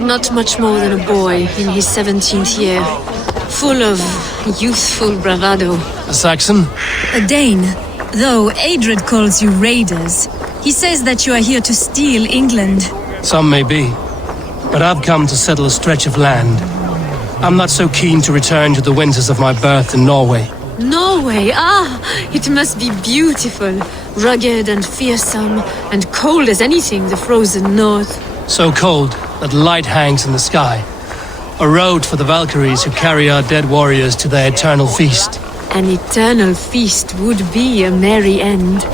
Not much more than a boy in his 17th year, full of youthful bravado. A Saxon? A Dane, though Adred calls you raiders. He says that you are here to steal England. Some may be, but I've come to settle a stretch of land. I'm not so keen to return to the winters of my birth in Norway. Norway? Ah, it must be beautiful. Rugged and fearsome, and cold as anything, the frozen north. So cold that light hangs in the sky. A road for the Valkyries who carry our dead warriors to their eternal feast. An eternal feast would be a merry end.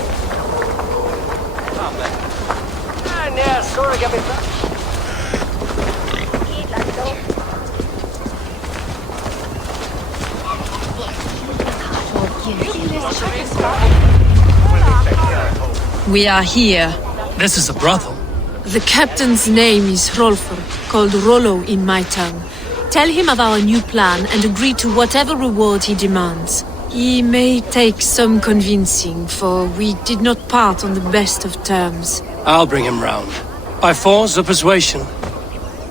We are here. This is a brothel. The captain's name is Hrolfr, called Rollo in my tongue. Tell him of our new plan and agree to whatever reward he demands. He may take some convincing, for we did not part on the best of terms. I'll bring him round. By force or persuasion.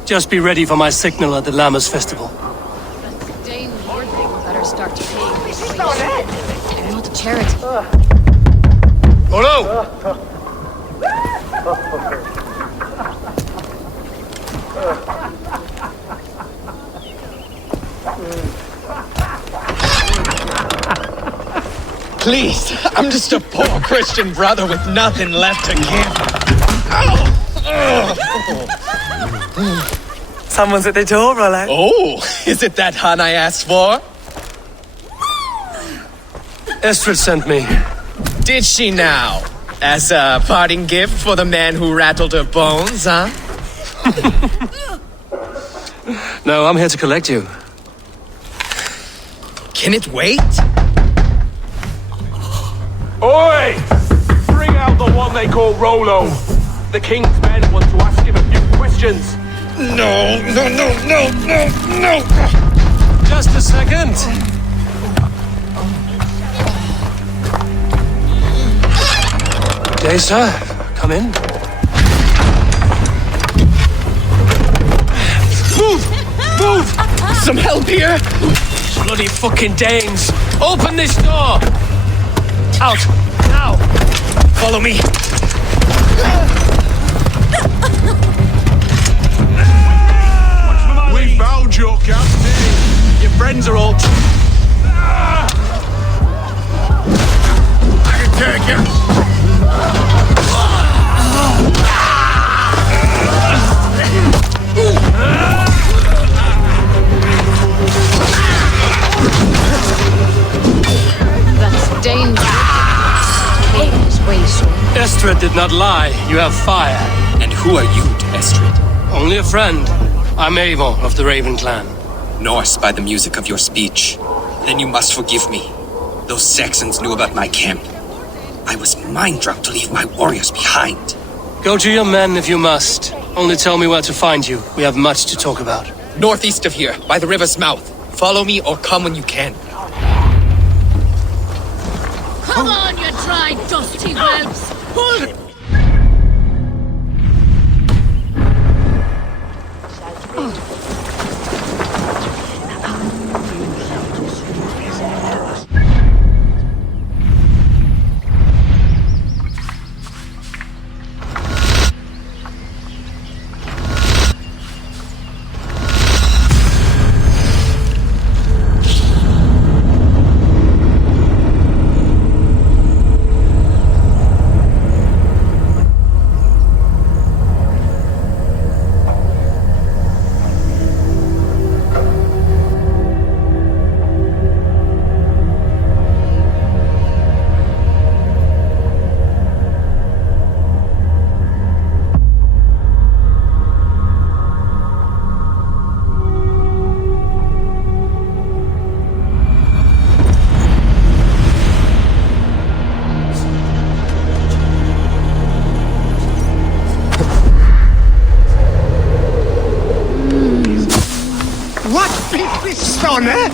Just be ready for my signal at the Lammas festival. Dane better start to pay. I'm not a charity. Rollo! Please, I'm just a poor Christian brother with nothing left to give. Someone's at the door, Rollo. Oh, is it that hun I asked for? Estrid sent me. Did she now? As a parting gift for the man who rattled her bones, huh? No, I'm here to collect you. Can it wait? Oi! Bring out the one they call Rollo. The king's men want to ask him a few questions. No. Just a second. Day, sir. Come in. Move! Some help here! Bloody fucking Danes! Open this door! Out! Now! Follow me. We found your captain. Your friends are all... I can take you. That's Dane. Take his way soon. Estrid did not lie. You have fire. And who are you to Estrid? Only a friend. I'm Avon of the Raven clan. Norse by the music of your speech. Then you must forgive me. Those Saxons knew about my camp. I was mind-drunk to leave my warriors behind. Go to your men if you must. Only tell me where to find you. We have much to talk about. Northeast of here, by the river's mouth. Follow me or come when you can. Come on, you dry, dusty whelps! Pull him! on there?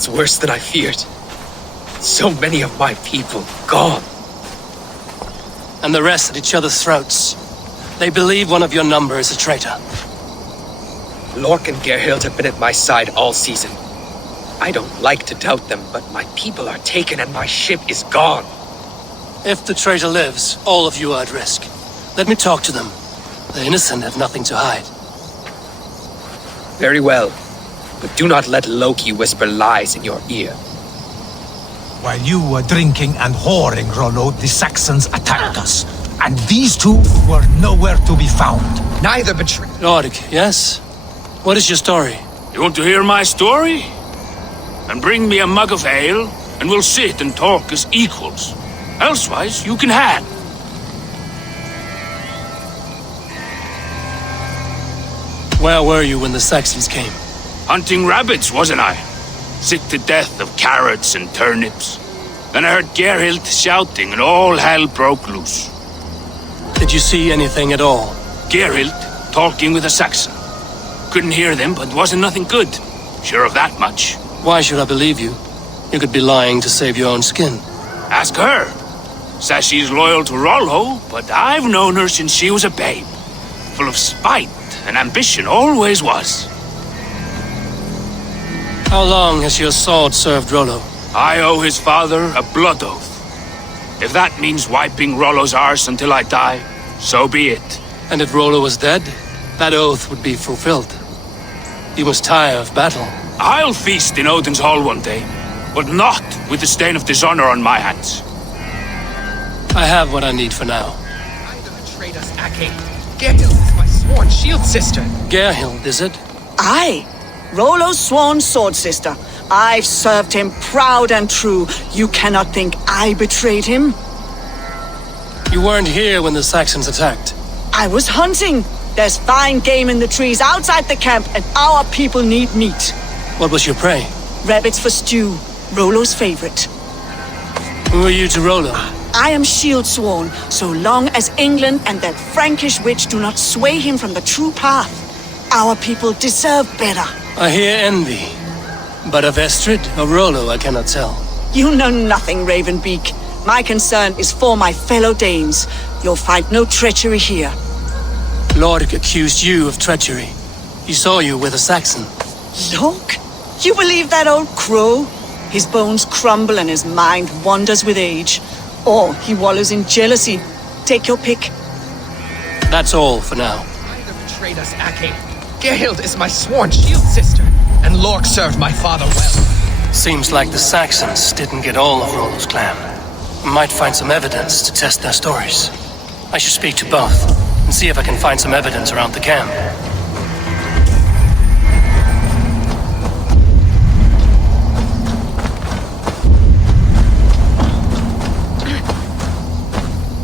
It's worse than I feared. So many of my people gone. And the rest at each other's throats. They believe one of your number is a traitor. Lork and Gerhild have been at my side all season. I don't like to doubt them, but my people are taken and my ship is gone. If the traitor lives, all of you are at risk. Let me talk to them. The innocent have nothing to hide. Very well. But do not let Loki whisper lies in your ear. While you were drinking and whoring, Rollo, the Saxons attacked us. And these two were nowhere to be found. Neither betrayed. Lork, yes? What is your story? You want to hear my story? Then bring me a mug of ale, and we'll sit and talk as equals. Elsewise, you can hang. Where were you when the Saxons came? Hunting rabbits, wasn't I? Sick to death of carrots and turnips. Then I heard Gerhild shouting and all hell broke loose. Did you see anything at all? Gerhild talking with a Saxon. Couldn't hear them, but wasn't nothing good. Sure of that much. Why should I believe you? You could be lying to save your own skin. Ask her. Says she's loyal to Rollo, but I've known her since she was a babe. Full of spite and ambition, always was. How long has your sword served Rollo? I owe his father a blood oath. If that means wiping Rollo's arse until I die, so be it. And if Rollo was dead, that oath would be fulfilled. He must tire of battle. I'll feast in Odin's hall one day, but not with the stain of dishonor on my hands. I have what I need for now. Neither betrayed us, Ake. Gerhild is my sworn shield sister. Gerhild, is it? Aye. Rollo's sworn sword sister. I've served him proud and true. You cannot think I betrayed him. You weren't here when the Saxons attacked. I was hunting. There's fine game in the trees outside the camp, and our people need meat. What was your prey? Rabbits for stew. Rollo's favorite. Who are you to Rollo? I am shield sworn, so long as England and that Frankish witch do not sway him from the true path. Our people deserve better. I hear envy. But of Estrid or Rollo, I cannot tell. You know nothing, Ravenbeak. My concern is for my fellow Danes. You'll find no treachery here. Lork accused you of treachery. He saw you with a Saxon. Lork? You believe that old crow? His bones crumble and his mind wanders with age. Or he wallows in jealousy. Take your pick. That's all for now. Neither betrayed us, Ake. Gerhild is my sworn shield sister, and Lork served my father well. Seems like the Saxons didn't get all of Rollo's clan. Might find some evidence to test their stories. I should speak to both, and see if I can find some evidence around the camp.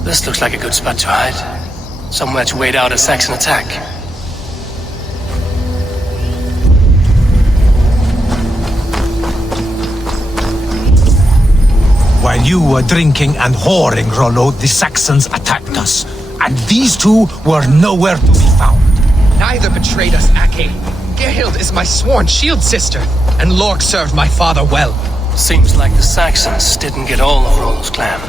This looks like a good spot to hide. Somewhere to wait out a Saxon attack. you were drinking and whoring, Rollo, the Saxons attacked us. And these two were nowhere to be found. Neither betrayed us, Ake. Gerhild is my sworn shield sister, and Lork served my father well. Seems like the Saxons didn't get all of Rollo's clan.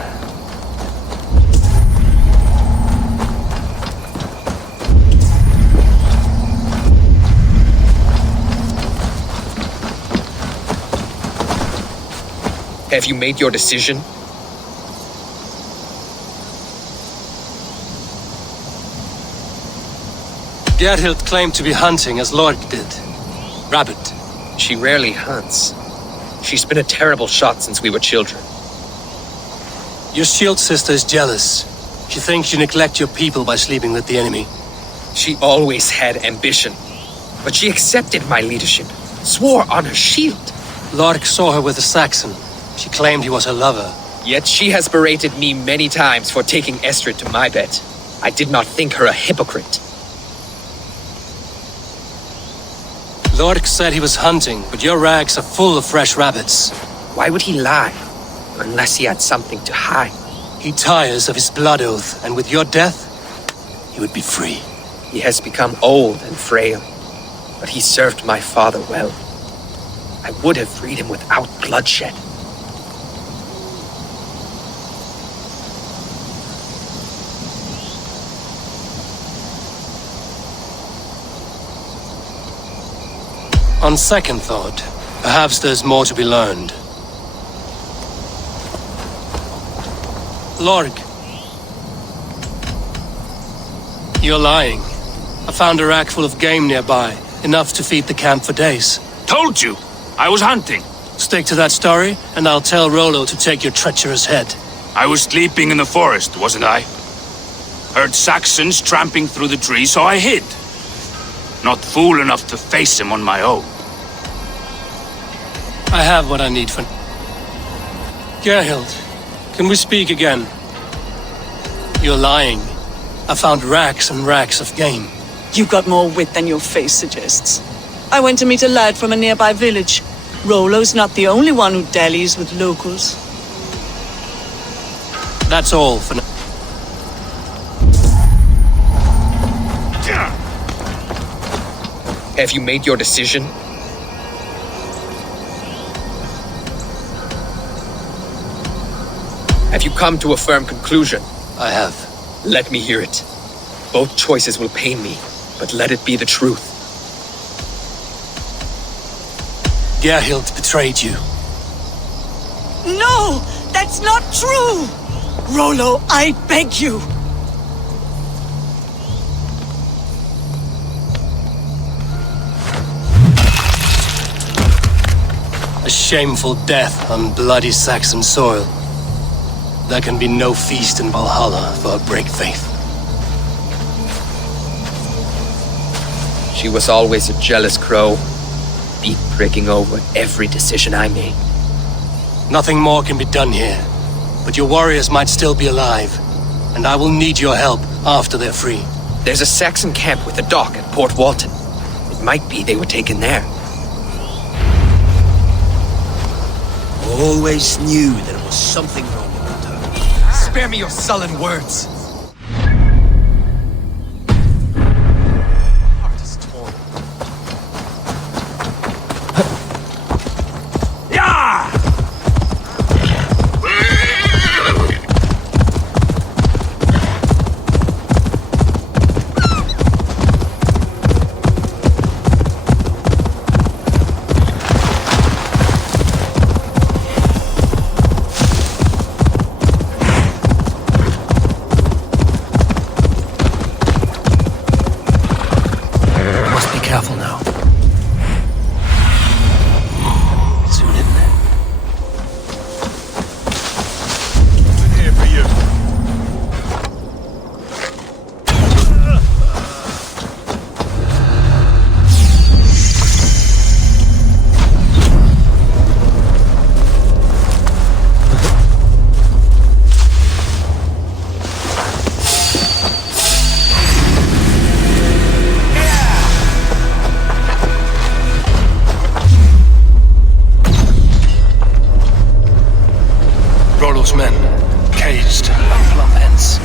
Have you made your decision? Gerhild claimed to be hunting as Lork did. Rabbit. She rarely hunts. She's been a terrible shot since we were children. Your shield sister is jealous. She thinks you neglect your people by sleeping with the enemy. She always had ambition. But she accepted my leadership, swore on her shield. Lork saw her with a Saxon. She claimed he was her lover. Yet she has berated me many times for taking Estrid to my bed. I did not think her a hypocrite. Lork said he was hunting, but your rags are full of fresh rabbits. Why would he lie? Unless he had something to hide. He tires of his blood oath, and with your death, he would be free. He has become old and frail, but he served my father well. I would have freed him without bloodshed. On second thought, perhaps there's more to be learned. Lork. You're lying. I found a rack full of game nearby, enough to feed the camp for days. Told you! I was hunting. Stick to that story, and I'll tell Rollo to take your treacherous head. I was sleeping in the forest, wasn't I? Heard Saxons tramping through the trees, so I hid. Not fool enough to face him on my own. I have what I need for... Gerhild, can we speak again? You're lying. I found racks and racks of game. You've got more wit than your face suggests. I went to meet a lad from a nearby village. Rollo's not the only one who dallies with locals. That's all for now. Have you made your decision? Have you come to a firm conclusion? I have. Let me hear it. Both choices will pain me, but let it be the truth. Gerhild betrayed you. No! That's not true! Rollo, I beg you! A shameful death on bloody Saxon soil. There can be no feast in Valhalla for a break faith. She was always a jealous crow, beak pricking over every decision I made. Nothing more can be done here, but your warriors might still be alive, and I will need your help after they're free. There's a Saxon camp with a dock at Port Walton. It might be they were taken there. Always knew there was something wrong about her. Spare me your sullen words. Heart is torn. Yeah! Rollo's men, caged like plump hens.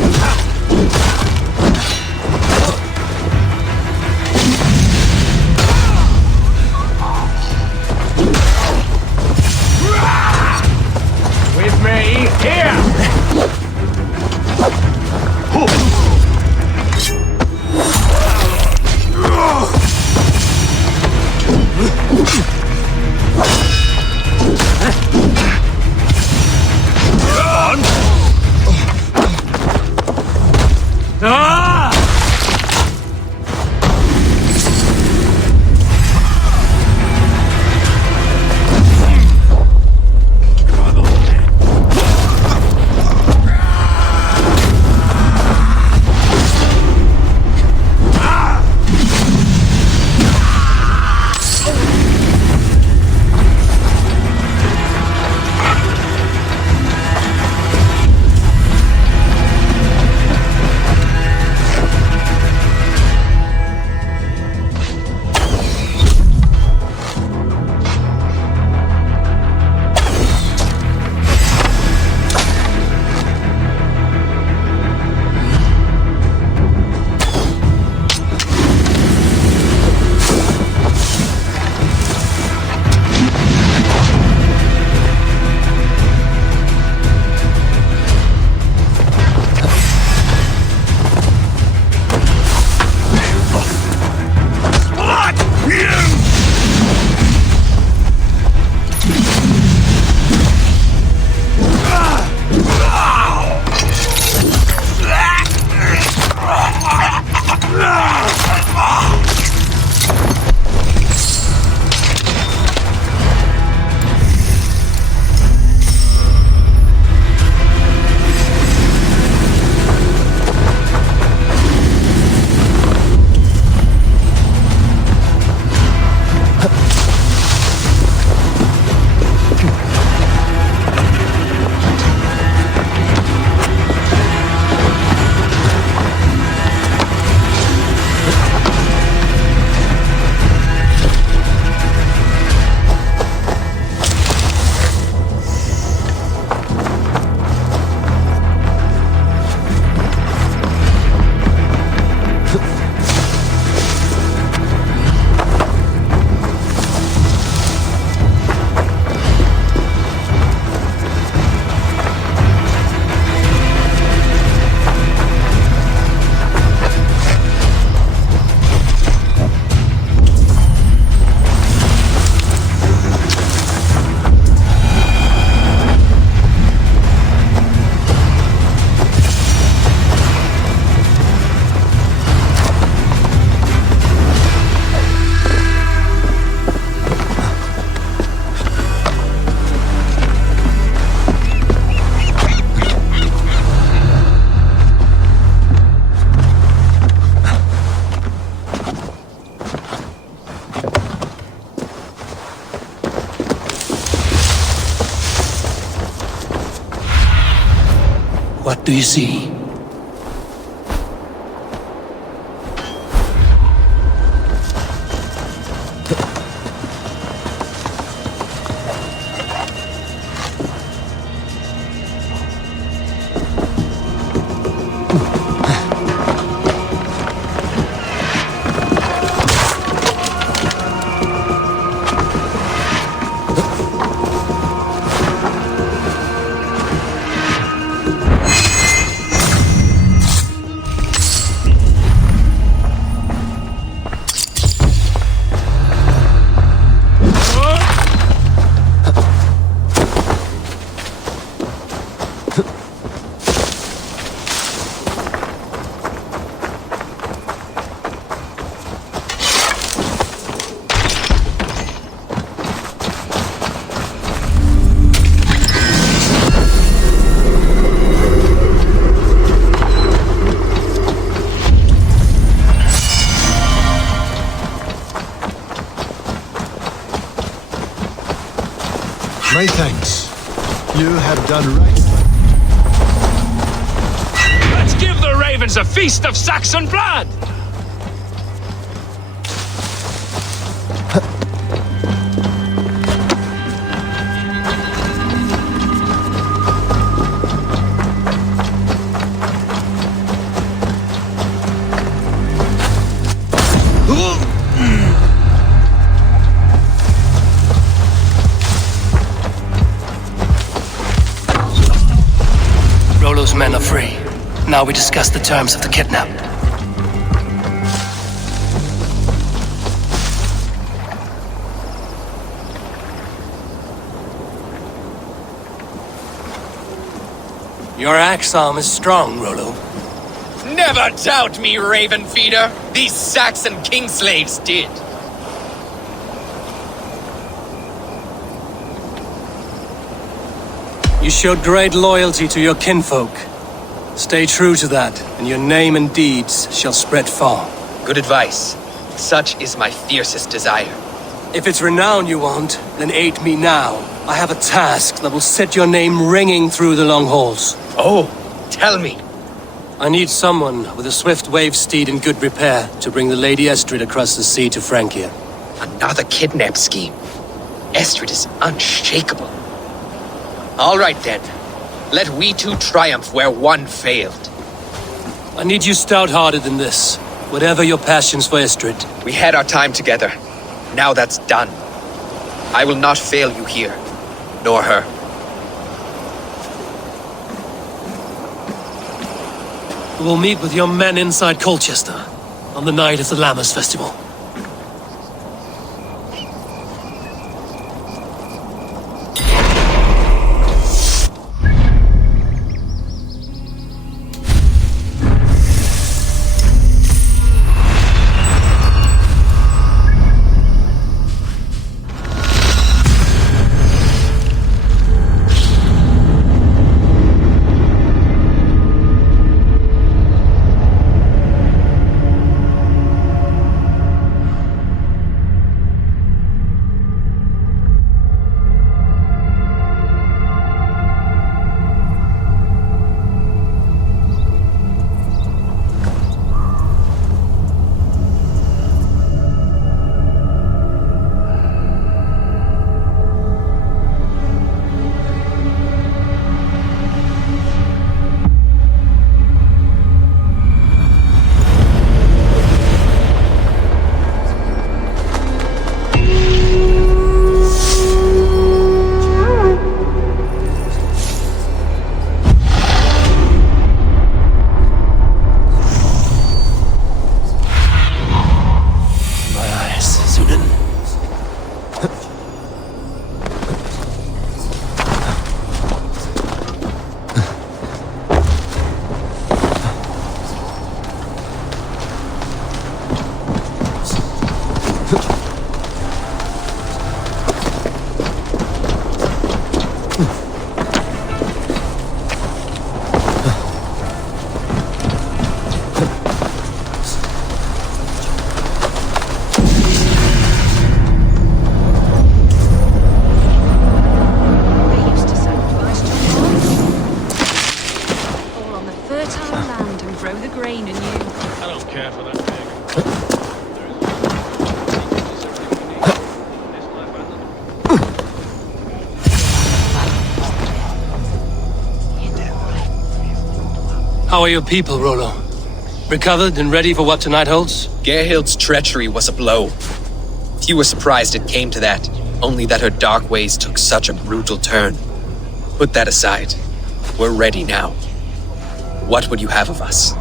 With me, here! What do you see? My thanks. You have done right. Let's give the ravens a feast of Saxon blood! Rollo's men are free. Now we discuss the terms of the kidnap. Your axe arm is strong, Rollo. Never doubt me, Raven Feeder. These Saxon king slaves did. You showed great loyalty to your kinfolk. Stay true to that, and your name and deeds shall spread far. Good advice. Such is my fiercest desire. If it's renown you want, then aid me now. I have a task that will set your name ringing through the long halls. Oh, tell me. I need someone with a swift wave steed in good repair to bring the Lady Estrid across the sea to Francia. Another kidnap scheme. Estrid is unshakable. All right then. Let we two triumph where one failed. I need you stout-hearted in this, whatever your passions for Estrid. We had our time together. Now that's done. I will not fail you here, nor her. We'll meet with your men inside Colchester on the night of the Lammas Festival. How are your people, Rollo? Recovered and ready for what tonight holds? Gerhild's treachery was a blow. Few were surprised it came to that, only that her dark ways took such a brutal turn. Put that aside. We're ready now. What would you have of us?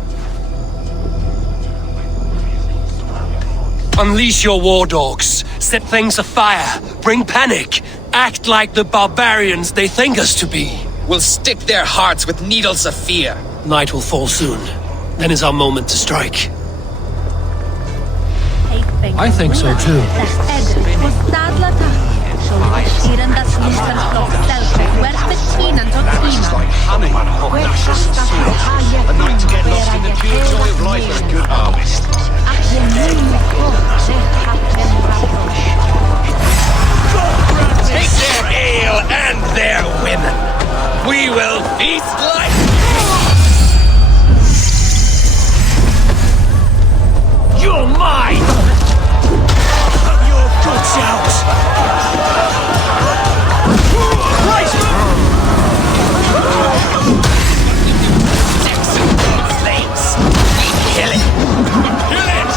Unleash your war dogs. Set things afire. Bring panic. Act like the barbarians they think us to be. We'll stick their hearts with needles of fear. Night will fall soon. Then is our moment to strike. I think so too. A night to get lost in the pure joy of life and a good harvest. Take their ale and their women. We will feast like... You're mine! Have your guts out! Flames! Kill it! Kill it!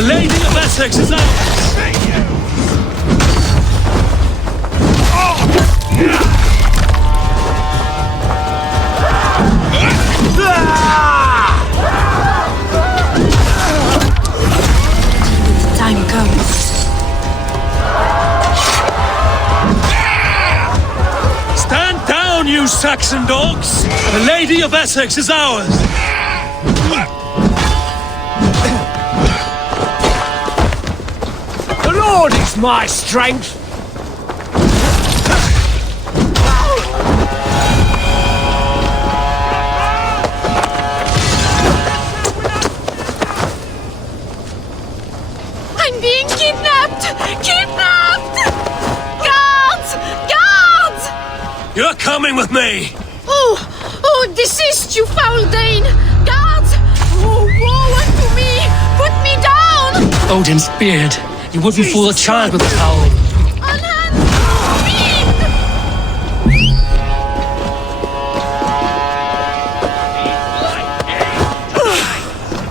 The Lady of Essex is out! Time comes. Stand down, you Saxon dogs! The Lady of Essex is ours! The Lord is my strength! I'm being kidnapped! Kidnapped! Guards! Guards! You're coming with me! Oh, desist, you foul Dane! Guards! Oh, woe unto me! Put me down! Odin's beard. You wouldn't fool a child with a towel. Unhand me!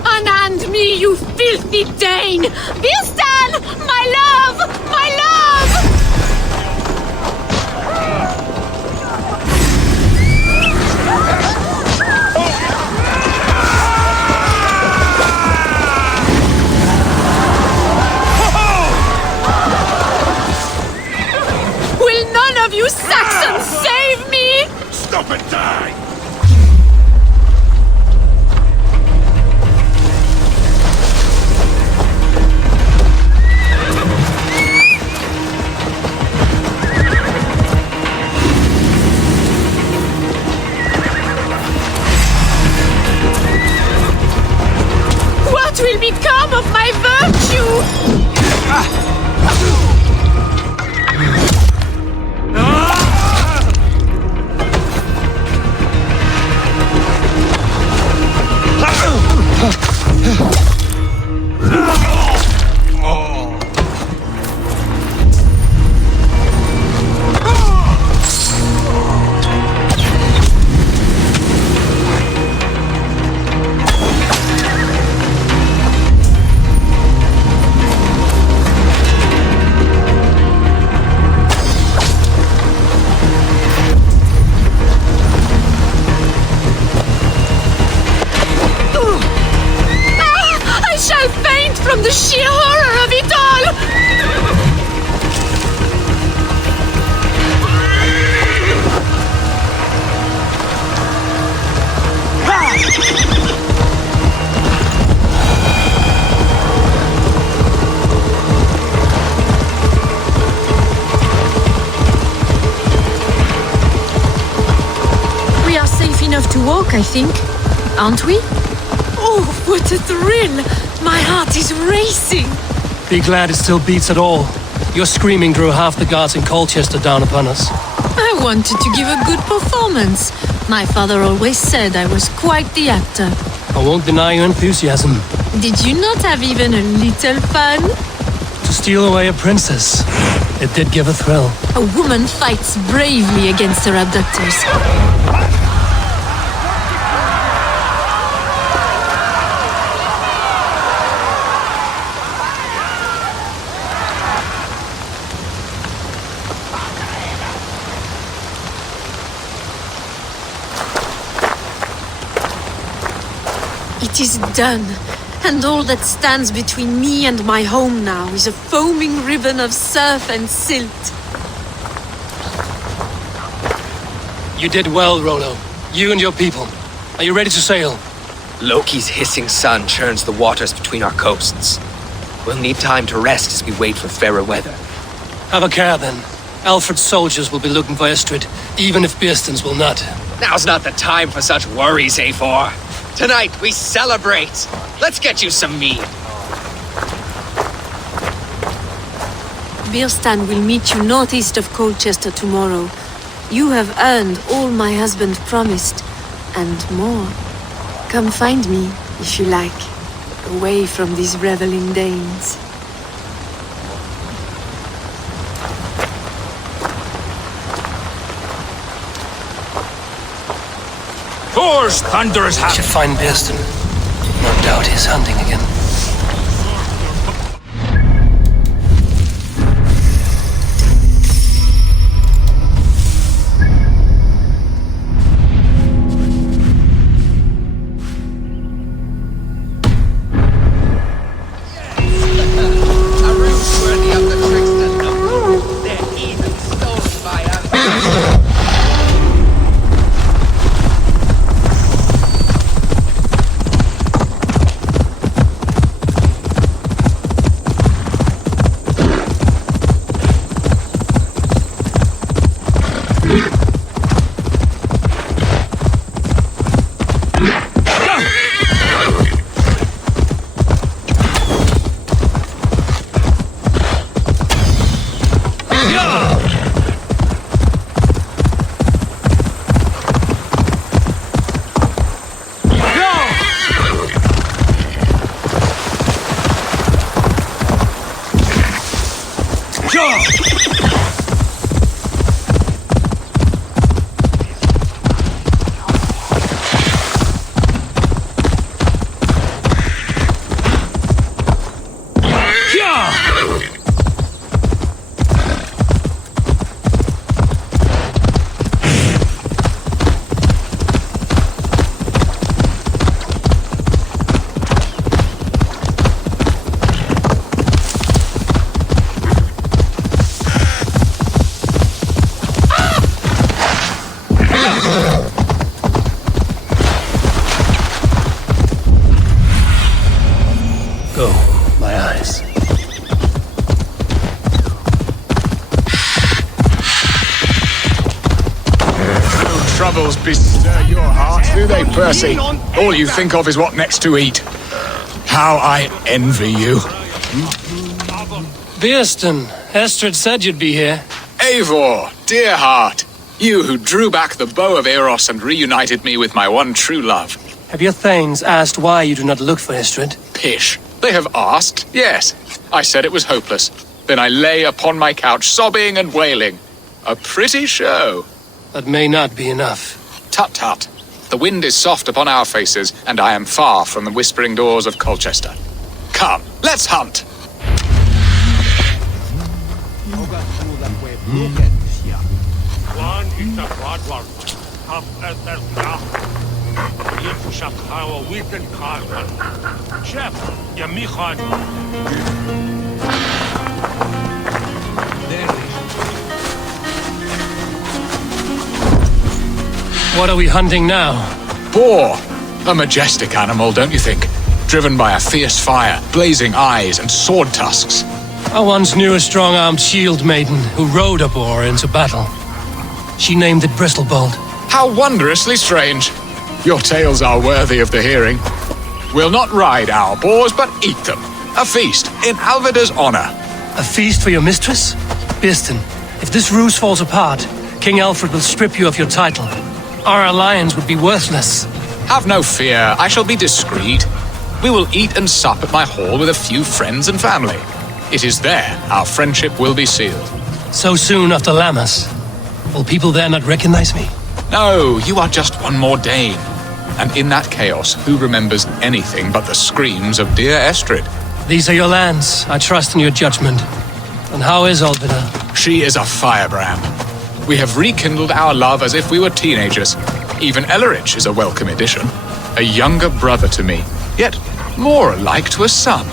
Unhand me, you filthy Dane! Bilstan! My love! My love! Will none of you Saxons save me? Stop and die! What will become of my virtue? I shall faint from the sheer horror of it all! We are safe enough to walk, I think. Aren't we? Oh, what a thrill! My heart is racing! Be glad it still beats at all. Your screaming drew half the guards in Colchester down upon us. I wanted to give a good performance. My father always said I was quite the actor. I won't deny your enthusiasm. Did you not have even a little fun? To steal away a princess, it did give a thrill. A woman fights bravely against her abductors. It is done, and all that stands between me and my home now is a foaming ribbon of surf and silt. You did well, Rollo. You and your people. Are you ready to sail? Loki's hissing sun churns the waters between our coasts. We'll need time to rest as we wait for fairer weather. Have a care then. Alfred's soldiers will be looking for Estrid, even if Bearstons will not. Now's not the time for such worries, A4. Tonight we celebrate. Let's get you some mead. Birstan will meet you northeast of Colchester tomorrow. You have earned all my husband promised, and more. Come find me, if you like, away from these reveling Danes. Thor's thunderous hand. Should find Bearston. No doubt he's hunting again. Troubles bestir your heart, do they, Percy? All you think of is what next to eat. How I envy you. Beerston, Estrid said you'd be here. Eivor, dear heart, you who drew back the bow of Eros and reunited me with my one true love. Have your thanes asked why you do not look for Estrid? Pish. They have asked, yes. I said it was hopeless. Then I lay upon my couch, sobbing and wailing. A pretty show. That may not be enough. Tut tut. The wind is soft upon our faces, and I am far from the whispering doors of Colchester. Come, let's hunt! What are we hunting now? Boar. A majestic animal, don't you think? Driven by a fierce fire, blazing eyes, and sword tusks. I once knew a strong-armed shield maiden who rode a boar into battle. She named it Bristolbolt. How wondrously strange. Your tales are worthy of the hearing. We'll not ride our boars, but eat them. A feast, in Alvida's honor. A feast for your mistress? Beerston, if this ruse falls apart, King Alfred will strip you of your title. Our alliance would be worthless. Have no fear, I shall be discreet. We will eat and sup at my hall with a few friends and family. It is there our friendship will be sealed. So soon after Lammas? Will people there not recognize me? No, you are just one more Dane. And in that chaos, who remembers anything but the screams of dear Estrid? These are your lands. I trust in your judgment. And how is Alvida? She is a firebrand. We have rekindled our love as if we were teenagers. Even Ellerich is a welcome addition. A younger brother to me, yet more alike to a son.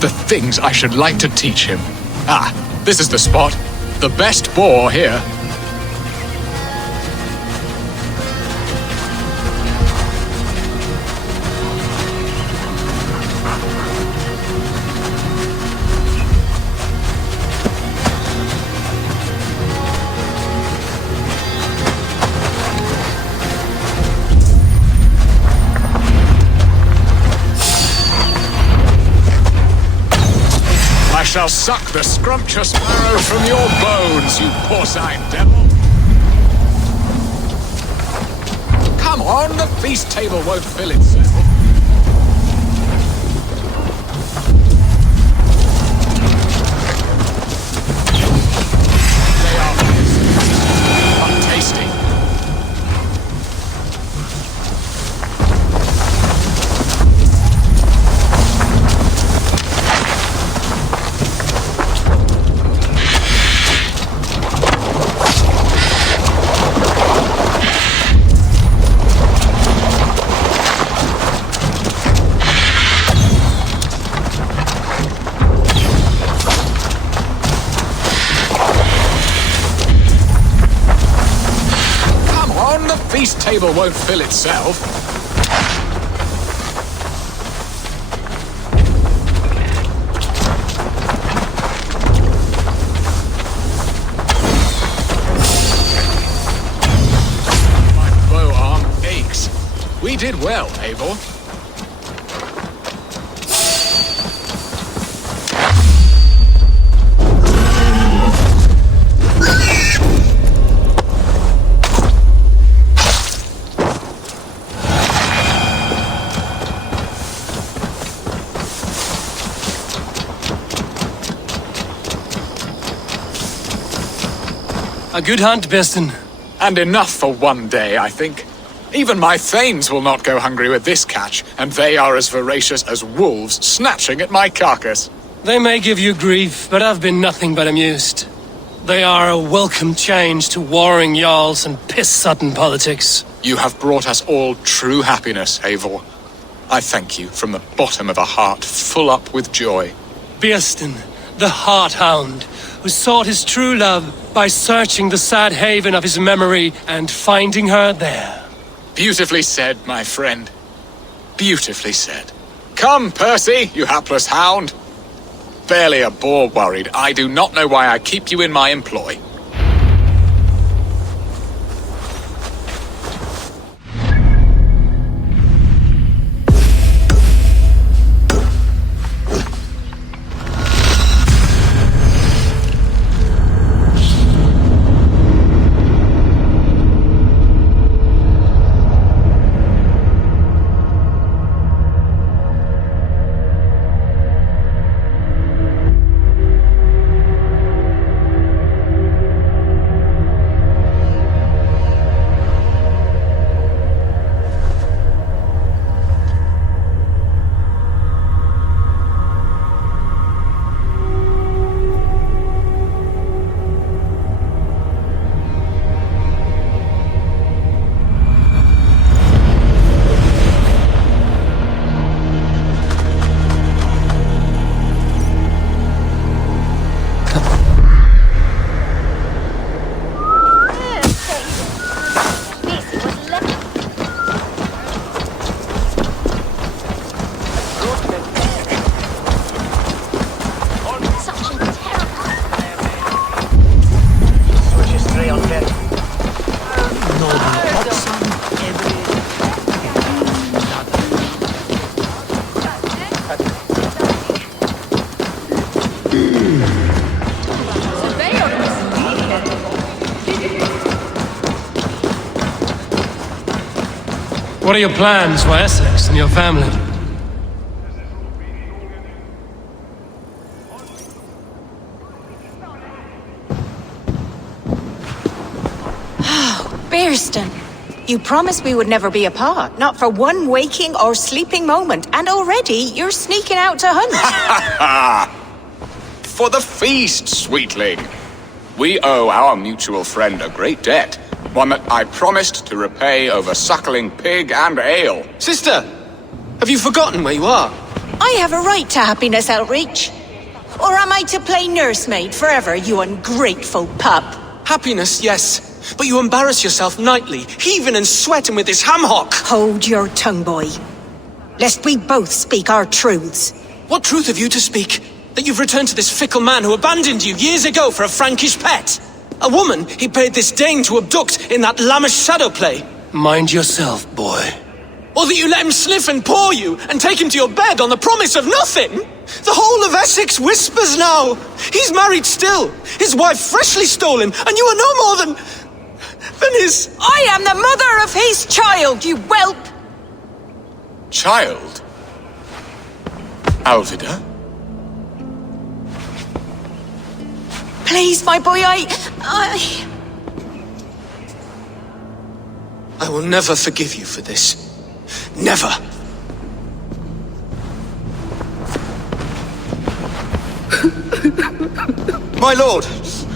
The things I should like to teach him. Ah, this is the spot. The best boar here. I shall suck the scrumptious marrow from your bones, you porcine devil! Come on, the feast table won't fill itself. They are fierce, but tasty. Feast table won't fill itself. My bow arm aches. We did well, Eivor. A good hunt, Beston. And enough for one day, I think. Even my thanes will not go hungry with this catch, and they are as voracious as wolves snatching at my carcass. They may give you grief, but I've been nothing but amused. They are a welcome change to warring jarls and piss-sudden politics. You have brought us all true happiness, Eivor. I thank you from the bottom of a heart full up with joy. Beston, the Heart-Hound, who sought his true love by searching the sad haven of his memory and finding her there. Beautifully said, my friend. Beautifully said. Come, Percy, you hapless hound. Barely a boar worried. I do not know why I keep you in my employ. What are your plans for Essex and your family? Bearston, you promised we would never be apart, not for one waking or sleeping moment, and already you're sneaking out to hunt. For the feast, sweetling. We owe our mutual friend a great debt, one that I promised to repay over suckling pig and ale. Sister, have you forgotten where you are? I have a right to happiness, Outreach. Or am I to play nursemaid forever, you ungrateful pup? Happiness, yes. But you embarrass yourself nightly, heaving and sweating with this ham-hock. Hold your tongue, boy. Lest we both speak our truths. What truth have you to speak? That you've returned to this fickle man who abandoned you years ago for a Frankish pet? A woman he paid this Dane to abduct in that lammish shadow play? Mind yourself, boy. Or that you let him sniff and paw you and take him to your bed on the promise of nothing? The whole of Essex whispers now. He's married still, his wife freshly stolen, and you are no more than his... I am the mother of his child, you whelp! Child? Alvida? Please, my boy, I will never forgive you for this. Never. My lord,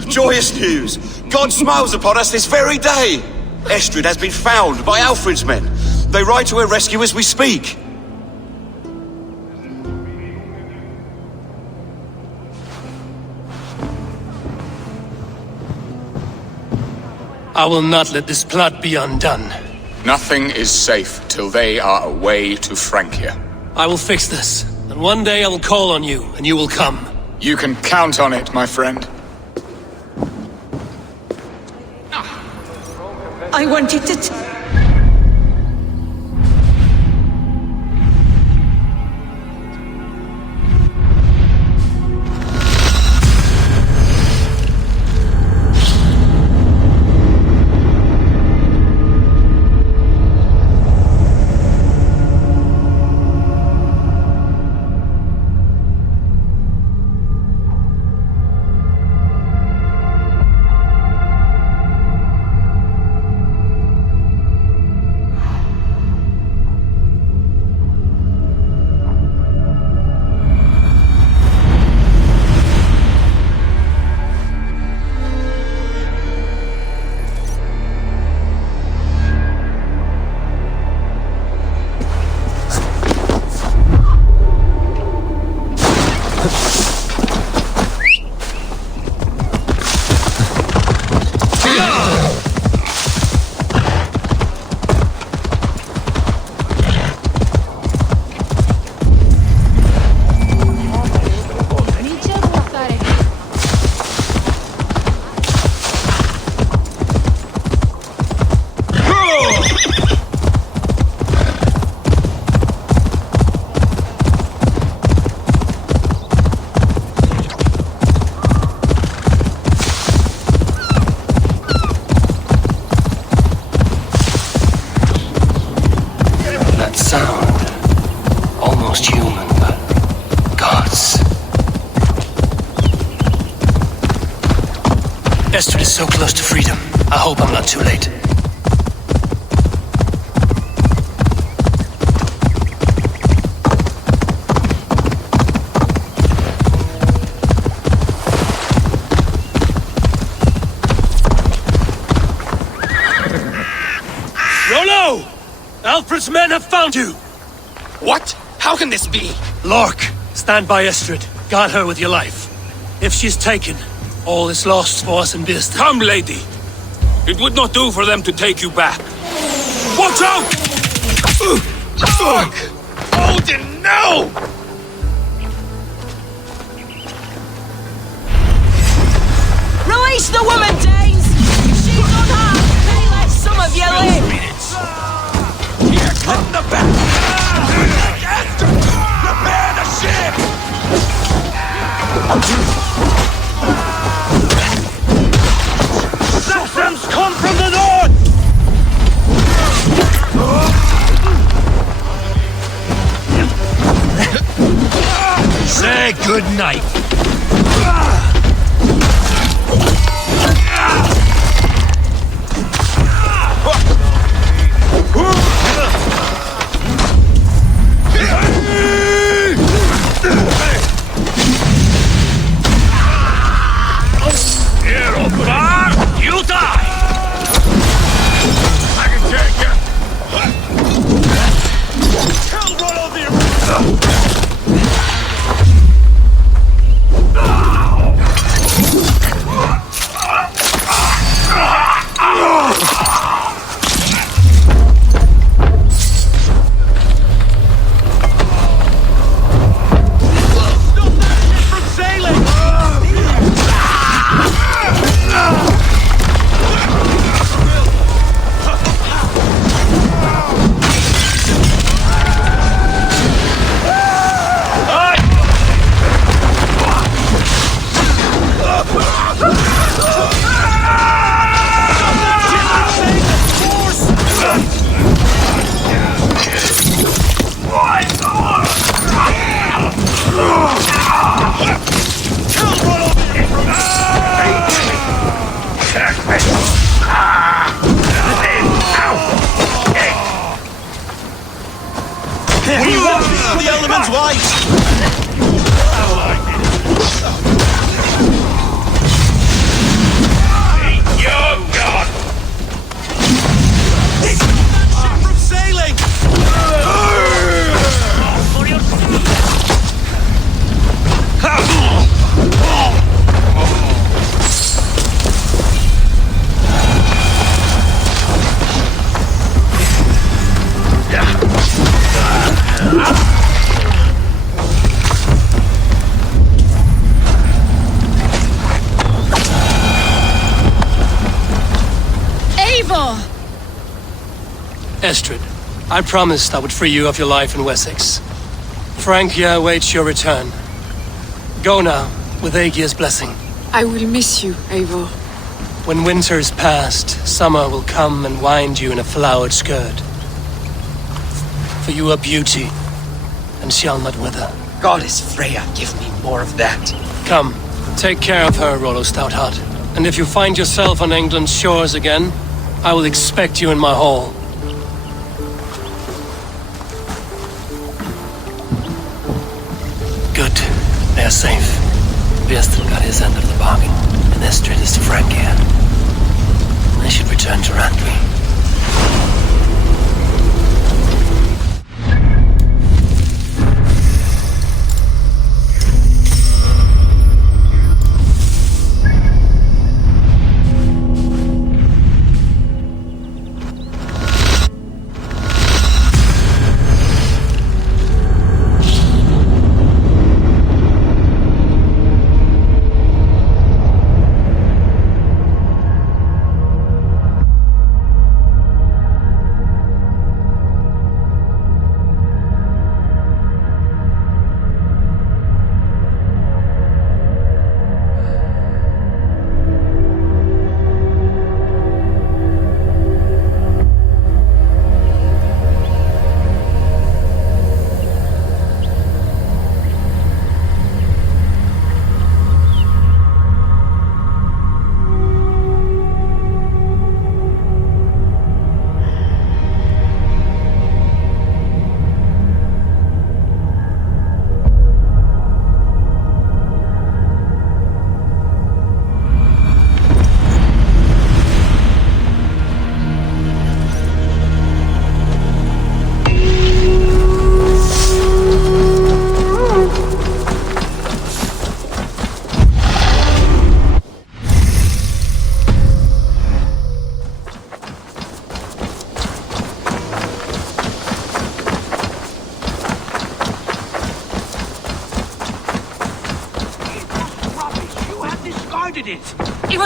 joyous news. God smiles upon us this very day. Estrid has been found by Alfred's men. They ride to her rescue as we speak. I will not let this plot be undone. Nothing is safe till they are away to Francia. I will fix this, and one day I will call on you, and you will come. You can count on it, my friend. I wanted to... Estrid is so close to freedom. I hope I'm not too late. Rollo! Alfred's men have found you! What? How can this be? Lork, stand by Estrid. Guard her with your life. If she's taken, all is lost for us in Bist. Come, lady. It would not do for them to take you back. Watch out! Fuck! Odin, no! Release the woman, Danes! She's unharmed! Hey, let some of you live! Here, cut in the back! Prepare the ship! Saxons come from the north! Say good night. You die! I can take you! Kill one of you! The element's white! Ship from sailing! Estrid, I promised I would free you of your life in Wessex. Francia awaits your return. Go now, with Aegir's blessing. I will miss you, Eivor. When winter is past, summer will come and wind you in a flowered skirt. For you are beauty, and shall not wither. Goddess Freya, give me more of that. Come, take care of her, Rollo Stoutheart. And if you find yourself on England's shores again, I will expect you in my hall. Good. They are safe. Viestel got his end of the bargain, and Estrid is to Francia. I should return to Randvi.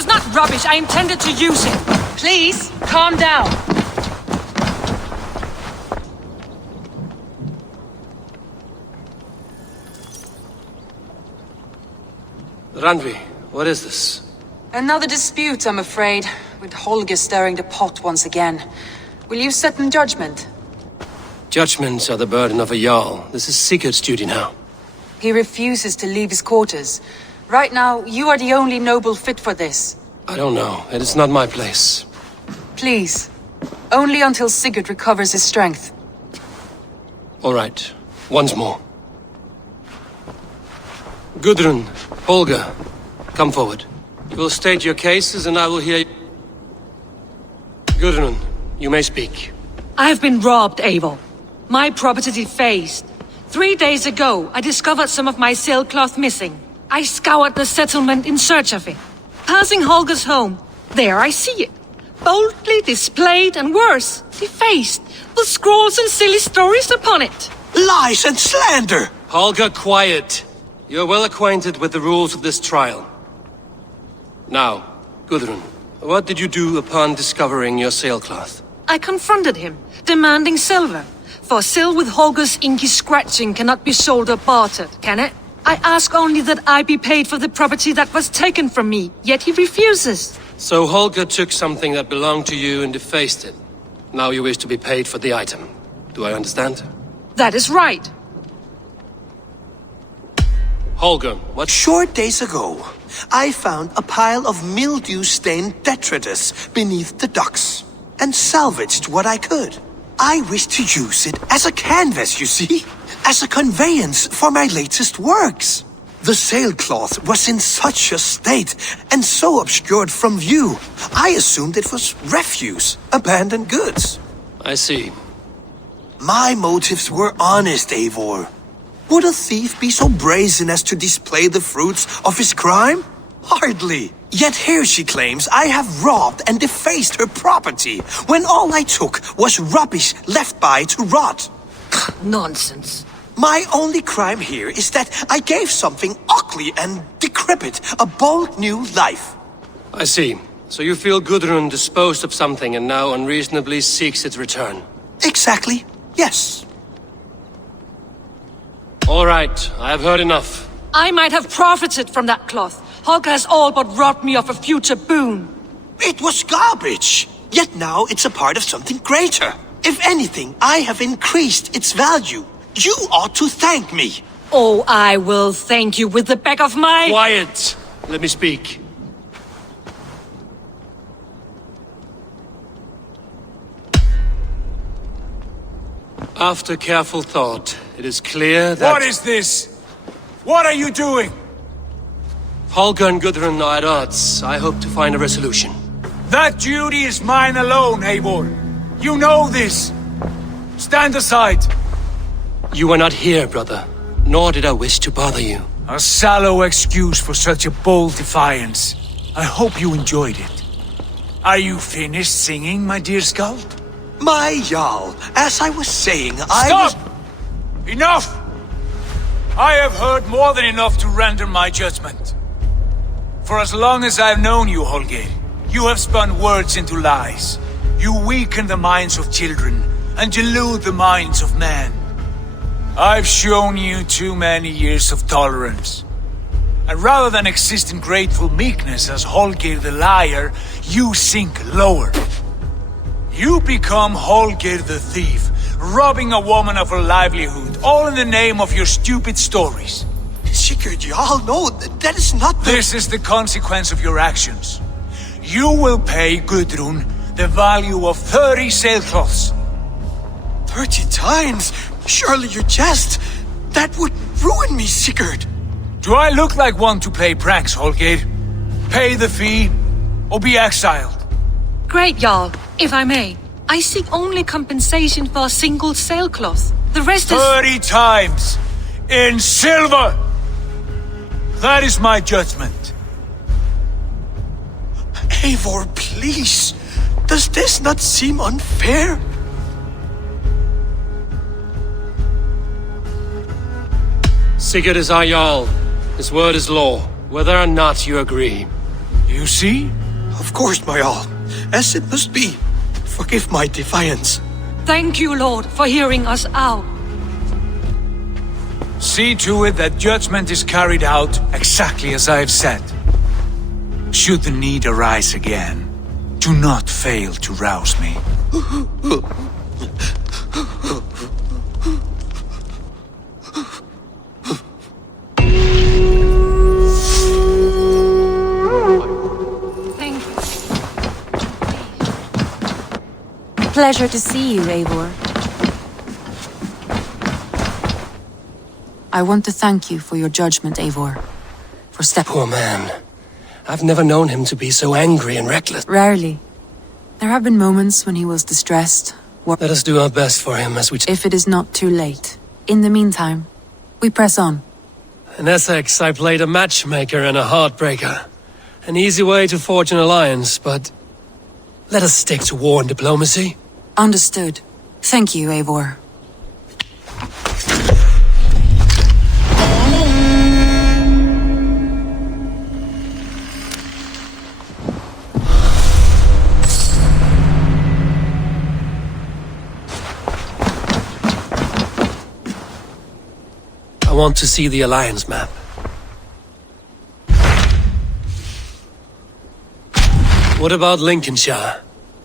was not rubbish. I intended to use it. Please, calm down. Randvi, what is this? Another dispute, I'm afraid, with Holger stirring the pot once again. Will you set them judgment? Judgments are the burden of a Jarl. This is Sigurd's duty now. He refuses to leave his quarters. Right now, you are the only noble fit for this. I don't know. It is not my place. Please. Only until Sigurd recovers his strength. All right. Once more. Gudrun, Holger, come forward. You will state your cases and I will hear you. Gudrun, you may speak. I have been robbed, Eivor. My property defaced. 3 days ago, I discovered some of my sailcloth missing. I scoured the settlement in search of it. Passing Holger's home, there I see it. Boldly displayed and worse, defaced, with scrolls and silly stories upon it. Lies and slander! Holger, quiet. You're well acquainted with the rules of this trial. Now, Gudrun, what did you do upon discovering your sailcloth? I confronted him, demanding silver. For sil with Holger's inky scratching cannot be sold or bartered, can it? I ask only that I be paid for the property that was taken from me, yet he refuses. So Holger took something that belonged to you and defaced it. Now you wish to be paid for the item. Do I understand? That is right. Holger, what— Short days ago, I found a pile of mildew-stained detritus beneath the docks, and salvaged what I could. I wish to use it as a canvas, you see? As a conveyance for my latest works. The sailcloth was in such a state, and so obscured from view, I assumed it was refuse, abandoned goods. I see. My motives were honest, Eivor. Would a thief be so brazen as to display the fruits of his crime? Hardly. Yet here she claims I have robbed and defaced her property, when all I took was rubbish left by to rot. Nonsense. My only crime here is that I gave something ugly and decrepit a bold new life. I see. So you feel Gudrun disposed of something and now unreasonably seeks its return? Exactly, yes. All right, I have heard enough. I might have profited from that cloth. Holger has all but robbed me of a future boon. It was garbage. Yet now it's a part of something greater. If anything, I have increased its value. You ought to thank me. Oh, I will thank you with the back of my— Quiet! Let me speak. After careful thought, it is clear that— What is this? What are you doing? Holger and Gudrun are at odds. I hope to find a resolution. That duty is mine alone, Eivor. You know this. Stand aside. You were not here, brother. Nor did I wish to bother you. A sallow excuse for such a bold defiance. I hope you enjoyed it. Are you finished singing, my dear Skald? My Jarl, as I was saying, Stop! Enough! I have heard more than enough to render my judgment. For as long as I've known you, Holger, you have spun words into lies. You weaken the minds of children and delude the minds of men. I've shown you too many years of tolerance. And rather than exist in grateful meekness as Holger the liar, you sink lower. You become Holger the thief, robbing a woman of her livelihood, all in the name of your stupid stories. Sigurd, Jarl, no, that is not the— This is the consequence of your actions. You will pay Gudrun the value of 30 sailcloths. 30 times? Surely you jest. That would ruin me, Sigurd. Do I look like one to play pranks, Holger? Pay the fee, or be exiled. Great, Jarl, if I may. I seek only compensation for a single sailcloth. The rest is— 30 times! In silver! That is my judgment. Eivor, please. Does this not seem unfair? Sigurd is our Jarl. His word is law, whether or not you agree. You You see? Of course, my all. As it must be. Forgive my defiance. Thank you, Lord, for hearing us out. See to it that judgment is carried out exactly as I have said. Should the need arise again, do not fail to rouse me. Pleasure to see you, Eivor. I want to thank you for your judgment, Eivor. For stepping... Poor man. I've never known him to be so angry and reckless. Rarely. There have been moments when he was distressed. Let us do our best for him as we... If it is not too late. In the meantime, we press on. In Essex, I played a matchmaker and a heartbreaker. An easy way to forge an alliance, but... let us stick to war and diplomacy. Understood. Thank you, Eivor. I want to see the alliance map. What about Lincolnshire?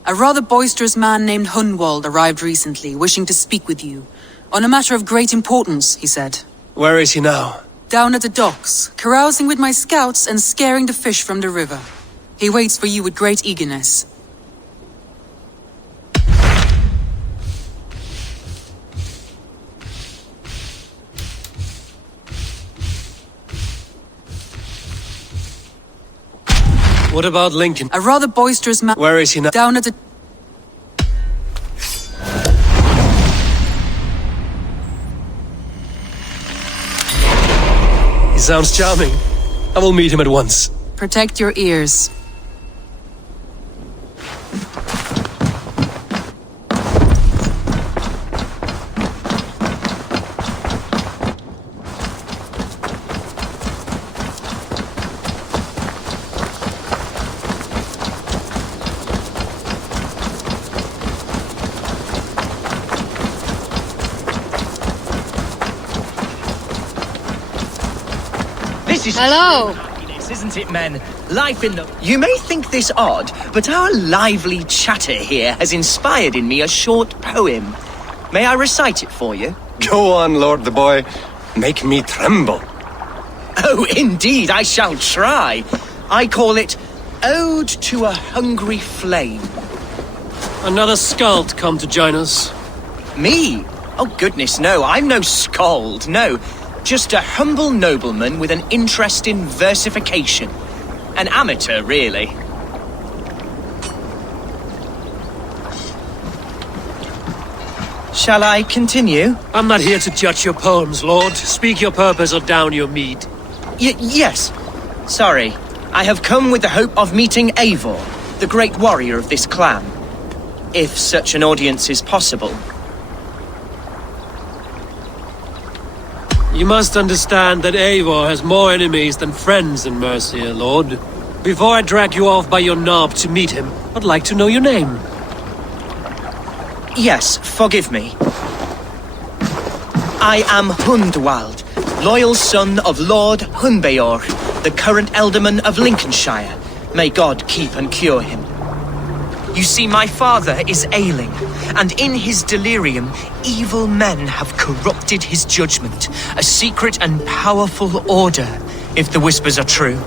A rather boisterous man named Hunwald arrived recently, wishing to speak with you. On a matter of great importance, he said. Where is he now? Down at the docks, carousing with my scouts and scaring the fish from the river. He waits for you with great eagerness. What about Lincoln? A rather boisterous man... Where is he now? Down at the... He sounds charming. I will meet him at once. Protect your ears. Hello! Isn't it, men? Life in the... You may think this odd, but our lively chatter here has inspired in me a short poem. May I recite it for you? Go on, Lord the Boy. Make me tremble. Oh, indeed, I shall try. I call it Ode to a Hungry Flame. Another skald come to join us. Me? Oh, goodness, no. I'm no skald, no. Just a humble nobleman with an interest in versification. An amateur, really. Shall I continue? I'm not here to judge your poems, Lord. Speak your purpose or down your mead. Yes. Sorry. I have come with the hope of meeting Eivor, the great warrior of this clan. If such an audience is possible. You must understand that Eivor has more enemies than friends in Mercia, Lord. Before I drag you off by your knob to meet him, I'd like to know your name. Yes, forgive me. I am Hundwald, loyal son of Lord Hunbeor, the current Alderman of Lincolnshire. May God keep and cure him. You see, my father is ailing, and in his delirium, evil men have corrupted his judgment, a secret and powerful order, if the whispers are true.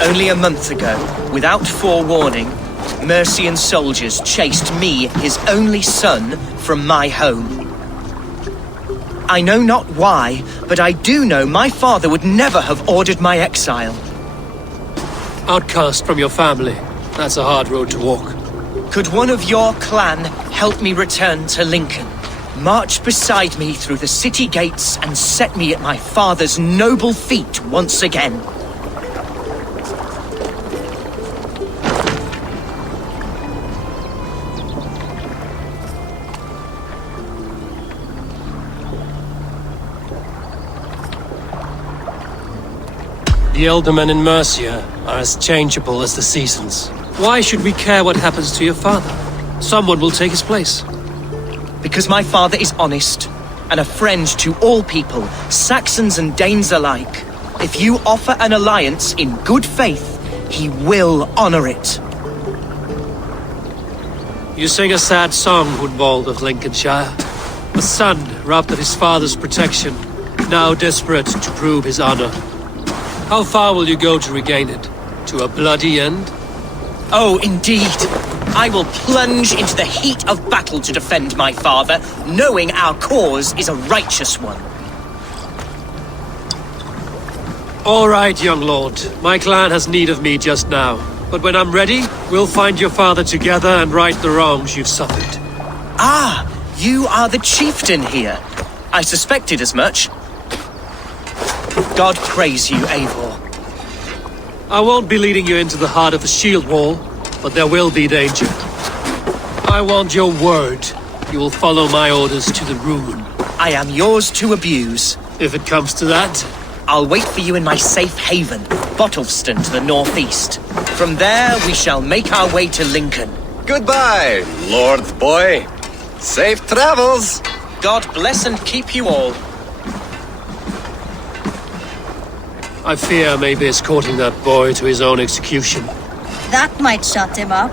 Only a month ago, without forewarning, Mercian soldiers chased me, his only son, from my home. I know not why, but I do know my father would never have ordered my exile. Outcast from your family. That's a hard road to walk. Could one of your clan help me return to Lincoln? March beside me through the city gates and set me at my father's noble feet once again. The Ealdormen in Mercia are as changeable as the seasons. Why should we care what happens to your father? Someone will take his place. Because my father is honest, and a friend to all people, Saxons and Danes alike. If you offer an alliance in good faith, he will honor it. You sing a sad song, Hunwald of Lincolnshire. A son robbed of his father's protection, now desperate to prove his honor. How far will you go to regain it? To a bloody end? Oh, indeed. I will plunge into the heat of battle to defend my father, knowing our cause is a righteous one. All right, young lord. My clan has need of me just now. But when I'm ready, we'll find your father together and right the wrongs you've suffered. Ah, you are the chieftain here. I suspected as much. God praise you, Eivor. I won't be leading you into the heart of the shield wall, but there will be danger. I want your word. You will follow my orders to the ruin. I am yours to abuse. If it comes to that. I'll wait for you in my safe haven, Bottleston to the northeast. From there, we shall make our way to Lincoln. Goodbye, Lord Boy. Safe travels. God bless and keep you all. I fear I may be escorting that boy to his own execution. That might shut him up.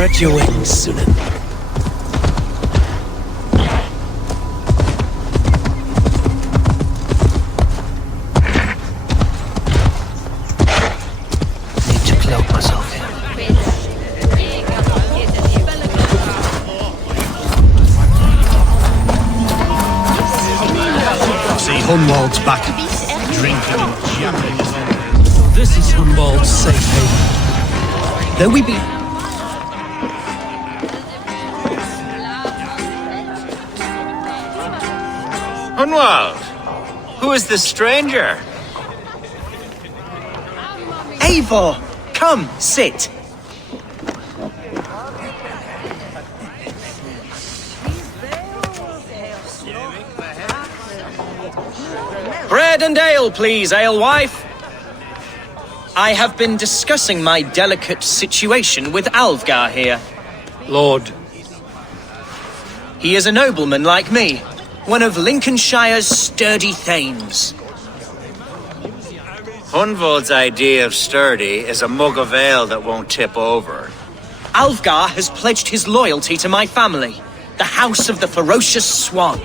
Spread your wings, Sunan. Need to cloak myself here. See Hunwald's back, drinking and jamming. This is Hunwald's safe haven. Though we be... Hunwald, who is this stranger? Eivor, come, sit. Bread and ale, please, alewife. I have been discussing my delicate situation with Alfgar here. Lord. He is a nobleman like me, one of Lincolnshire's sturdy thanes. Hunwald's idea of sturdy is a mug of ale that won't tip over. Alfgar has pledged his loyalty to my family, the House of the Ferocious Swan.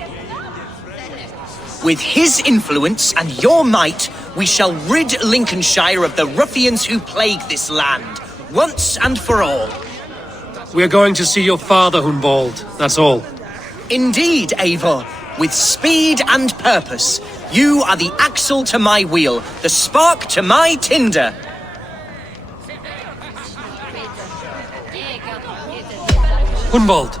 With his influence and your might, we shall rid Lincolnshire of the ruffians who plague this land, once and for all. We're going to see your father, Hunwald, that's all. Indeed, Eivor. With speed and purpose, you are the axle to my wheel, the spark to my tinder. Hunwald,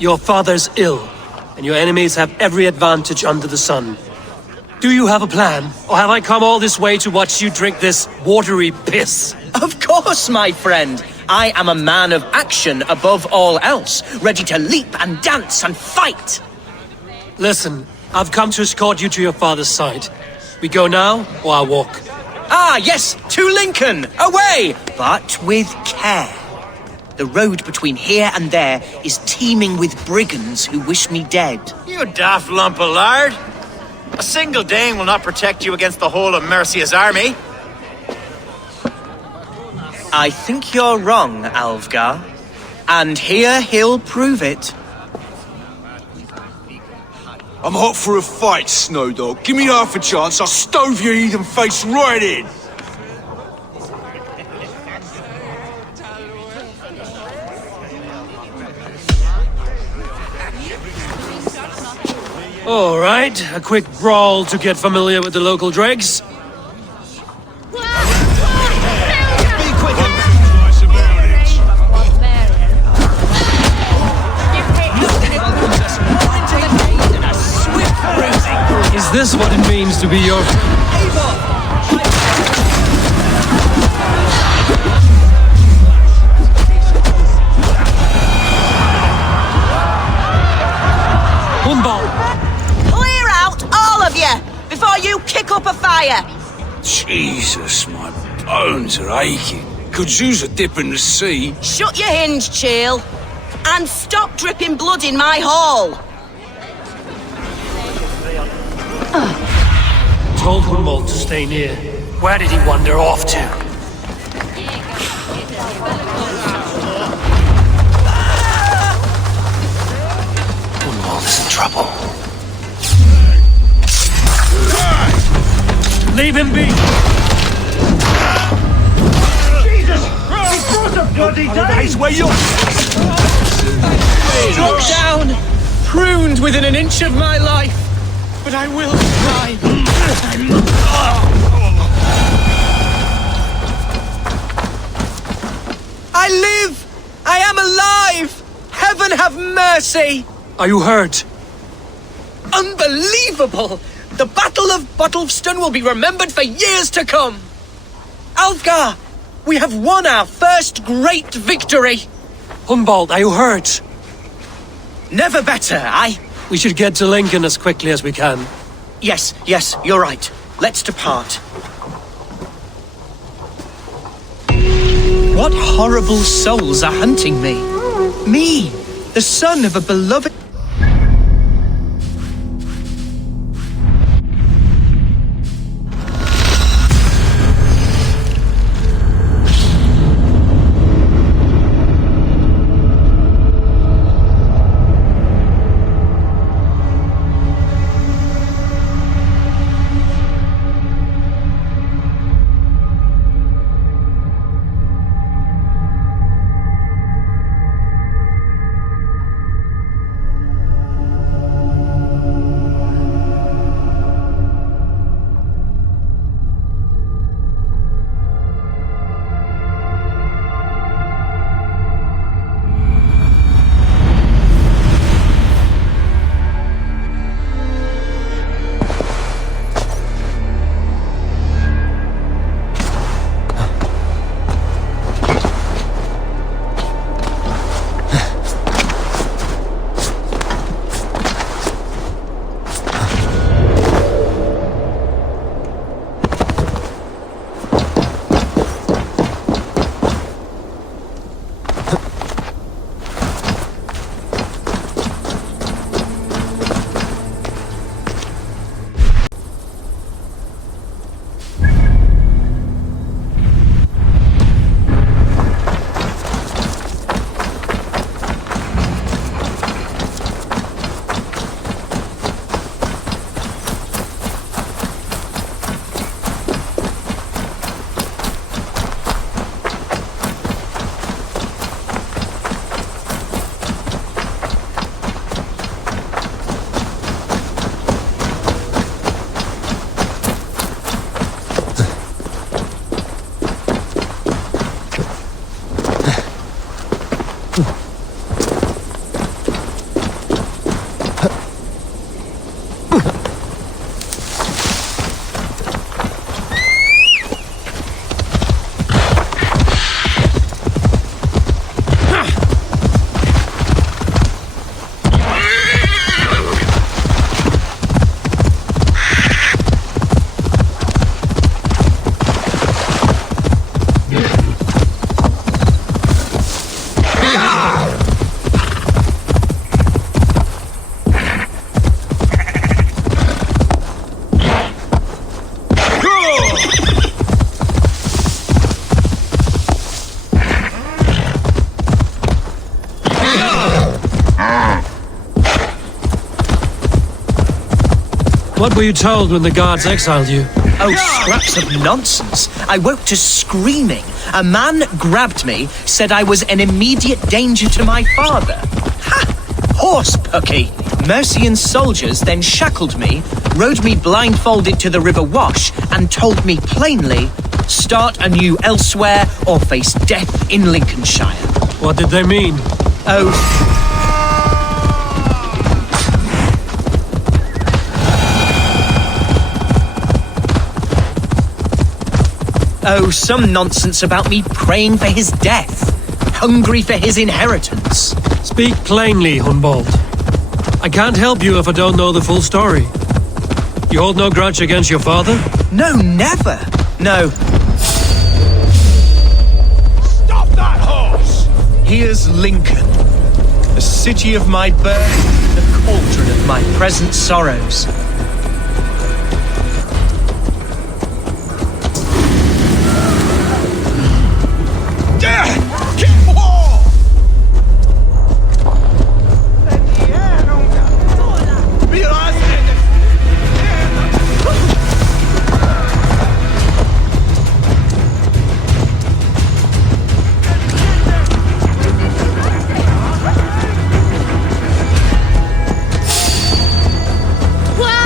your father's ill, and your enemies have every advantage under the sun. Do you have a plan, or have I come all this way to watch you drink this watery piss? Of course, my friend. I am a man of action above all else, ready to leap and dance and fight. Listen, I've come to escort you to your father's side. We go now, or I walk? Ah, yes, to Lincoln! Away! But with care. The road between here and there is teeming with brigands who wish me dead. You daft lump of lard! A single Dane will not protect you against the whole of Mercia's army. I think you're wrong, Alfgar. And here he'll prove it. I'm hot for a fight, Snowdog. Give me half a chance, I'll stove your heathen face right in! All right, a quick brawl to get familiar with the local dregs. Is this what it means to be your... Clear out, all of you, before you kick up a fire! Jesus, my bones are aching. Could use a dip in the sea. Shut your hinge, Chill, and stop dripping blood in my hall! Told Hunwald to stay near. Where did he wander off to? Hunwald is in trouble. Leave him be! Jesus Christ! What a bloody day! Where you're... Struck down, pruned within an inch of my life, but I will try. I live! I am alive! Heaven have mercy! Are you hurt? Unbelievable! The Battle of Bottleston will be remembered for years to come! Alfgar, we have won our first great victory! Hunwald, are you hurt? Never better, We should get to Lincoln as quickly as we can. Yes, you're right. Let's depart. What horrible souls are hunting me? Me, the son of a beloved... What were you told when the guards exiled you? Oh, scraps of nonsense. I woke to screaming. A man grabbed me, said I was an immediate danger to my father. Ha! Horse pucky. Mercian soldiers then shackled me, rode me blindfolded to the River Wash, and told me plainly, start anew elsewhere or face death in Lincolnshire. What did they mean? Oh, some nonsense about me praying for his death, hungry for his inheritance. Speak plainly, Hunbold. I can't help you if I don't know the full story. You hold no grudge against your father? No, never. No. Stop that horse! Here's Lincoln, the city of my birth, the cauldron of my present sorrows. Wow!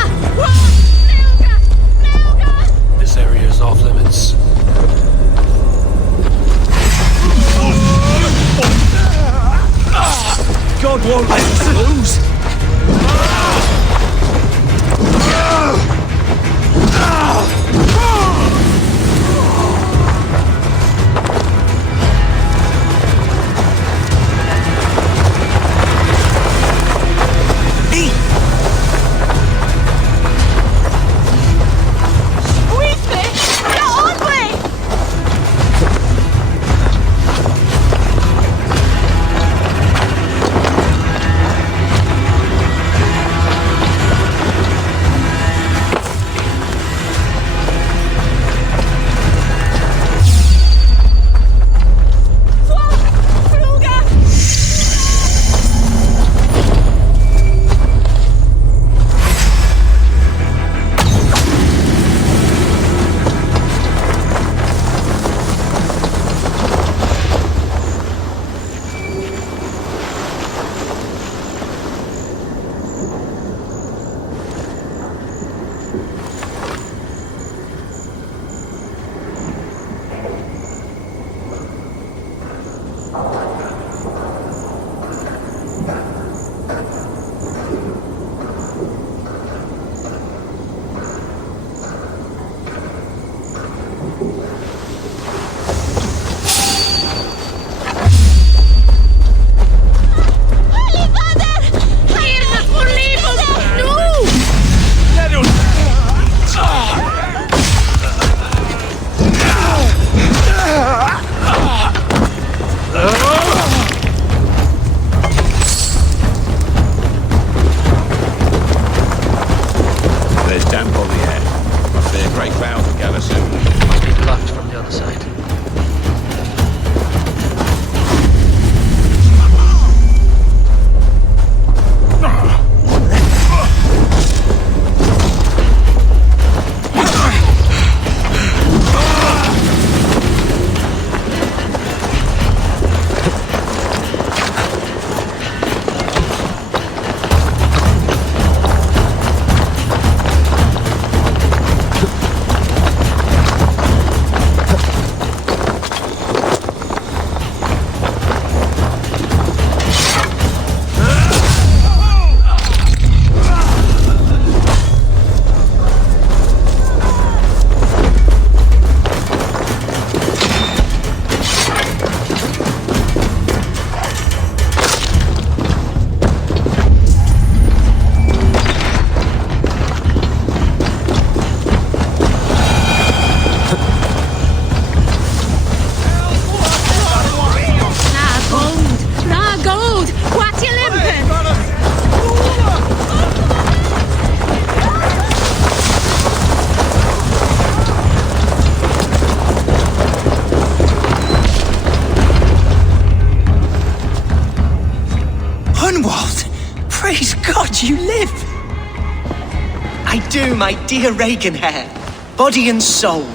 do, my dear Reaganhair? Body and soul.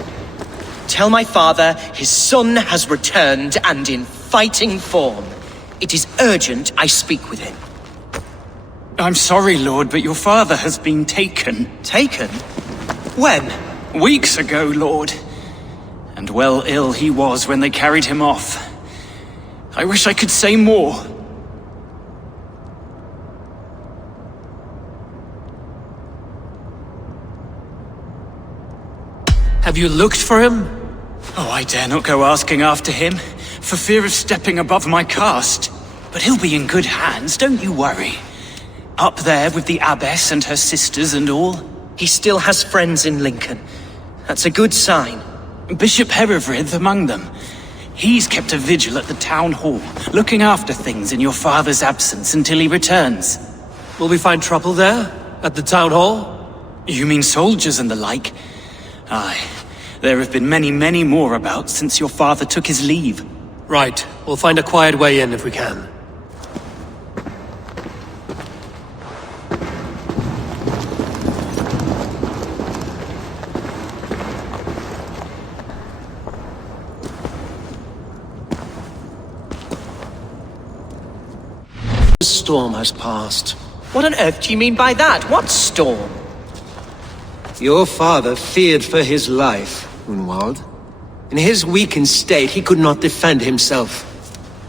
Tell my father his son has returned and in fighting form. It is urgent I speak with him. I'm sorry, Lord, but your father has been taken. Taken? When? Weeks ago, Lord. And well ill he was when they carried him off. I wish I could say more. Have you looked for him? Oh, I dare not go asking after him, for fear of stepping above my caste. But he'll be in good hands, don't you worry. Up there with the abbess and her sisters and all. He still has friends in Lincoln. That's a good sign. Bishop Herewrith among them. He's kept a vigil at the town hall, looking after things in your father's absence until he returns. Will we find trouble there? At the town hall? You mean soldiers and the like? Aye. There have been many, many more about since your father took his leave. Right. We'll find a quiet way in if we can. The storm has passed. What on earth do you mean by that? What storm? Your father feared for his life, Hunwald. In his weakened state, he could not defend himself.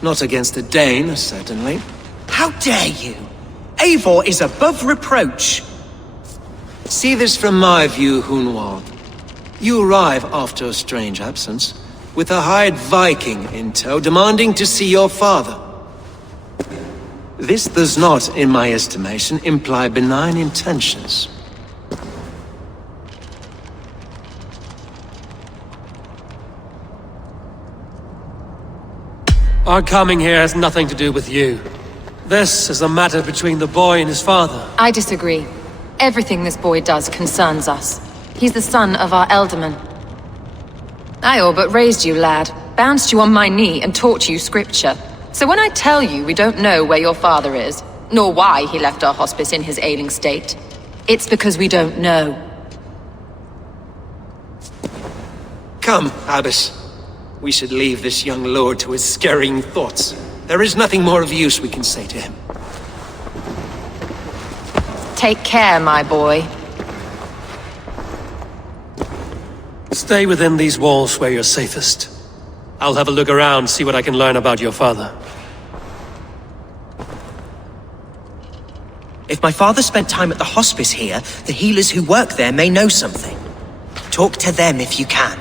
Not against a Dane, certainly. How dare you? Eivor is above reproach. See this from my view, Hunwald. You arrive after a strange absence, with a hired Viking in tow, demanding to see your father. This does not, in my estimation, imply benign intentions. Our coming here has nothing to do with you. This is a matter between the boy and his father. I disagree. Everything this boy does concerns us. He's the son of our Elderman. I all but raised you, lad. Bounced you on my knee and taught you scripture. So when I tell you we don't know where your father is, nor why he left our hospice in his ailing state, it's because we don't know. Come, Abbess. We should leave this young lord to his scurrying thoughts. There is nothing more of use we can say to him. Take care, my boy. Stay within these walls where you're safest. I'll have a look around, see what I can learn about your father. If my father spent time at the hospice here, the healers who work there may know something. Talk to them if you can.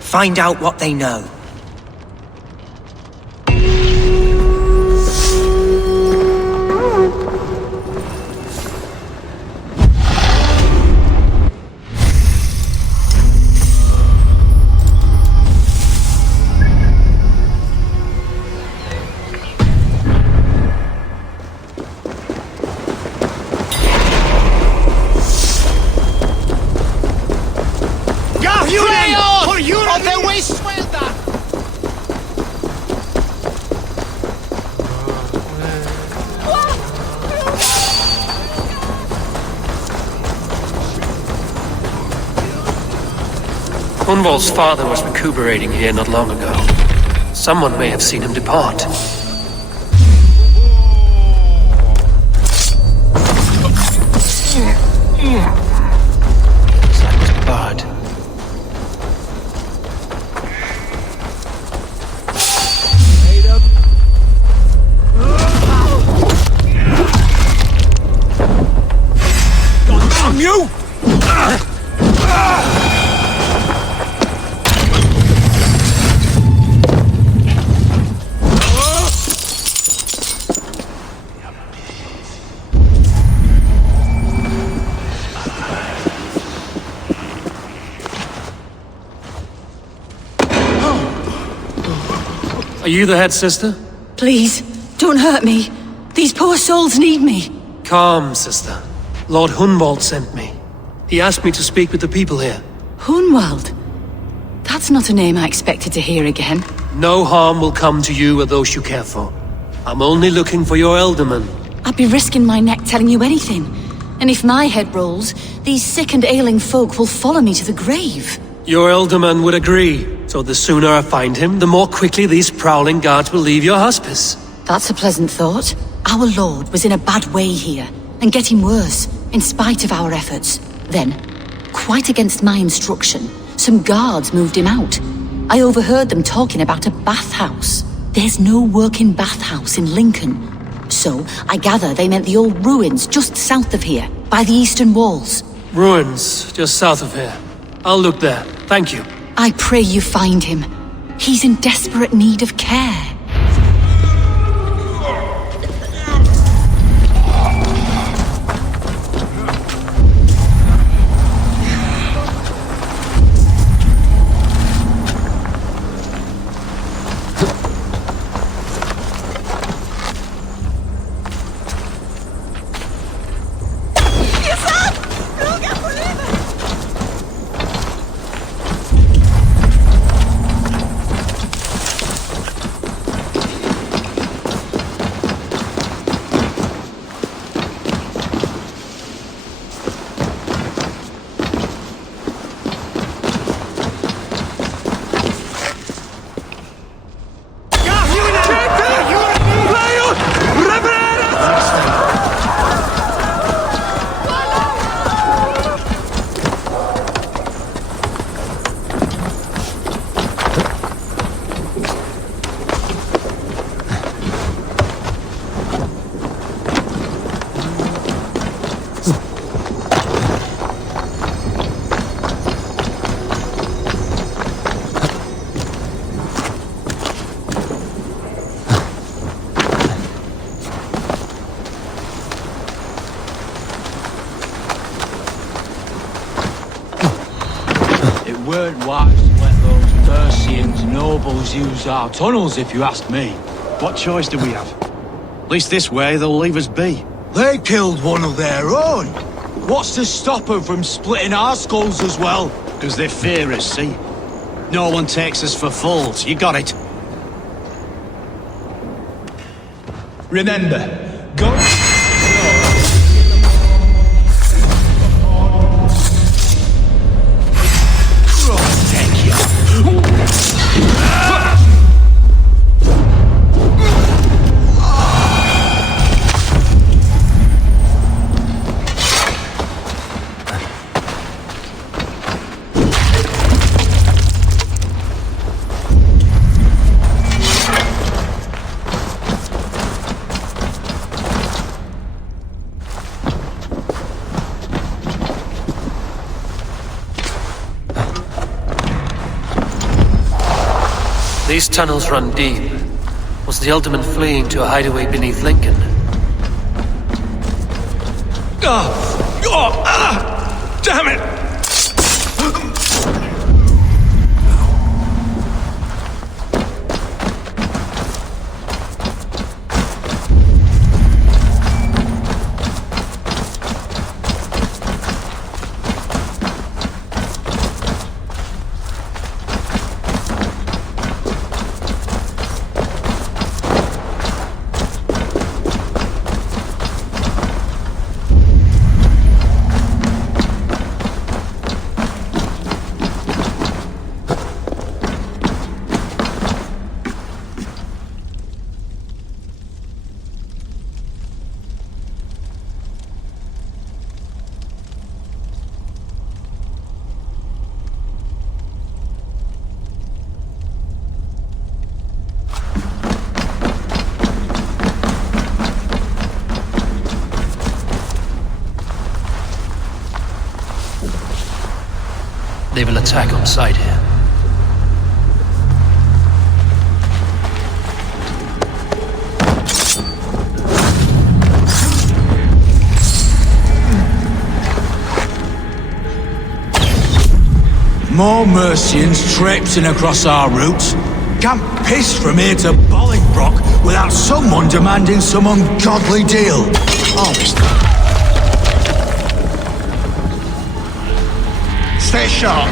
Find out what they know. Hunwald's father was recuperating here not long ago. Someone may have seen him depart. Looks like Mr. Bard. Damn you! Are you the head sister? Please, don't hurt me. These poor souls need me. Calm, sister. Lord Hunwald sent me. He asked me to speak with the people here. Hunwald? That's not a name I expected to hear again. No harm will come to you or those you care for. I'm only looking for your Elderman. I'd be risking my neck telling you anything. And if my head rolls, these sick and ailing folk will follow me to the grave. Your Elderman would agree. So the sooner I find him, the more quickly these prowling guards will leave your hospice. That's a pleasant thought. Our lord was in a bad way here, and getting worse, in spite of our efforts. Then, quite against my instruction, some guards moved him out. I overheard them talking about a bathhouse. There's no working bathhouse in Lincoln. So, I gather they meant the old ruins just south of here, by the eastern walls. Ruins, just south of here. I'll look there. Thank you. I pray you find him. He's in desperate need of care. Weren't wise to let those Mercians nobles use our tunnels, if you ask me. What choice do we have? At least this way they'll leave us be. They killed one of their own. What's to stop them from splitting our skulls as well? Because they fear us, see? No one takes us for fools, you got it. Remember, go... These tunnels run deep. Was the Alderman fleeing to a hideaway beneath Lincoln? Damn it! They will attack on sight here. More Mercians traipsing across our routes. Can't piss from here to Bolingbroke without someone demanding some ungodly deal. Honestly. Stay sharp.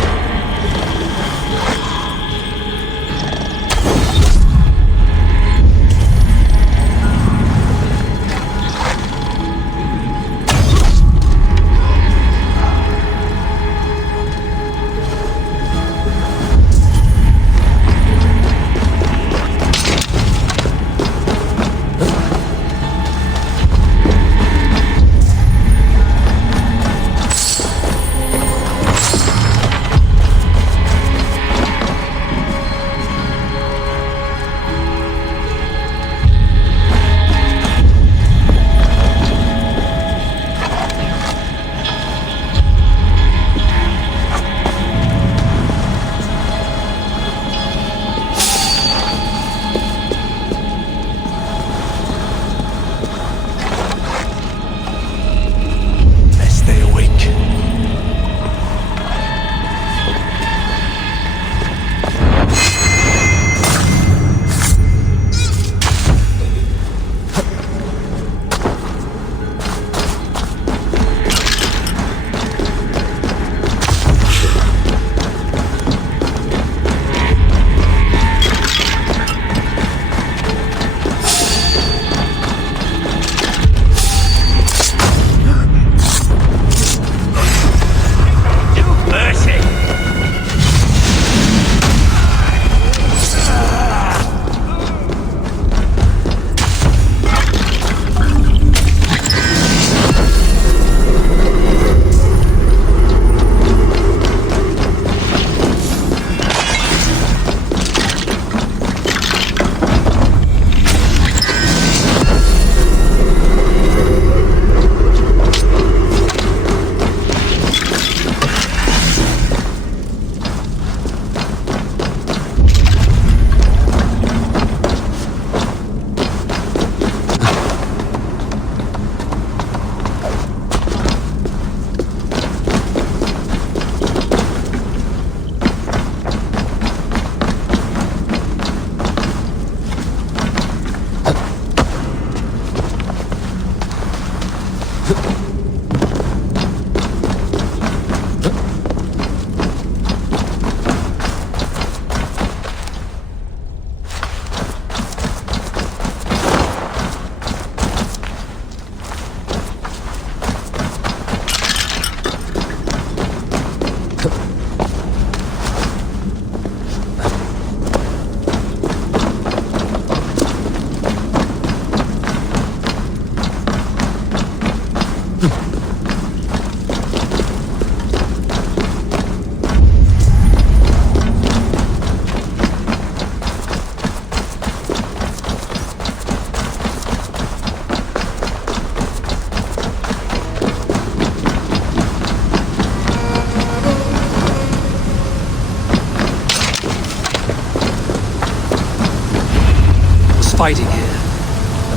fighting here.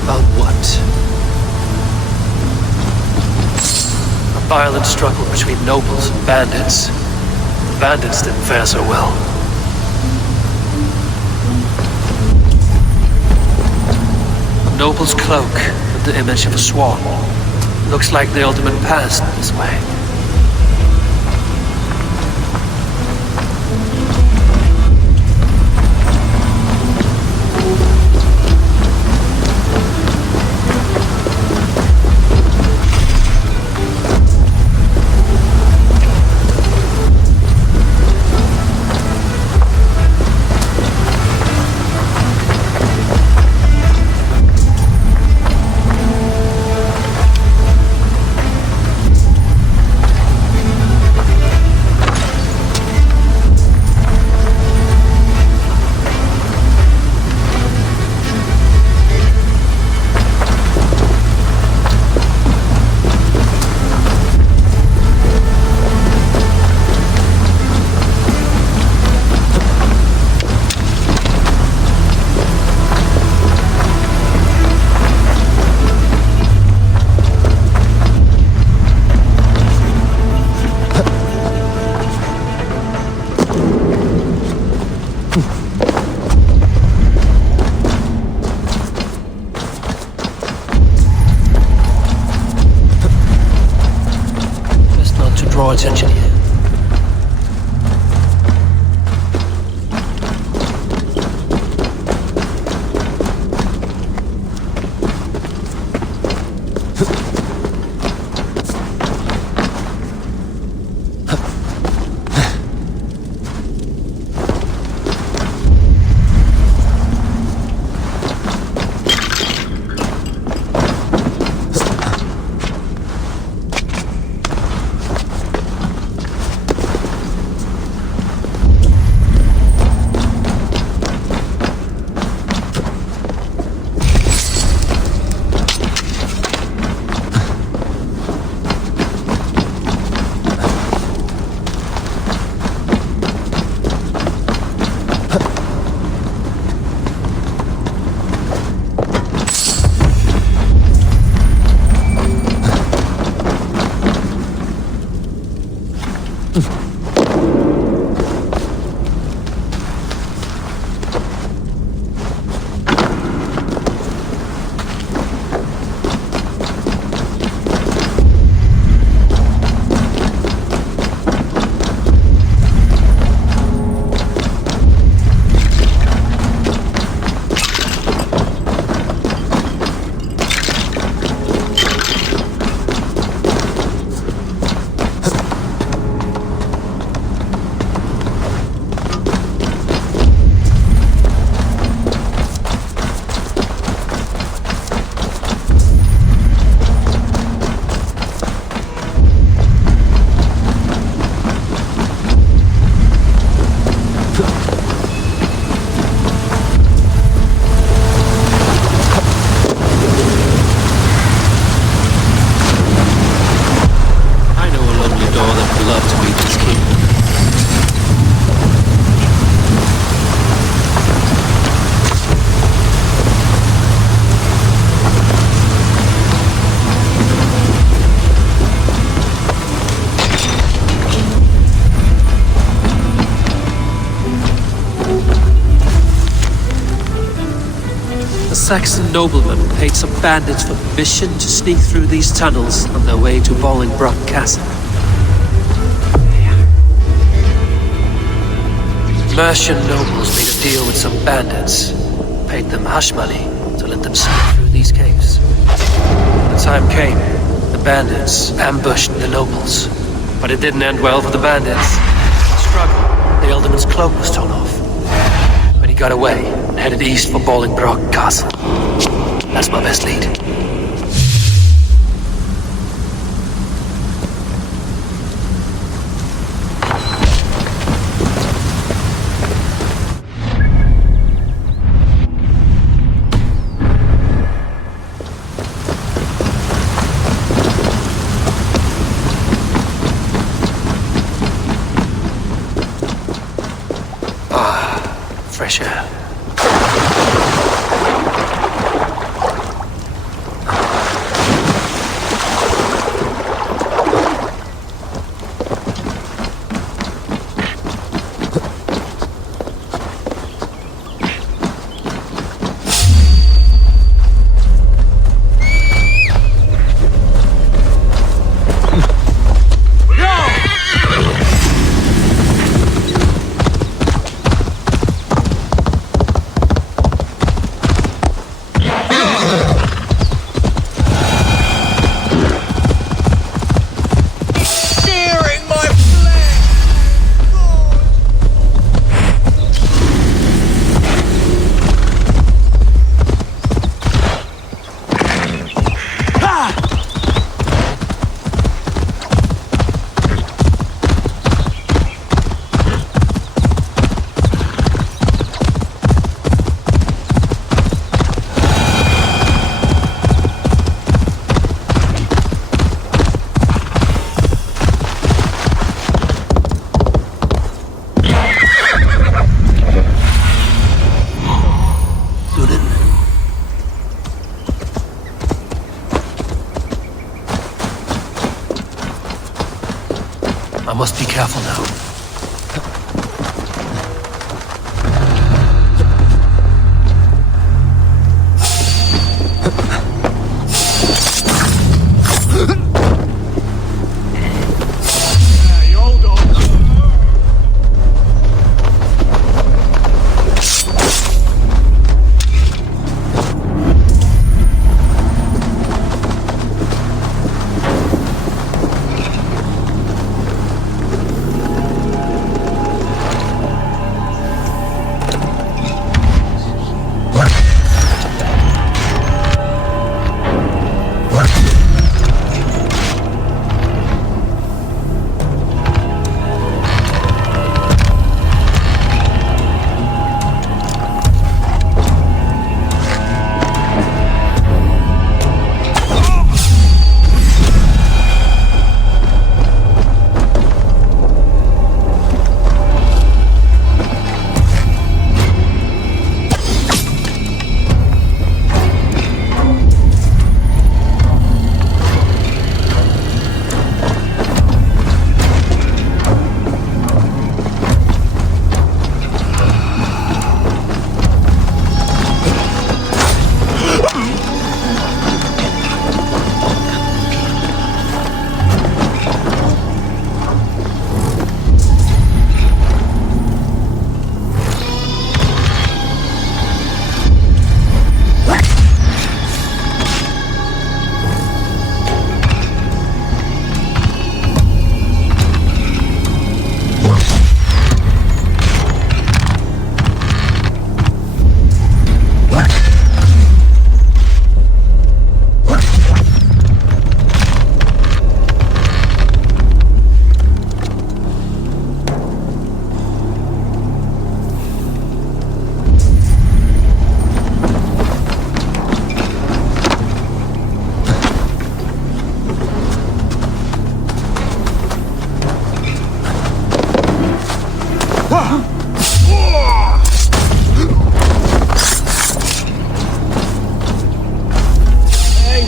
About what? A violent struggle between nobles and bandits. The bandits didn't fare so well. A noble's cloak with the image of a swan. Looks like the ultimate passed this way. Draw attention here. Saxon noblemen paid some bandits for permission to sneak through these tunnels on their way to Bolingbroke Castle. Mercian nobles made a deal with some bandits, paid them hush money to let them sneak through these caves. When the time came, the bandits ambushed the nobles, but it didn't end well for the bandits. In the struggle, the Alderman's cloak was torn off. But he got away and headed east for Bolingbroke Castle. That's my best lead. Fresh air. I must be careful now.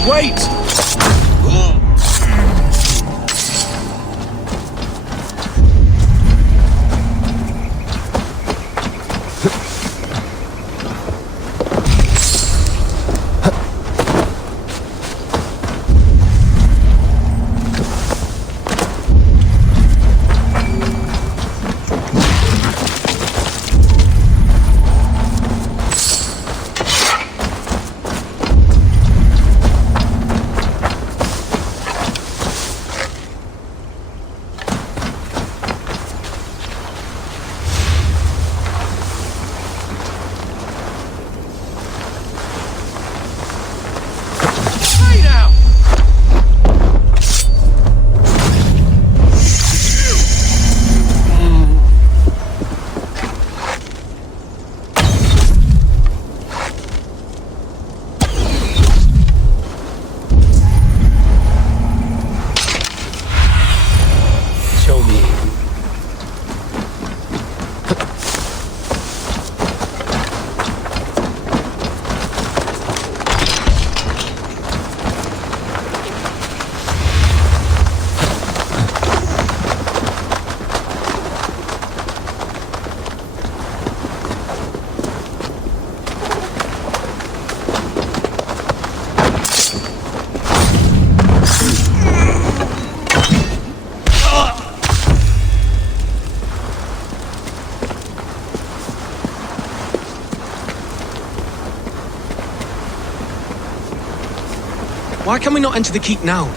Wait! Why can we not enter the keep now?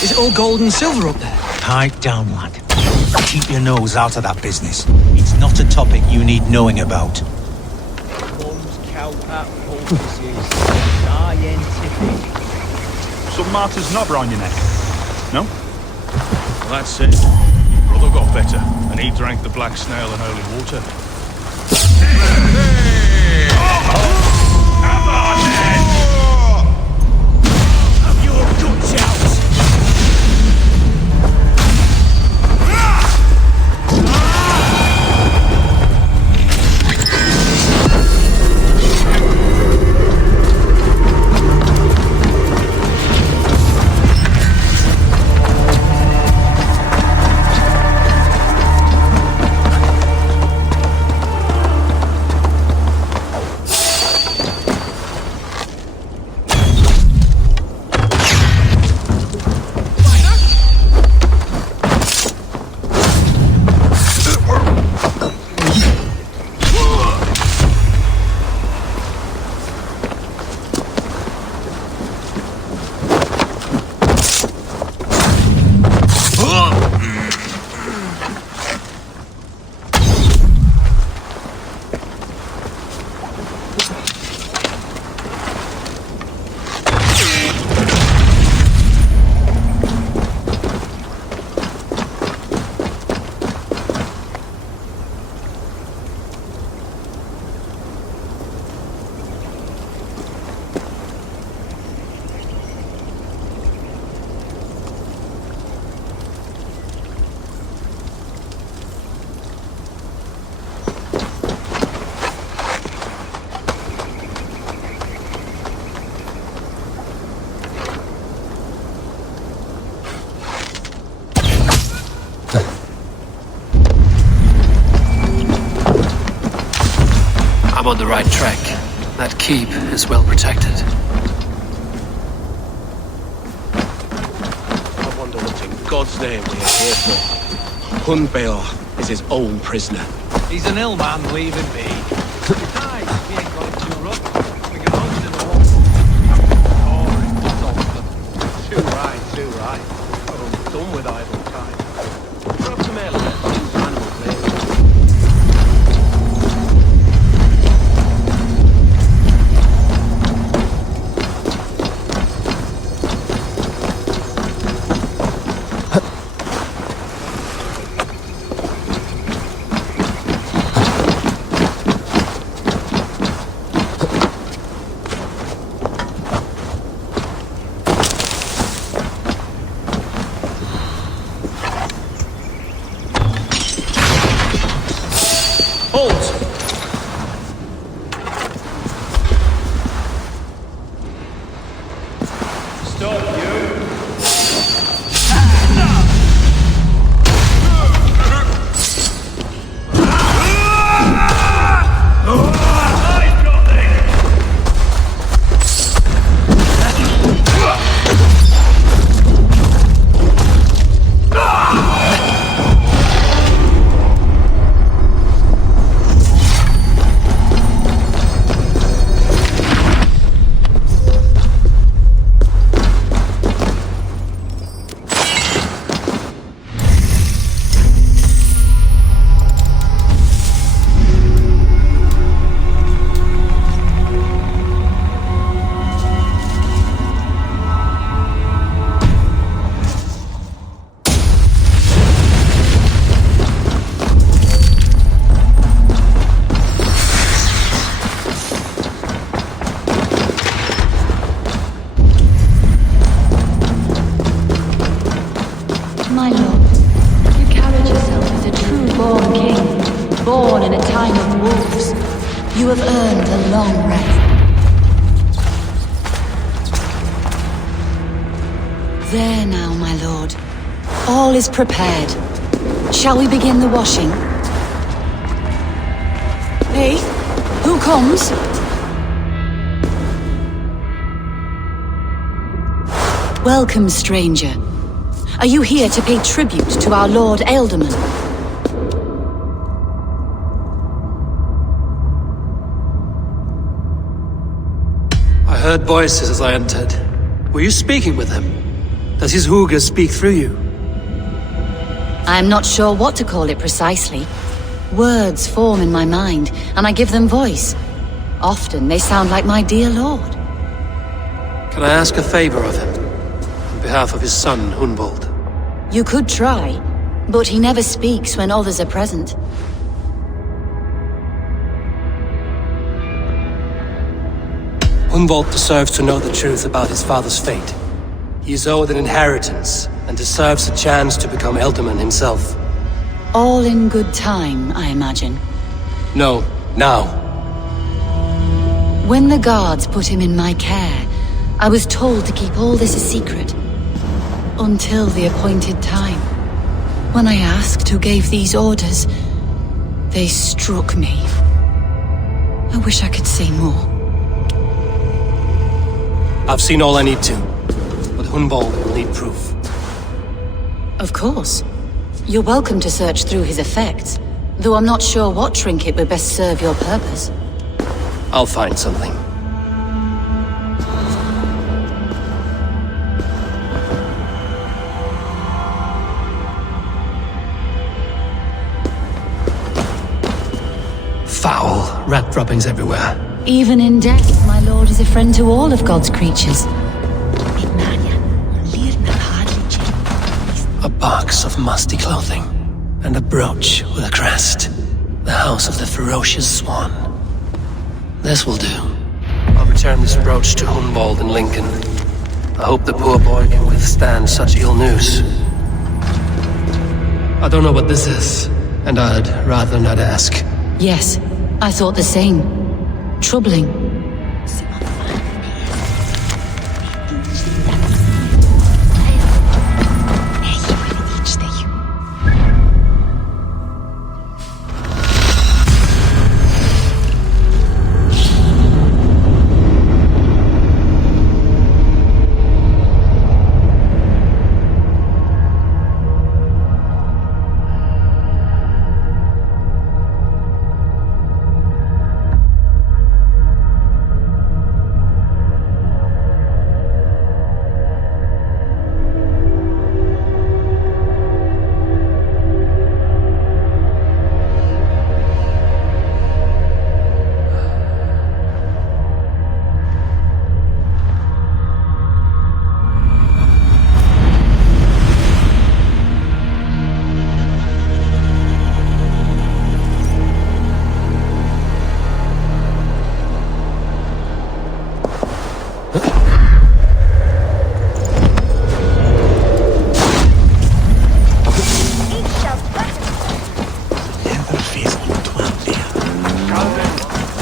Is it all gold and silver up there? Pipe down, lad. Keep your nose out of that business. It's not a topic you need knowing about. Some martyr's knot around your neck, no? Well, that's it. Brother got better, and he drank the black snail and holy water. Come on, then! Have your guts out! I'm on the right track. That keep is well protected. I wonder what in God's name we are here for. Hunbeor is his own prisoner. He's an ill man, leave him be. Besides, we ain't got it too rough. We can host in the wall. Oh, too right, too right. I'm done with idle time. Drop some ale there, man will play. My lord, you carried yourself as a true-born king, born in a time of wolves. You have earned a long rest. There now, my lord. All is prepared. Shall we begin the washing? Hey, who comes? Welcome, stranger. Are you here to pay tribute to our Lord Ealdorman? I heard voices as I entered. Were you speaking with him? Does his hooga speak through you? I am not sure what to call it precisely. Words form in my mind, and I give them voice. Often they sound like my dear lord. Can I ask a favor of him? On behalf of his son, Hunbold. You could try, but he never speaks when others are present. Hunbold deserves to know the truth about his father's fate. He is owed an inheritance, and deserves a chance to become Ealdorman himself. All in good time, I imagine. No, now. When the guards put him in my care, I was told to keep all this a secret. Until the appointed time. When I asked who gave these orders, they struck me. I wish I could say more. I've seen all I need to, but Hunbold will need proof. Of course. You're welcome to search through his effects, though I'm not sure what trinket would best serve your purpose. I'll find something. Foul, rat droppings everywhere. Even in death, my lord is a friend to all of God's creatures. A box of musty clothing, and a brooch with a crest. The house of the ferocious swan. This will do. I'll return this brooch to Hunbold in Lincoln. I hope the poor boy can withstand such ill news. I don't know what this is, and I'd rather not ask. Yes, I thought the same. Troubling.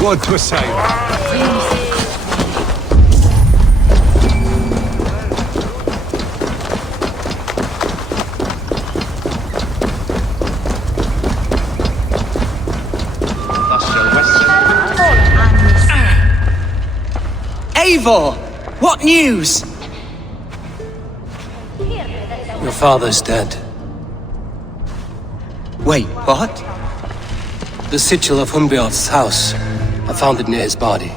God to a sailor. Eivor! What news? Your father's dead. Wait, what? The sigil of Hunbjorn's house. I found it near his body.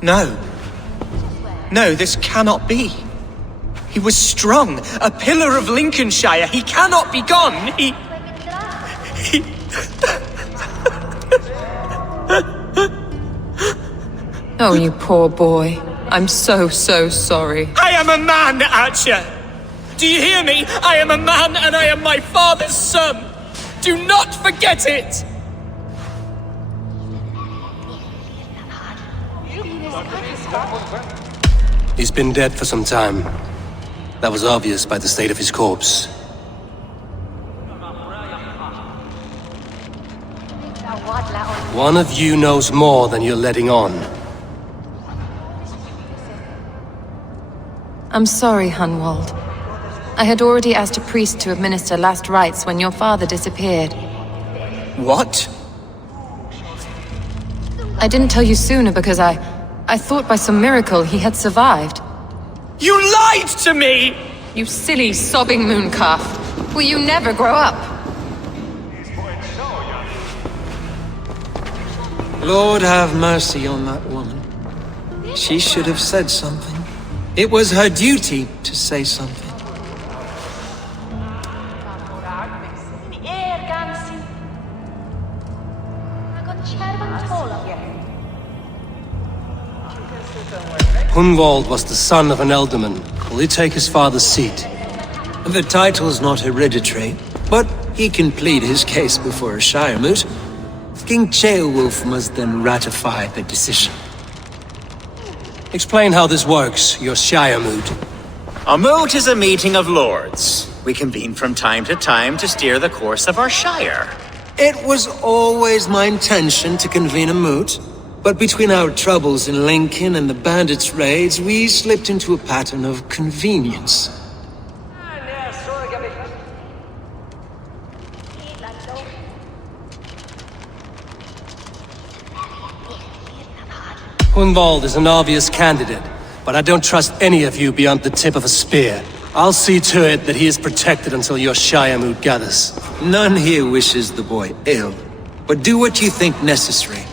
No. No, this cannot be. He was strong, a pillar of Lincolnshire. He cannot be gone. He... Oh, you poor boy. I'm so sorry. I am a man, Archer! Do you hear me? I am a man and I am my father's son! Do not forget it! He's been dead for some time. That was obvious by the state of his corpse. One of you knows more than you're letting on. I'm sorry, Hunwald. I had already asked a priest to administer last rites when your father disappeared. What? I didn't tell you sooner because I thought by some miracle he had survived. You lied to me! You silly, sobbing mooncalf. Will you never grow up? Lord have mercy on that woman. She should have said something. It was her duty to say something. Hunwald was the son of an ealdorman. Will he take his father's seat? The title's not hereditary, but he can plead his case before a Shire moot. King Ceolwulf must then ratify the decision. Explain how this works, your Shire moot. A moot is a meeting of lords. We convene from time to time to steer the course of our Shire. It was always my intention to convene a moot, but between our troubles in Lincoln and the bandits' raids, we slipped into a pattern of convenience. Hunwald is an obvious candidate, but I don't trust any of you beyond the tip of a spear. I'll see to it that he is protected until your Shire moot gathers. None here wishes the boy ill, but do what you think necessary.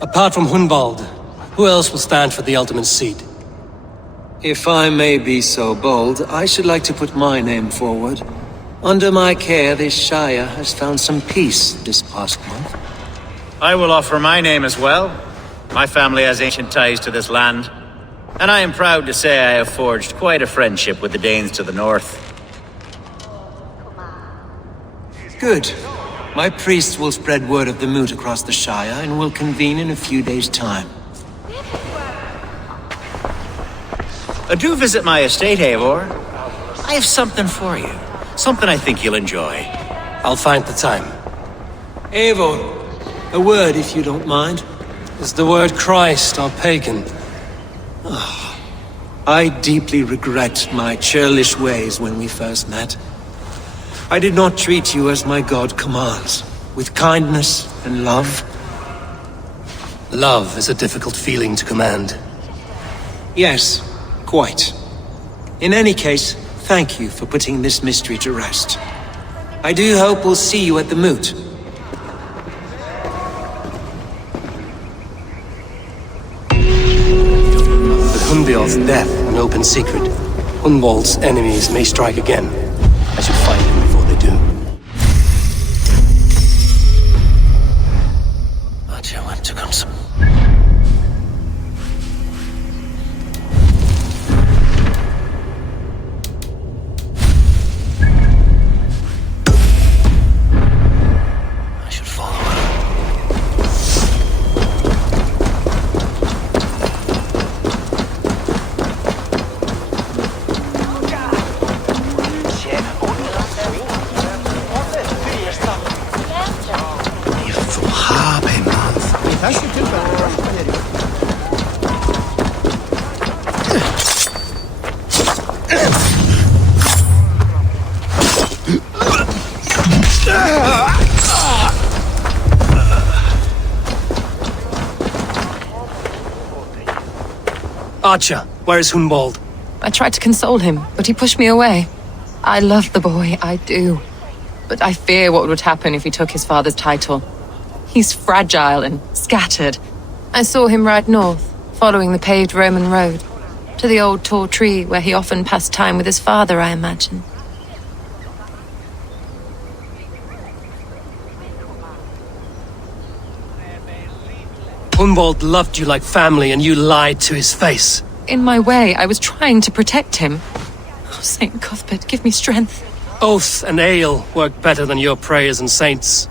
Apart from Hunwald, who else will stand for the ultimate seat? If I may be so bold, I should like to put my name forward. Under my care, this Shire has found some peace this past month. I will offer my name as well. My family has ancient ties to this land, and I am proud to say I have forged quite a friendship with the Danes to the north. Good. My priests will spread word of the moot across the Shire, and will convene in a few days' time. Do visit my estate, Eivor. I have something for you. Something I think you'll enjoy. I'll find the time. Eivor, a word if you don't mind. Is the word Christ or pagan? I deeply regret my churlish ways when we first met. I did not treat you as my god commands, with kindness and love. Love is a difficult feeling to command. Yes, quite. In any case, thank you for putting this mystery to rest. I do hope we'll see you at the moot. Hunbjorn's death an open secret. Hunwald's enemies may strike again. I should find him before they do. Archer went to consum. I should follow her. Archer, where is Hunwald? I tried to console him, but he pushed me away. I love the boy, I do. But I fear what would happen if he took his father's title. He's fragile and scattered. I saw him ride north, following the paved Roman road. To the old tall tree where he often passed time with his father, I imagine. Hunwald loved you like family and you lied to his face. In my way, I was trying to protect him. Oh, Saint Cuthbert, give me strength. Oath and ale work better than your prayers and saints.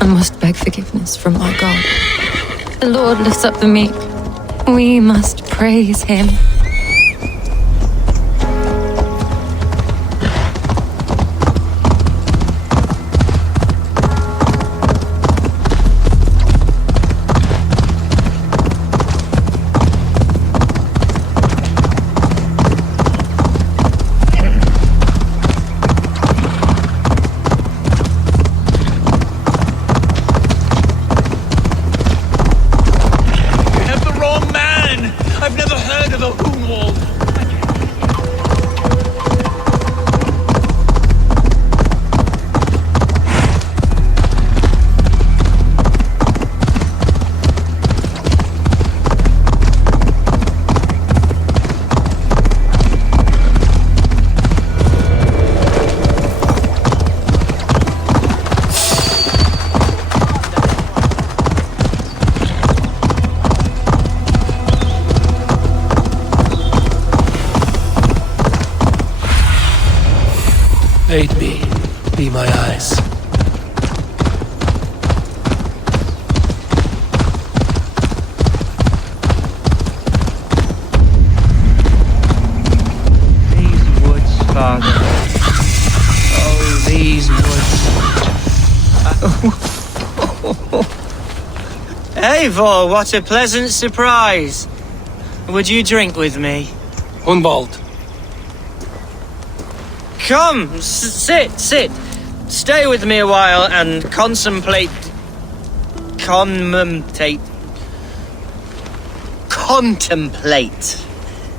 I must beg forgiveness from my God. The Lord lifts up the meek. We must praise him. Aid me, be my eyes. These woods, Father. Oh, these woods. Eivor, what a pleasant surprise. Would you drink with me? Hunwald. Come, sit. Stay with me a while and contemplate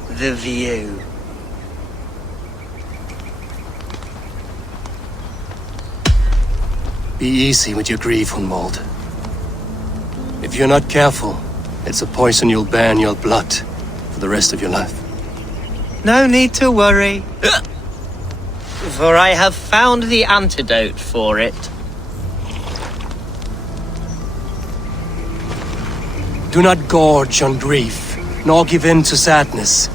the view. Be easy with your grief, Hunwald. If you're not careful, it's a poison you'll bear in your blood for the rest of your life. No need to worry. For I have found the antidote for it. Do not gorge on grief, nor give in to sadness,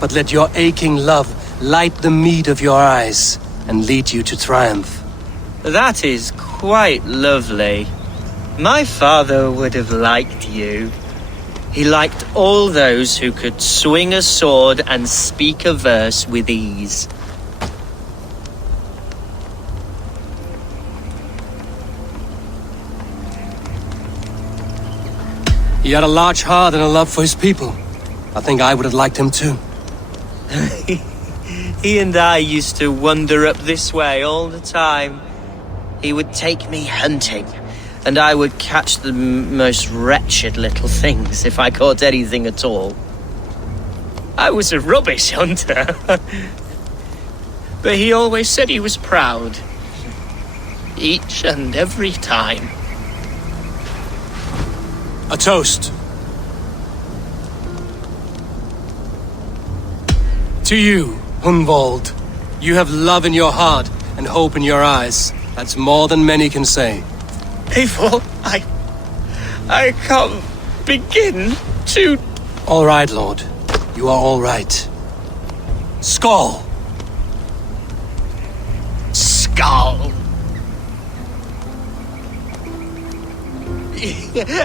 but let your aching love light the mead of your eyes and lead you to triumph. That is quite lovely. My father would have liked you. He liked all those who could swing a sword and speak a verse with ease. He had a large heart and a love for his people. I think I would have liked him too. He and I used to wander up this way all the time. He would take me hunting, and I would catch the most wretched little things if I caught anything at all. I was a rubbish hunter. But he always said he was proud. Each and every time. A toast. To you, Hunwald. You have love in your heart and hope in your eyes. That's more than many can say. Eivor, I can't begin to... All right, Lord. You are all right. Skull! Skull!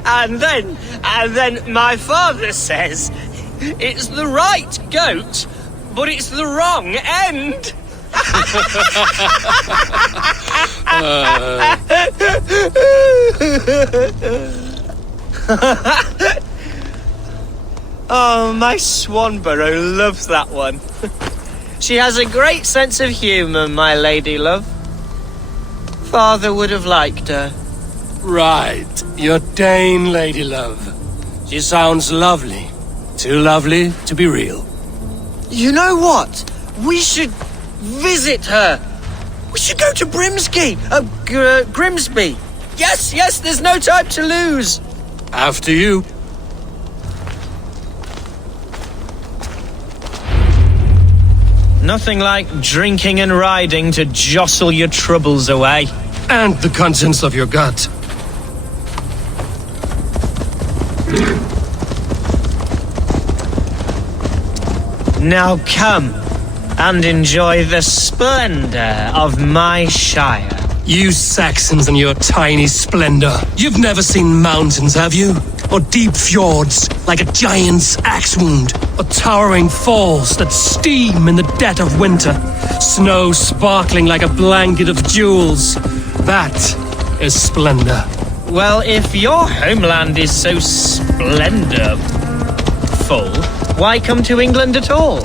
And then my father says it's the right goat, but it's the wrong end. Oh, my Swanborough loves that one. She has a great sense of humor, my lady love. Father would have liked her. Right. Your Dane lady love. She sounds lovely. Too lovely to be real. You know what? We should visit her. We should go to Grimsby. Grimsby. Yes, there's no time to lose. After you. Nothing like drinking and riding to jostle your troubles away. And the contents of your gut. Now come and enjoy the splendor of my shire. You Saxons and your tiny splendor. You've never seen mountains, have you? Or deep fjords, like a giant's axe wound. Or towering falls that steam in the dead of winter. Snow sparkling like a blanket of jewels. That is splendor. Well, if your homeland is so splendorful, why come to England at all?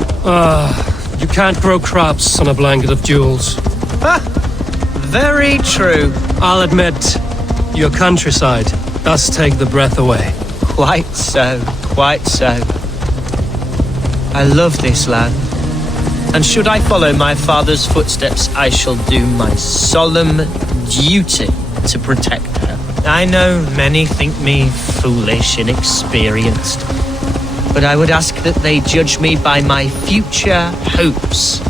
You can't grow crops on a blanket of jewels. Very true. I'll admit, your countryside does take the breath away. Quite so, quite so. I love this land. And should I follow my father's footsteps, I shall do my solemn duty to protect her. I know many think me foolish, inexperienced, but I would ask that they judge me by my future hopes,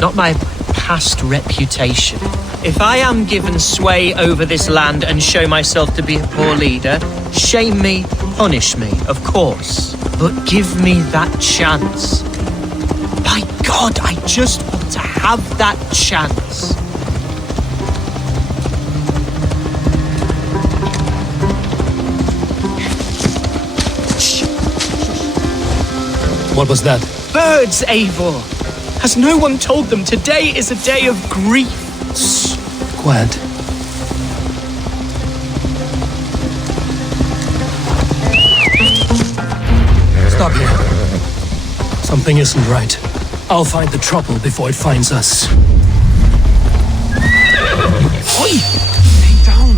not my past reputation. If I am given sway over this land and show myself to be a poor leader, shame me, punish me, of course, but give me that chance. By God, I just want to have that chance. What was that? Birds, Eivor! Has no one told them today is a day of grief? Shh. Quiet. Stop here. Something isn't right. I'll find the trouble before it finds us. Oi! Stay down.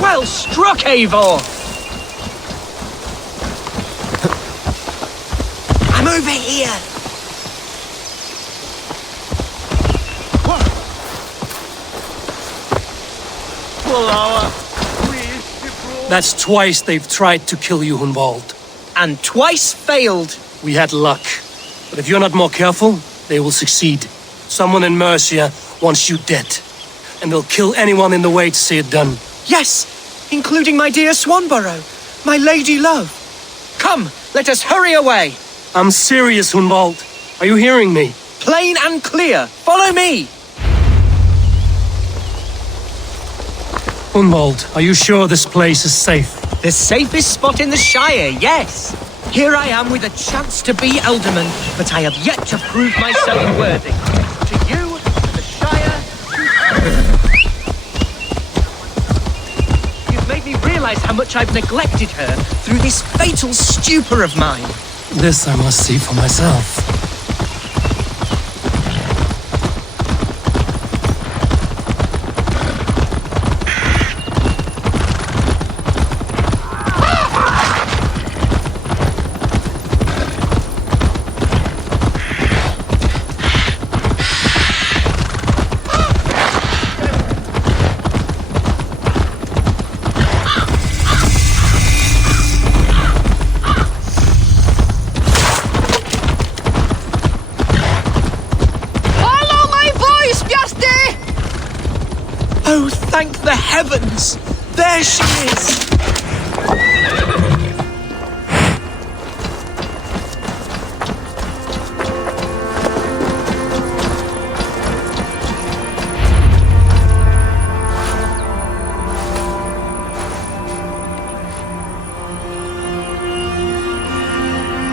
Well struck, Eivor! I'm over here! That's twice they've tried to kill you, Hunwald. And twice failed. We had luck. But if you're not more careful, they will succeed. Someone in Mercia wants you dead. and they'll kill anyone in the way to see it done. Yes, including my dear Swanborough, my lady love. Come, let us hurry away. I'm serious, Hunwald. Are you hearing me? Plain and clear. Follow me. Hunwald, are you sure this place is safe? The safest spot in the Shire, yes. Here I am with a chance to be Alderman, but I have yet to prove myself worthy. To you, to the Shire, You've made me realize how much I've neglected her through this fatal stupor of mine. This I must see for myself. Oh, thank the heavens! There she is!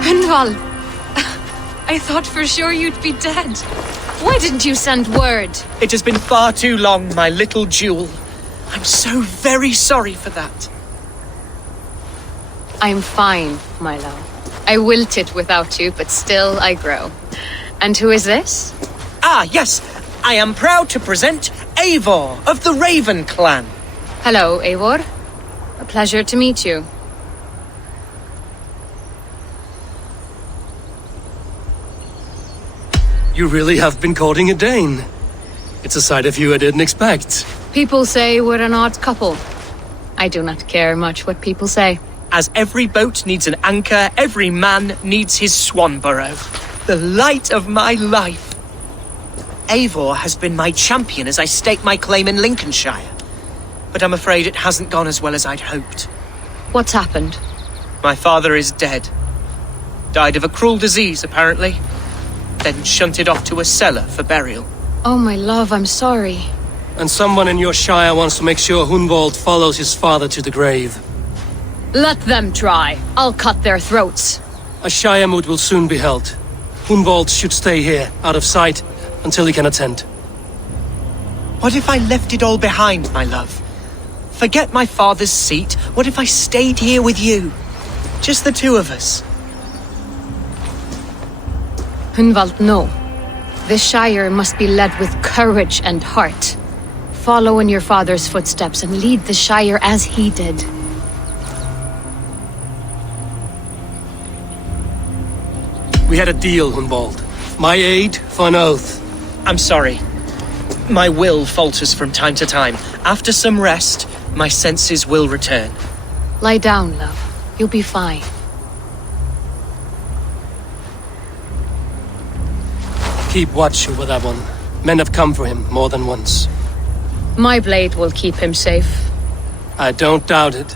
Hunwald! I thought for sure you'd be dead. Why didn't you send word? It has been far too long, my little jewel. I'm so very sorry for that. I'm fine, my love. I wilted without you, but still I grow. And who is this? Ah, yes. I am proud to present Eivor of the Raven clan. Hello, Eivor. A pleasure to meet you. You really have been courting a Dane. It's a side of you I didn't expect. People say we're an odd couple. I do not care much what people say. As every boat needs an anchor, every man needs his Swanborough. The light of my life. Eivor has been my champion as I stake my claim in Lincolnshire. But I'm afraid it hasn't gone as well as I'd hoped. What's happened? My father is dead. Died of a cruel disease, apparently. Then shunted off to a cellar for burial. Oh, my love, I'm sorry. And someone in your shire wants to make sure Hunwald follows his father to the grave. Let them try. I'll cut their throats. A shire moot will soon be held. Hunwald should stay here, out of sight, until he can attend. What if I left it all behind, my love? Forget my father's seat. What if I stayed here with you? Just the two of us. Hunwald, no. This Shire must be led with courage and heart. Follow in your father's footsteps and lead the Shire as he did. We had a deal, Hunwald. My aid for an oath. I'm sorry. My will falters from time to time. After some rest, my senses will return. Lie down, love. You'll be fine. Keep watch over that one. Men have come for him more than once. My blade will keep him safe. I don't doubt it.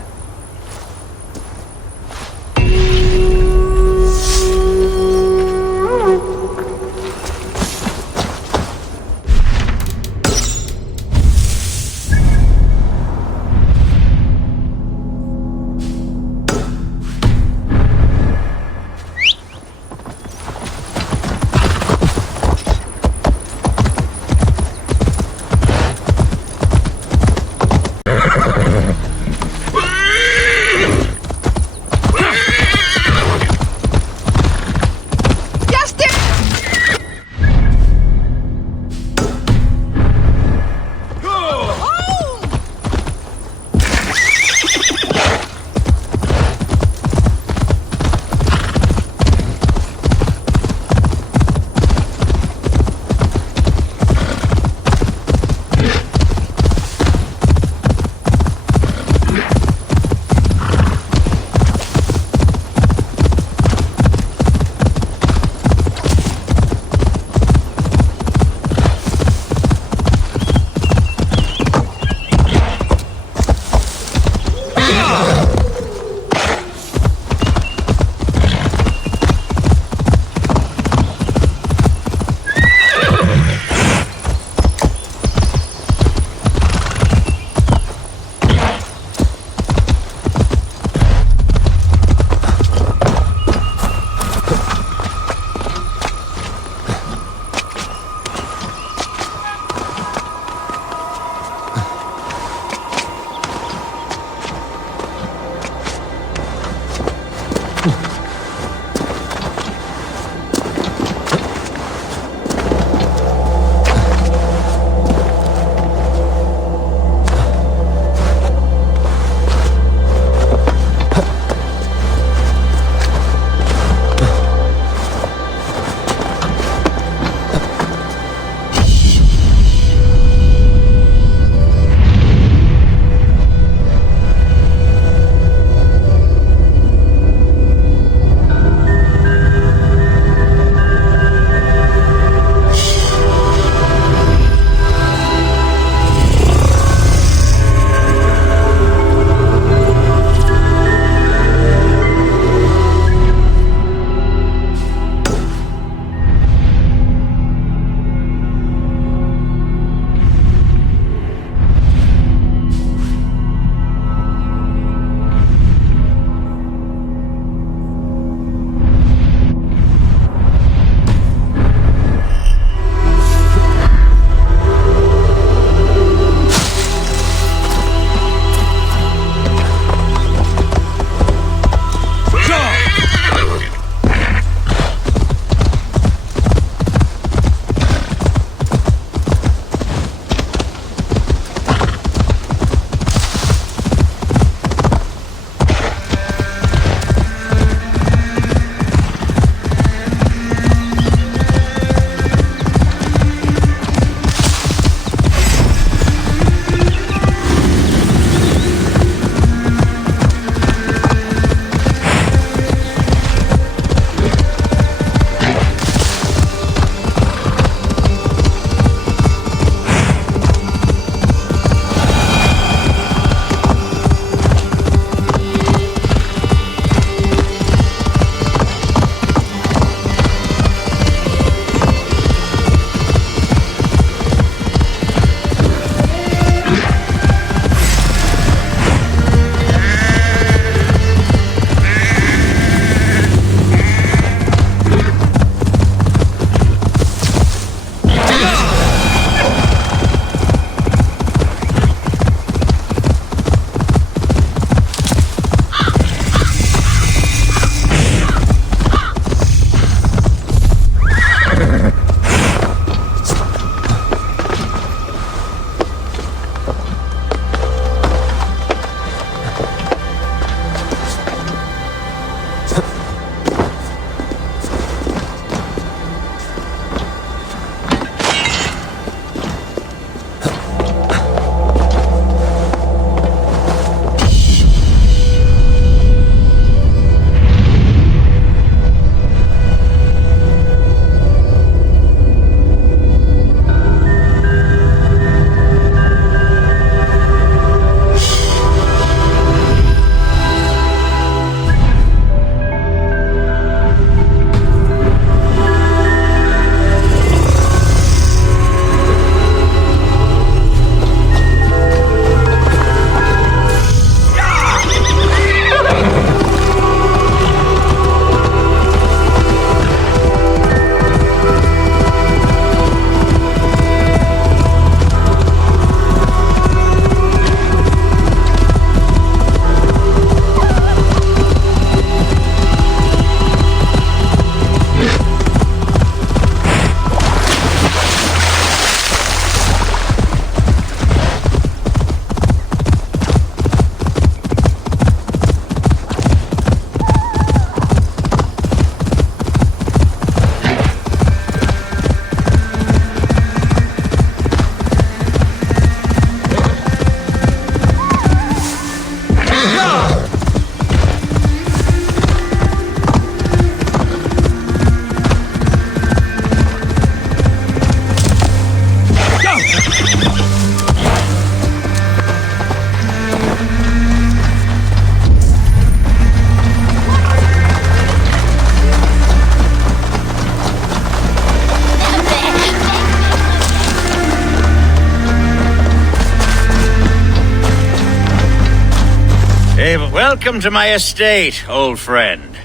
Hey, welcome to my estate, old friend.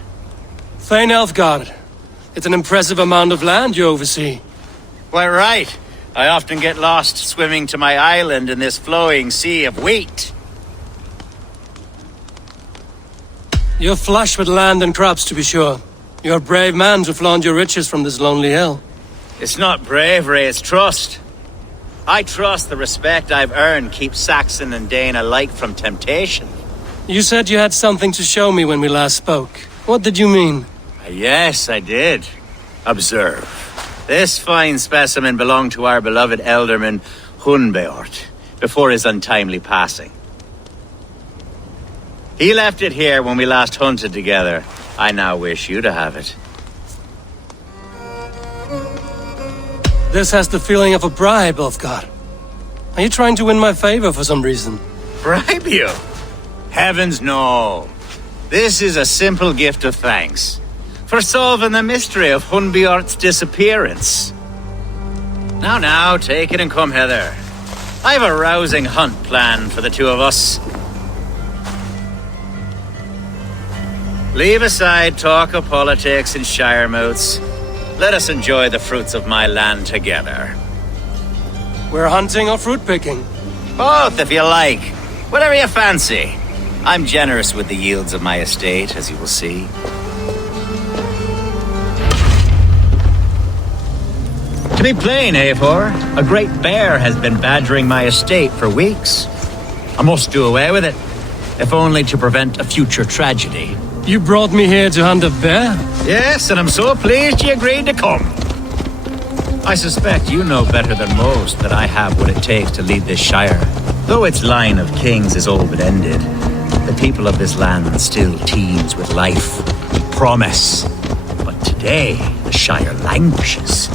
Thane Elfgard. It's an impressive amount of land you oversee. Quite right. I often get lost swimming to my island in this flowing sea of wheat. You're flush with land and crops, to be sure. You're a brave man to flaunt your riches from this lonely hill. It's not bravery, it's trust. I trust the respect I've earned keeps Saxon and Dane alike from temptation. You said you had something to show me when we last spoke. What did you mean? Yes, I did. Observe. This fine specimen belonged to our beloved elderman, Hunbeort, before his untimely passing. He left it here when we last hunted together. I now wish you to have it. This has the feeling of a bribe, Ulfgar. Are you trying to win my favor for some reason? Bribe you? Heavens no. This is a simple gift of thanks for solving the mystery of Hunbeort's disappearance. Now, take it and come hither. I have a rousing hunt planned for the two of us. Leave aside talk of politics and shire moats. Let us enjoy the fruits of my land together. We're hunting or fruit picking? Both, if you like. Whatever you fancy. I'm generous with the yields of my estate, as you will see. To be plain, Eivor, a great bear has been badgering my estate for weeks. I must do away with it, if only to prevent a future tragedy. You brought me here to hunt a bear? Yes, and I'm so pleased you agreed to come. I suspect you know better than most that I have what it takes to lead this shire. Though its line of kings is all but ended, the people of this land still teems with life and promise. But today, the shire languishes.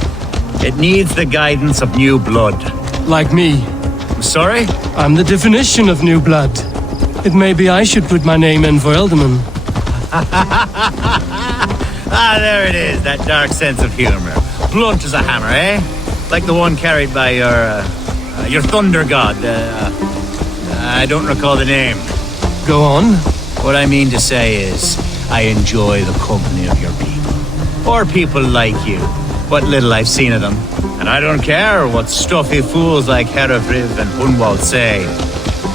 It needs the guidance of new blood. Like me. I'm sorry? I'm the definition of new blood. It may be I should put my name in for Elderman. There it is, that dark sense of humor. Blunt as a hammer, eh? Like the one carried by your thunder god. I don't recall the name. Go on. What I mean to say is, I enjoy the company of your people. Or people like you. What little I've seen of them. And I don't care what stuffy fools like Herefriv and Hunwald say.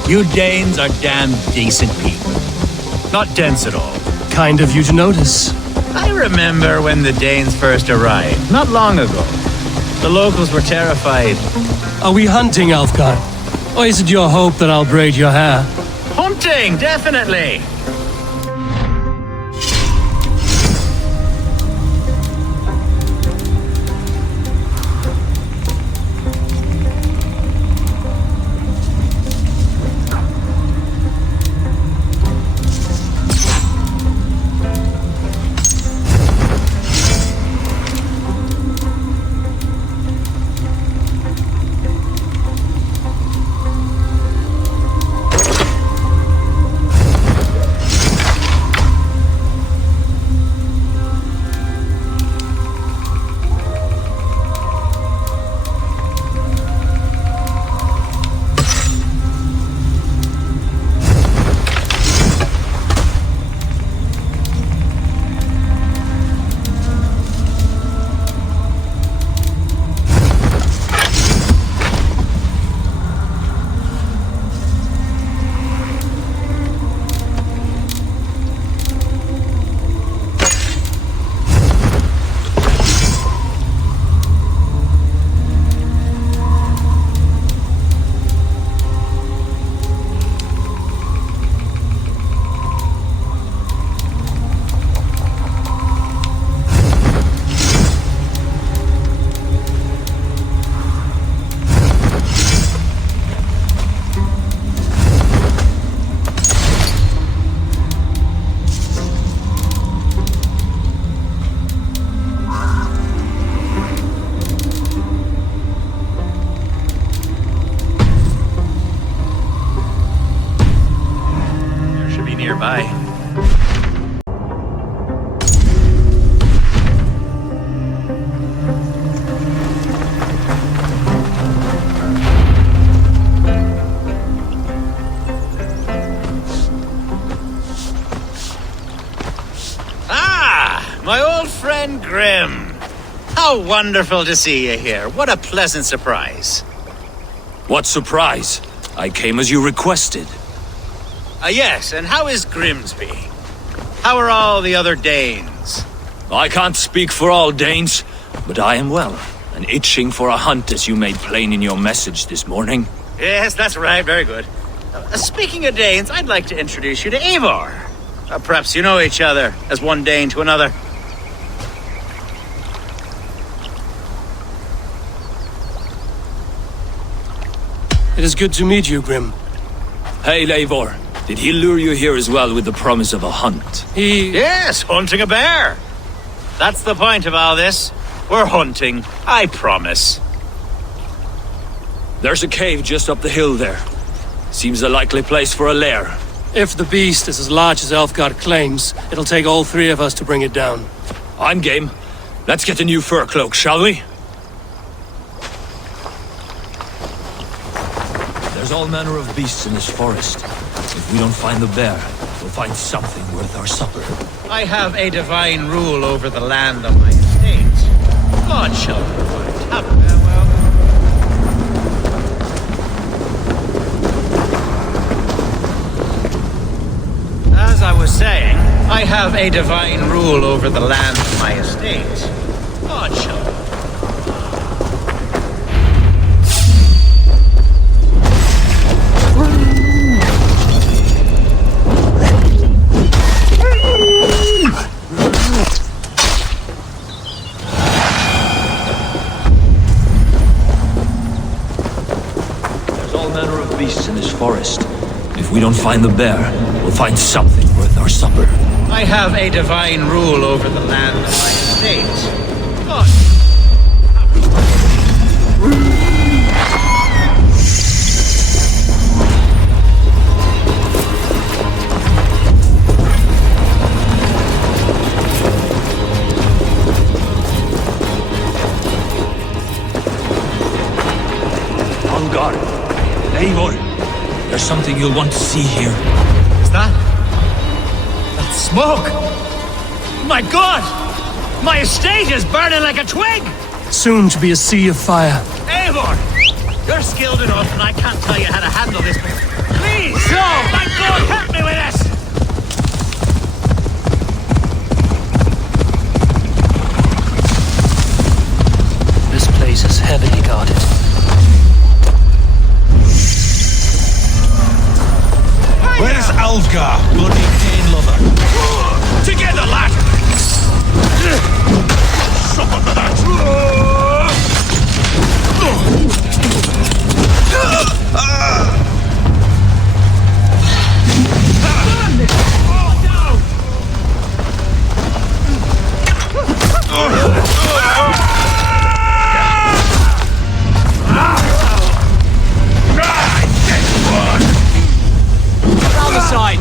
You Danes are damn decent people. Not dense at all. Kind of you to notice. I remember when the Danes first arrived, not long ago. The locals were terrified. Are we hunting, Ulfgar? Or is it your hope that I'll braid your hair? Hunting, definitely! Nearby. Grim! How wonderful to see you here. What a pleasant surprise. What surprise? I came as you requested. Yes, and how is Grimsby? How are all the other Danes? I can't speak for all Danes, but I am well, and itching for a hunt as you made plain in your message this morning. Yes, that's right. Very good. Speaking of Danes, I'd like to introduce you to Eivor. Perhaps you know each other, as one Dane to another. It is good to meet you, Grim. Hey, Eivor. Did he lure you here as well with the promise of a hunt? Yes, hunting a bear. That's the point of all this. We're hunting, I promise. There's a cave just up the hill there. Seems a likely place for a lair. If the beast is as large as Elfgard claims, it'll take all three of us to bring it down. I'm game. Let's get a new fur cloak, shall we? There's all manner of beasts in this forest. If we don't find the bear, we'll find something worth our supper. I have a divine rule over the land of my estate. God shall provide. Have a farewell. As I was saying, I have a divine rule over the land of my estate. God shall. There's all manner of beasts in this forest. If we don't find the bear, we'll find something worth our supper. I have a divine rule over the land of my estate. God. On guard. Eivor, there's something you'll want to see here. Is that smoke? My God! My estate is burning like a twig! Soon to be a sea of fire. Eivor! You're skilled enough and I can't tell you how to handle this. Please! No! My God, help me with this! This place is heavily guarded. Where's Alfgar, bloody Dane lover? Together, lad! Summon that! Down the side!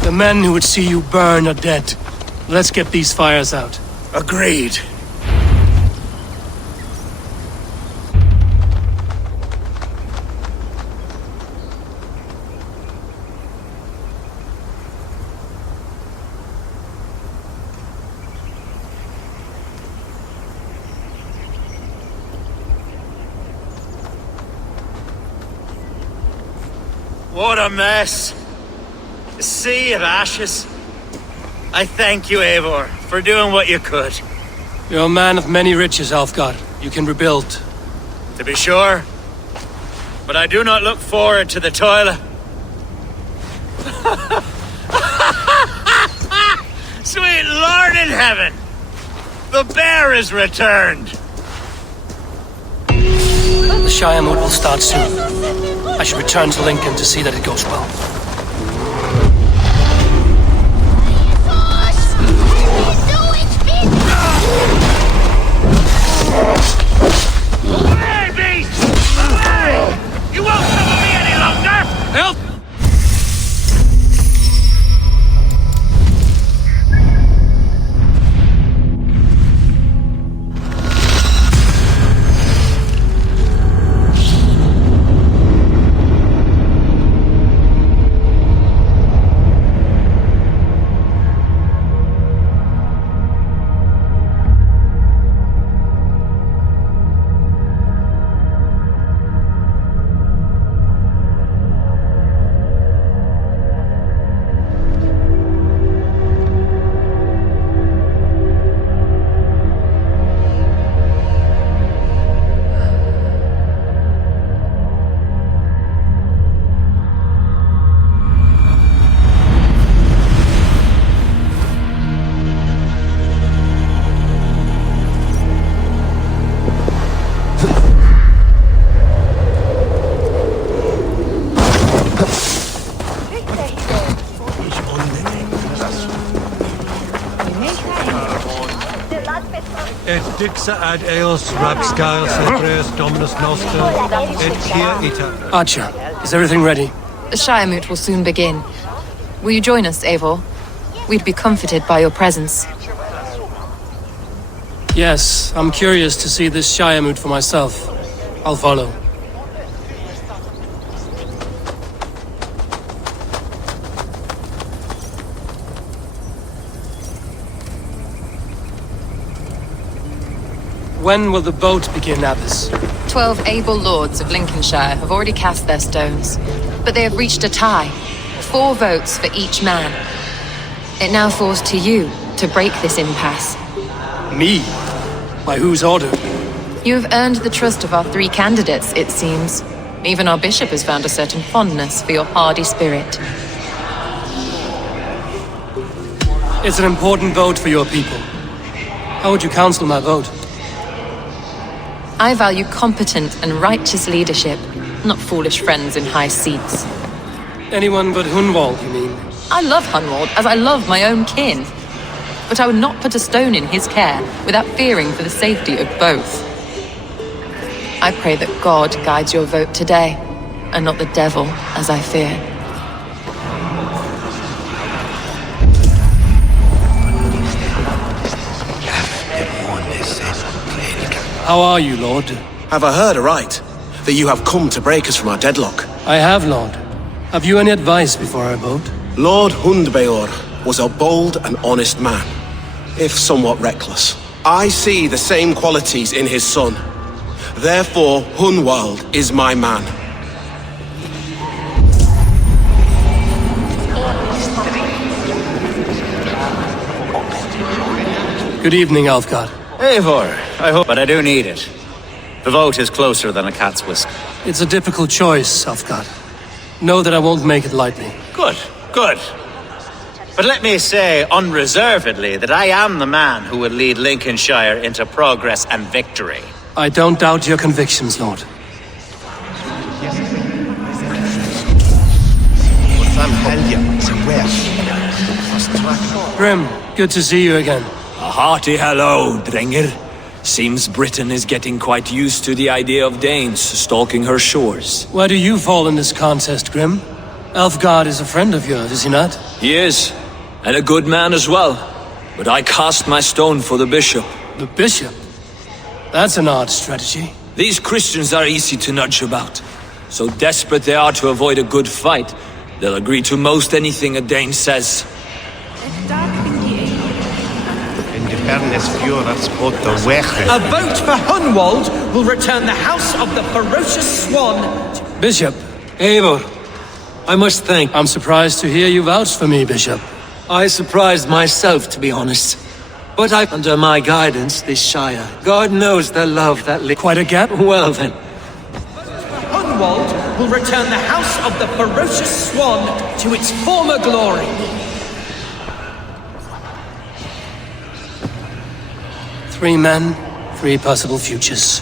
The men who would see you burn are dead. Let's get these fires out. Agreed. What a mess! A sea of ashes. I thank you, Eivor, for doing what you could. You're a man of many riches, Alfgard. You can rebuild. To be sure. But I do not look forward to the toil. Sweet Lord in heaven! The bear is returned! The Shire mood will start soon. I should return to Lincoln to see that it goes well. Et dixa ad eos rapscale cedres dominus noster, et hier ita. Archer, is everything ready? The Shiremoot will soon begin. Will you join us, Eivor? We'd be comforted by your presence. Yes, I'm curious to see this Shiremoot for myself. I'll follow. When will the boat begin, Abbess? 12 able lords of Lincolnshire have already cast their stones, but they have reached a tie. 4 votes for each man. It now falls to you to break this impasse. Me? By whose order? You have earned the trust of our 3 candidates, it seems. Even our bishop has found a certain fondness for your hardy spirit. It's an important vote for your people. How would you counsel my vote? I value competent and righteous leadership, not foolish friends in high seats. Anyone but Hunwald, you mean? I love Hunwald as I love my own kin. But I would not put a stone in his care without fearing for the safety of both. I pray that God guides your vote today, and not the devil, as I fear. How are you, Lord? Have I heard aright that you have come to break us from our deadlock? I have, Lord. Have you any advice before I vote? Lord Hundbeor was a bold and honest man, if somewhat reckless. I see the same qualities in his son. Therefore, Hunwald is my man. Good evening, Alfgard. Eivor, I hope, but I do need it. The vote is closer than a cat's whisker. It's a difficult choice, Alfgard. Know that I won't make it lightly. Good, good. But let me say unreservedly that I am the man who will lead Lincolnshire into progress and victory. I don't doubt your convictions, Lord. Grim, good to see you again. A hearty hello, Drenger. Seems Britain is getting quite used to the idea of Danes stalking her shores. Where do you fall in this contest, Grim? Elfgard is a friend of yours, is he not? He is, and a good man as well. But I cast my stone for the bishop. The bishop? That's an odd strategy. These Christians are easy to nudge about. So desperate they are to avoid a good fight, they'll agree to most anything a Dane says. A vote for Hunwald will return the House of the Ferocious Swan. Bishop. Eivor, I must thank... I'm surprised to hear you vouch for me, Bishop. I surprised myself, to be honest. But under my guidance, this Shire, God knows the love that Quite a gap? Well then. Hunwald will return the House of the Ferocious Swan to its former glory. Three men, 3 possible futures.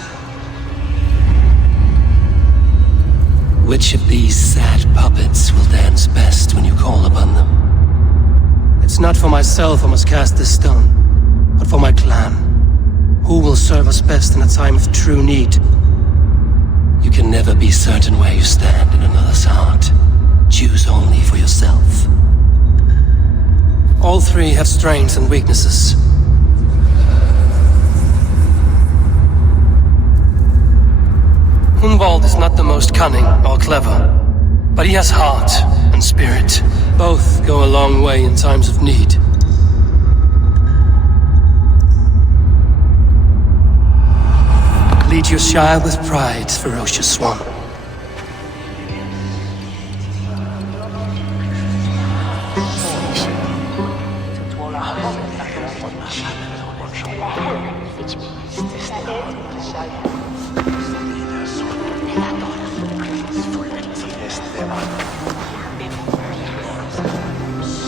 Which of these sad puppets will dance best when you call upon them? It's not for myself I must cast this stone, but for my clan. Who will serve us best in a time of true need? You can never be certain where you stand in another's heart. Choose only for yourself. All 3 have strengths and weaknesses. Hunwald is not the most cunning or clever, but he has heart and spirit. Both go a long way in times of need. Lead your Shire with pride, Ferocious Swan.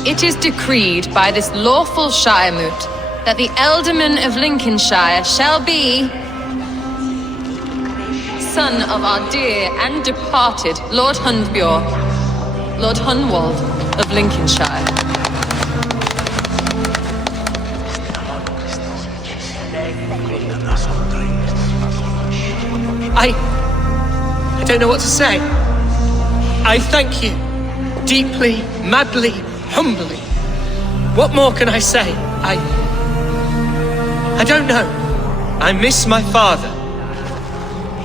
It is decreed by this lawful Shiremoot that the Ealdorman of Lincolnshire shall be son of our dear and departed Lord Hundbeor, Lord Hunwald of Lincolnshire. I don't know what to say. I thank you. Deeply, madly, humbly. What more can I say? I don't know. I miss my father.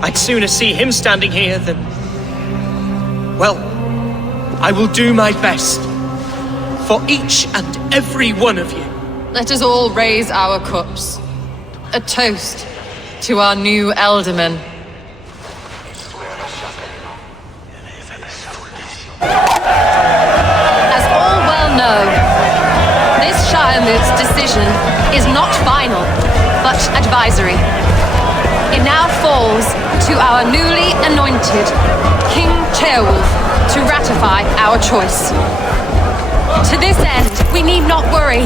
I'd sooner see him standing here than... Well, I will do my best. For each and every one of you. Let us all raise our cups. A toast to our new Elderman. As all well know, this Shiremoot's decision is not final, but advisory. It now falls to our newly anointed King Ceolwulf to ratify our choice. To this end, we need not worry.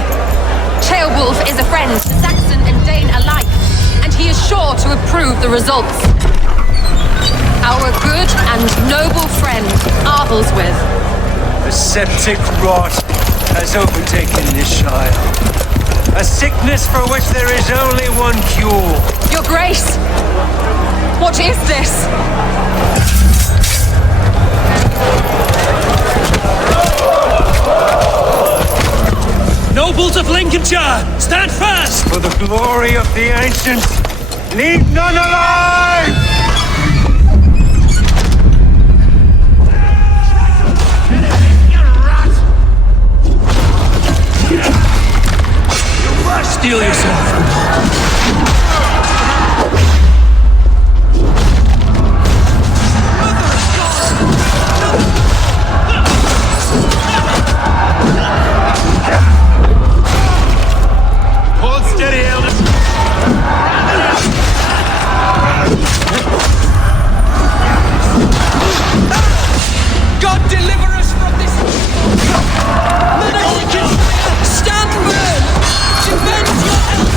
Ceolwulf is a friend to Saxon and Dane alike, and he is sure to approve the results. Our good and noble friend, Arthelswith. The septic rot has overtaken this Shire. A sickness for which there is only one cure. Your Grace! What is this? Nobles of Lincolnshire, stand fast! For the glory of the ancients, leave none alive! Steel yourself. Hold steady, elders. God deliver us from this! Stand firm! Defend your Elderman!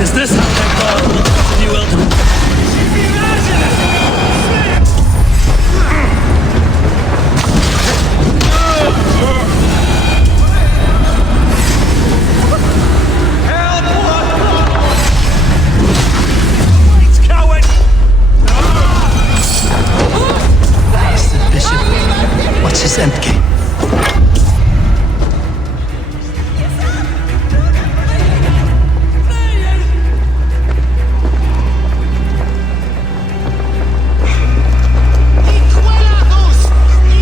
Is this how they call the new Elderman? What's his endgame?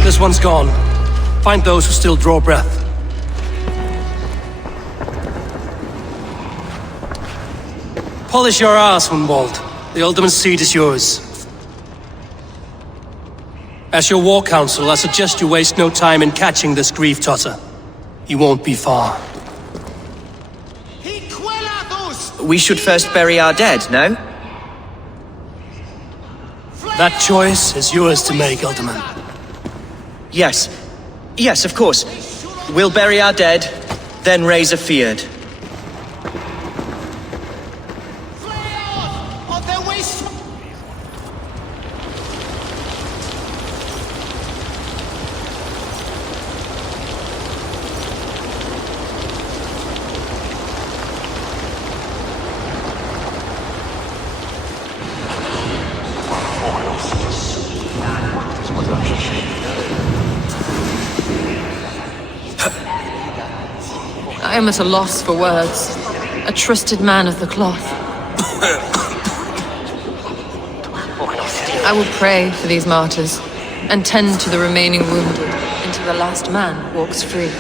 This one's gone. Find those who still draw breath. Polish your ass, Hunwald. The Alderman's seat is yours. As your war council, I suggest you waste no time in catching this grief-tosser. He won't be far. We should first bury our dead, no? That choice is yours to make, Alderman. Yes. Yes, of course. We'll bury our dead, then raise a feard. I am at a loss for words. A trusted man of the cloth. I will pray for these martyrs, and tend to the remaining wounded until the last man walks free.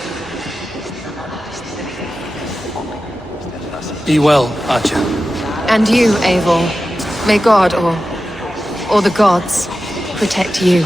Be well, Archer. And you, Eivor. May God, or the gods, protect you.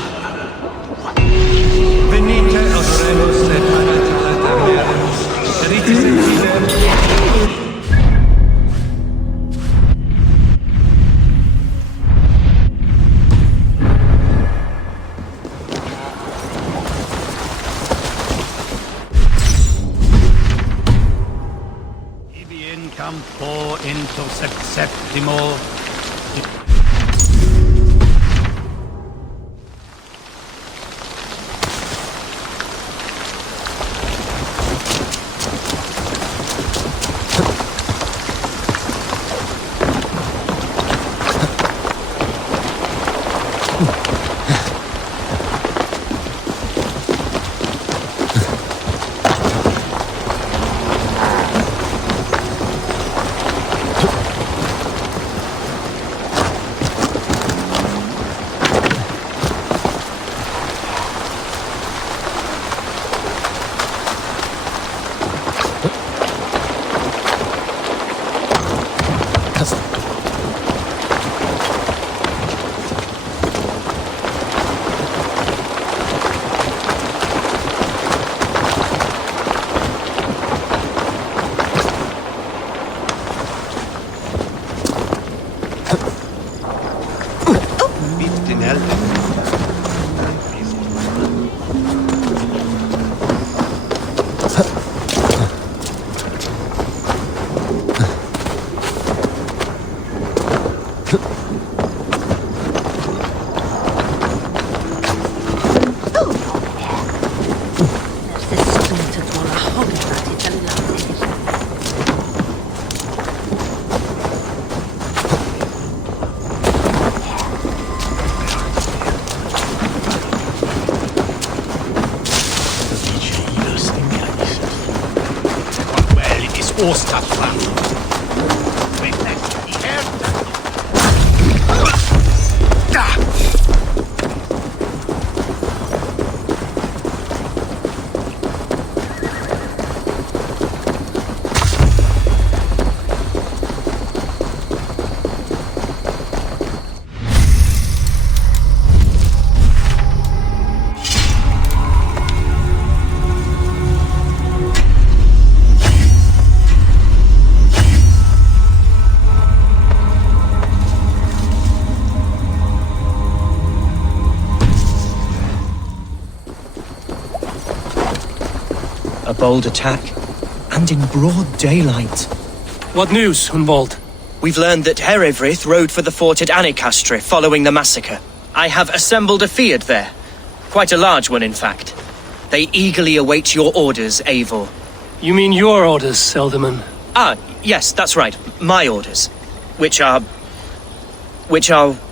Campo into septimo in Elden. A bold attack, and in broad daylight. What news, Hunwald? We've learned that Herewrith rode for the fort at Annikastre following the massacre. I have assembled a field there. Quite a large one, in fact. They eagerly await your orders, Eivor. You mean your orders, Elderman? Ah, yes, that's right. My orders. Which are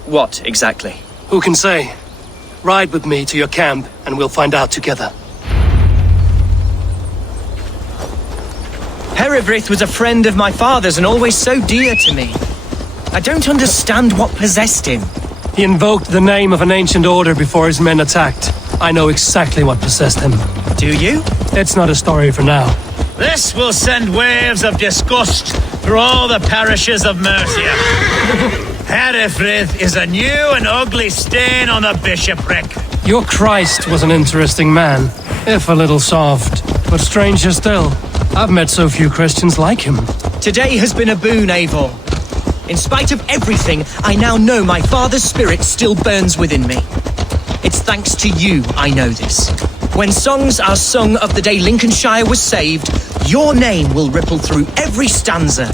what, exactly? Who can say? Ride with me to your camp, and we'll find out together. Herewrith was a friend of my father's and always so dear to me. I don't understand what possessed him. He invoked the name of an ancient order before his men attacked. I know exactly what possessed him. Do you? It's not a story for now. This will send waves of disgust through all the parishes of Mercia. Herewrith is a new and ugly stain on the bishopric. Your Christ was an interesting man, if a little soft. But stranger still, I've met so few Christians like him. Today has been a boon, Eivor. In spite of everything, I now know my father's spirit still burns within me. It's thanks to you I know this. When songs are sung of the day Lincolnshire was saved, your name will ripple through every stanza.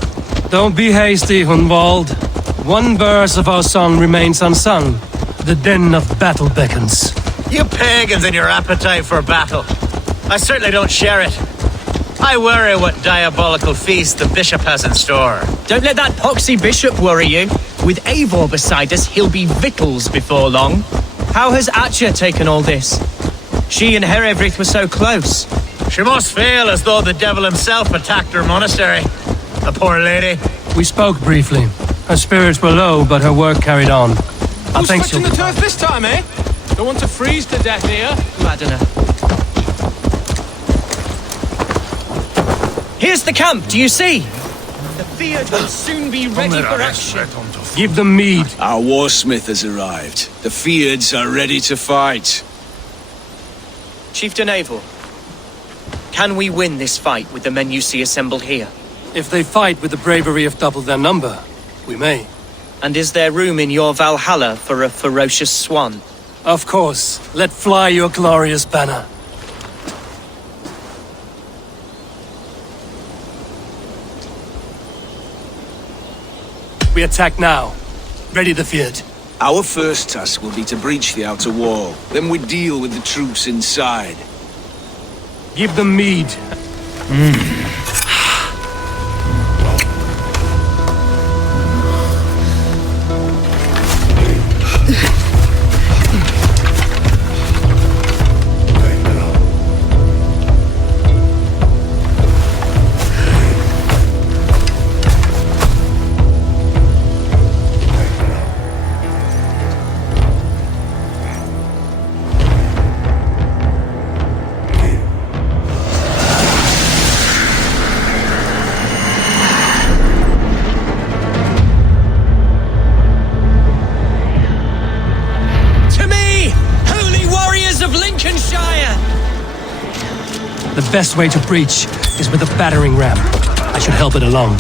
Don't be hasty, Hunwald. One verse of our song remains unsung. The din of battle beckons. You pagans and your appetite for battle. I certainly don't share it. I worry what diabolical feast the bishop has in store. Don't let that poxy bishop worry you. With Eivor beside us, he'll be victuals before long. How has Atcha taken all this? She and Herewrith were so close. She must feel as though the devil himself attacked her monastery. The poor lady. We spoke briefly. Her spirits were low, but her work carried on. Who's touching the turf this time, eh? Don't want to freeze to death here. Ladina. Here's the camp, do you see? The Field will soon be ready for action. Give them mead. Our warsmith has arrived. The Fields are ready to fight. Chieftain Eivor, can we win this fight with the men you see assembled here? If they fight with the bravery of double their number, we may. And is there room in your Valhalla for a ferocious swan? Of course. Let fly your glorious banner. We attack now. Ready the field. Our first task will be to breach the outer wall. Then we deal with the troops inside. Give them mead. The best way to breach is with a battering ram. I should help it along.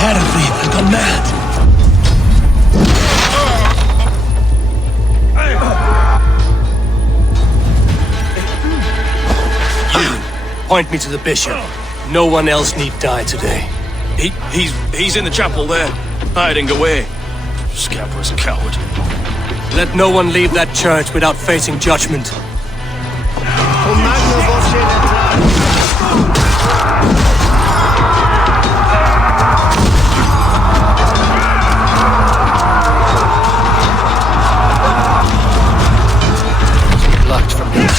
Hervey has gone mad. Point me to the bishop. No one else need die today. He's in the chapel there, hiding away. Scamper's a coward. Let no one leave that church without facing judgment. Blocked from here.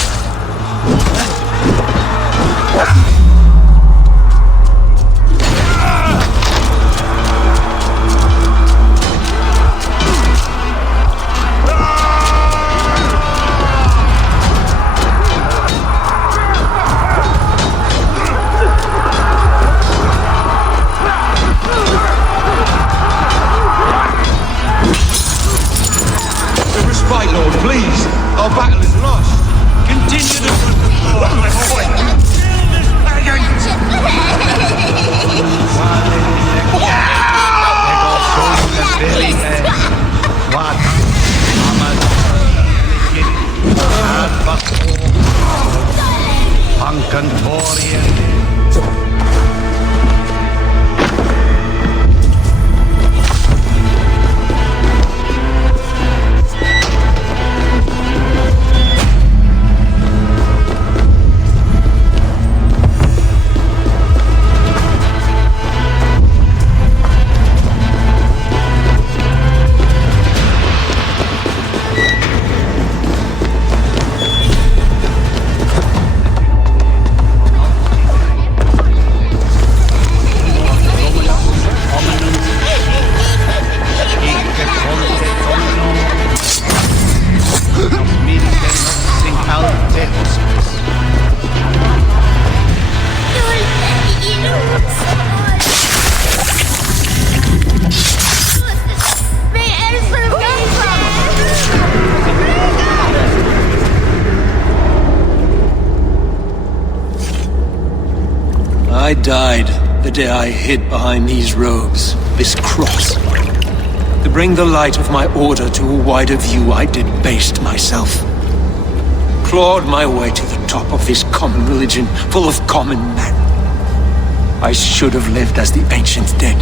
I died the day I hid behind these robes, this cross. To bring the light of my order to a wider view, I debased myself. Clawed my way to the top of this common religion, full of common men. I should have lived as the ancients did.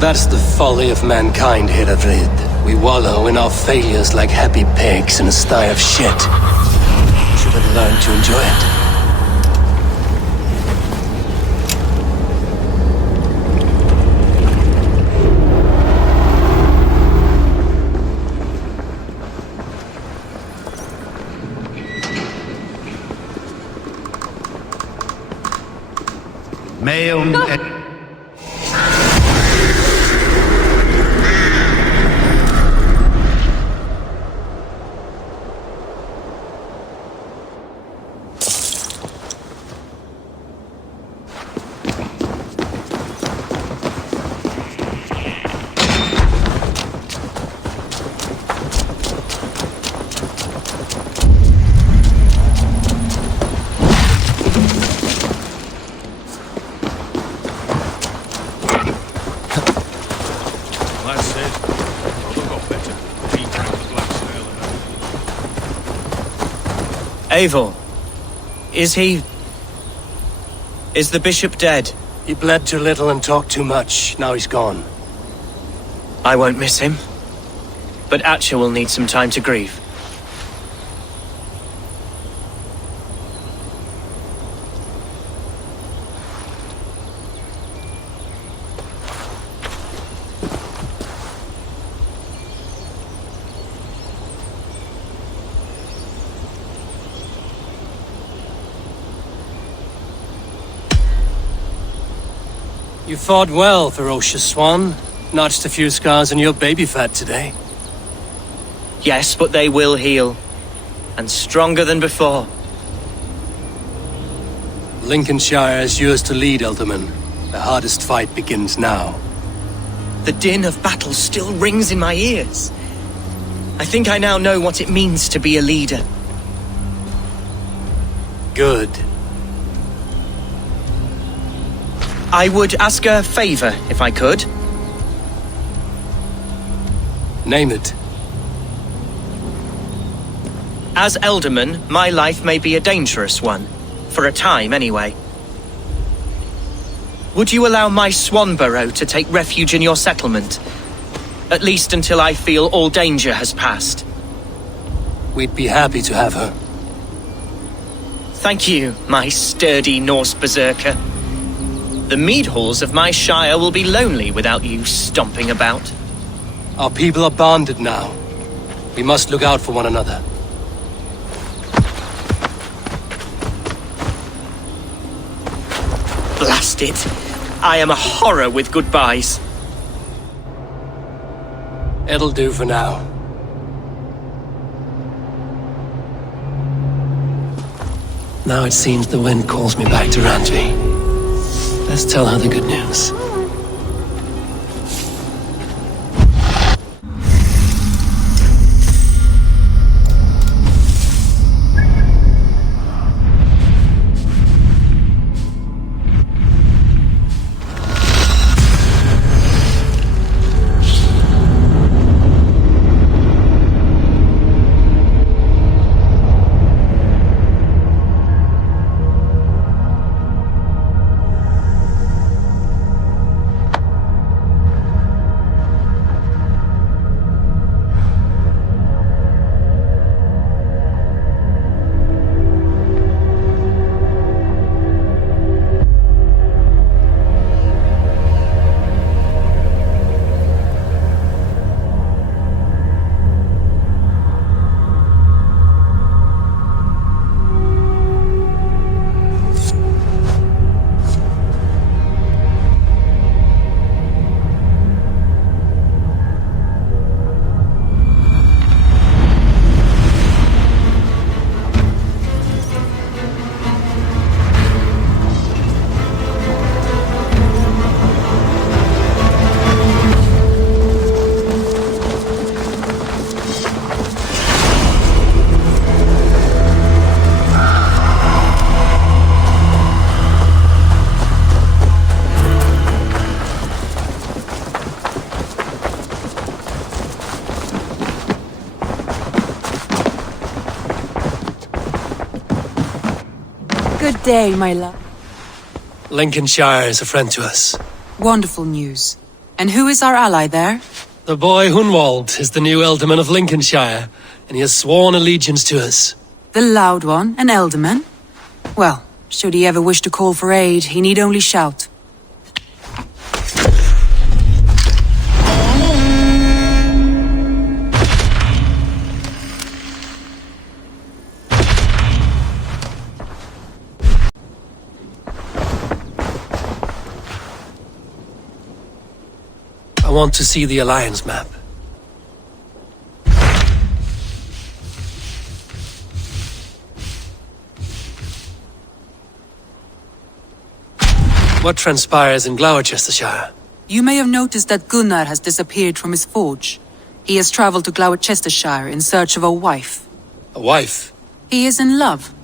That's the folly of mankind, Heravrid. We wallow in our failures like happy pigs in a sty of shit. Should have learned to enjoy it. Meum et... Eivor, is the bishop dead? He bled too little and talked too much. Now he's gone. I won't miss him. But Atcha will need some time to grieve. You fought well, ferocious swan. Notched a few scars on your baby fat today. Yes, but they will heal. And stronger than before. Lincolnshire is yours to lead, Elderman. The hardest fight begins now. The din of battle still rings in my ears. I think I now know what it means to be a leader. Good. I would ask a favor, if I could. Name it. As Elderman, my life may be a dangerous one. For a time, anyway. Would you allow my Swanborough to take refuge in your settlement? At least until I feel all danger has passed. We'd be happy to have her. Thank you, my sturdy Norse berserker. The mead halls of my shire will be lonely without you stomping about. Our people are bonded now. We must look out for one another. Blast it. I am a horror with goodbyes. It'll do for now. Now it seems the wind calls me back to Randvi. Let's tell her the good news. Good day, my love. Lincolnshire is a friend to us. Wonderful news. And who is our ally there? The boy Hunwald is the new Ealdorman of Lincolnshire, and he has sworn allegiance to us. The loud one, an Ealdorman? Well, should he ever wish to call for aid, he need only shout. I want to see the Alliance map. What transpires in Gloucestershire? You may have noticed that Gunnar has disappeared from his forge. He has traveled to Gloucestershire in search of a wife. A wife? He is in love.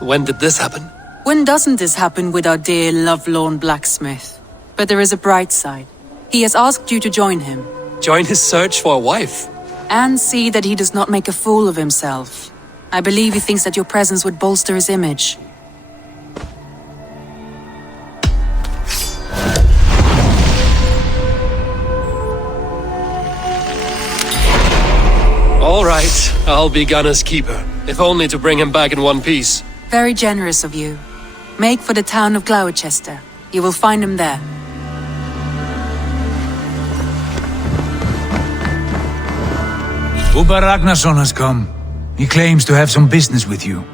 When did this happen? When doesn't this happen with our dear lovelorn blacksmith? But there is a bright side. He has asked you to join him. Join his search for a wife? And see that he does not make a fool of himself. I believe he thinks that your presence would bolster his image. All right, I'll be Gunner's keeper, if only to bring him back in one piece. Very generous of you. Make for the town of Gloucester. You will find him there. Ubba Ragnarsson has come. He claims to have some business with you.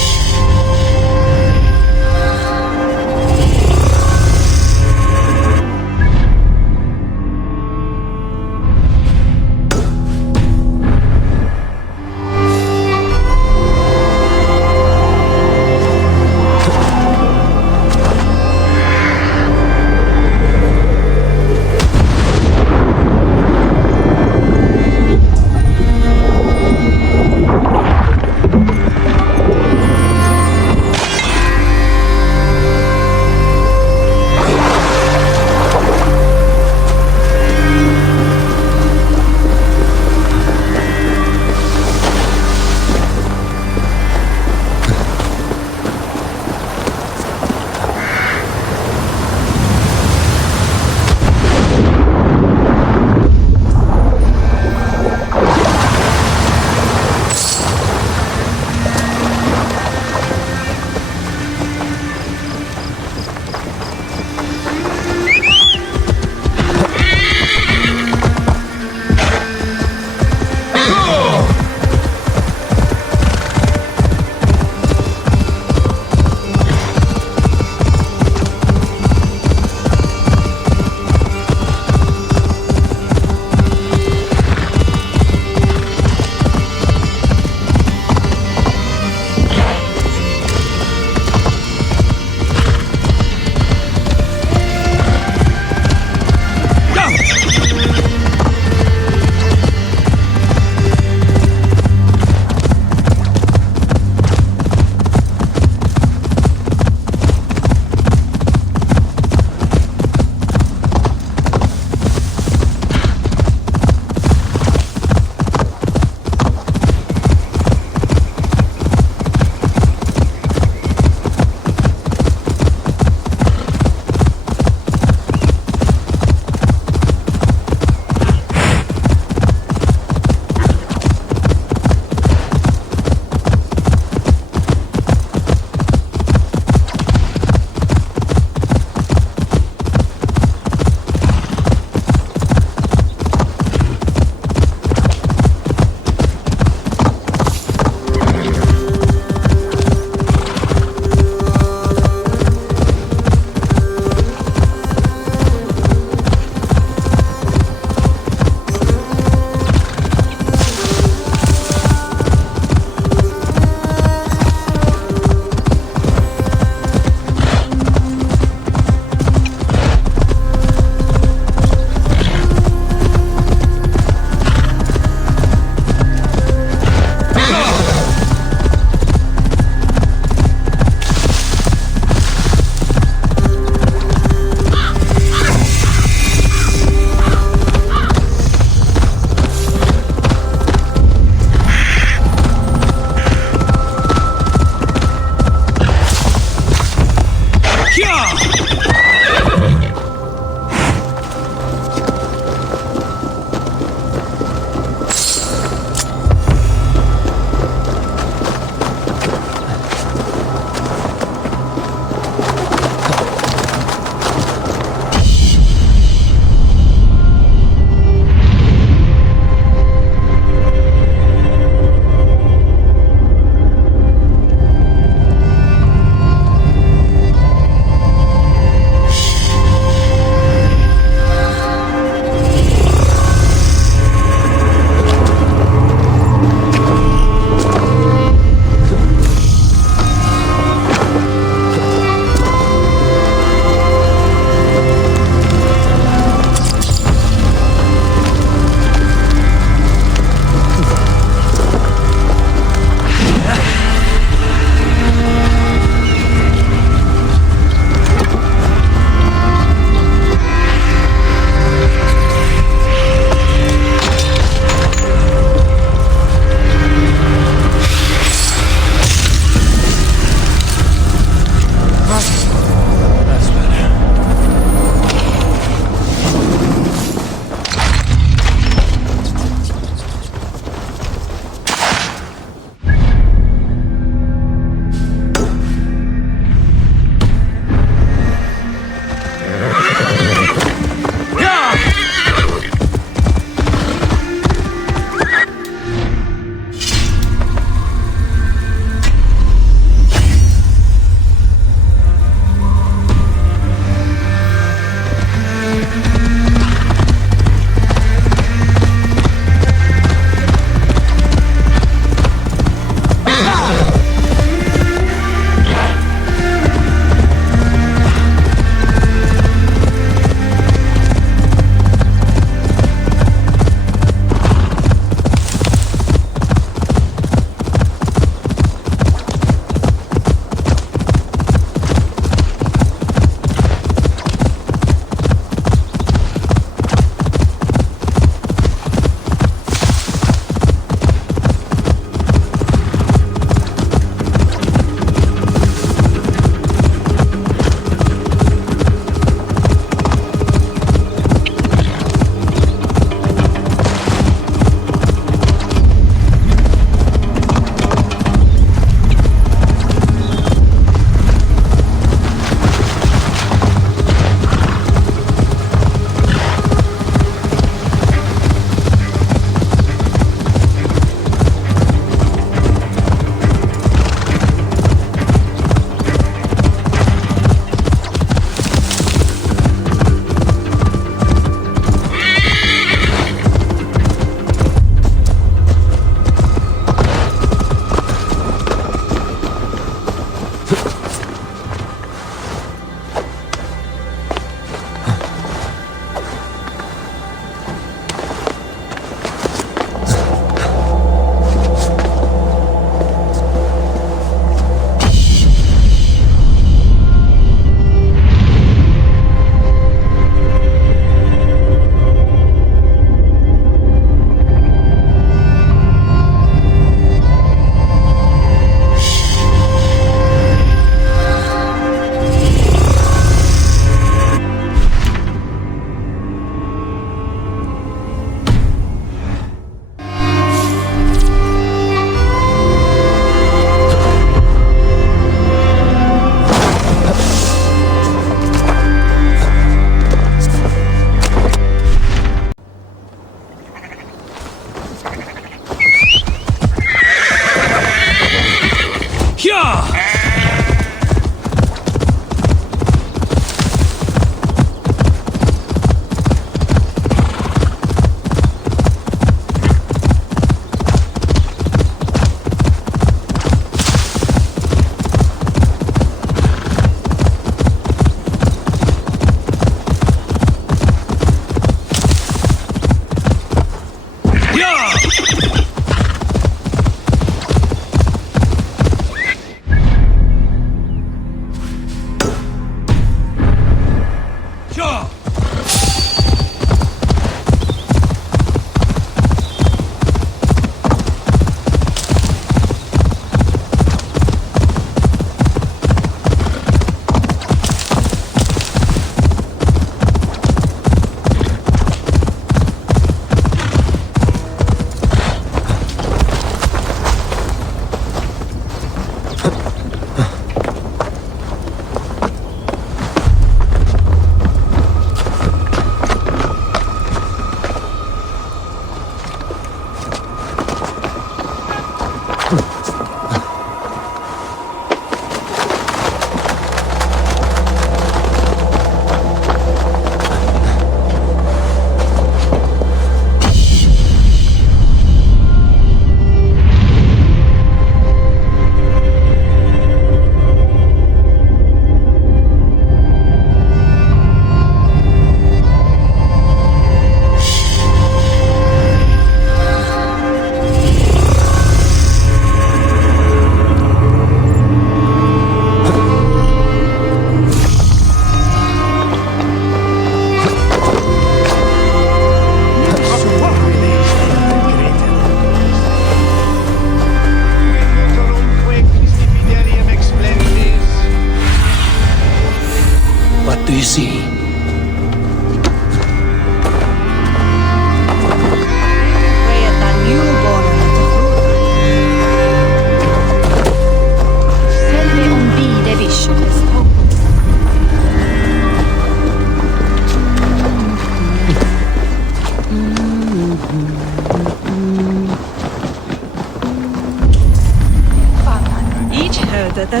There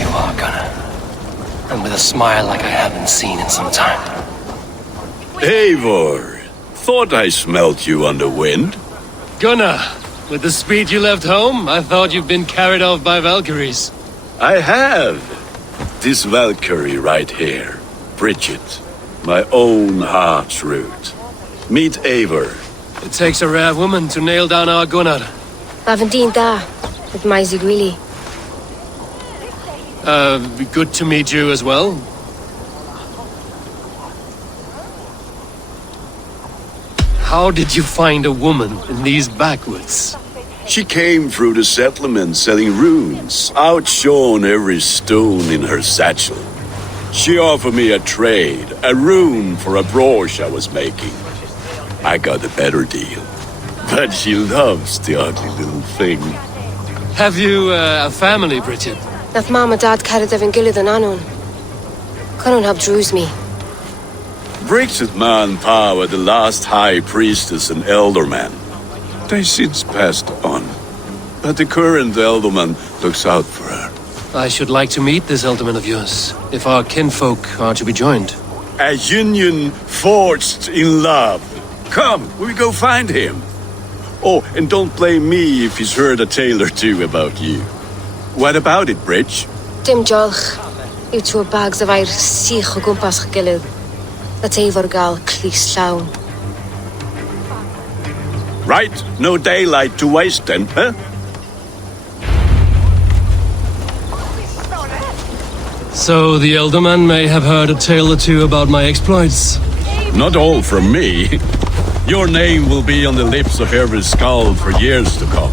you are, Gunnar. And with a smile like I haven't seen in some time. Eivor, thought I smelt you on the wind. Gunnar, with the speed you left home, I thought you'd been carried off by Valkyries. I have. This Valkyrie right here, Bridget, my own heart's root. Meet Eivor. It takes a rare woman to nail down our Gunnar. Bavandine da, with my Zigwili. Good to meet you as well. How did you find a woman in these backwoods? She came through the settlement selling runes, outshone every stone in her satchel. She offered me a trade, a rune for a brooch I was making. I got a better deal. But she loves the ugly little thing. Have you a family, Bridget? Nath Mom and Dad carried Evan Gillid and Anon. Conan helped drues me. Bridget Man Pa were the last high priestess and elderman. They since passed on. But the current elderman looks out for her. I should like to meet this elderman of yours, if our kinfolk are to be joined. A union forged in love. Come, we go find him. Oh, and don't blame me if he's heard a tale or two about you. What about it, Bridge? Dim jolch. You two bags of air sich o gwmpas gilydd. That Eivor gal clis llawn. Right, no daylight to waste then, huh? So the elderman may have heard a tale or two about my exploits. Not all from me. Your name will be on the lips of every skull for years to come.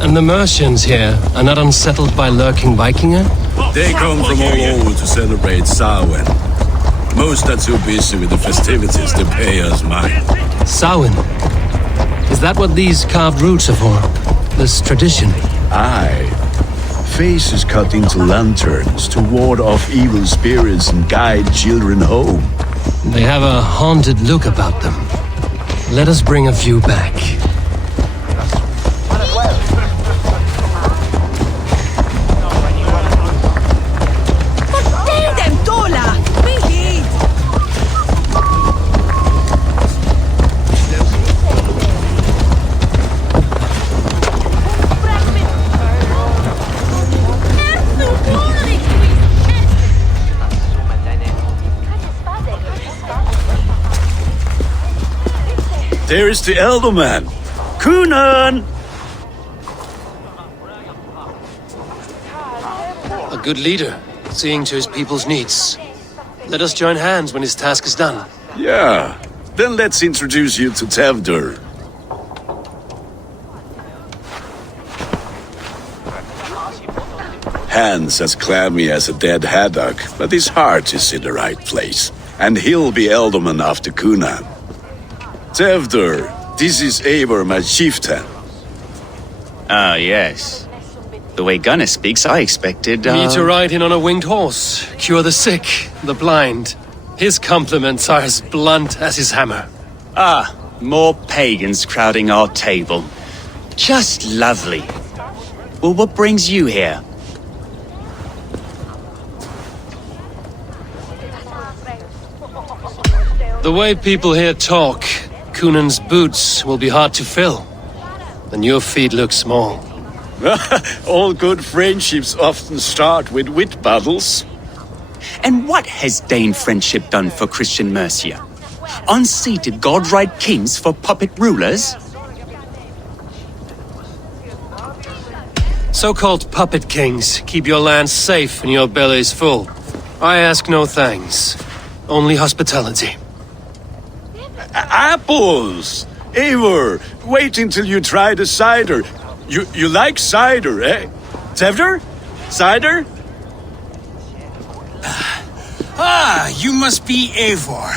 And the Mercians here are not unsettled by lurking Vikinger? They come from all over to celebrate Samhain. Most are too busy with the festivities to pay us mind. Samhain? Is that what these carved roots are for? This tradition? Aye. Faces cut into lanterns to ward off evil spirits and guide children home. They have a haunted look about them. Let us bring a few back. There is the elderman. Kunan! A good leader, seeing to his people's needs. Let us join hands when his task is done. Yeah. Then let's introduce you to Tevdur. Hands as clammy as a dead haddock, but his heart is in the right place. And he'll be elderman after Kunan. Tevdur, this is Eivor, my chieftain. Ah, yes. The way Gunnar speaks, I expected, Me to ride in on a winged horse, cure the sick, the blind. His compliments are as blunt as his hammer. Ah, more pagans crowding our table. Just lovely. Well, what brings you here? The way people here talk, Kunan's boots will be hard to fill. And your feet look small. All good friendships often start with wit battles. And what has Dane friendship done for Christian Mercia? Unseated god-right kings for puppet rulers? So-called puppet kings keep your land safe and your bellies full. I ask no thanks, only hospitality. Apples! Eivor, wait until you try the cider. You like cider, eh? Tevdur? Cider? Ah, you must be Eivor.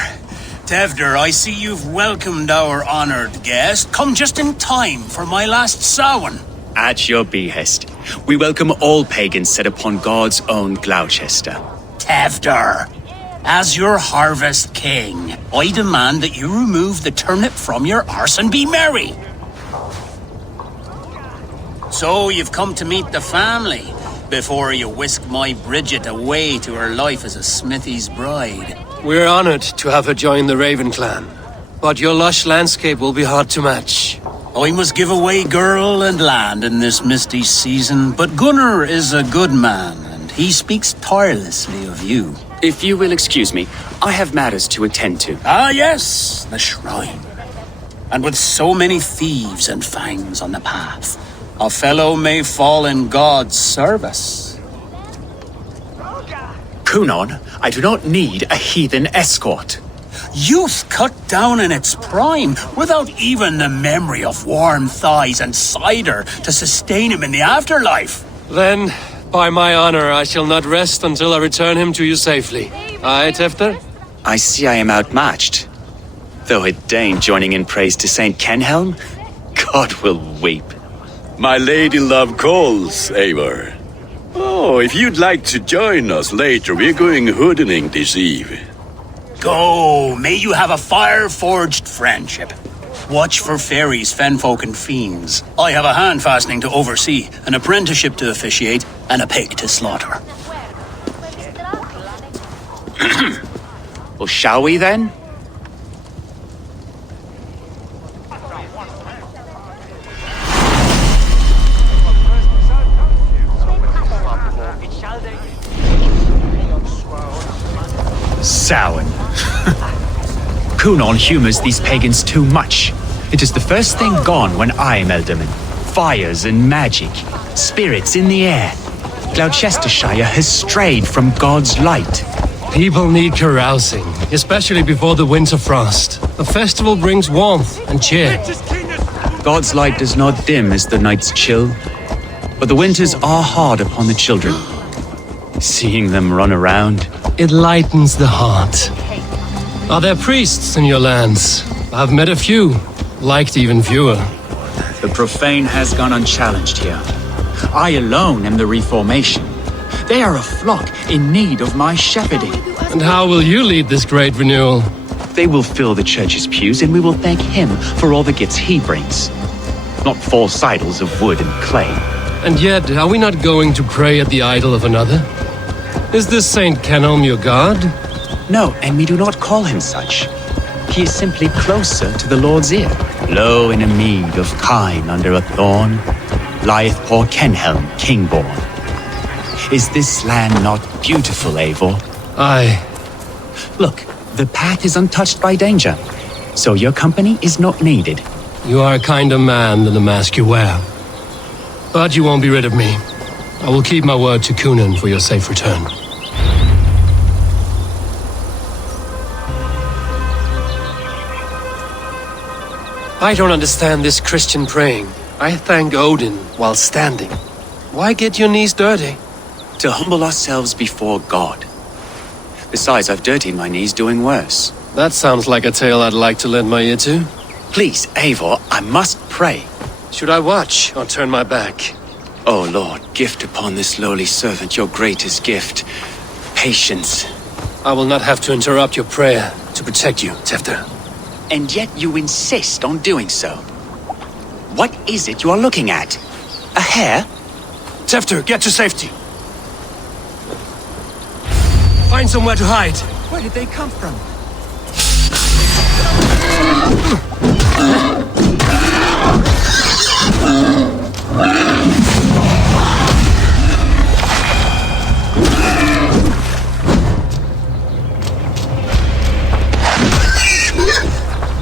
Tevdur, I see you've welcomed our honored guest. Come just in time for my last Samhain. At your behest. We welcome all pagans set upon God's own Gloucester. Tevdur, as your harvest king, I demand that you remove the turnip from your arse and be merry. So you've come to meet the family, before you whisk my Bridget away to her life as a Smithy's bride. We're honored to have her join the Raven clan. But your lush landscape will be hard to match. I must give away girl and land in this misty season, but Gunnar is a good man, and he speaks tirelessly of you. If you will excuse me, I have matters to attend to. Ah, yes, the shrine. And with so many thieves and fangs on the path, a fellow may fall in God's service. Kunon, I do not need a heathen escort. Youth cut down in its prime, without even the memory of warm thighs and cider to sustain him in the afterlife. Then, by my honor, I shall not rest until I return him to you safely. Aye, Tefter? I see I am outmatched. Though a Dane joining in praise to Saint Kenhelm, God will weep. My lady love calls, Eivor. Oh, if you'd like to join us later, we're going hoodening this eve. Go, may you have a fire-forged friendship. Watch for fairies, fenfolk, and fiends. I have a hand fastening to oversee, an apprenticeship to officiate, and a pig to slaughter. Well, shall we then? Samhain. Kunon humors these pagans too much. It is the first thing gone when I'm Elderman. Fires and magic, spirits in the air. Gloucestershire has strayed from God's light. People need carousing, especially before the winter frost. A festival brings warmth and cheer. God's light does not dim as the nights chill, but the winters are hard upon the children. Seeing them run around, it lightens the heart. Are there priests in your lands? I've met a few, liked even fewer. The profane has gone unchallenged here. I alone am the reformation. They are a flock in need of my shepherding. And how will you lead this great renewal? They will fill the church's pews, and we will thank him for all the gifts he brings. Not false idols of wood and clay. And yet, are we not going to pray at the idol of another? Is this Saint Kenhelm your god? No, and we do not call him such. He is simply closer to the Lord's ear. Low in a mead of kine under a thorn, lieth poor Kenhelm, king-born. Is this land not beautiful, Eivor? Aye. Look, the path is untouched by danger, so your company is not needed. You are a kinder man than the mask you wear. But you won't be rid of me. I will keep my word to Kunon for your safe return. I don't understand this Christian praying. I thank Odin while standing. Why get your knees dirty? To humble ourselves before God. Besides, I've dirtied my knees doing worse. That sounds like a tale I'd like to lend my ear to. Please, Eivor, I must pray. Should I watch or turn my back? Oh Lord, gift upon this lowly servant your greatest gift. Patience. I will not have to interrupt your prayer to protect you, Tefter. And yet you insist on doing so. What is it you are looking at? A hare? Tefter, get to safety. Find somewhere to hide. Where did they come from?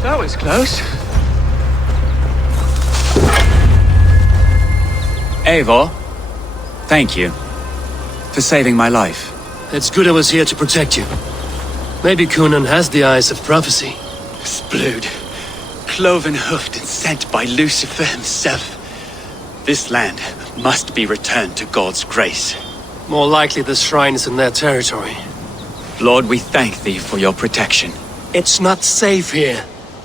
That was close. Eivor, thank you for saving my life. It's good I was here to protect you. Maybe Kunon has the eyes of prophecy. Splood, cloven-hoofed and sent by Lucifer himself. This land must be returned to God's grace. More likely the shrine is in their territory. Lord, we thank thee for your protection. It's not safe here.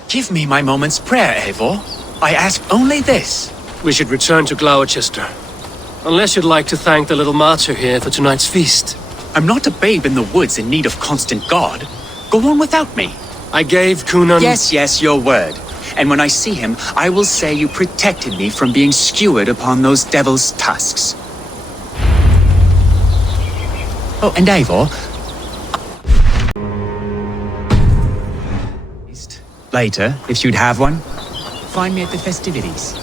Give me my moment's prayer, Eivor. I ask only this. We should return to Gloucester. Unless you'd like to thank the little martyr here for tonight's feast. I'm not a babe in the woods in need of constant guard. Go on without me. I gave Kunon... Yes, your word. And when I see him, I will say you protected me from being skewered upon those devil's tusks. Oh, and Eivor. Later, if you'd have one, find me at the festivities.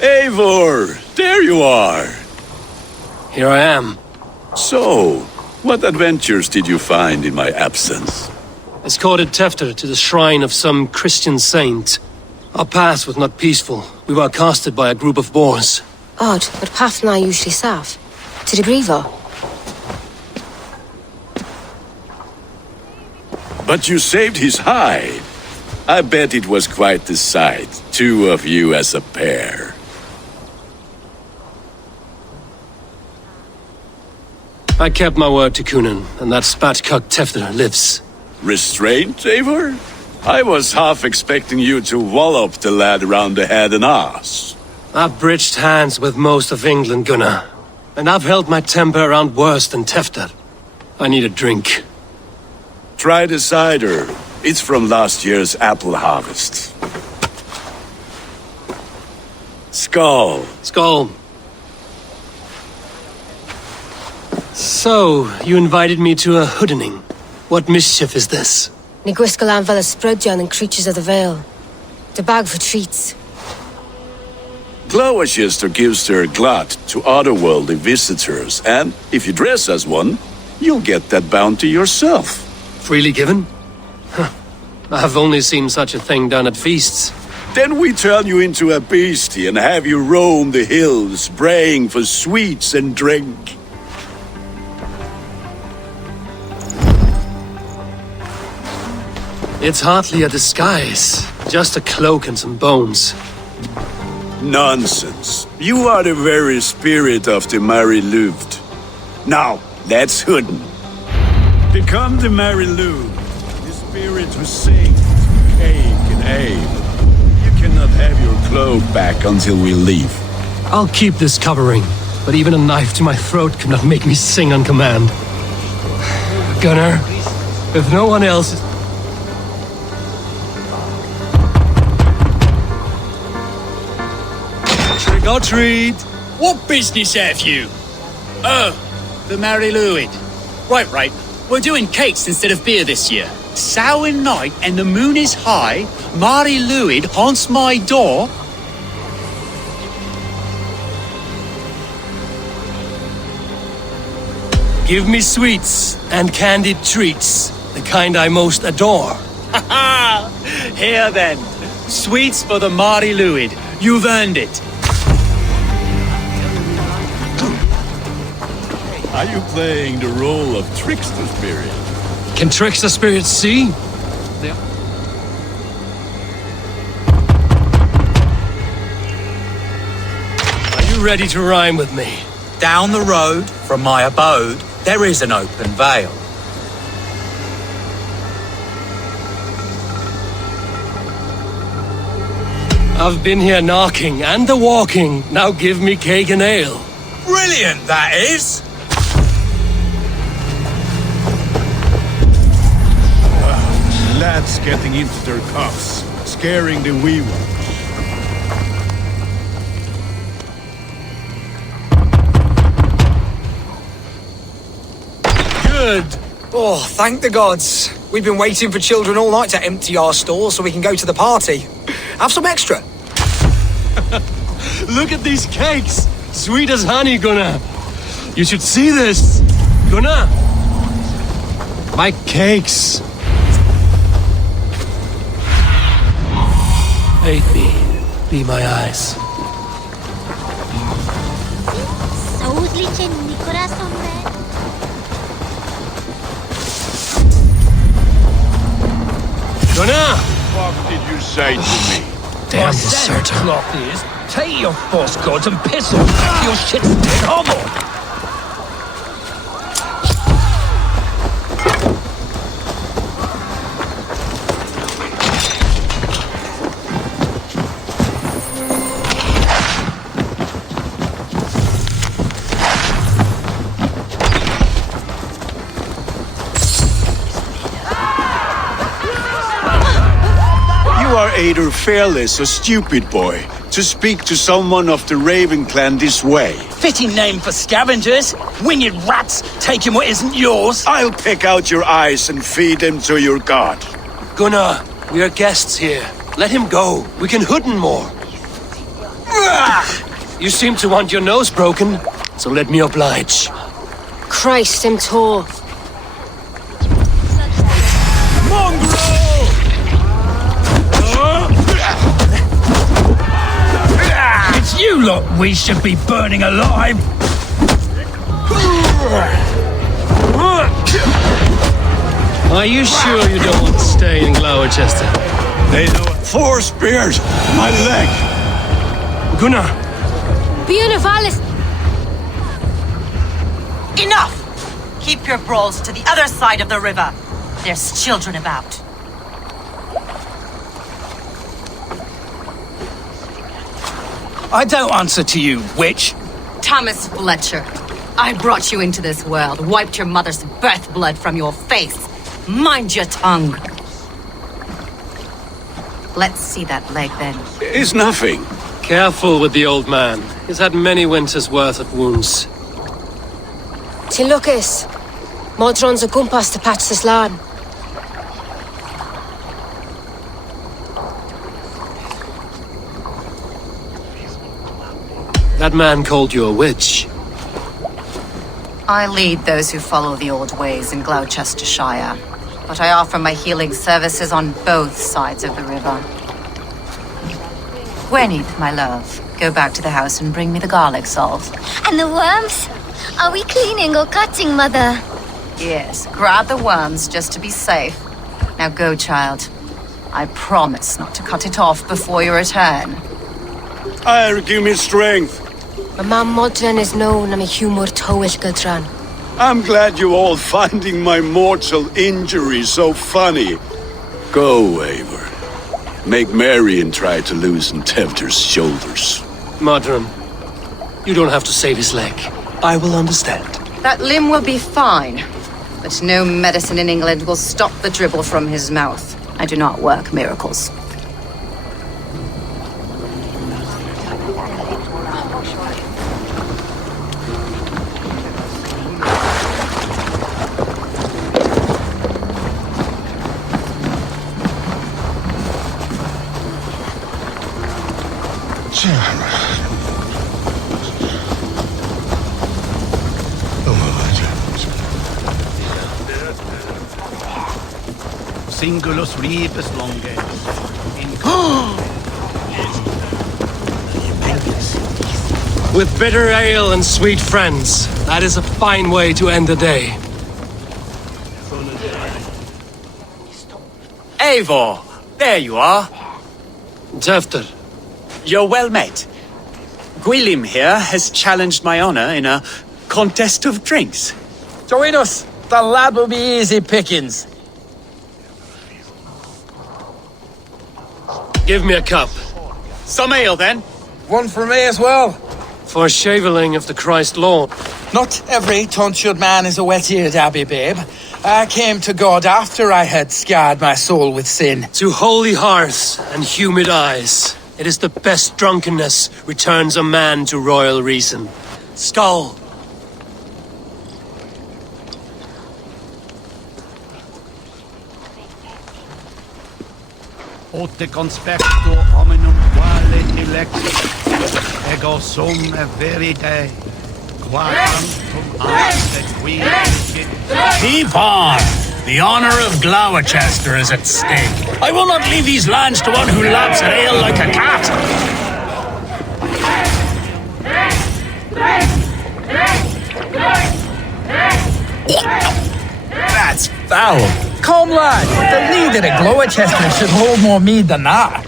Eivor, there you are. Here I am. So, what adventures did you find in my absence? Escorted Tefter to the shrine of some Christian saint. Our path was not peaceful. We were accosted by a group of boars. Odd, but path na usually safe. To the Grievo. But you saved his hide. I bet it was quite the sight, two of you as a pair. I kept my word to Kunin, and that spatchcock Tefter lives. Restraint, Eivor? I was half expecting you to wallop the lad around the head and ass. I've bridged hands with most of England, Gunnar. And I've held my temper around worse than Tefter. I need a drink. Try the cider. It's from last year's apple harvest. Skull. Skull. So, you invited me to a hoodening. What mischief is this? Ni gwisgal an fel ysbrydion and creatures of the Vale. The bag for treats. Gloucester gives their glut to otherworldly visitors, and if you dress as one, you'll get that bounty yourself. Freely given? Huh. I've only seen such a thing done at feasts. Then we turn you into a beastie and have you roam the hills, braying for sweets and drink. It's hardly a disguise. Just a cloak and some bones. Nonsense. You are the very spirit of the Mary Louved. Now, let's hooden. Become the Mary Louved, the spirit who sings, cake and ale. You cannot have your cloak back until we leave. I'll keep this covering, but even a knife to my throat could not make me sing on command. Gunnar, if no one else is... Trick or treat! What business have you? Oh, the Mary Louid. Right. We're doing cakes instead of beer this year. Samhain night and the moon is high. Mary Louid haunts my door. Give me sweets and candied treats, the kind I most adore. Ha ha! Here then, sweets for the Mary Louid. You've earned it. Are you playing the role of trickster spirit? Can trickster spirits see? Are you ready to rhyme with me? Down the road from my abode, there is an open vale. I've been here knocking and a-walking. Now give me cake and ale. Brilliant, that is! Lads getting into their cuffs, scaring the wee ones. Good. Oh, thank the gods. We've been waiting for children all night to empty our stores so we can go to the party. Have some extra. Look at these cakes! Sweet as honey, Gunnar. You should see this. Gunnar! My cakes. Aid me. Be my eyes. say to me? Damn deserter. Cloth is, take your false gods and piss off back to your shit's dead hovel. You are either fearless or stupid, boy, to speak to someone of the Raven clan this way. Fitting name for scavengers. Winged rats taking what isn't yours. I'll pick out your eyes and feed them to your god. Gunnar, we are guests here. Let him go. We can hood him more. You seem to want your nose broken, so let me oblige. Christ, I'm tall. It's you lot we should be burning alive. Are you sure you don't want to stay in Gloucester? They know 4 spears, my leg. Gunnar! Bionavalis! Enough! Keep your brawls to the other side of the river. There's children about. I don't answer to you, witch. Thomas Fletcher, I brought you into this world, wiped your mother's birth blood from your face. Mind your tongue. Let's see that leg then. It's nothing. Careful with the old man. He's had many winters' worth of wounds. Tilukis. Modron's a gumpas to patch this land. That man called you a witch. I lead those who follow the old ways in Gloucestershire, but I offer my healing services on both sides of the river. Gweneth, my love, go back to the house and bring me the garlic salt. And the worms? Are we cleaning or cutting, Mother? Yes, grab the worms just to be safe. Now go, child. I promise not to cut it off before you return. Give me strength. My mum Modron is known I'm a humor towish Gudran. I'm glad you're all finding my mortal injury so funny. Go, Eivor. Make merry and try to loosen Tevder's shoulders. Modron, you don't have to save his leg. I will understand. That limb will be fine, but no medicine in England will stop the dribble from his mouth. I do not work miracles. Singulus rebus longe. With bitter ale and sweet friends, that is a fine way to end the day. Eivor, there you are. Tefter. You're well met. Gwilym here has challenged my honor in a contest of drinks. Join us. The lad will be easy pickings. Give me a cup. Some ale, then. One for me as well. For shaveling of the Christ Lord. Not every tonsured man is a wet-eared abbey, babe. I came to God after I had scarred my soul with sin. To holy hearths and humid eyes, it is the best drunkenness returns a man to royal reason. Skull. Ote conspecto hominum quale electus, ego sum verite, quantum ante qui Keep on! The honor of Gloucester is at stake. I will not leave these lands to one who laps at ale like a cat. That's foul. Come, lad. The leader of Gloucester should hold more mead than that.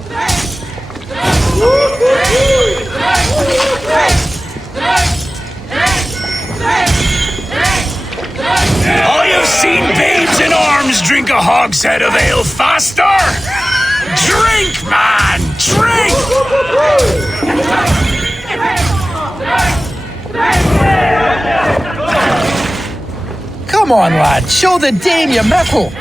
I have seen babes in arms drink a hogshead of ale faster! Drink, man! Drink! Come on, lad. Show the Dane your mettle.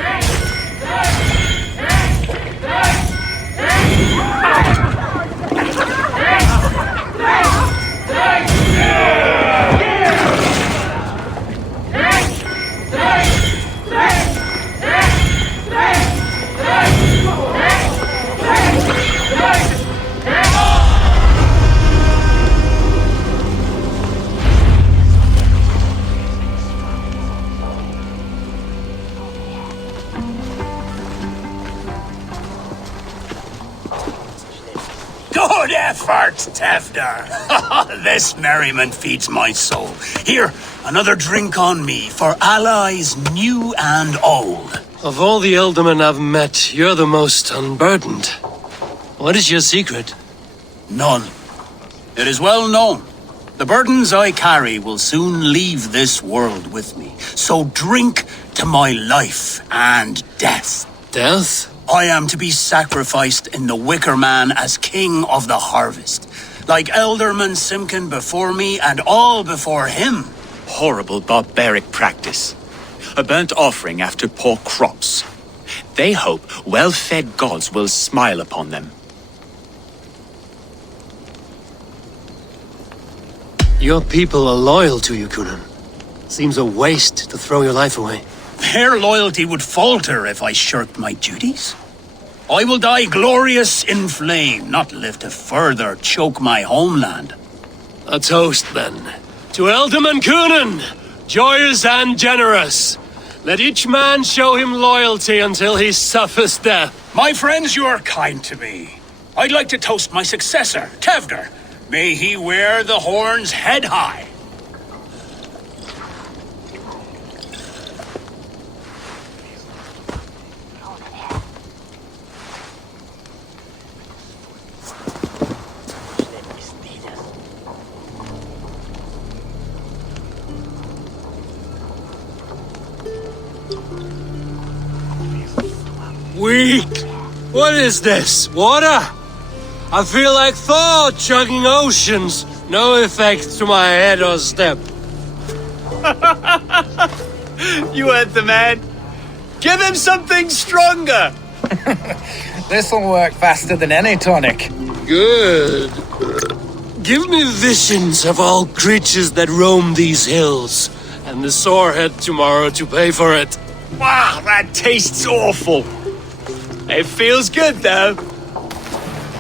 Good effort, Tevder. This merriment feeds my soul. Here, another drink on me for allies new and old. Of all the Ealdormen I've met, you're the most unburdened. What is your secret? None. It is well known. The burdens I carry will soon leave this world with me. So drink to my life and death. Death? I am to be sacrificed in the Wicker Man as king of the harvest. Like Elderman Simkin before me and all before him. Horrible barbaric practice. A burnt offering after poor crops. They hope well-fed gods will smile upon them. Your people are loyal to you, Kunan. Seems a waste to throw your life away. Their loyalty would falter if I shirked my duties. I will die glorious in flame, not live to further choke my homeland. A toast, then. To Ealdorman Kunan, joyous and generous. Let each man show him loyalty until he suffers death. My friends, you are kind to me. I'd like to toast my successor, Tevder. May he wear the horns head high. Weak! What is this? Water? I feel like Thor chugging oceans. No effect to my head or step. You heard the man. Give him something stronger. This'll work faster than any tonic. Good. Give me visions of all creatures that roam these hills, and the sorehead tomorrow to pay for it. Wow, that tastes awful. It feels good, though.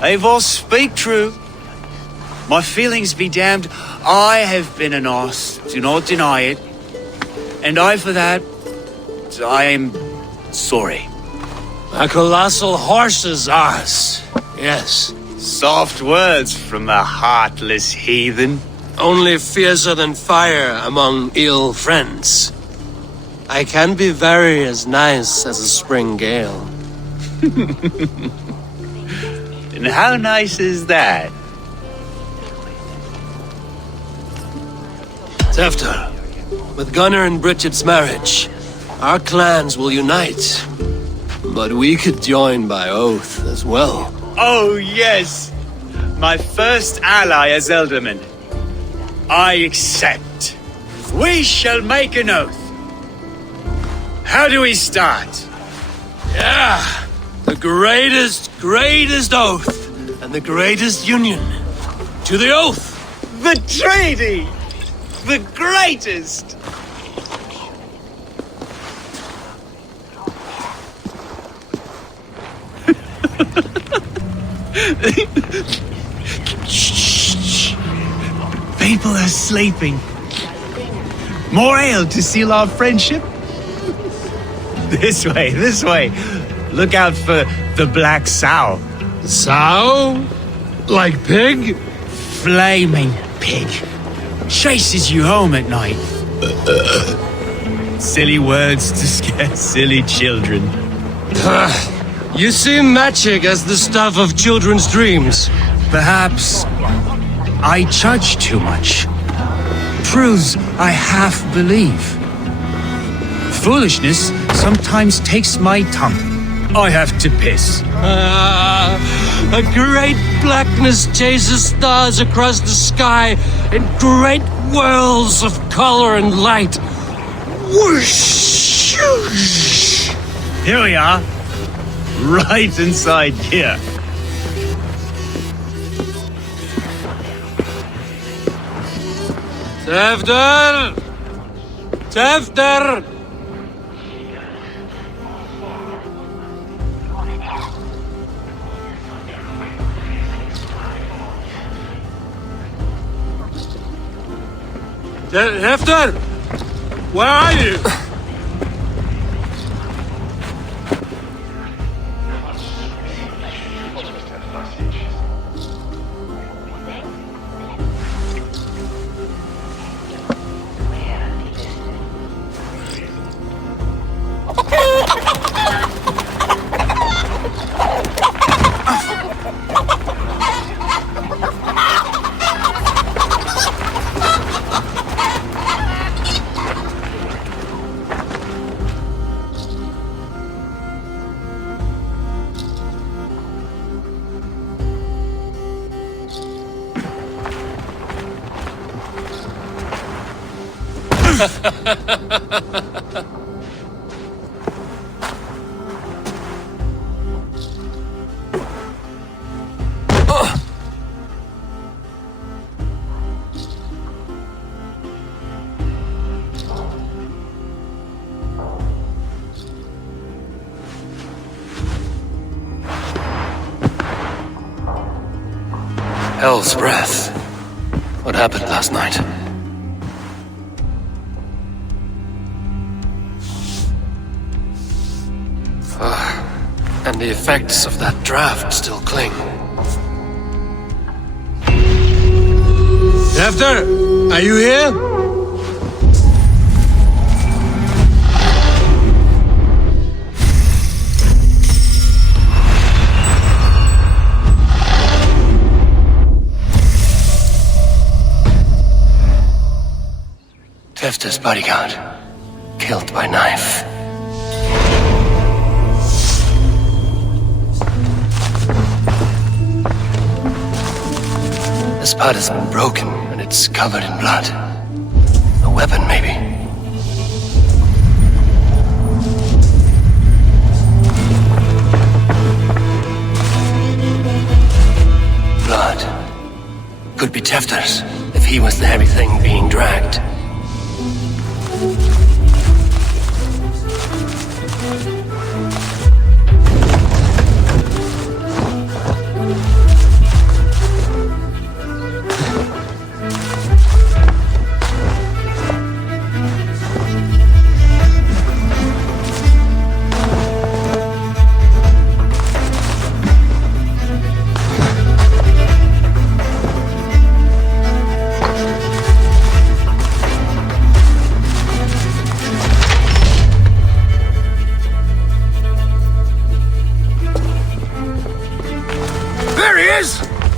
Eivor, speak true. My feelings be damned. I have been an arse. Do not deny it. And I, for that, I am sorry. A colossal horse's arse. Yes. Soft words from a heartless heathen. Only fiercer than fire among ill friends. I can be very as nice as a spring gale. And how nice is that? Tevder, with Gunnar and Bridget's marriage, our clans will unite. But we could join by oath as well. Oh, yes. My first ally as Ealdorman. I accept. We shall make an oath. How do we start? Yeah. The greatest oath, and the greatest union. To the oath! The treaty! The greatest! Shh. People are sleeping. More ale to seal our friendship? This way. Look out for the black sow. Sow? Like pig? Flaming pig. Chases you home at night. Silly words to scare silly children. You seem magic as the stuff of children's dreams. Perhaps I judge too much. Truths I half believe. Foolishness sometimes takes my tongue. I have to piss. A great blackness chases stars across the sky in great whirls of color and light. Whoosh! Here we are. Right inside here. Tevder! Tevder! Hefter! Where are you? Hell's breath. What happened last night? And the effects of that draft still cling. Hefter, are you here? Tefter's bodyguard, killed by knife. This part has been broken, and it's covered in blood. A weapon, maybe. Blood. Could be Tefter's, if he was the heavy thing being dragged.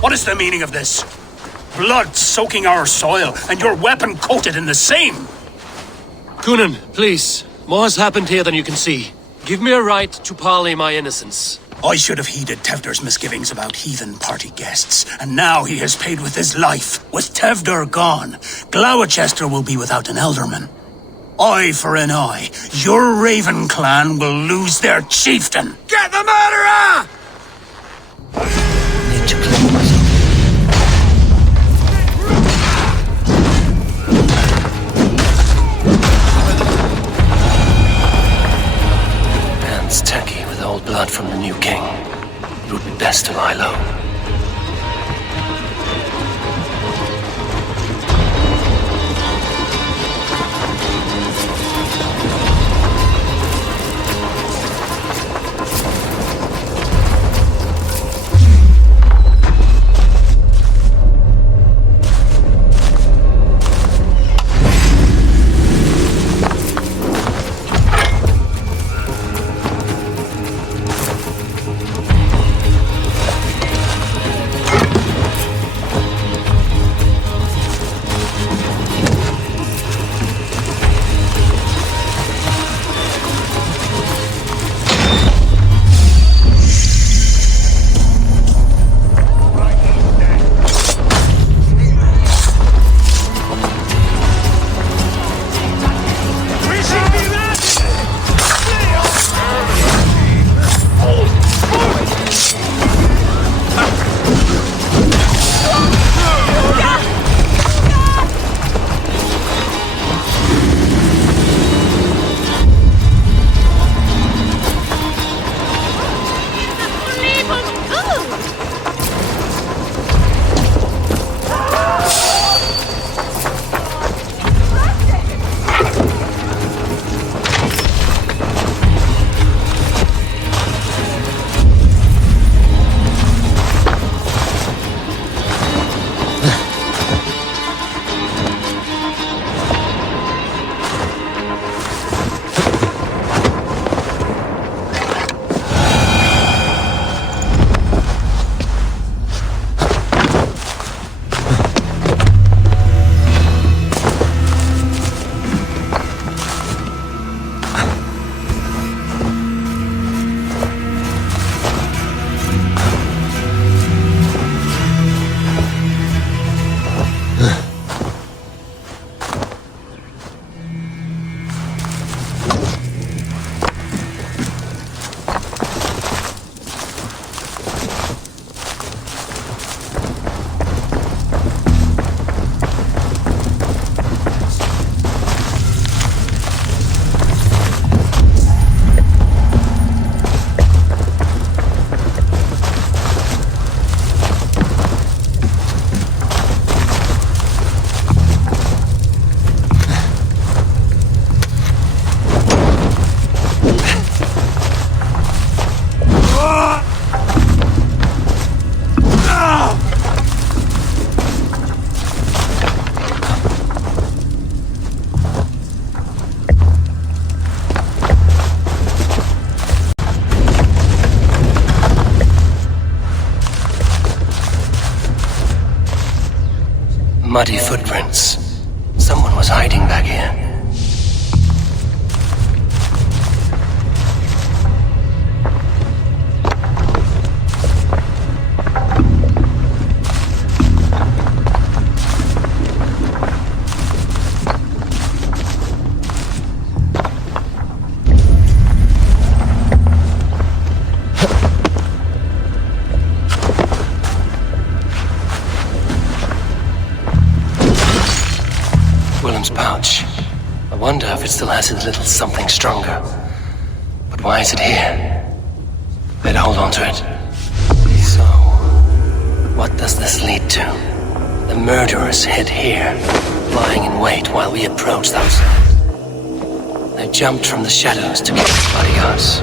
What is the meaning of this? Blood soaking our soil, and your weapon coated in the same! Kunan, please. More has happened here than you can see. Give me a right to parley my innocence. I should have heeded Tevder's misgivings about heathen party guests, and now he has paid with his life. With Tevder gone, Gloucester will be without an elderman. Eye for an eye, your Raven clan will lose their chieftain! Get the murderer! Hands tacky with old blood from the new king. It would be best to lie low. Muddy footprints. Someone was hiding back here. Pouch. I wonder if it still has a little something stronger. But why is it here? Better hold on to it. So, what does this lead to? The murderers hid here, lying in wait while we approach those. They jumped from the shadows to kill his bodyguards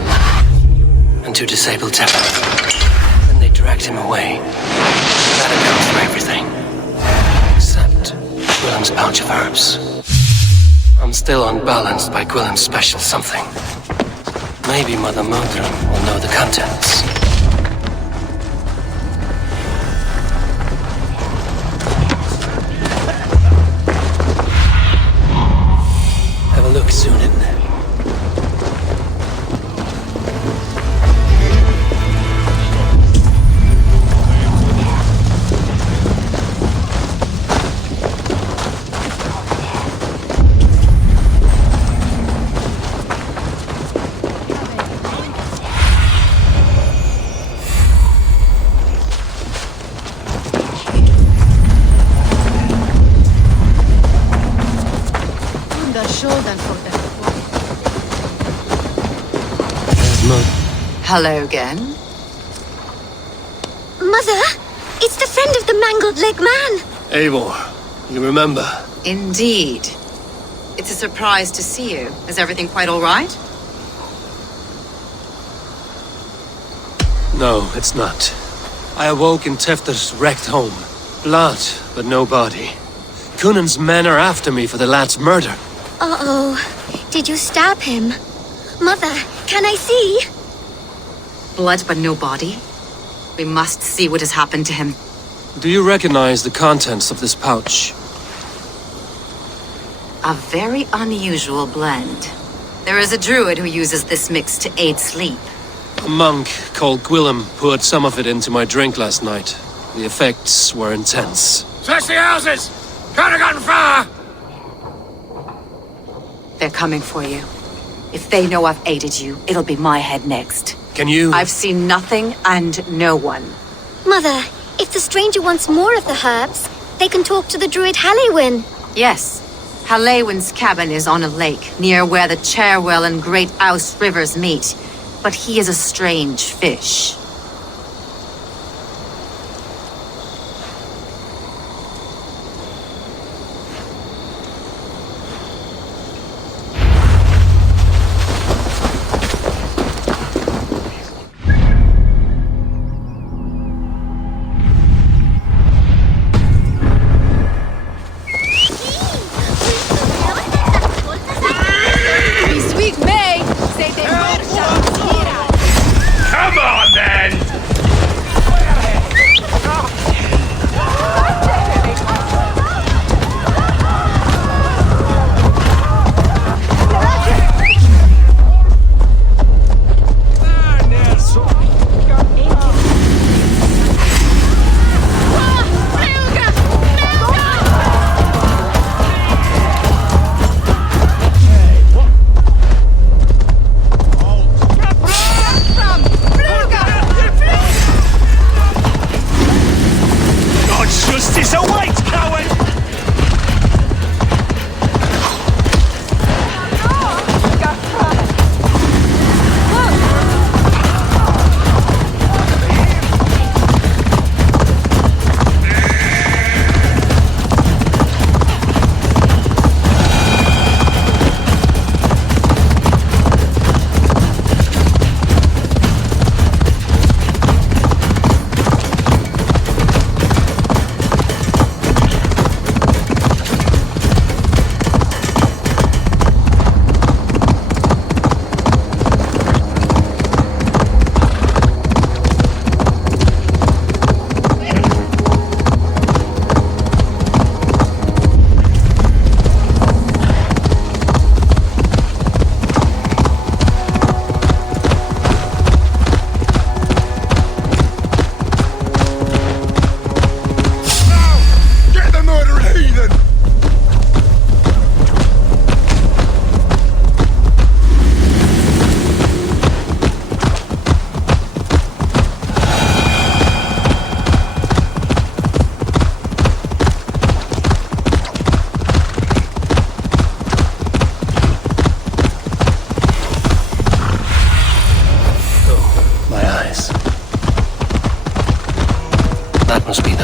and to disable Tepper. Then they dragged him away. That accounts for everything. Except Willem's pouch of herbs. I'm still unbalanced by Gwillem's special something. Maybe Mother Modron will know the contents. Have a look soon, isn't it? Hello again. Mother, it's the friend of the mangled leg man. Eivor, you remember? Indeed. It's a surprise to see you. Is everything quite all right? No, it's not. I awoke in Tefter's wrecked home. Blood, but no body. Cunan's men are after me for the lad's murder. Uh-oh. Did you stab him? Mother, can I see? Blood but no body? We must see what has happened to him. Do you recognize the contents of this pouch? A very unusual blend. There is a druid who uses this mix to aid sleep. A monk called Gwillem poured some of it into my drink last night. The effects were intense. Search the houses! Could have gotten far! They're coming for you. If they know I've aided you, it'll be my head next. Can you? I've seen nothing and no one. Mother, if the stranger wants more of the herbs, they can talk to the druid Halewyn. Yes. Halewyn's cabin is on a lake, near where the Cherwell and Great Ouse rivers meet. But he is a strange fish. Come on, then!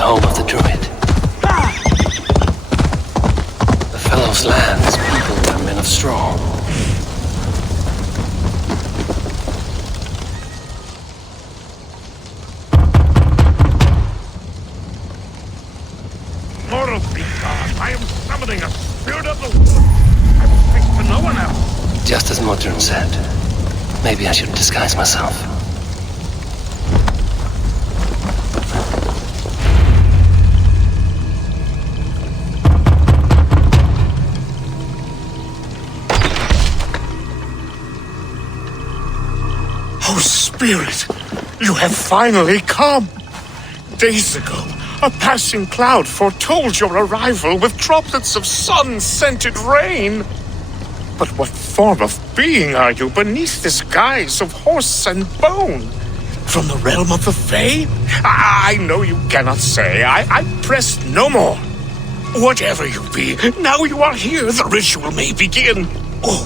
home of the druid. The fellow's lands peopled by men of straw. Mortal be God, I am summoning a spirit of the wood. I will speak to no one else. Just as Modron said. Maybe I should disguise myself. Oh, Spirit, you have finally come. Days ago, a passing cloud foretold your arrival with droplets of sun-scented rain. But what form of being are you beneath this guise of horse and bone? From the realm of the Fae? I know you cannot say. I press no more. Whatever you be, now you are here, the ritual may begin. Oh,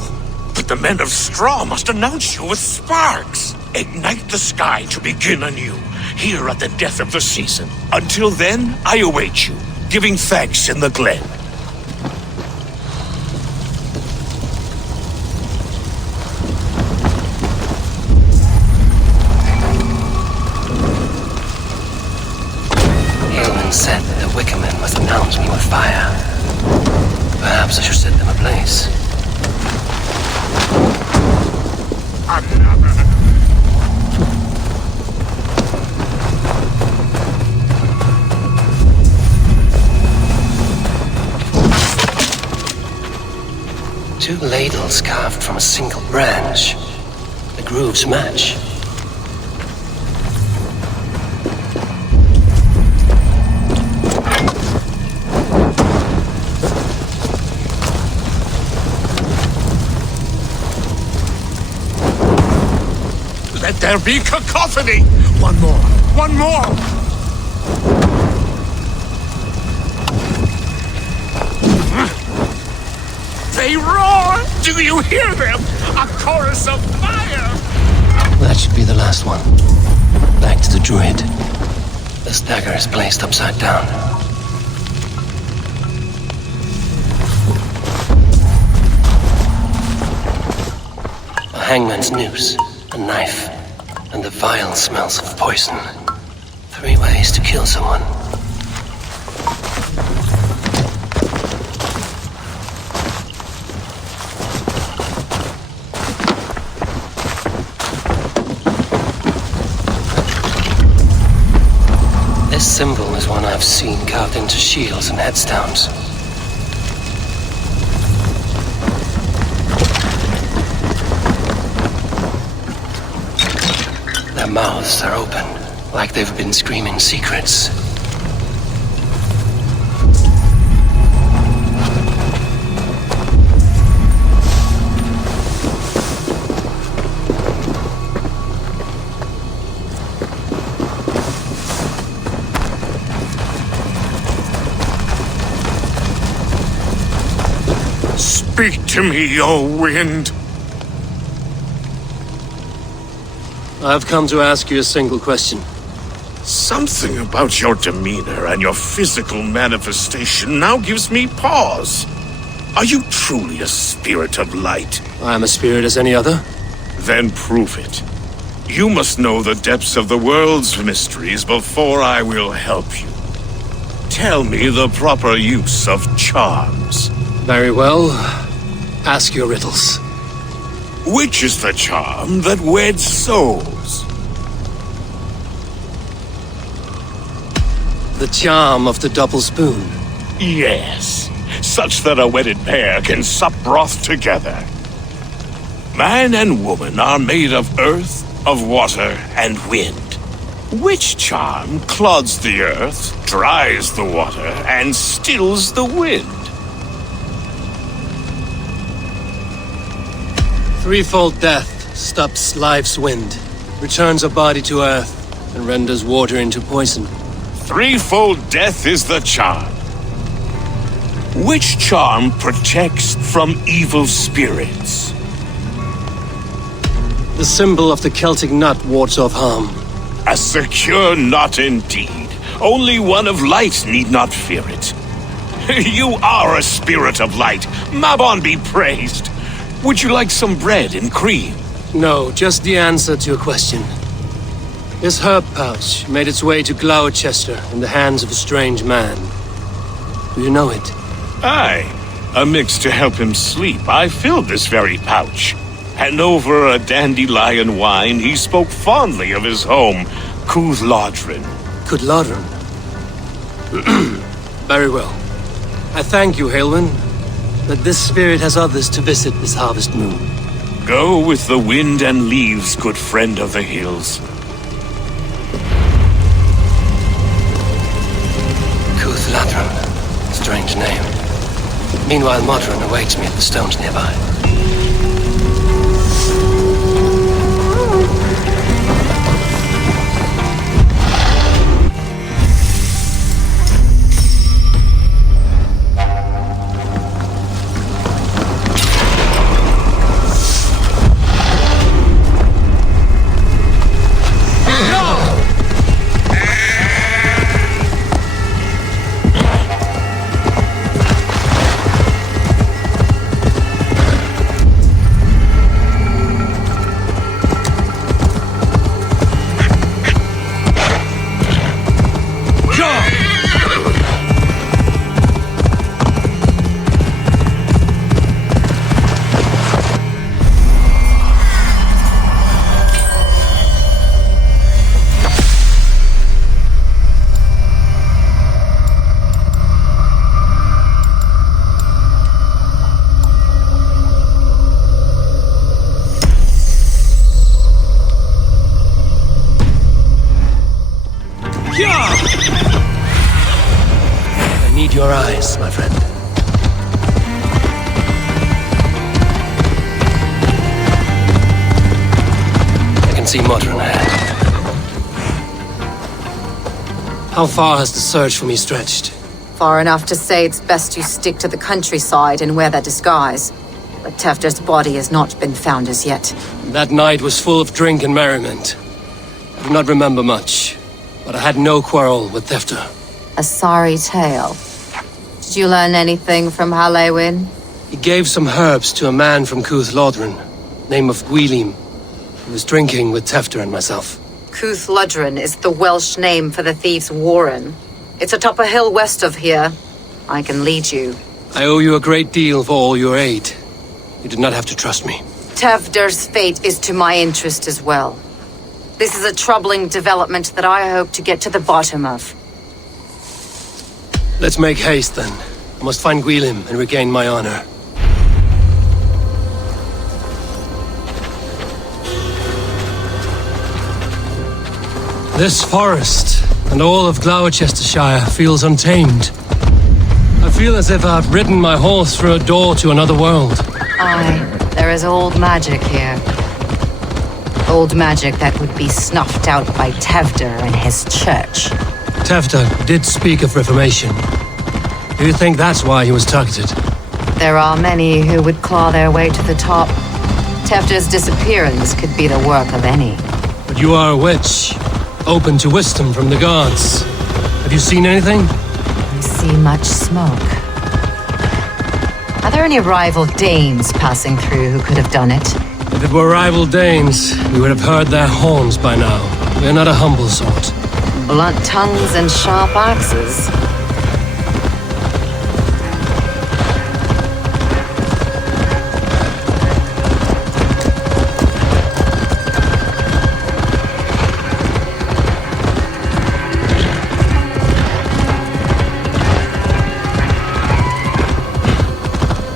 but the men of straw must announce you with sparks. Ignite the sky to begin anew, here at the death of the season. Until then, I await you, giving thanks in the glen. Said that the Wicker Men must announce me with fire. Perhaps I should set them ablaze. Another. Two ladles carved from a single branch. The grooves match. Let there be cacophony! One more! One more! They roar! Do you hear them? A chorus of fire! That should be the last one. Back to the druid. The dagger is placed upside down. A hangman's noose, a knife, and the vile smells of poison. 3 ways to kill someone. This symbol is one I've seen carved into shields and headstones. Their mouths are open, like they've been screaming secrets. Speak to me, O wind! I've come to ask you a single question. Something about your demeanor and your physical manifestation now gives me pause. Are you truly a spirit of light? I am a spirit as any other. Then prove it. You must know the depths of the world's mysteries before I will help you. Tell me the proper use of charms. Very well. Ask your riddles. Which is the charm that weds souls? The charm of the double spoon. Yes, such that a wedded pair can sup broth together. Man and woman are made of earth, of water, and wind. Which charm clods the earth, dries the water, and stills the wind? Threefold death stops life's wind, returns a body to earth, and renders water into poison. Threefold death is the charm. Which charm protects from evil spirits? The symbol of the Celtic nut wards off harm. A secure knot indeed. Only one of light need not fear it. You are a spirit of light. Mabon be praised. Would you like some bread and cream? No, just the answer to your question. This herb pouch made its way to Gloucester in the hands of a strange man. Do you know it? Aye. A mix to help him sleep. I filled this very pouch. And over a dandelion wine, he spoke fondly of his home, Creed Valhalla. Creed Valhalla? Very well. I thank you, Halwyn, but this spirit has others to visit this harvest moon. Go with the wind and leaves, good friend of the hills. Creed Valhalla. Strange name. Meanwhile, Modron awaits me at the stones nearby. I need your eyes, my friend. I can see Modron ahead. How far has the search for me stretched? Far enough to say it's best you stick to the countryside and wear that disguise. But Tefder's body has not been found as yet. That night was full of drink and merriment. I do not remember much, but I had no quarrel with Tefder. A sorry tale. Did you learn anything from Halewyn? He gave some herbs to a man from Creed Valhalla, name of Gwylim. He was drinking with Tefder and myself. Creed Valhalla is the Welsh name for the thieves' warren. It's atop a hill west of here. I can lead you. I owe you a great deal for all your aid. You did not have to trust me. Tefder's fate is to my interest as well. This is a troubling development that I hope to get to the bottom of. Let's make haste, then. I must find Gwylim and regain my honor. This forest and all of Gloucestershire feels untamed. I feel as if I've ridden my horse through a door to another world. Aye, there is old magic here. Old magic that would be snuffed out by Tefder and his church. Tefder did speak of reformation. Do you think that's why he was targeted? There are many who would claw their way to the top. Tefder's disappearance could be the work of any. But you are a witch, open to wisdom from the gods. Have you seen anything? I see much smoke. Are there any rival Danes passing through who could have done it? If it were rival Danes, we would have heard their horns by now. We are not a humble sort. Blunt tongues and sharp axes.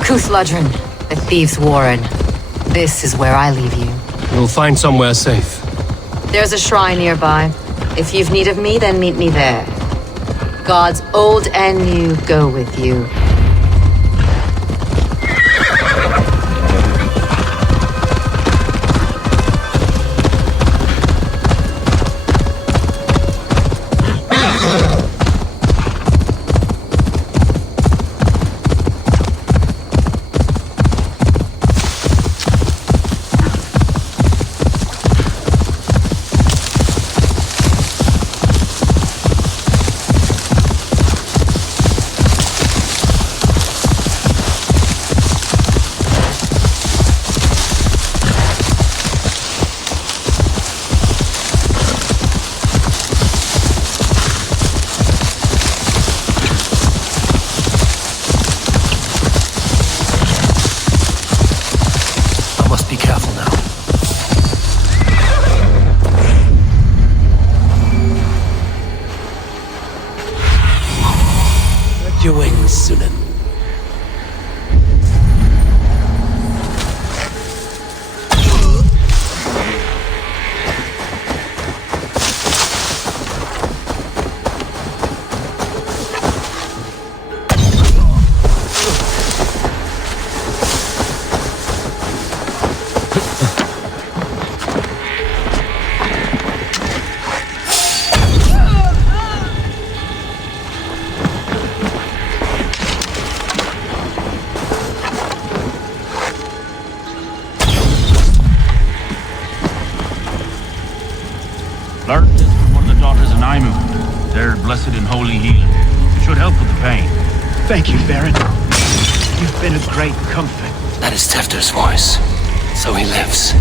Creed Valhalla, the thieves' warren. This is where I leave you. We'll find somewhere safe. There's a shrine nearby. If you've need of me, then meet me there. Gods old and new go with you. Sunan. Learned this from one of the daughters of Naimu. They're blessed in holy healing. Should help with the pain. Thank you, Baron. You've been a great comfort. That is Tefter's voice. So he lives.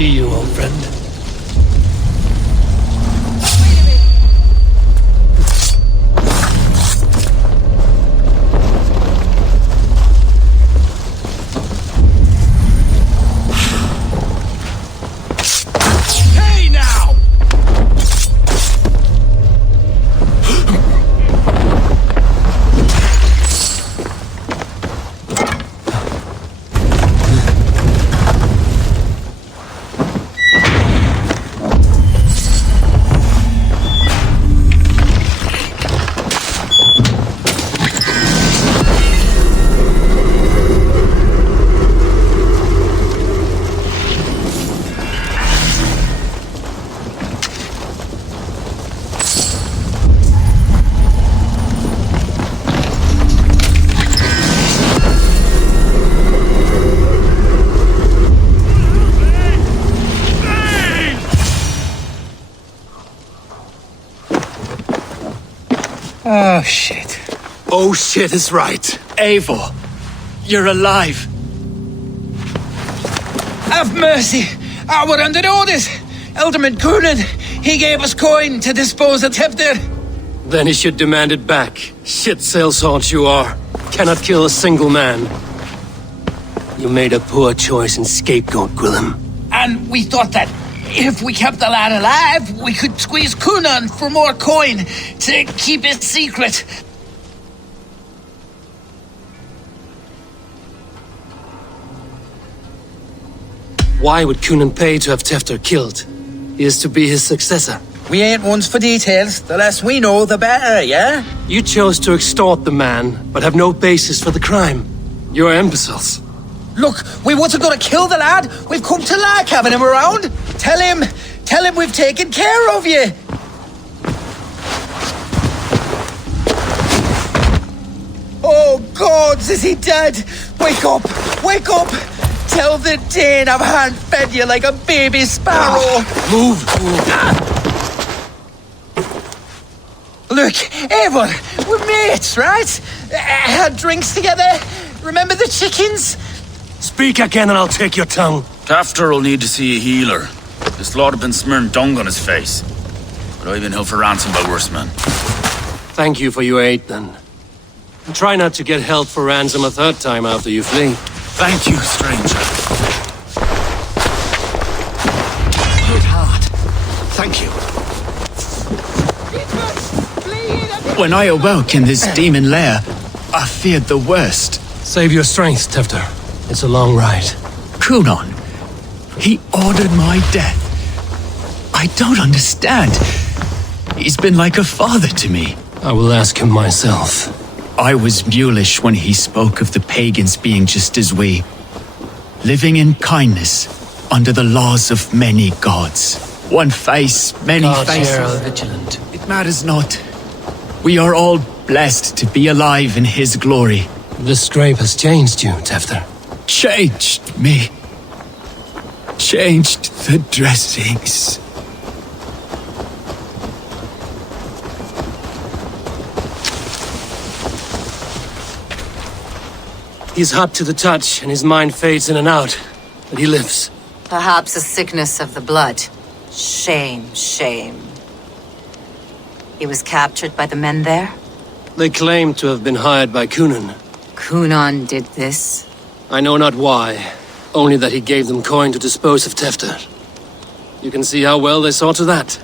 See you, old friend. Oh, shit. Oh, shit is right. Eivor, you're alive. Have mercy! We're under orders! Elderman Coonan, he gave us coin to dispose of Tefter. Then he should demand it back. Shit saleshaunch you are. Cannot kill a single man. You made a poor choice in scapegoat, Gwillem. And we thought that if we kept the lad alive, we could squeeze Coonan for more coin to keep it secret. Why would Coonan pay to have Tefter killed? He is to be his successor. We ain't ones for details. The less we know, the better, yeah? You chose to extort the man, but have no basis for the crime. You're imbeciles. Look, we wasn't gonna kill the lad. We've come to like having him around. Tell him we've taken care of you. Oh, gods, is he dead? Wake up, wake up. Tell the Dane I've hand-fed you like a baby sparrow. Move. Look, Eivor, we're mates, right? Had drinks together. Remember the chickens? Speak again and I'll take your tongue. Tafter will need to see a healer. This lord have been smearing dung on his face. But I've been held for ransom by worse men. Thank you for your aid, then. And try not to get held for ransom a third time after you flee. Thank you, stranger. Good heart. Thank you. When I awoke in this demon lair, I feared the worst. Save your strength, Tefter. It's a long ride. Coonan, he ordered my death. I don't understand. He's been like a father to me. I will ask him myself. I was mulish when he spoke of the pagans being just as we, living in kindness under the laws of many gods. One face, many faces. Are vigilant. It matters not. We are all blessed to be alive in his glory. This scrape has changed you, Tefter. Changed me. Changed the dressings. He's hot to the touch, and his mind fades in and out. But he lives. Perhaps a sickness of the blood. Shame, shame. He was captured by the men there? They claim to have been hired by Coonan. Coonan did this? I know not why. Only that he gave them coin to dispose of Tefter. You can see how well they saw to that.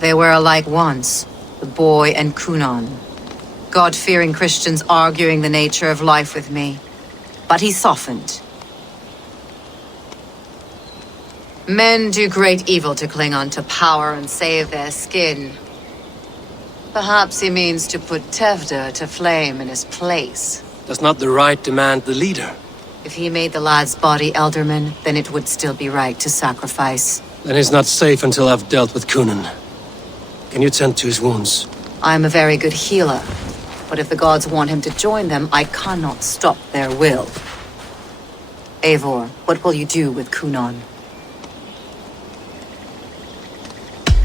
They were alike once, the boy and Coonan. God-fearing Christians arguing the nature of life with me. But he softened. Men do great evil to cling on to power and save their skin. Perhaps he means to put Tefter to flame in his place. Does not the right demand the leader? If he made the lad's body Elderman, then it would still be right to sacrifice. Then he's not safe until I've dealt with Coonan. Can you tend to his wounds? I'm a very good healer. But if the gods want him to join them, I cannot stop their will. Eivor, what will you do with Coonan?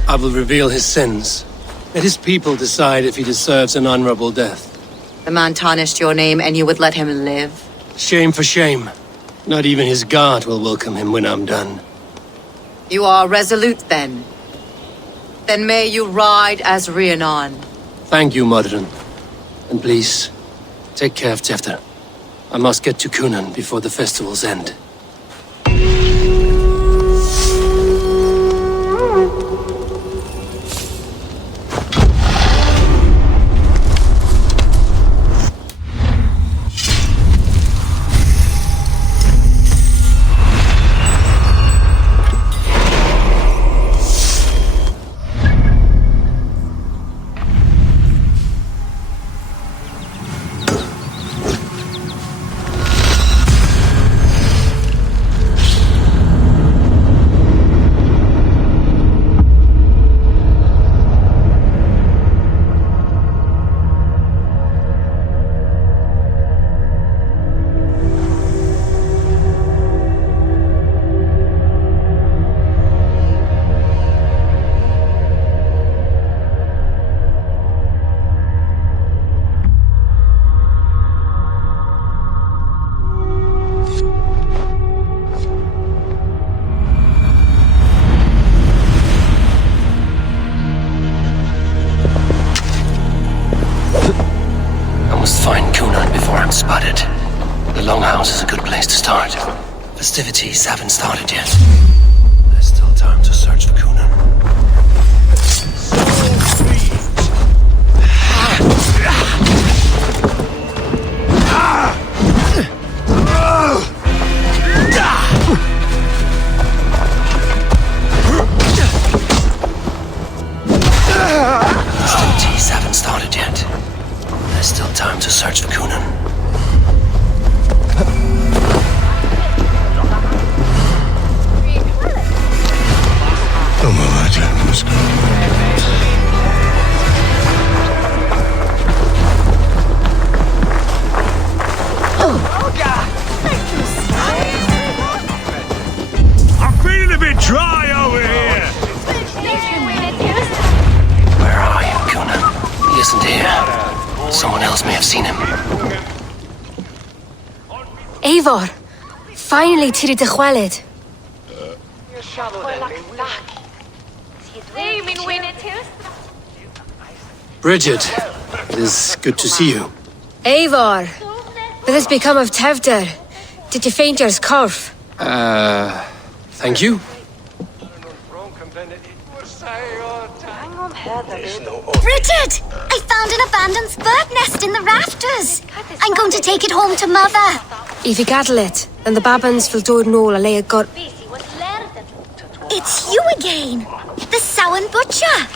I will reveal his sins. Let his people decide if he deserves an honorable death. The man tarnished your name and you would let him live? Shame for shame. Not even his guard will welcome him when I'm done. You are resolute, then. Then may you ride as Rhiannon. Thank you, Modern. And please, take care of Tefter. I must get to Coonan before the festival's end. good place to start. Festivities haven't started yet. There's still time to search for Coonan. Festivities haven't started yet. There's still time to search for Coonan. I'm feeling a bit dry over here. Where are you, Coonan? He isn't here. Someone else may have seen him. Eivor, finally tiri de chwaled. Bridget, it is good to see you. Eivor, what has become of Tevder? Did you faint your scarf? Thank you. Bridget! I found an abandoned bird nest in the rafters. I'm going to take it home to Mother. If you gather it, then the babans will do it all a lay a gut. It's you again. The Samhain Butcher.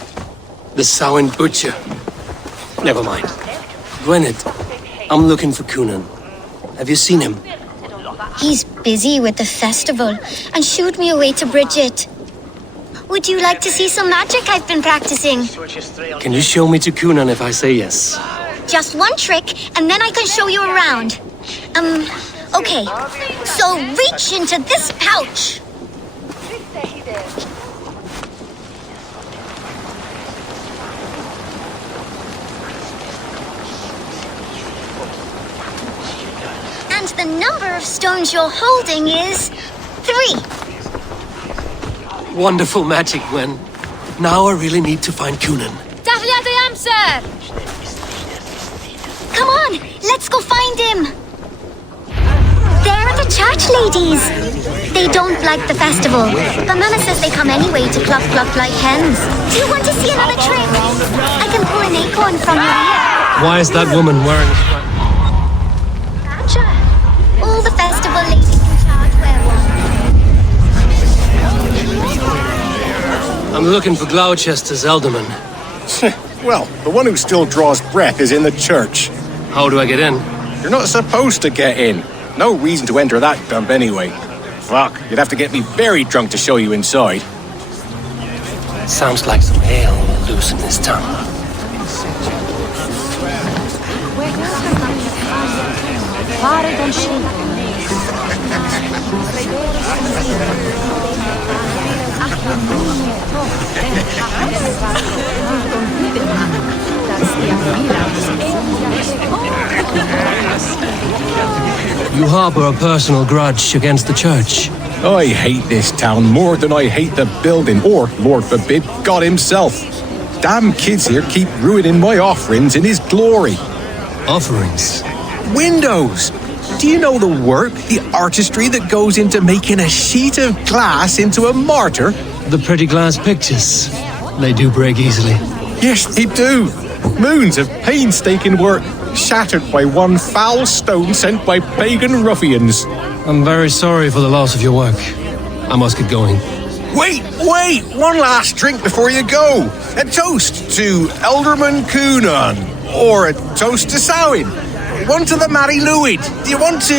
The Samhain Butcher. Never mind. Gwynedd, I'm looking for Coonan. Have you seen him? He's busy with the festival and shooed me away to Bridget. Would you like to see some magic I've been practicing? Can you show me to Coonan if I say yes? Just one trick, and then I can show you around. Okay. So reach into this pouch. And the number of stones you're holding is 3. Wonderful magic, Gwen. Now I really need to find Coonan. Come on, let's go find him. There are the church ladies. They don't like the festival, but Mama says they come anyway to cluck cluck like hens. Do you want to see another trick? I can pull an acorn from your ear. Why is that woman wearing a Sure. All the festival ladies in charge wear one. I'm looking for Gloucester's alderman. Well, the one who still draws breath is in the church. How do I get in? You're not supposed to get in. No reason to enter that dump anyway. Fuck, you'd have to get me very drunk to show you inside. Sounds like some ale will loosen his tongue. You harbor a personal grudge against the church. I hate this town more than I hate the building, or, Lord forbid, God himself. Damn kids here keep ruining my offerings in his glory. Offerings? Windows! Do you know the work, the artistry that goes into making a sheet of glass into a martyr? The pretty glass pictures. They do break easily. Yes, they do. Moons of painstaking work, shattered by one foul stone sent by pagan ruffians. I'm very sorry for the loss of your work. I must get going. Wait! One last drink before you go. A toast to Alderman Coonan. Or a toast to Samhain. One to the Mary Lwyd. Do you want to,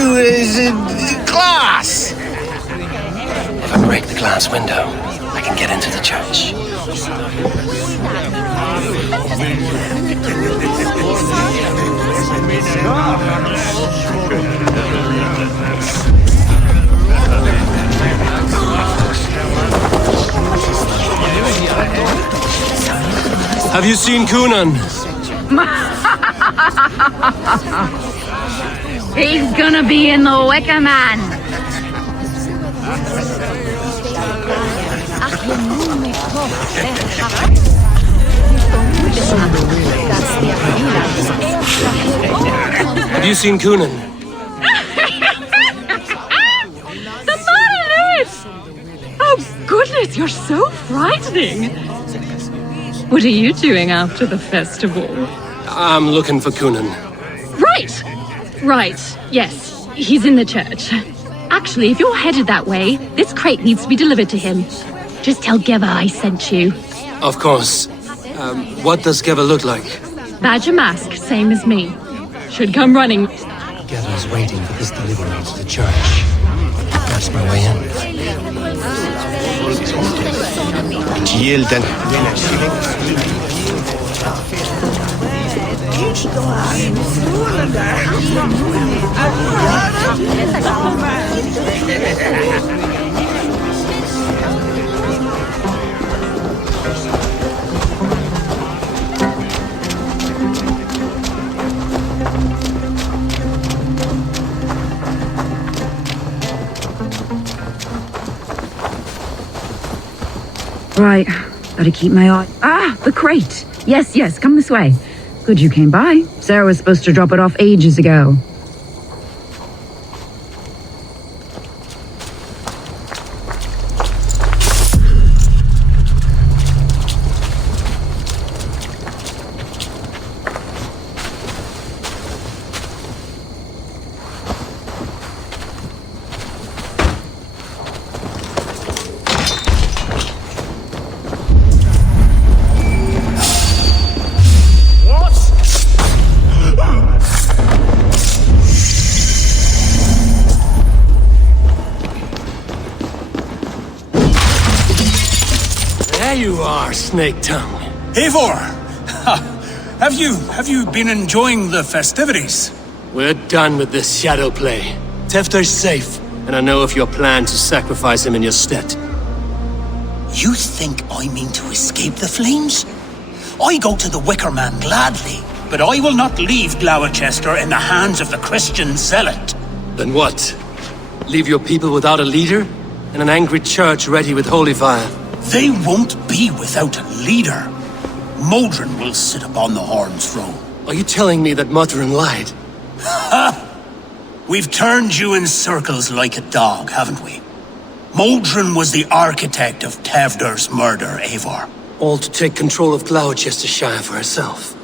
glass? If I break the glass window, I can get into the church. Have you seen Coonan? He's gonna be in the Wicker Man. Have you seen Coonan? gods, you're so frightening. What are you doing after the festival? I'm looking for Coonan. Right, yes. He's in the church. Actually, if you're headed that way, this crate needs to be delivered to him. Just tell Geva I sent you. Of course. What does Geva look like? Badger mask, same as me. Should come running. Geva's waiting for this delivery to the church. That's my way in. Yielden. Right, gotta keep my eye. Ah, the crate! Yes, come this way. Good you came by. Sarah was supposed to drop it off ages ago. There you are, Snake Tongue. Eivor! Have you been enjoying the festivities? We're done with this shadow play. Tefter's safe, and I know of your plan to sacrifice him in your stead. You think I mean to escape the flames? I go to the Wicker Man gladly, but I will not leave Gloucester in the hands of the Christian zealot. Then what? Leave your people without a leader? And an angry church ready with holy fire? They won't be without a leader. Modron will sit upon the Horn's throne. Are you telling me that Modron lied? Ha! We've turned you in circles like a dog, haven't we? Modron was the architect of Tevder's murder, Eivor. All to take control of Gloucestershire for herself.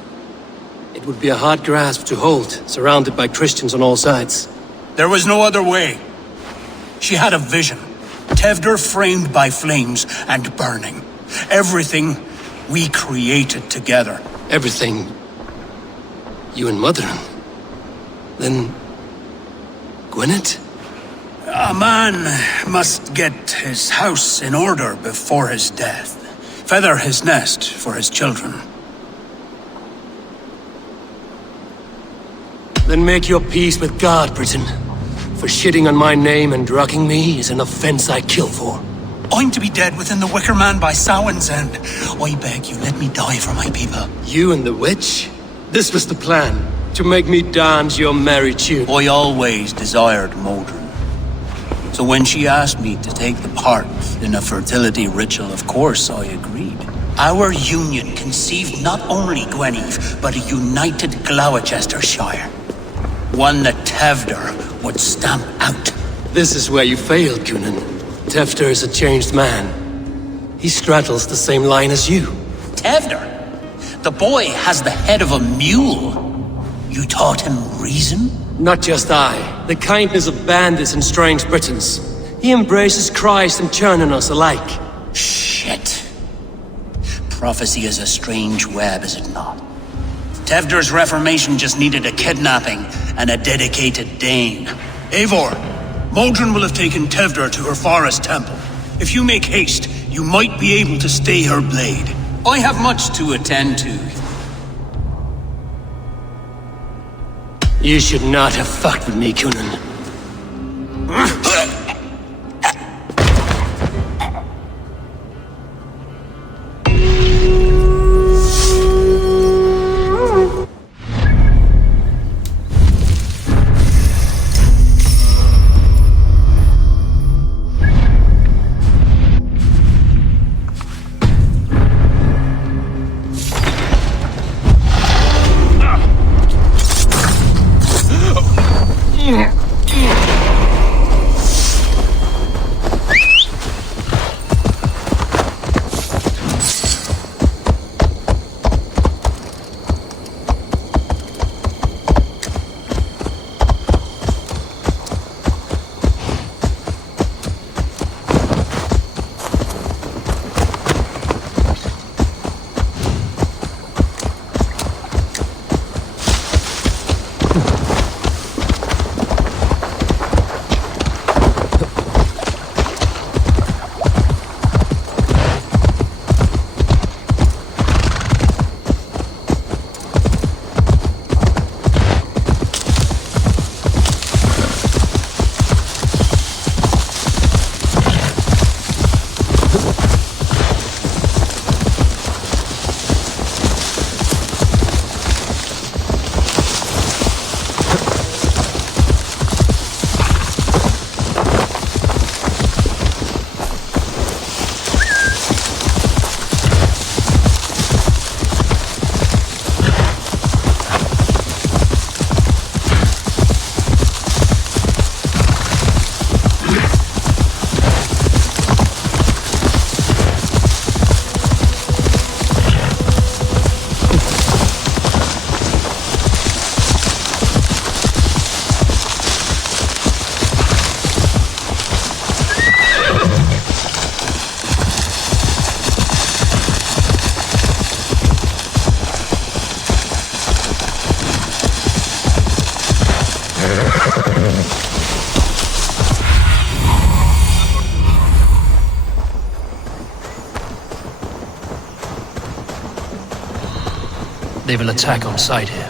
It would be a hard grasp to hold, surrounded by Christians on all sides. There was no other way. She had a vision. Tevder framed by flames and burning. Everything we created together. Everything? You and Modron? Then... Gwyneth? A man must get his house in order before his death. Feather his nest for his children. Then make your peace with God, Britain. For shitting on my name and drugging me is an offense I kill for. I'm to be dead within the Wicker Man by Samhain's end. I beg you, let me die for my people. You and the witch? This was the plan, to make me dance your merry tune. I always desired Modron. So when she asked me to take the part in a fertility ritual, of course I agreed. Our union conceived not only Gweneve, but a united Gloucestershire. One that Tevder would stamp out. This is where you failed, Coonan. Tefter is a changed man. He straddles the same line as you. Tevder? The boy has the head of a mule. You taught him reason? Not just I. The kindness of bandits and strange Britons. He embraces Christ and churning us alike. Shit. Prophecy is a strange web, is it not? Tevder's reformation just needed a kidnapping and a dedicated Dane. Eivor, Modron will have taken Tevder to her forest temple. If you make haste, you might be able to stay her blade. I have much to attend to. You should not have fucked with me, Coonan. They will attack on sight here.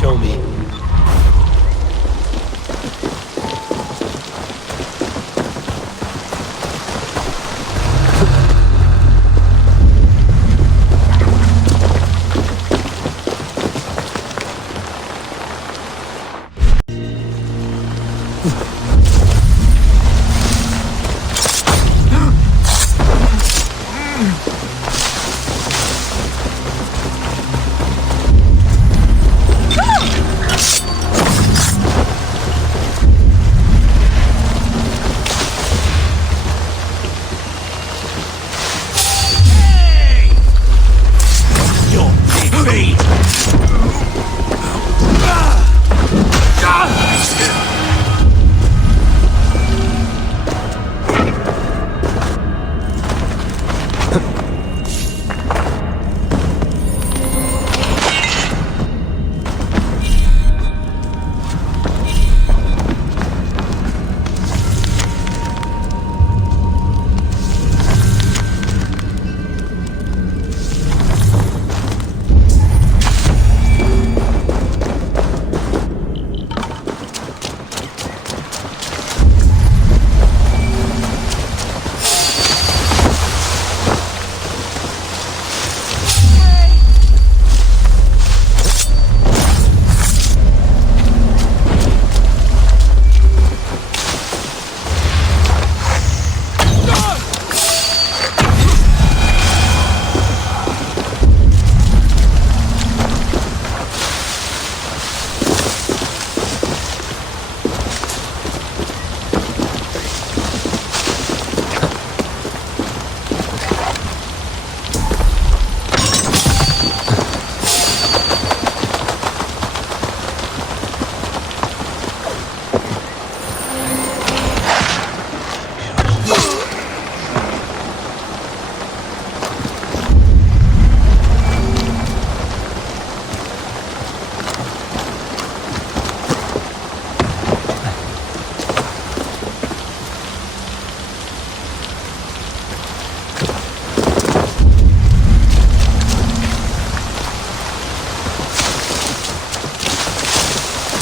Show me.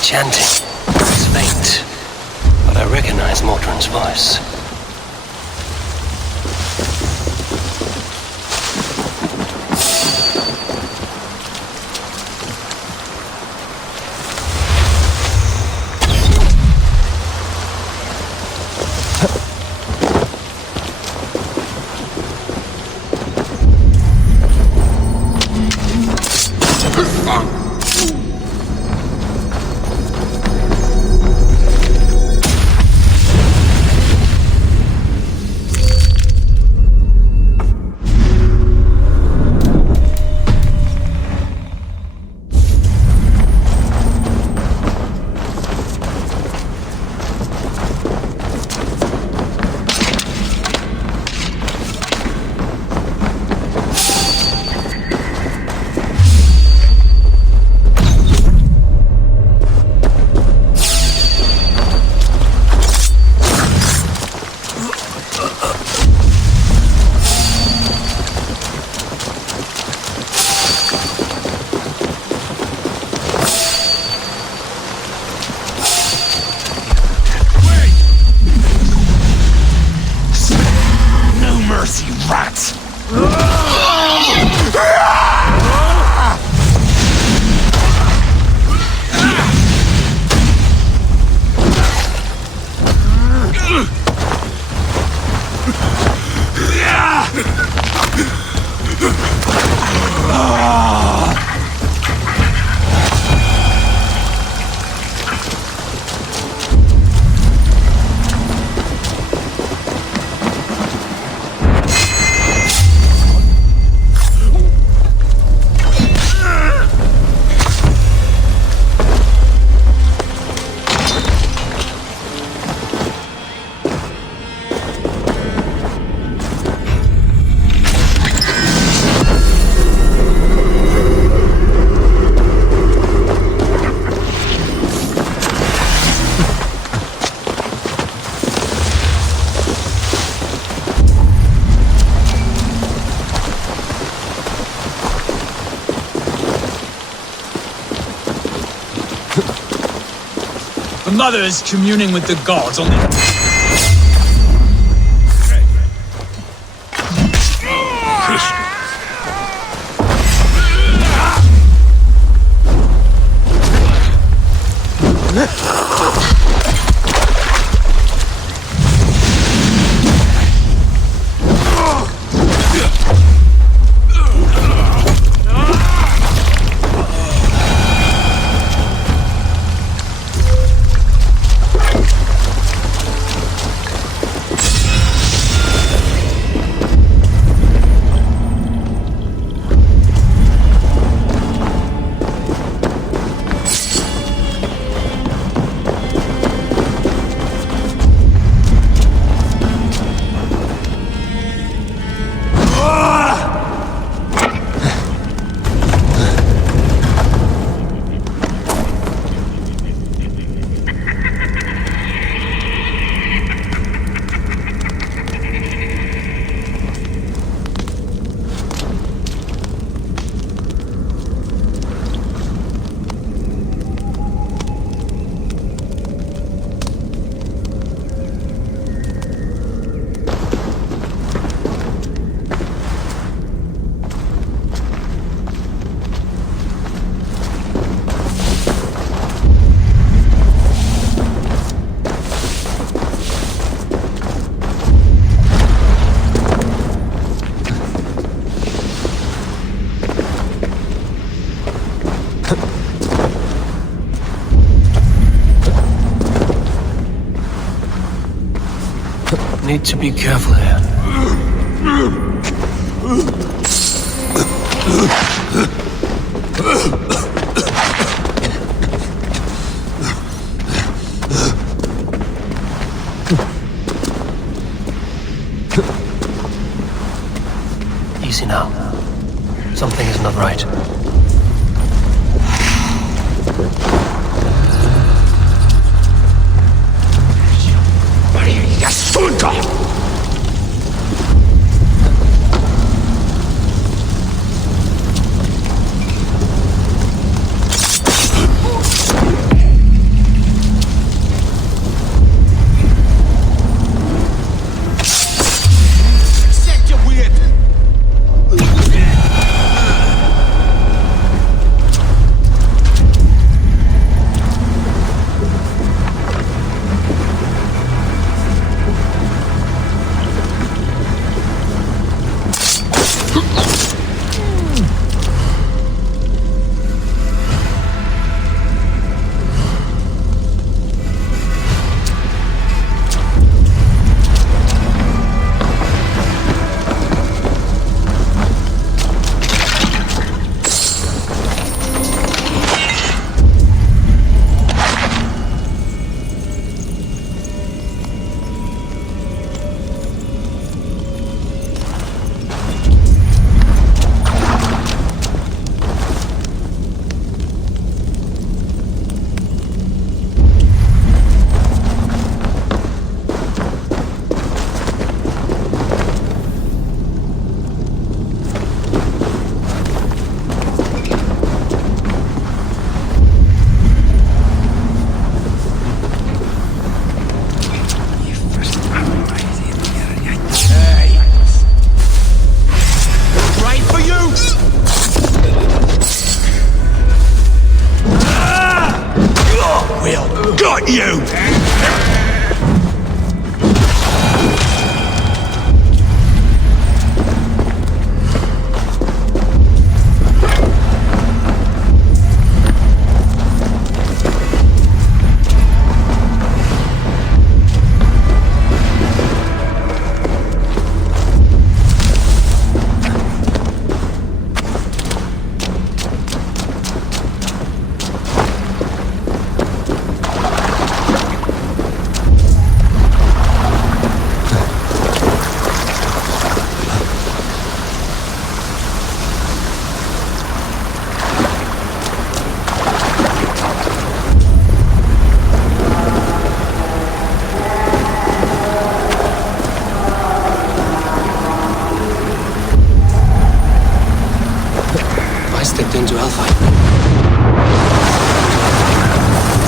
chanting. It's faint, but I recognize Mordrin's voice. The mother is communing with the gods on the... Need to be careful here. Easy now. Something is not right.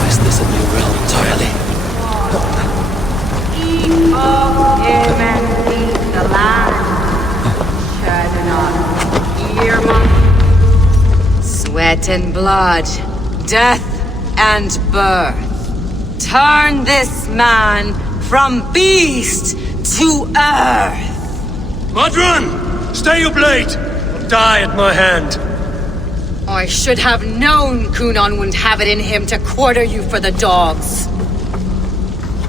Is this a new realm entirely? Eat of him and feed the land. Sweat and blood, death and birth. Turn this man from beast to earth. Modron! Stay your blade! Or die at my hand. I should have known Kunan wouldn't have it in him to quarter you for the dogs.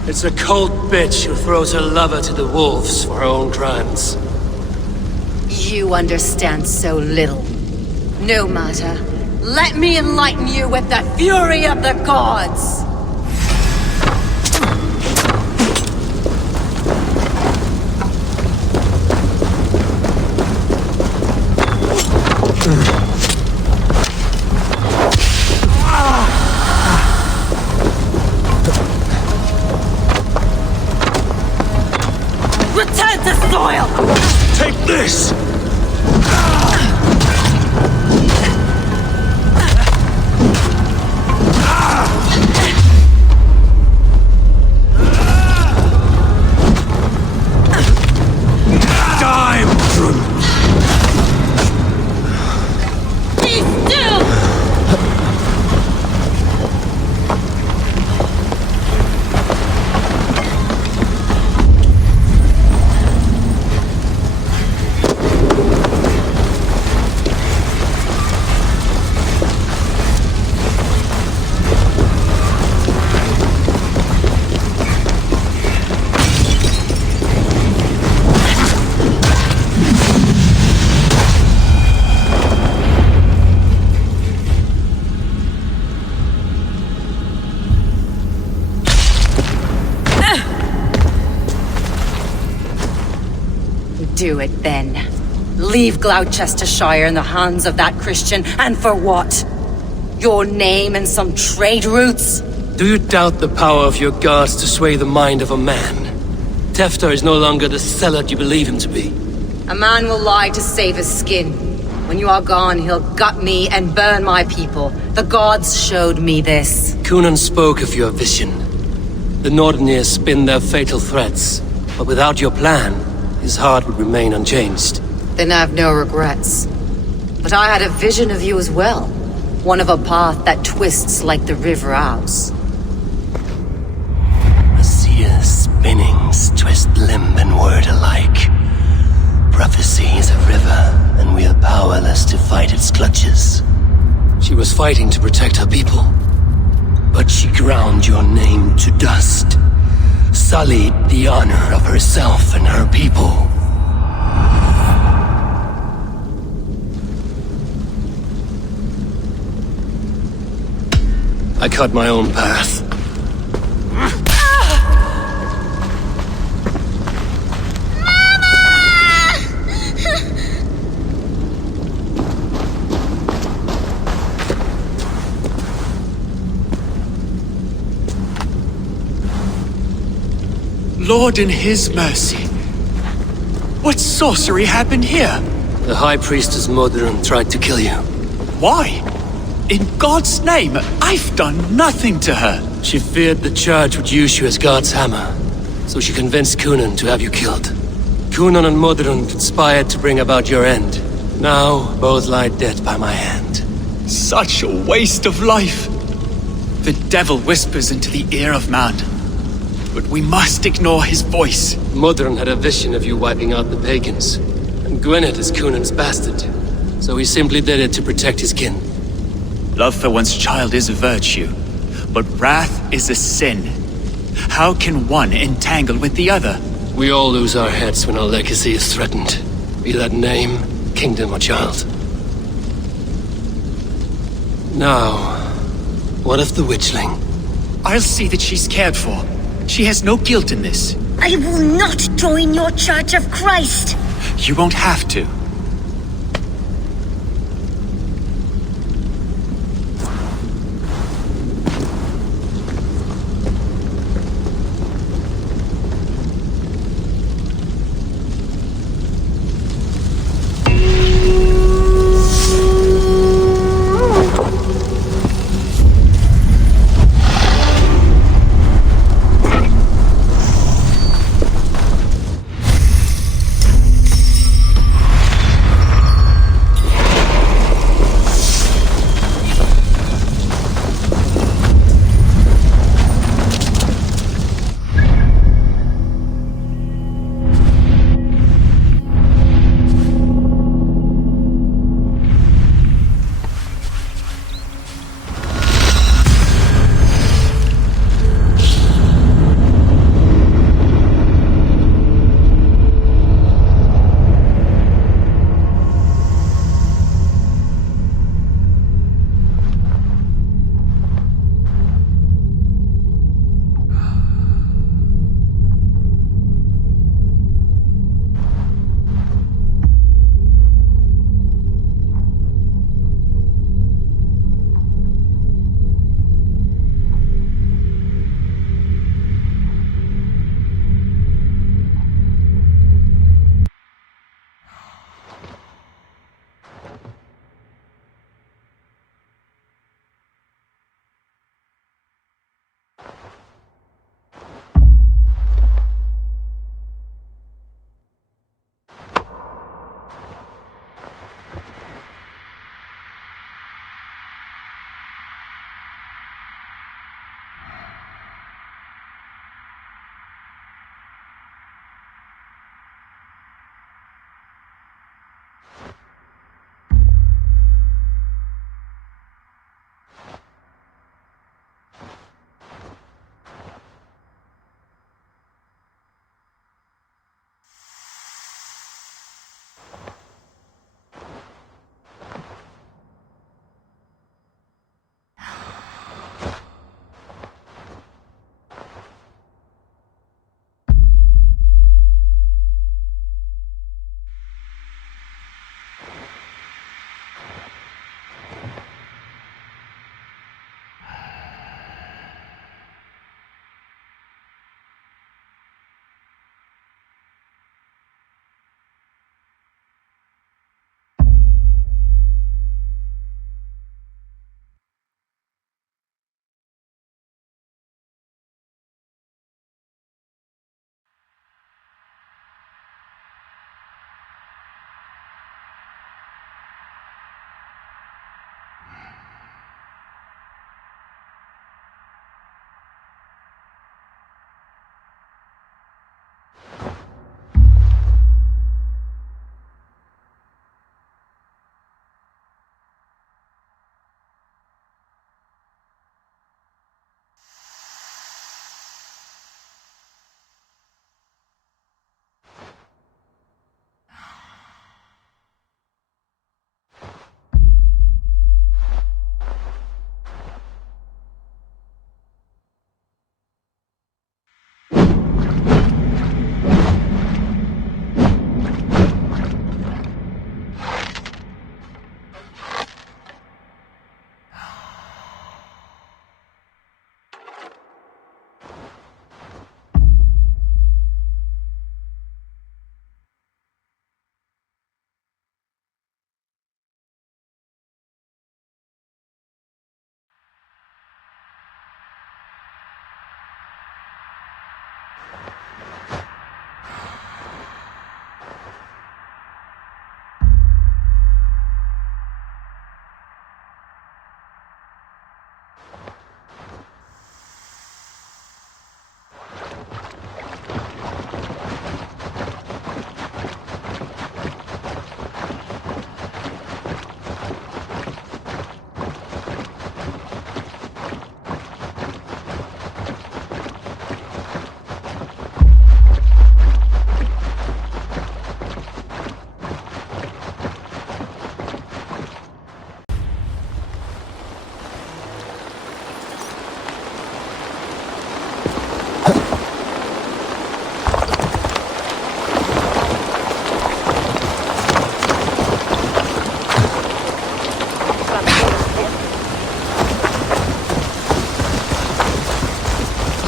It's a cold bitch who throws her lover to the wolves for her own crimes. You understand so little. No matter. Let me enlighten you with the fury of the gods! Return to soil! Take this! Do it then. Leave Gloucestershire in the hands of that Christian, and for what? Your name and some trade routes? Do you doubt the power of your gods to sway the mind of a man? Tefter is no longer the zealot you believe him to be. A man will lie to save his skin. When you are gone, he'll gut me and burn my people. The gods showed me this. Kunan spoke of your vision. The Nordenir spin their fatal threats, but without your plan, his heart would remain unchanged. Then I have no regrets. But I had a vision of you as well. One of a path that twists like the river Ouse. A seer's spinnings twist limb and word alike. Prophecy is a river, and we are powerless to fight its clutches. She was fighting to protect her people. But she ground your name to dust. Sullied the honor of herself and her people. I cut my own path. Lord in his mercy. What sorcery happened here? The High Priestess Modron tried to kill you. Why? In God's name, I've done nothing to her. She feared the Church would use you as God's hammer, so she convinced Kunan to have you killed. Kunan and Modron conspired to bring about your end. Now, both lie dead by my hand. Such a waste of life. The devil whispers into the ear of man. But we must ignore his voice. Modron had a vision of you wiping out the pagans. And Gwynedd is Kunan's bastard. So he simply did it to protect his kin. Love for one's child is a virtue, but wrath is a sin. How can one entangle with the other? We all lose our heads when our legacy is threatened. Be that name, kingdom, or child. Now, what of the witchling? I'll see that she's cared for. She has no guilt in this. I will not join your Church of Christ. You won't have to.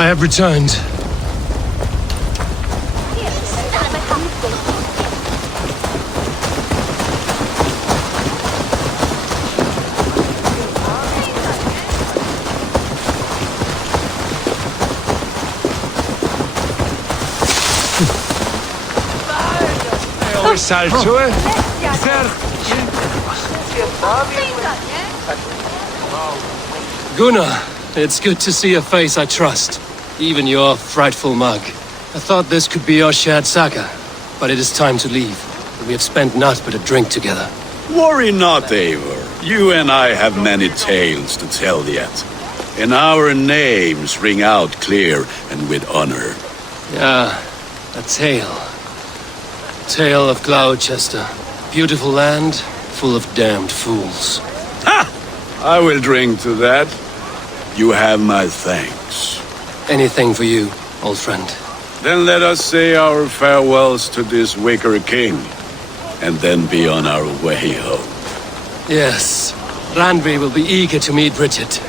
I have returned. Gunnar, it's good to see a face I trust. Even your frightful mug. I thought this could be our shared saga, but it is time to leave. We have spent naught but a drink together. Worry not, Eivor. You and I have many tales to tell yet. And our names ring out clear and with honor. Yeah, a tale. Tale of Gloucester. Beautiful land, full of damned fools. Ha! I will drink to that. You have my thanks. Anything for you, old friend. Then let us say our farewells to this wicker king, and then be on our way home. Yes, Randvi will be eager to meet Bridget.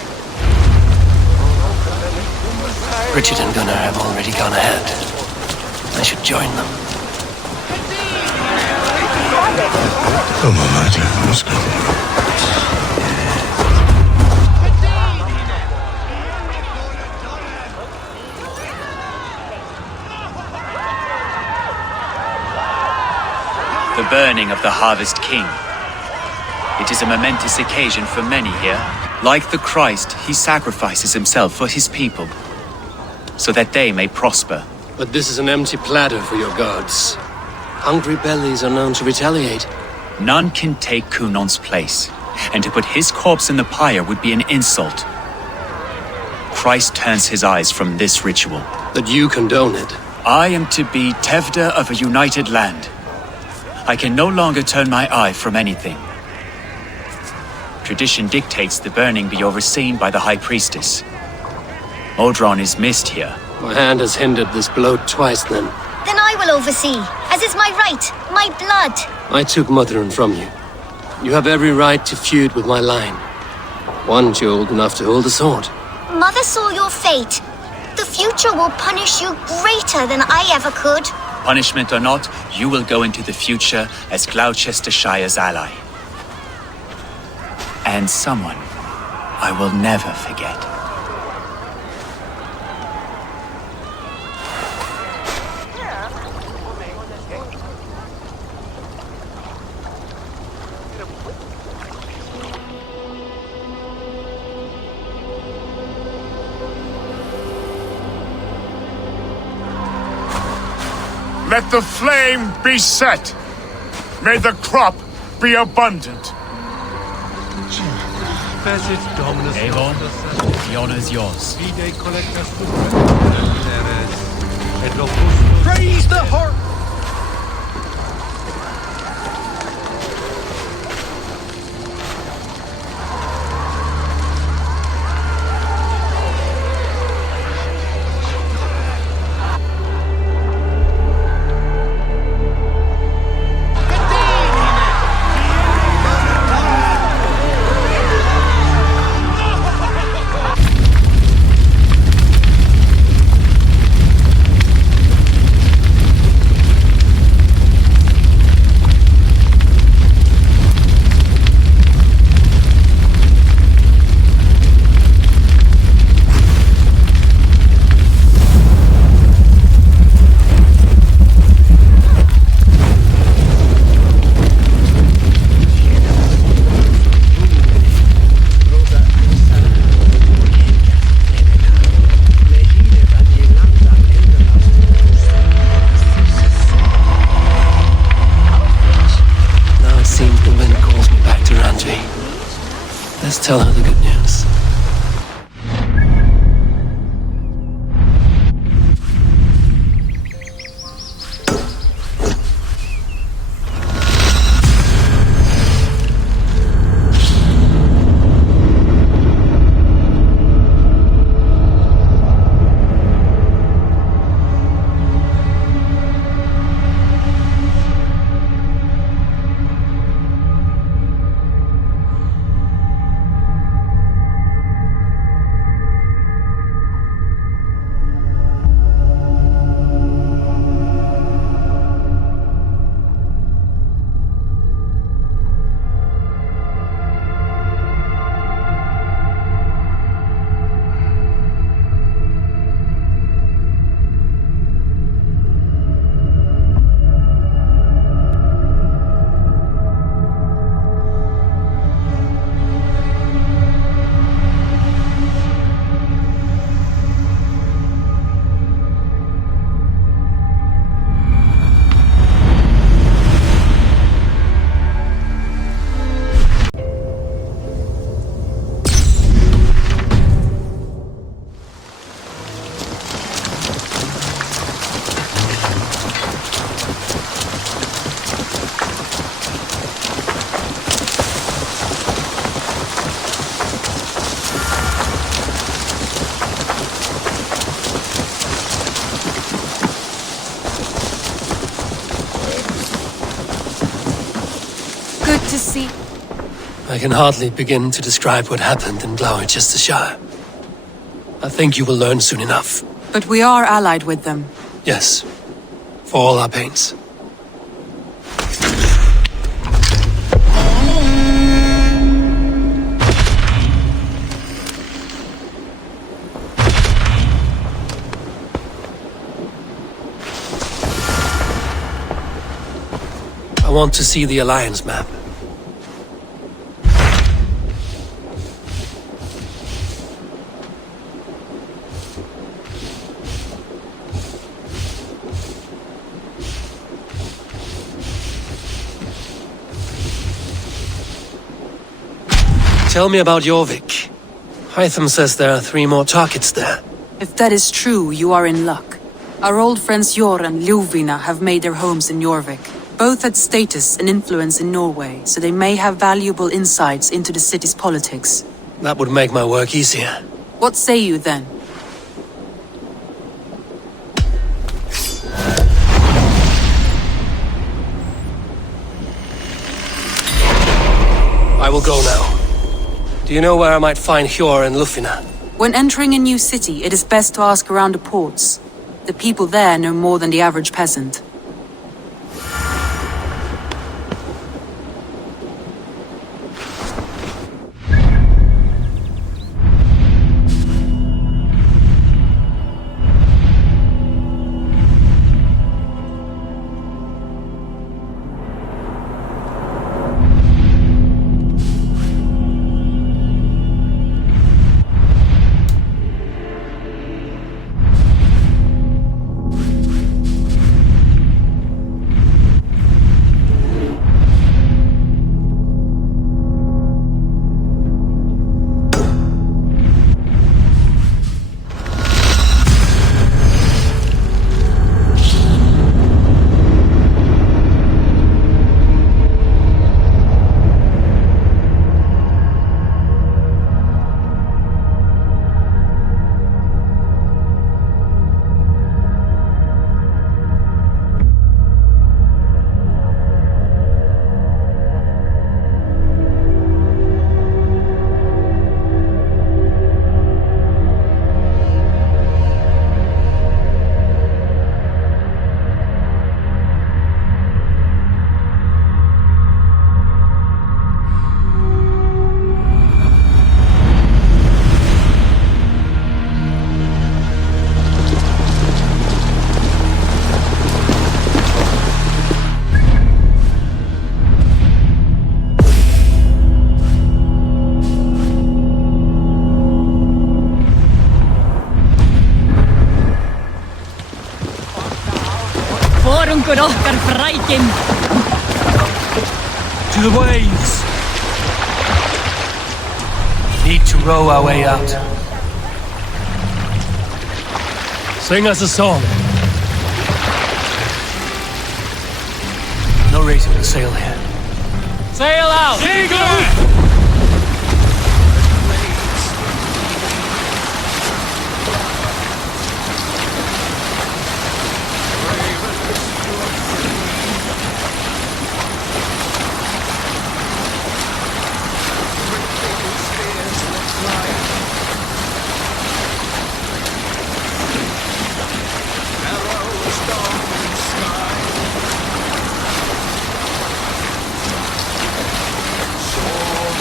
Bridget and Gunnar have already gone ahead. I should join them. Come on, Martin. Let's go. The burning of the Harvest King. It is a momentous occasion for many here. Like the Christ, he sacrifices himself for his people, so that they may prosper. But this is an empty platter for your gods. Hungry bellies are known to retaliate. None can take Kunon's place, and to put his corpse in the pyre would be an insult. Christ turns his eyes from this ritual. But you condone it. I am to be Tevda of a united land. I can no longer turn my eye from anything. Tradition dictates the burning be overseen by the High Priestess. Modron is missed here. My hand has hindered this blow twice then. Then I will oversee, as is my right, my blood. I took Mother'n from you. You have every right to feud with my line. Once you're old enough to hold a sword. Mother saw your fate. The future will punish you greater than I ever could. Punishment or not, you will go into the future as Gloucestershire's ally. And someone I will never forget. Let the flame be set. May the crop be abundant. Avon, the honor is yours. Praise the heart! Let's tell her the good news. I can hardly begin to describe what happened in Gloucestershire. I think you will learn soon enough. But we are allied with them. Yes, for all our pains. I want to see the Alliance map. Tell me about Jorvik. Hytham says there are 3 more targets there. If that is true, you are in luck. Our old friends Jor and Ljuvina have made their homes in Jorvik. Both had status and influence in Norway, so they may have valuable insights into the city's politics. That would make my work easier. What say you then? I will go now. Do you know where I might find Hjor and Lufina? When entering a new city, it is best to ask around the ports. The people there know more than the average peasant. To the waves! Need to row our way out. Sing us a song. No reason to sail here. Sail out! Seagull! Shore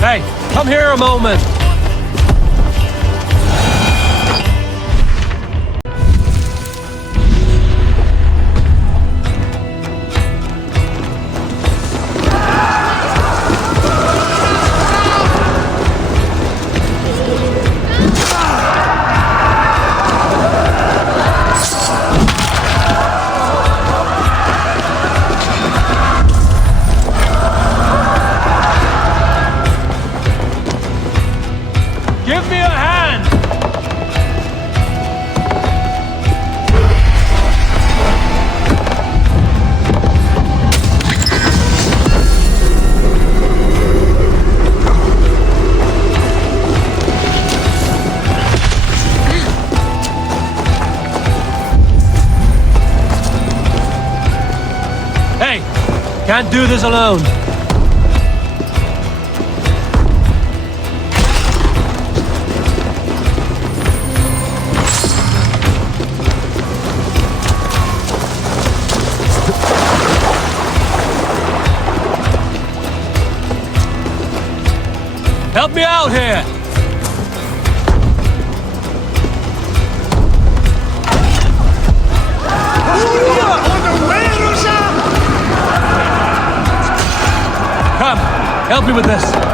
Hey, come here a moment. Give me a hand! Hey! Can't do this alone. Help me out here! Come, help me with this.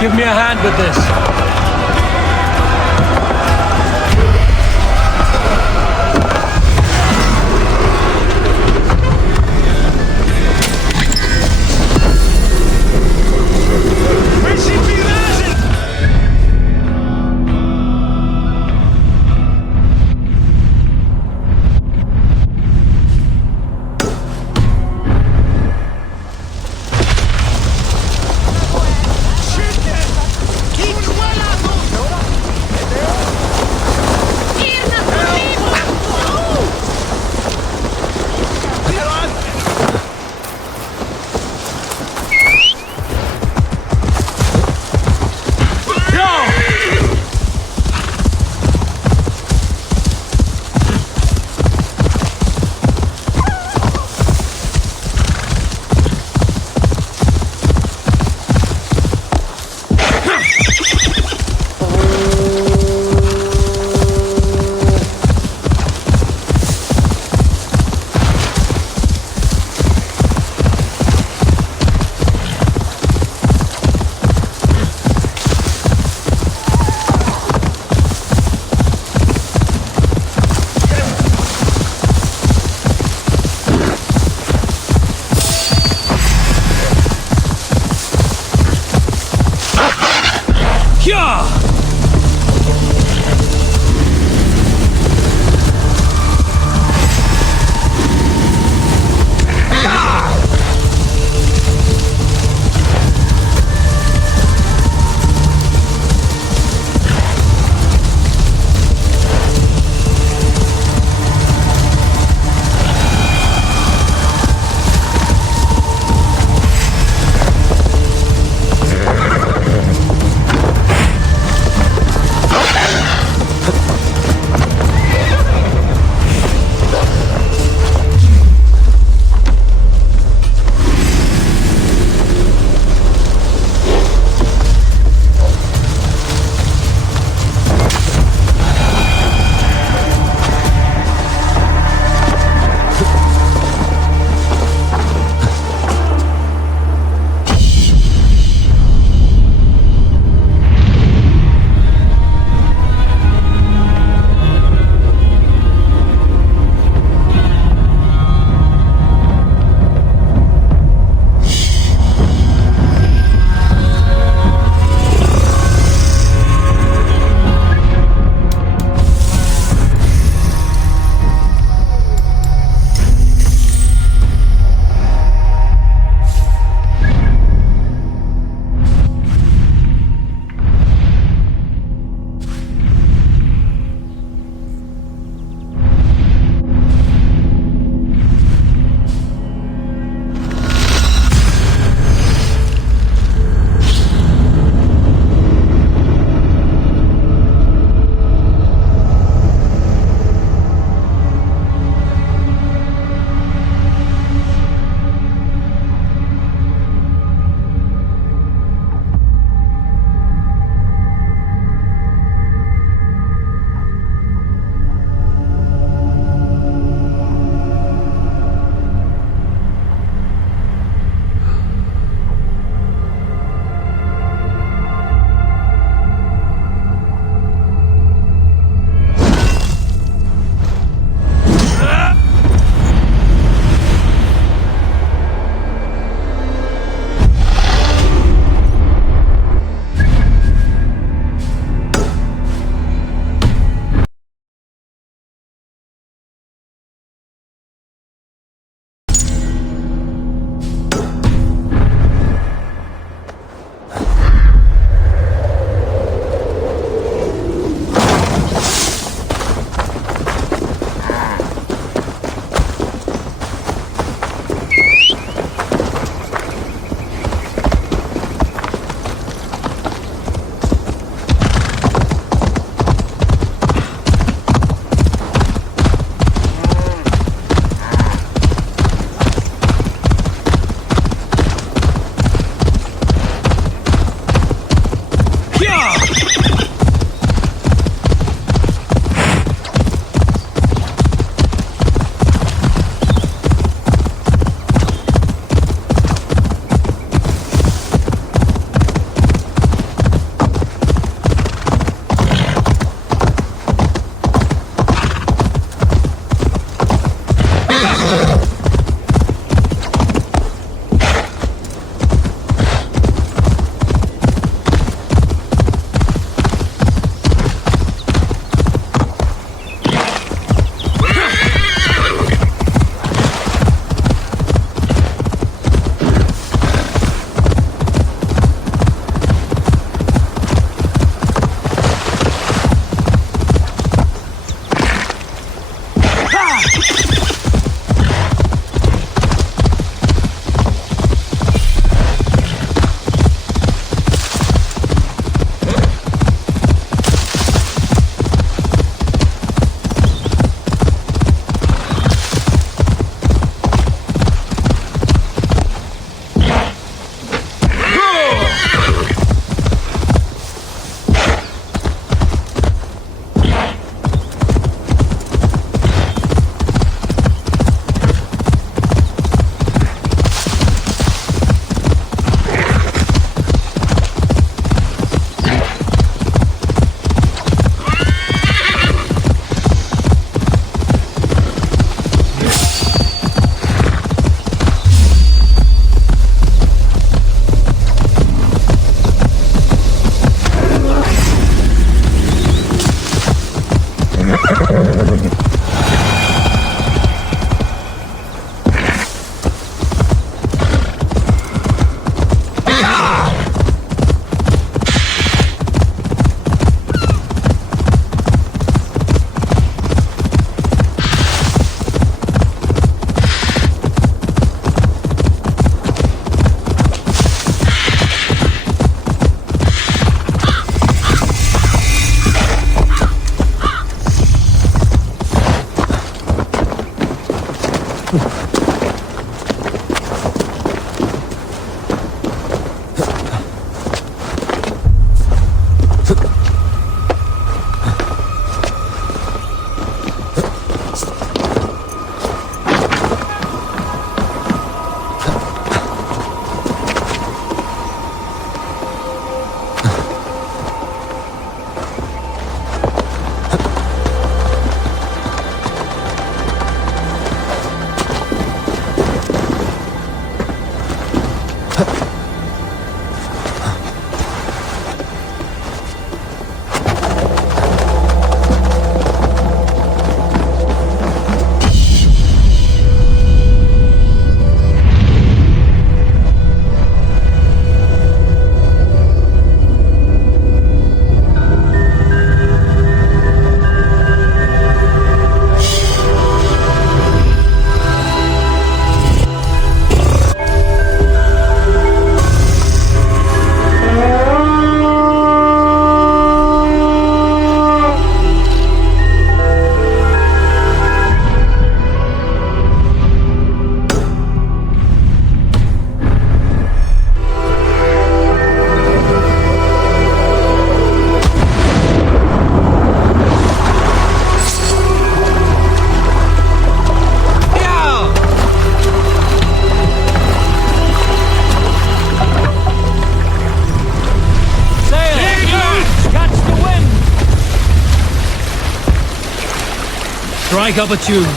Give me a hand with this. Keep strike up a tune.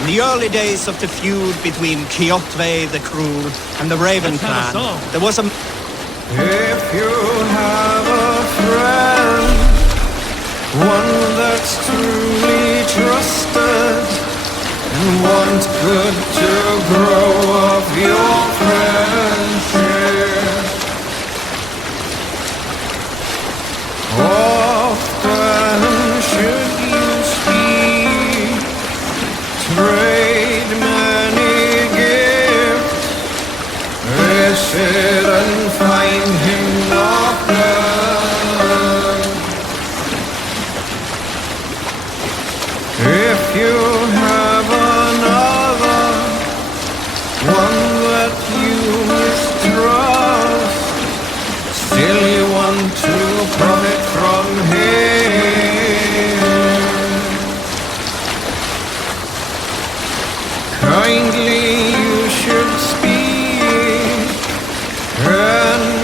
In the early days of the feud between Kjotve the Cruel and the Raven clan, there was a... If you have a friend, one that's truly trusted, and want good to grow of your friendship, often should you speak, trade many gifts, visit and find him not dead. If you have another, one that you mistrust, still you want to profit from him, kindly you should speak and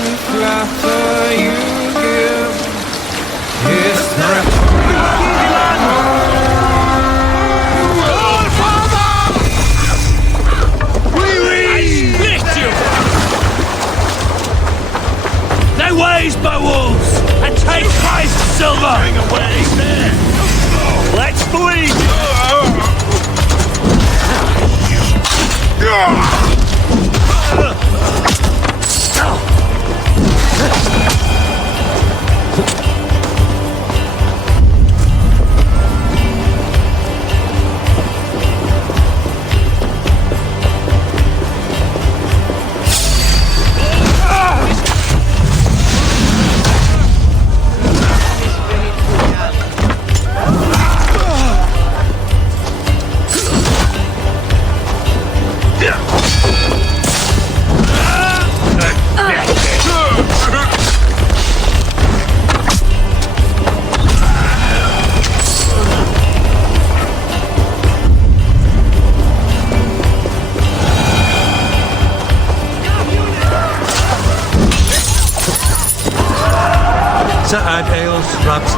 Pizza ad eos raps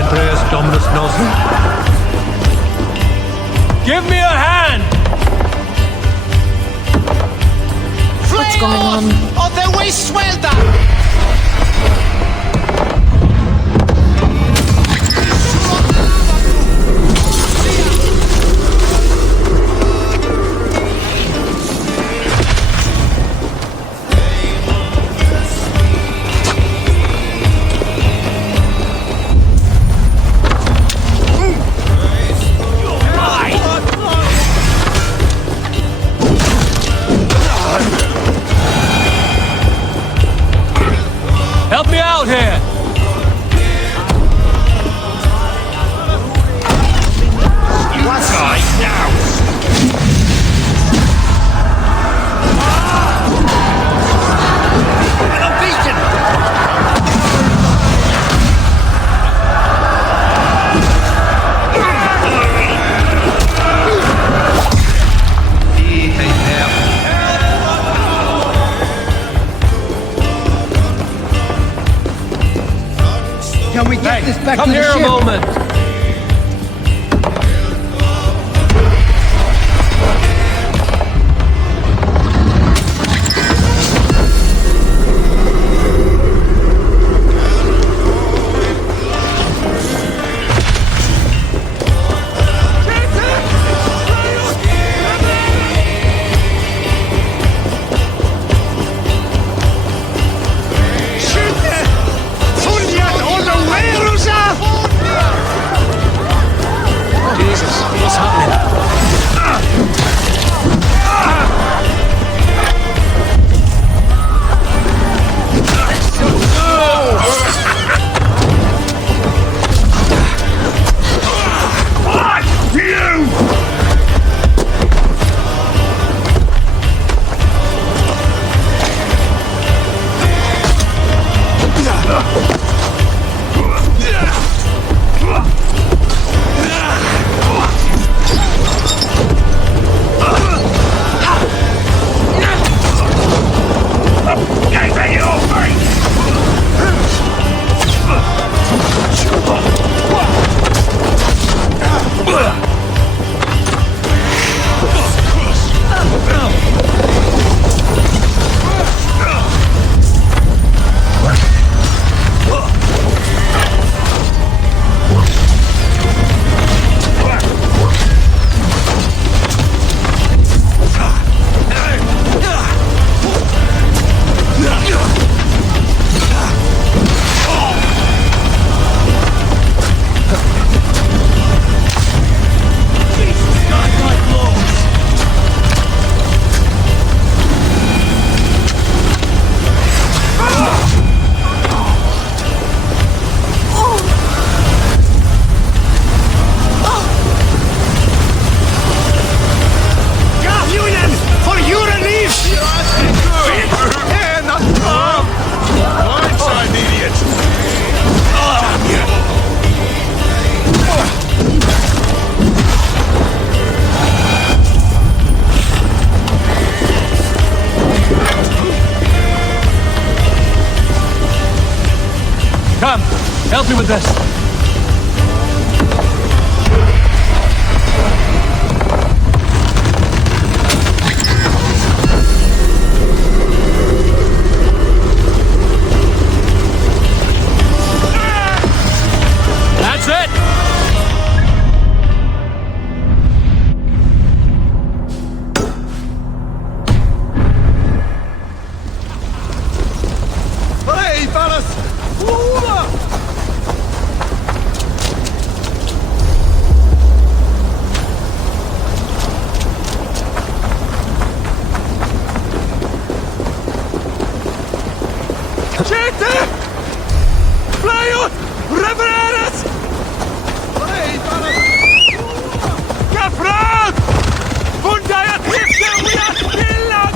Andreas Dominus Nos. Give me a hand! What's going on? Of the waste welder! Help me out here! What's right now? Can we get this back Come to the here ship? a moment! Come, help me with this. That's it! Hey, fellas! Gente! Fly Revereras! Gefragt! Und da jetzt hilft der Weird Killer!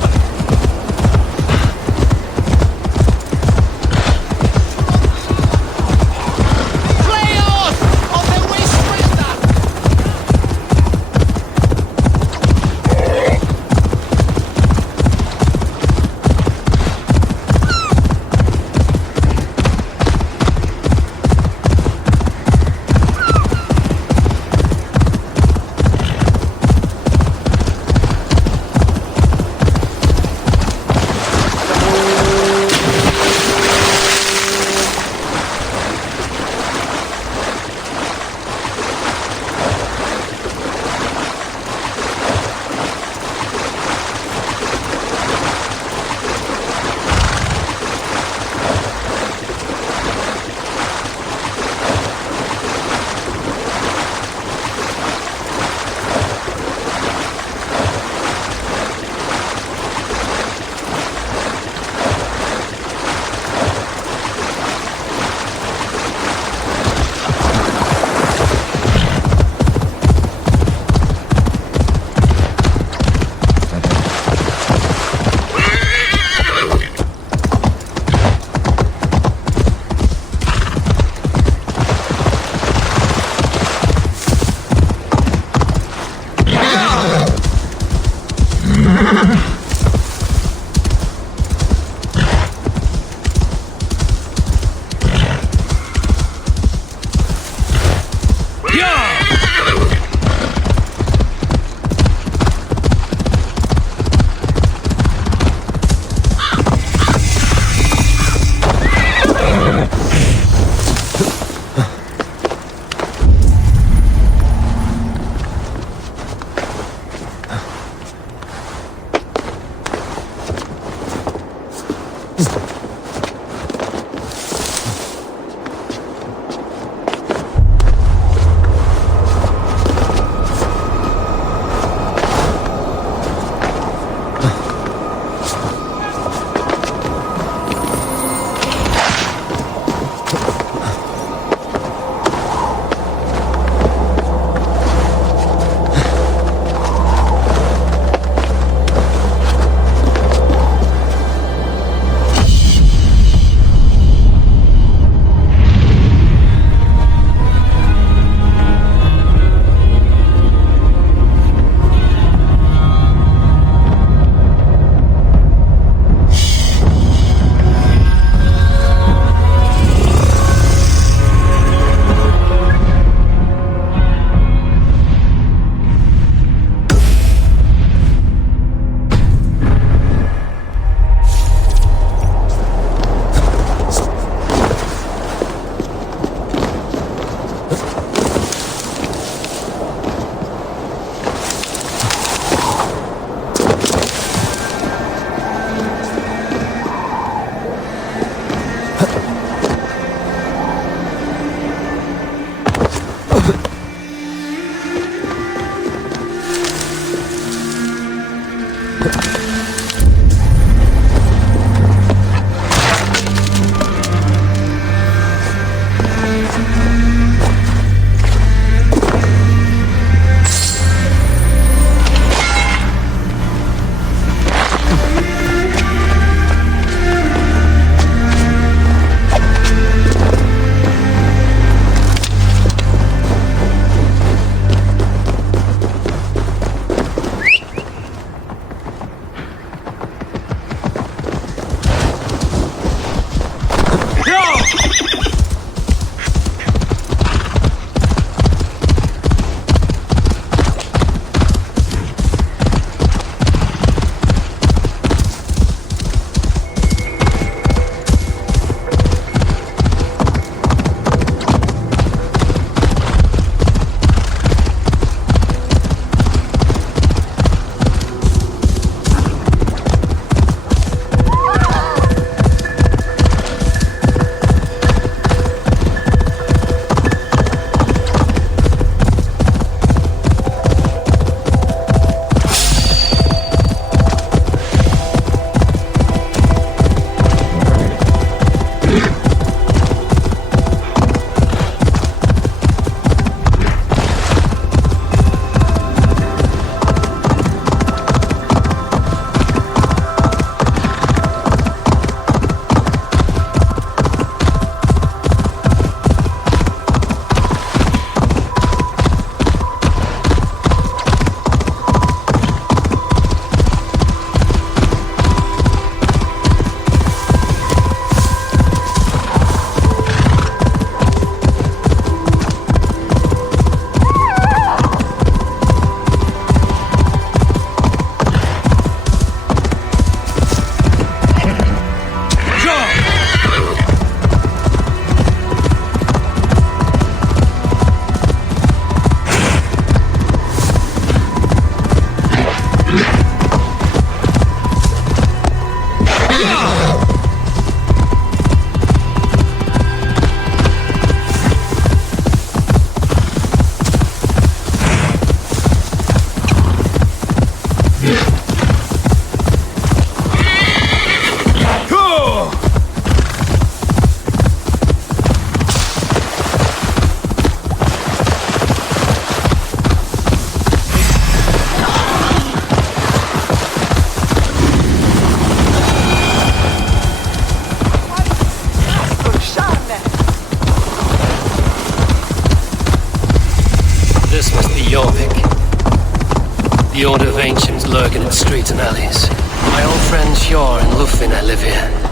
The Order of Ancients lurk in quiet streets and alleys. My old friends Hjor and Lufvina live here.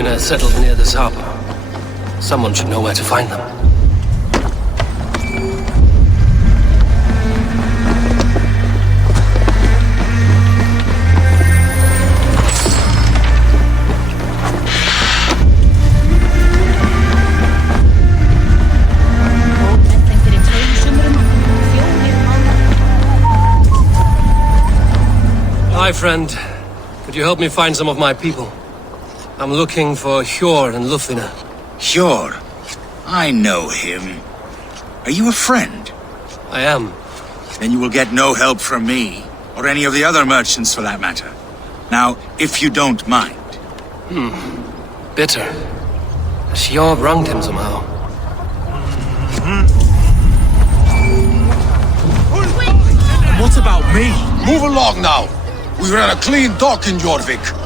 Lufina settled near this harbor. Someone should know where to find them. Hi, friend. Could you help me find some of my people? I'm looking for Hjor and Lufina. Hjor? I know him. Are you a friend? I am. Then you will get no help from me, or any of the other merchants for that matter. Now, if you don't mind. Bitter. Hjor wronged him somehow. What about me? Move along now. We ran a clean dock in Jorvik.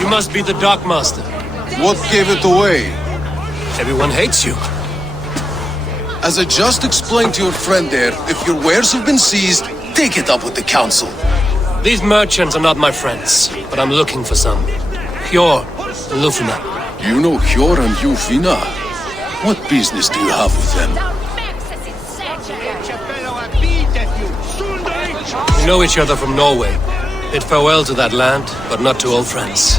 You must be the dockmaster. What gave it away? Everyone hates you. As I just explained to your friend there, if your wares have been seized, take it up with the council. These merchants are not my friends, but I'm looking for some. Hjor and Lufina. You know Hjor and Lufina? What business do you have with them? We know each other from Norway. Bid farewell to that land, but not to old friends.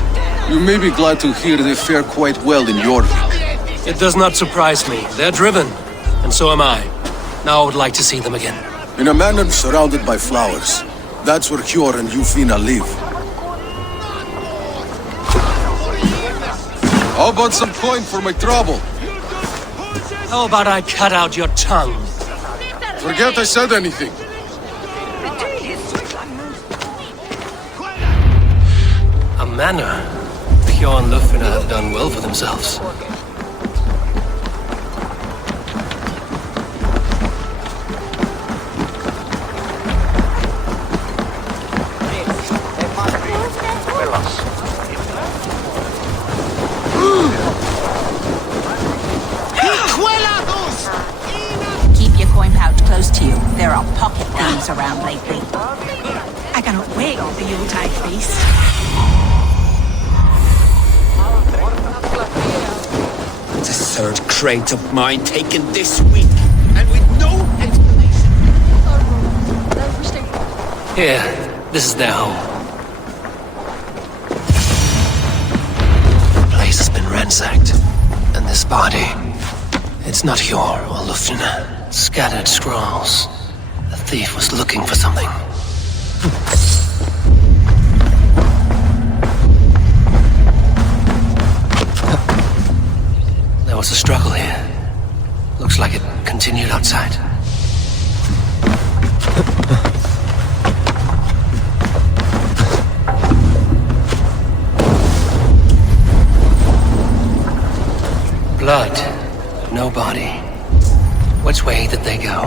You may be glad to hear they fare quite well in Jorvik. It does not surprise me. They're driven, and so am I. Now I would like to see them again. In a manor surrounded by flowers. That's where Hjor and Lufina live. How about some coin for my trouble? How about I cut out your tongue? Forget I said anything. A manor. Hjor and Lufina have done well for themselves. Keep your coin pouch close to you. There are pocket thieves around lately. I cannot wait for the Yuletide feast. The third crate of mine taken this week, and with no explanation. Here, this is their home. The place has been ransacked, and this body, it's not Hjor or Lufina. Scattered scrolls. The thief was looking for something. There was a struggle here. Looks like it continued outside. Blood, no body. Which way did they go?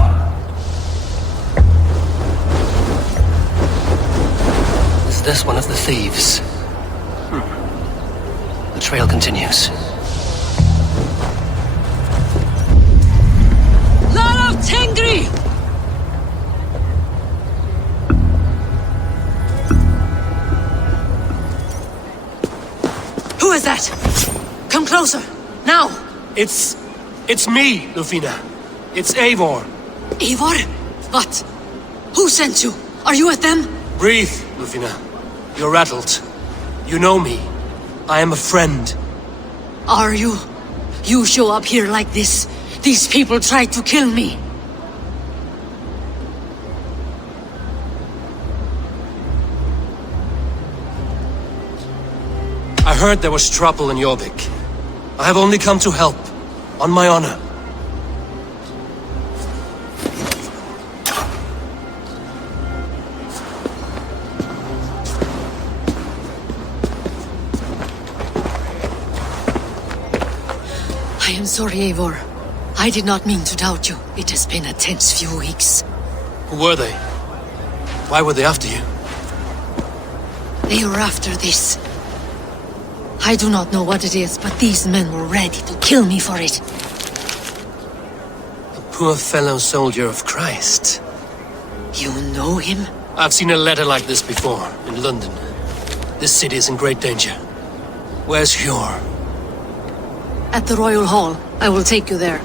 Is this one of the thieves? The trail continues. Lord of Tengri! Who is that? Come closer, now! It's me, Lufina. It's Eivor. Eivor? What? Who sent you? Are you with them? Breathe, Lufina. You're rattled. You know me. I am a friend. Are you? You show up here like this. These people tried to kill me. I heard there was trouble in Jorvik. I have only come to help. On my honor. I am sorry, Eivor. I did not mean to doubt you. It has been a tense few weeks. Who were they? Why were they after you? They were after this. I do not know what it is, but these men were ready to kill me for it. A poor fellow soldier of Christ. You know him? I've seen a letter like this before, in London. This city is in great danger. Where's Hjor? At the Royal Hall. I will take you there.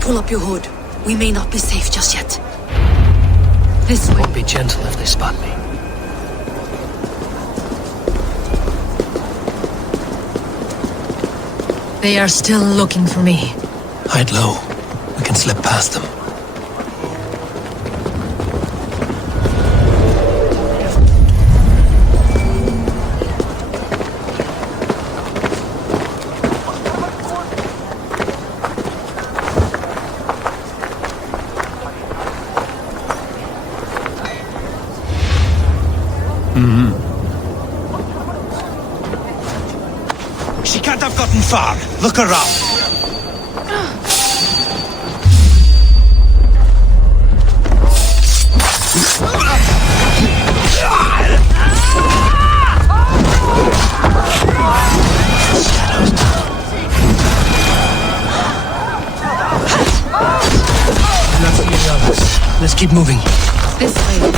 Pull up your hood. We may not be safe just yet. This way. Be gentle if they spot me. They are still looking for me. Hide low. We can slip past them. She can't have gotten far. Look around. Not seeing the others. Let's keep moving. This way.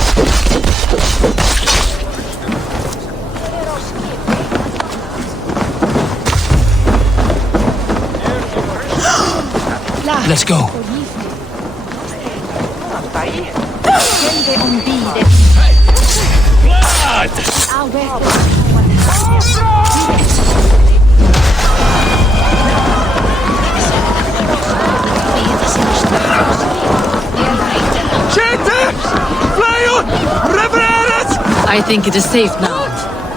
Let's go. I think it is safe now.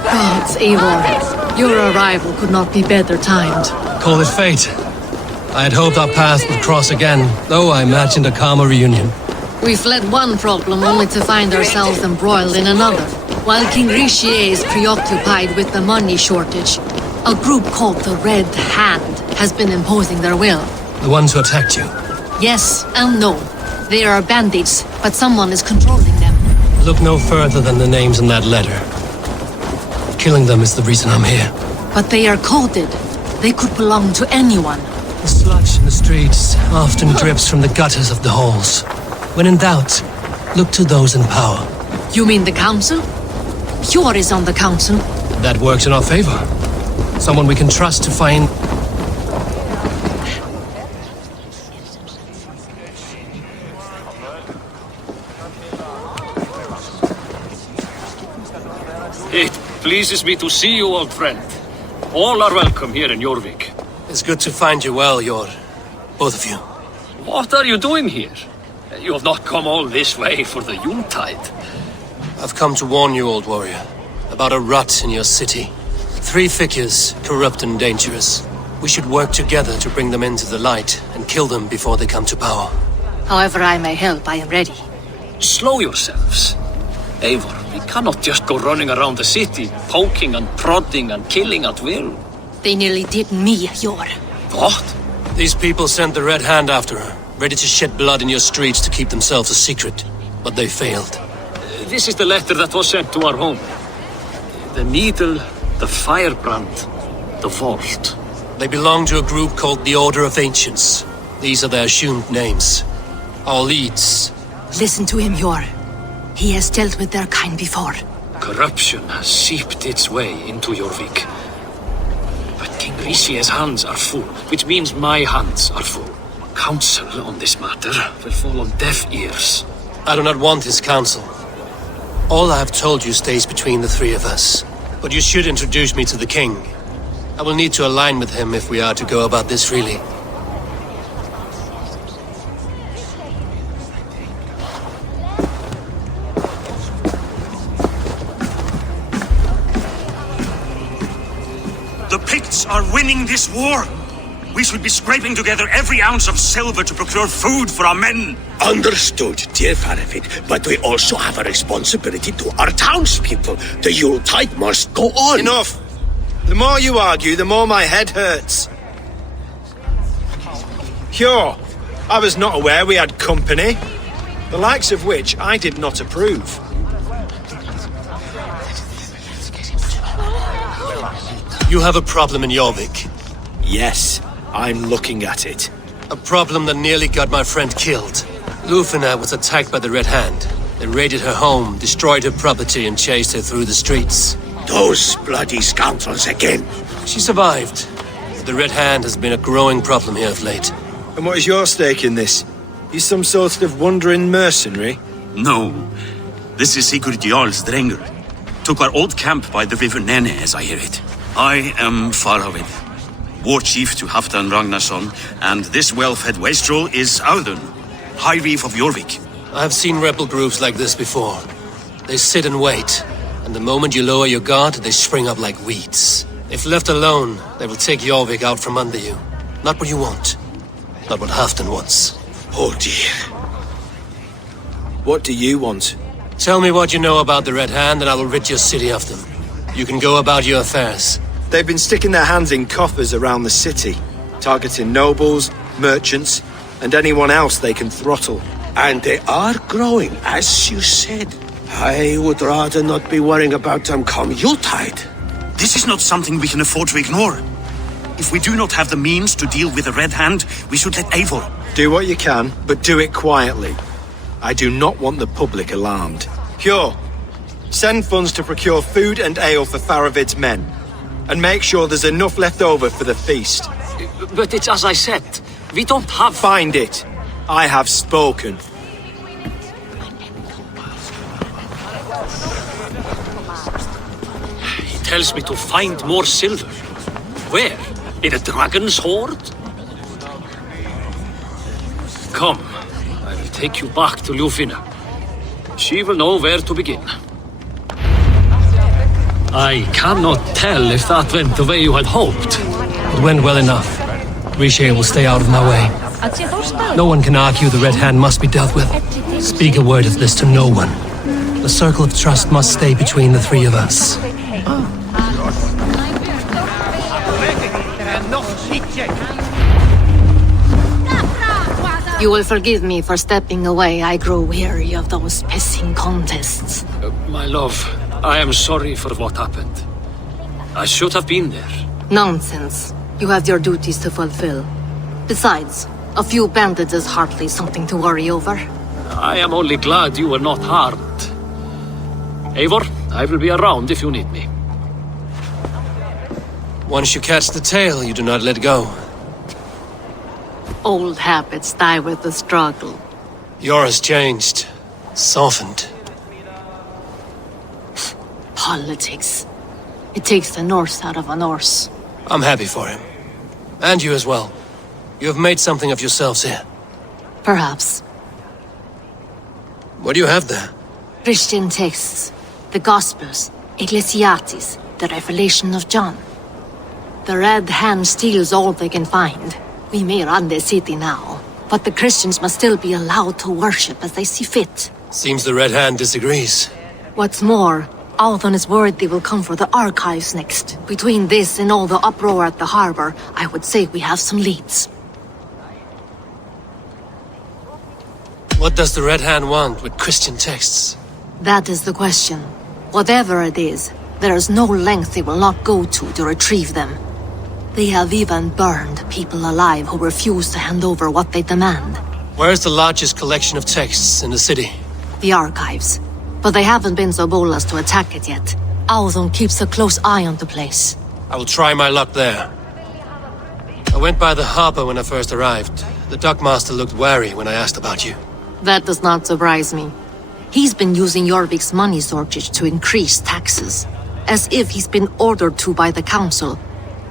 Gods, Eivor, your arrival could not be better timed. Call it fate. I had hoped our paths would cross again, though I imagined a calmer reunion. We fled one problem only to find ourselves embroiled in another. While King Richier is preoccupied with the money shortage, a group called the Red Hand has been imposing their will. The ones who attacked you? Yes and no. They are bandits, but someone is controlling them. Look no further than the names in that letter. Killing them is the reason I'm here. But they are coded. They could belong to anyone. The sludge in the streets often drips from the gutters of the halls. When in doubt, look to those in power. You mean the council? Hjor is on the council. That works in our favor. Someone we can trust to find... It pleases me to see you, old friend. All are welcome here in Jorvik. It's good to find you well, Hjor. Both of you. What are you doing here? You have not come all this way for the Yuletide. I've come to warn you, old warrior, about a rut in your city. 3 figures, corrupt and dangerous. We should work together to bring them into the light and kill them before they come to power. However I may help, I am ready. Slow yourselves. Eivor, we cannot just go running around the city, poking and prodding and killing at will. They nearly did me, Hjor. What? These people sent the Red Hand after her, ready to shed blood in your streets to keep themselves a secret. But they failed. This is the letter that was sent to our home. The needle, the firebrand, the vault. They belong to a group called the Order of Ancients. These are their assumed names. Our leads. Listen to him, Hjor. He has dealt with their kind before. Corruption has seeped its way into Jorvik. But King Richier's hands are full, which means my hands are full. Counsel on this matter will fall on deaf ears. I do not want his counsel. All I have told you stays between the 3 of us. But you should introduce me to the king. I will need to align with him if we are to go about this freely. The Picts are winning this war. We should be scraping together every ounce of silver to procure food for our men. Understood, dear Faravik, but we also have a responsibility to our townspeople. The Yuletide must go on. Enough! The more you argue, the more my head hurts. Hjor, I was not aware we had company, the likes of which I did not approve. You have a problem in Jorvik. Yes, I'm looking at it. A problem that nearly got my friend killed. Lufina was attacked by the Red Hand. They raided her home, destroyed her property, and chased her through the streets. Those bloody scoundrels again. She survived. The Red Hand has been a growing problem here of late. And what is your stake in this? You some sort of wandering mercenary? No. This is Sigurd Jarl's Drenger. Took our old camp by the river Nene, as I hear it. I am Faravin, war chief to Halfdan Ragnarsson, and this well-fed wastrel is Audun, High Reeve of Jorvik. I've seen rebel groups like this before. They sit and wait, and the moment you lower your guard, they spring up like weeds. If left alone, they will take Jorvik out from under you. Not what you want. Not what Halfdan wants. Oh dear. What do you want? Tell me what you know about the Red Hand, and I will rid your city of them. You can go about your affairs. They've been sticking their hands in coffers around the city, targeting nobles, merchants, and anyone else they can throttle. And they are growing, as you said. I would rather not be worrying about them come Yuletide. This is not something we can afford to ignore. If we do not have the means to deal with the Red Hand, we should let Eivor. Do what you can, but do it quietly. I do not want the public alarmed. Cure. Send funds to procure food and ale for Faravid's men. And make sure there's enough left over for the feast. But it's as I said. We don't have... Find it. I have spoken. He tells me to find more silver. Where? In a dragon's hoard? Come, I will take you back to Lufina. She will know where to begin. I cannot tell if that went the way you had hoped. It went well enough. Riche will stay out of my way. No one can argue the Red Hand must be dealt with. Speak a word of this to no one. The circle of trust must stay between the three of us. You will forgive me for stepping away. I grow weary of those pissing contests. My love, I am sorry for what happened. I should have been there. Nonsense. You have your duties to fulfill. Besides, a few bandits is hardly something to worry over. I am only glad you were not harmed. Eivor, I will be around if you need me. Once you catch the tail, you do not let go. Old habits die with the struggle. Yours changed. Softened. Politics. It takes the Norse out of a Norse. I'm happy for him. And you as well. You have made something of yourselves here. Perhaps. What do you have there? Christian texts, the Gospels, Ecclesiastes, the Revelation of John. The Red Hand steals all they can find. We may run the city now, but the Christians must still be allowed to worship as they see fit. Seems the Red Hand disagrees. What's more, Althon is worried they will come for the archives next. Between this and all the uproar at the harbor, I would say we have some leads. What does the Red Hand want with Christian texts? That is the question. Whatever it is, there is no length they will not go to retrieve them. They have even burned people alive who refuse to hand over what they demand. Where is the largest collection of texts in the city? The archives. But they haven't been so bold as to attack it yet. Althon keeps a close eye on the place. I will try my luck there. I went by the harbor when I first arrived. The dockmaster looked wary when I asked about you. That does not surprise me. He's been using Jorvik's money shortage to increase taxes. As if he's been ordered to by the council.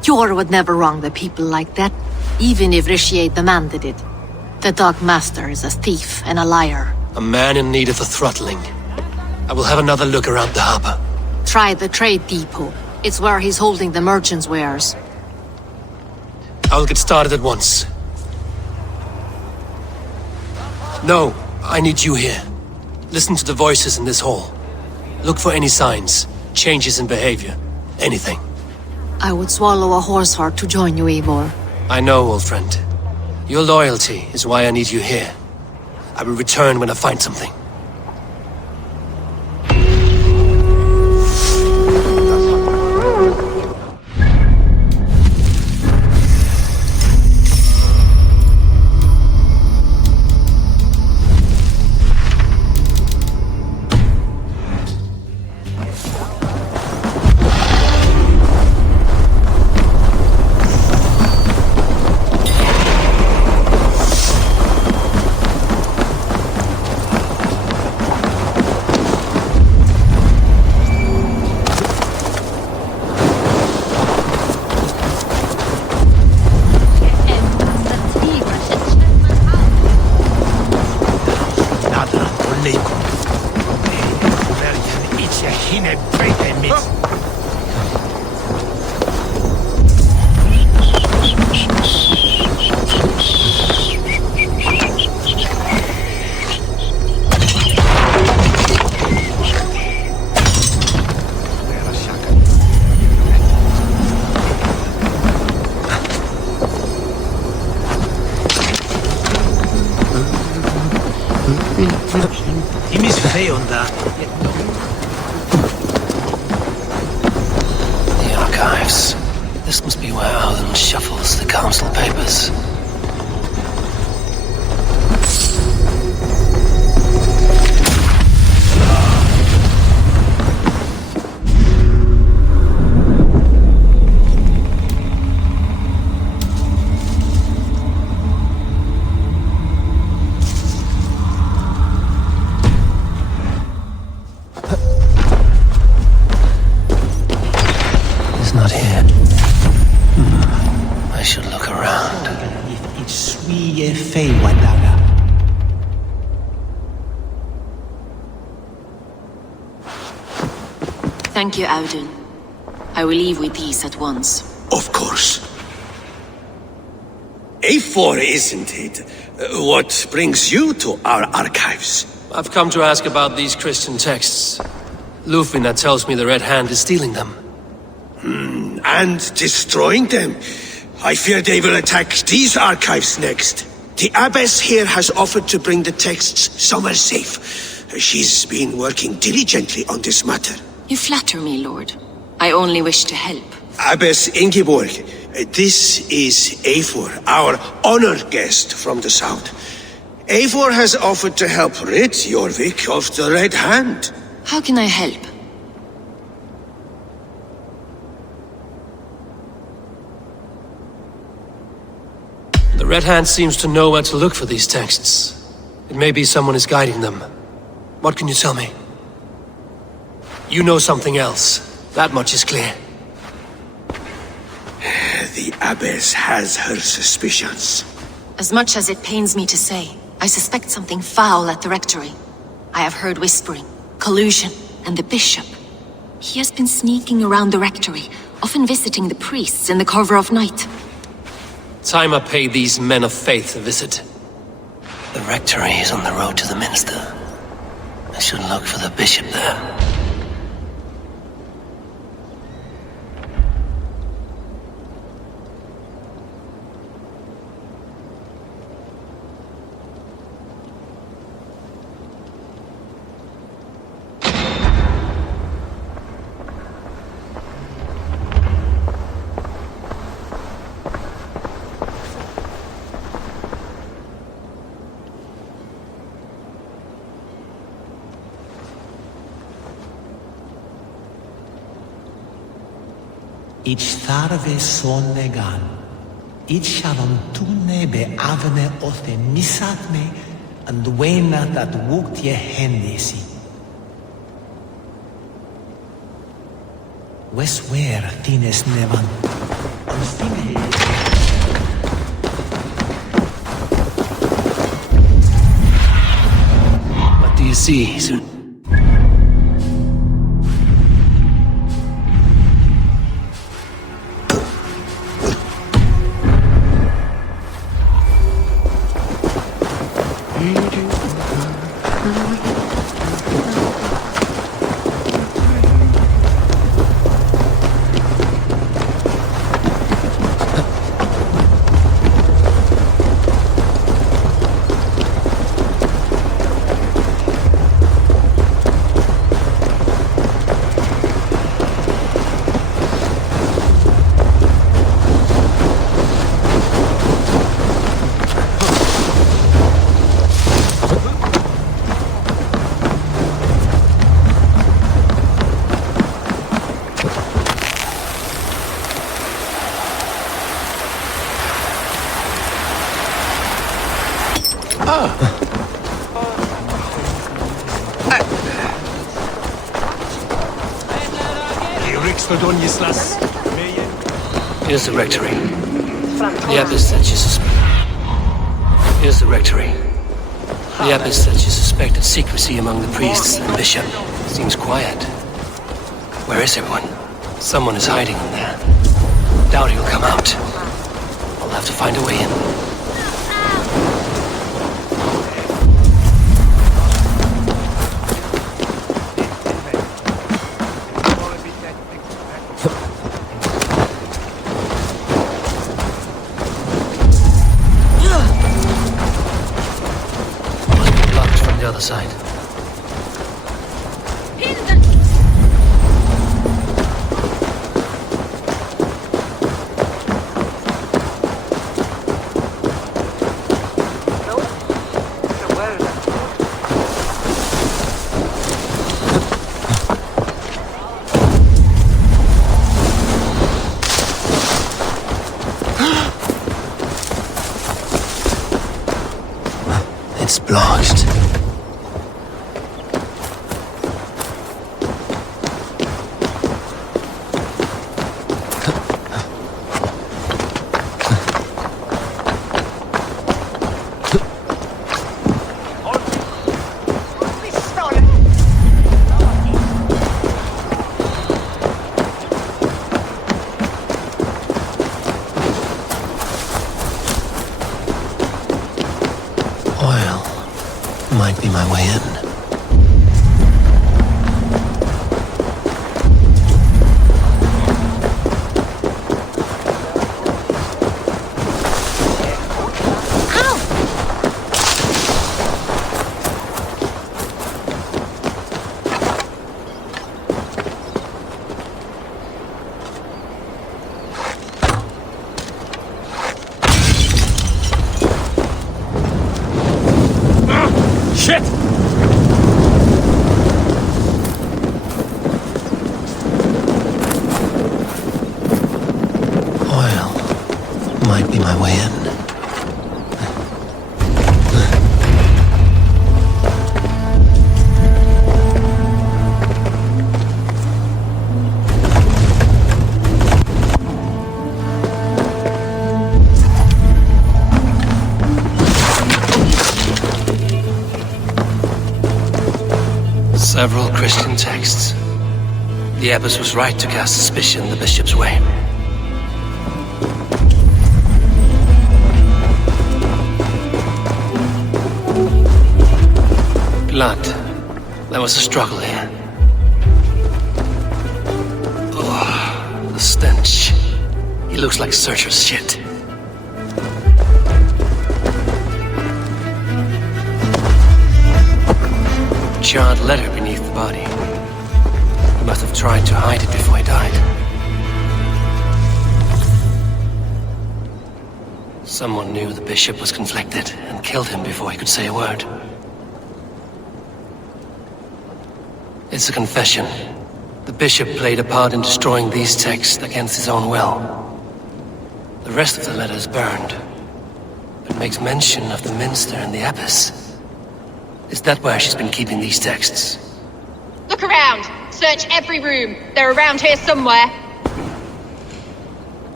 Jor would never wrong the people like that, even if Riche demanded it. The dockmaster is a thief and a liar. A man in need of a throttling. I will have another look around the harbor. Try the trade depot. It's where he's holding the merchants' wares. I will get started at once. No, I need you here. Listen to the voices in this hall. Look for any signs, changes in behavior, anything. I would swallow a horse heart to join you, Eivor. I know, old friend. Your loyalty is why I need you here. I will return when I find something. He misfailed that. The archives. This must be where Alan shuffles the council papers. Not here. I should look around. Thank you, Audun. I will leave with these at once. Of course. A4, isn't it? What brings you to our archives? I've come to ask about these Christian texts. Lufina tells me the Red Hand is stealing them. And destroying them. I fear they will attack these archives next. The abbess here has offered to bring the texts somewhere safe. She's been working diligently on this matter. You flatter me, Lord. I only wish to help. Abbess Ingeborg, this is Eivor, our honored guest from the south. Eivor has offered to help rid Jorvik of the Red Hand. How can I help? The Red Hand seems to know where to look for these texts. It may be someone is guiding them. What can you tell me? You know something else. That much is clear. The abbess has her suspicions. As much as it pains me to say, I suspect something foul at the rectory. I have heard whispering, collusion, and the bishop. He has been sneaking around the rectory, often visiting the priests in the cover of night. Time I pay these men of faith a visit. The rectory is on the road to the minster. I should look for the bishop there. Ich tharve sonnegan. Ich shalom tunne be avne othe misatme and wena that wukt ye hendesi. Weswer thines nevan. What do you see, Sun? Here's the rectory. The abbess said she suspected. Here's the rectory. The abbess said she suspected secrecy among the priests and bishop. Seems quiet. Where is everyone? Someone is hiding in there. Doubt he'll come out. I'll have to find a way in. other side. It's blocked. Might be my way in. Shit! Oil might be my way in. Several Christian texts. The abbess was right to cast suspicion the bishop's way. Blood. There was a struggle here. Oh, the stench. He looks like Searcher's shit. Charred letter beneath the body. He must have tried to hide it before he died. Someone knew the bishop was conflicted and killed him before he could say a word. It's a confession. The bishop played a part in destroying these texts against his own will. The rest of the letter is burned, but makes mention of the minster and the abbess. Is that where she's been keeping these texts? Look around! Search every room. They're around here somewhere.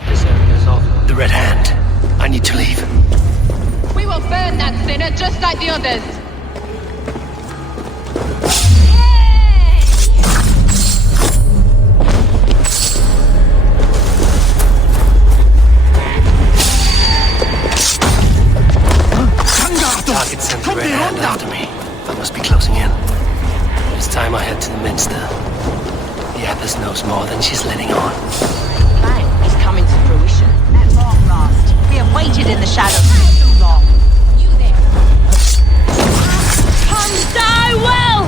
This area's off. The Red Hand. I need to leave. We will burn that sinner just like the others. Target sent the Red Hand after me. I must be closing in. It's time I head to the minster. The abbess knows more than she's letting on. Plan is coming to fruition. At long last. We have waited in the shadows for too long. You there. Come die well!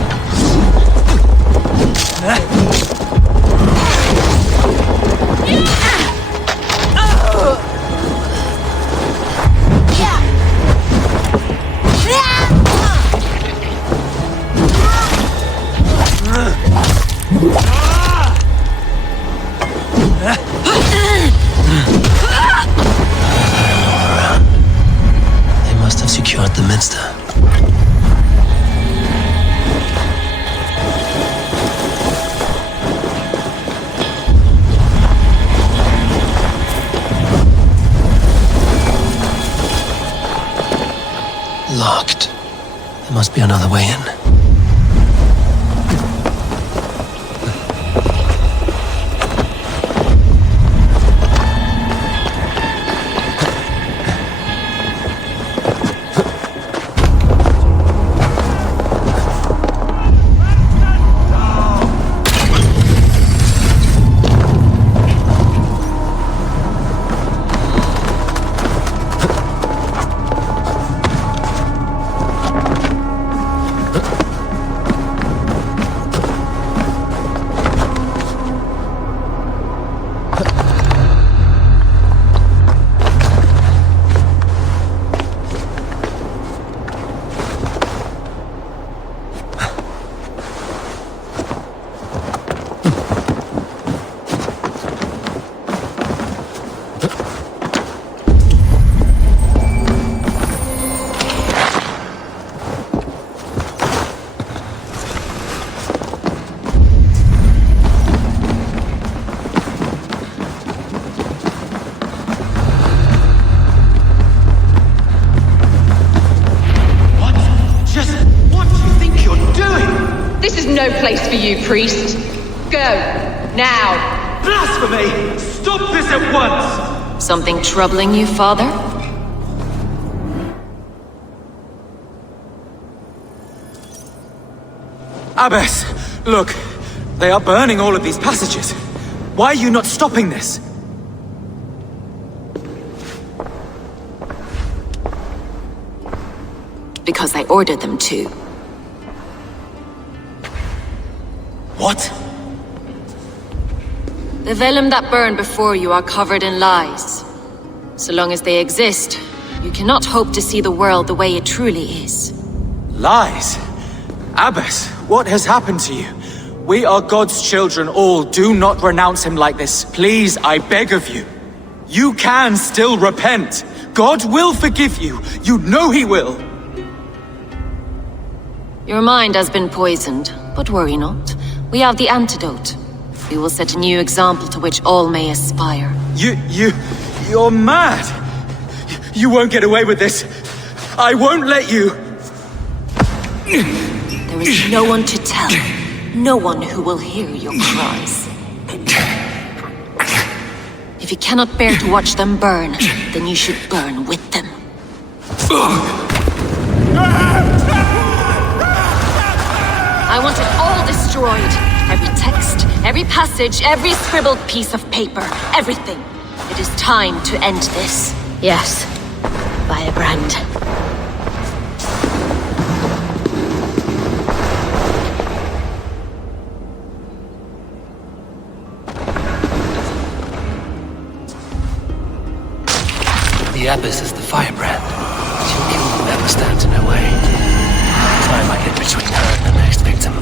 They must have secured the minster. Locked. There must be another way in. no place for you, priest. Go, now. Blasphemy! Stop this at once! Something troubling you, Father? Abbess, look. They are burning all of these passages. Why are you not stopping this? Because I ordered them to. What? The vellum that burn before you are covered in lies. So long as they exist, you cannot hope to see the world the way it truly is. Lies? Abbess, what has happened to you? We are God's children all. Do not renounce him like this. Please, I beg of you. You can still repent. God will forgive you. You know he will. Your mind has been poisoned, but worry not. We have the antidote. We will set a new example to which all may aspire. You're mad! You won't get away with this. I won't let you! There is no one to tell. No one who will hear your cries. If you cannot bear to watch them burn, then you should burn with them. I want it all destroyed. Every text, every passage, every scribbled piece of paper, everything. It is time to end this. Yes. Firebrand. The Abbess is the firebrand. She'll kill whoever stands in her way. Time I get between her and the next victim.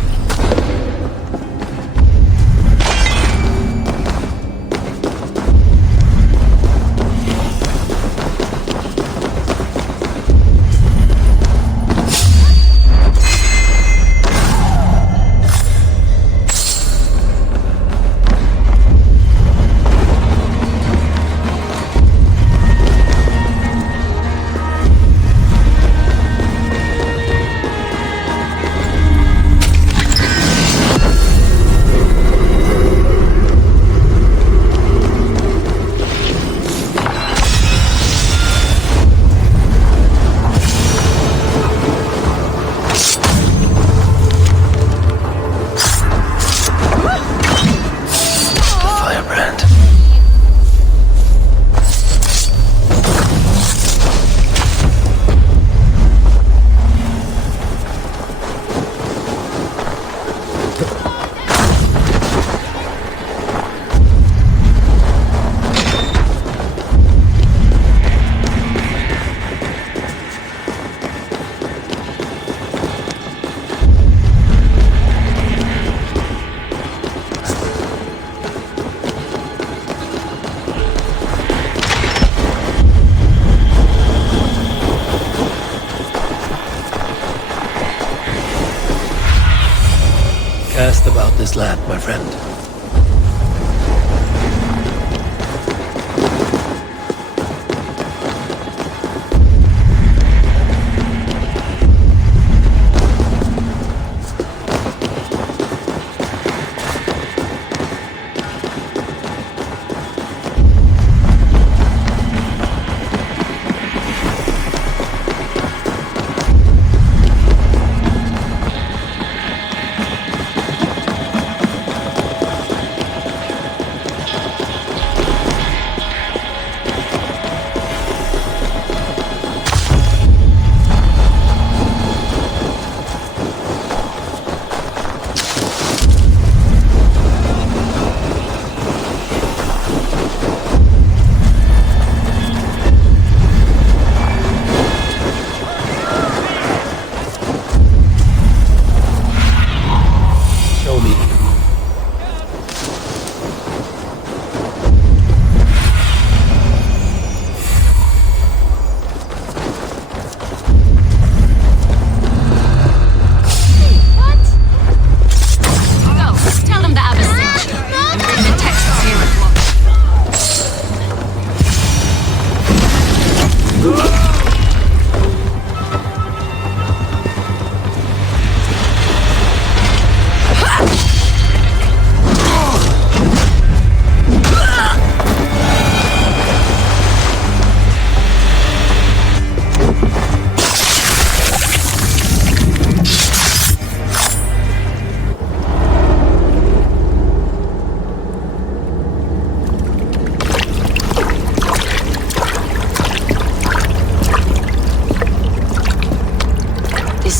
Cast about this land, my friend.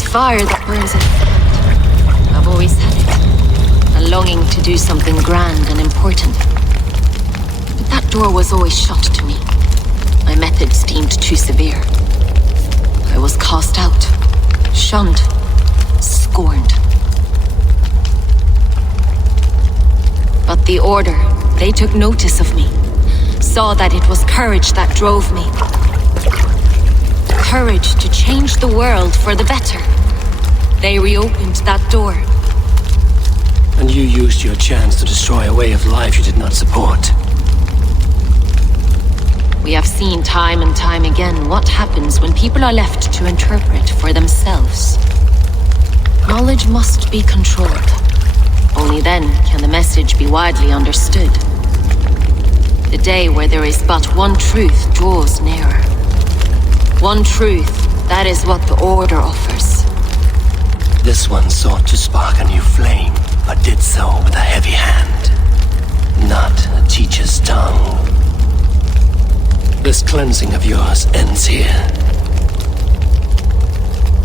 fire that burns inside. I've always had it. A longing to do something grand and important. But that door was always shut to me. My methods deemed too severe. I was cast out, shunned, scorned. But the Order, they took notice of me. Saw that it was courage that drove me. Courage to change the world for the better. They reopened that door. And you used your chance to destroy a way of life you did not support. We have seen time and time again what happens when people are left to interpret for themselves. Knowledge must be controlled. Only then can the message be widely understood. The day where there is but one truth draws nearer. One truth, that is what the Order offers. This one sought to spark a new flame, but did so with a heavy hand, not a teacher's tongue. This cleansing of yours ends here.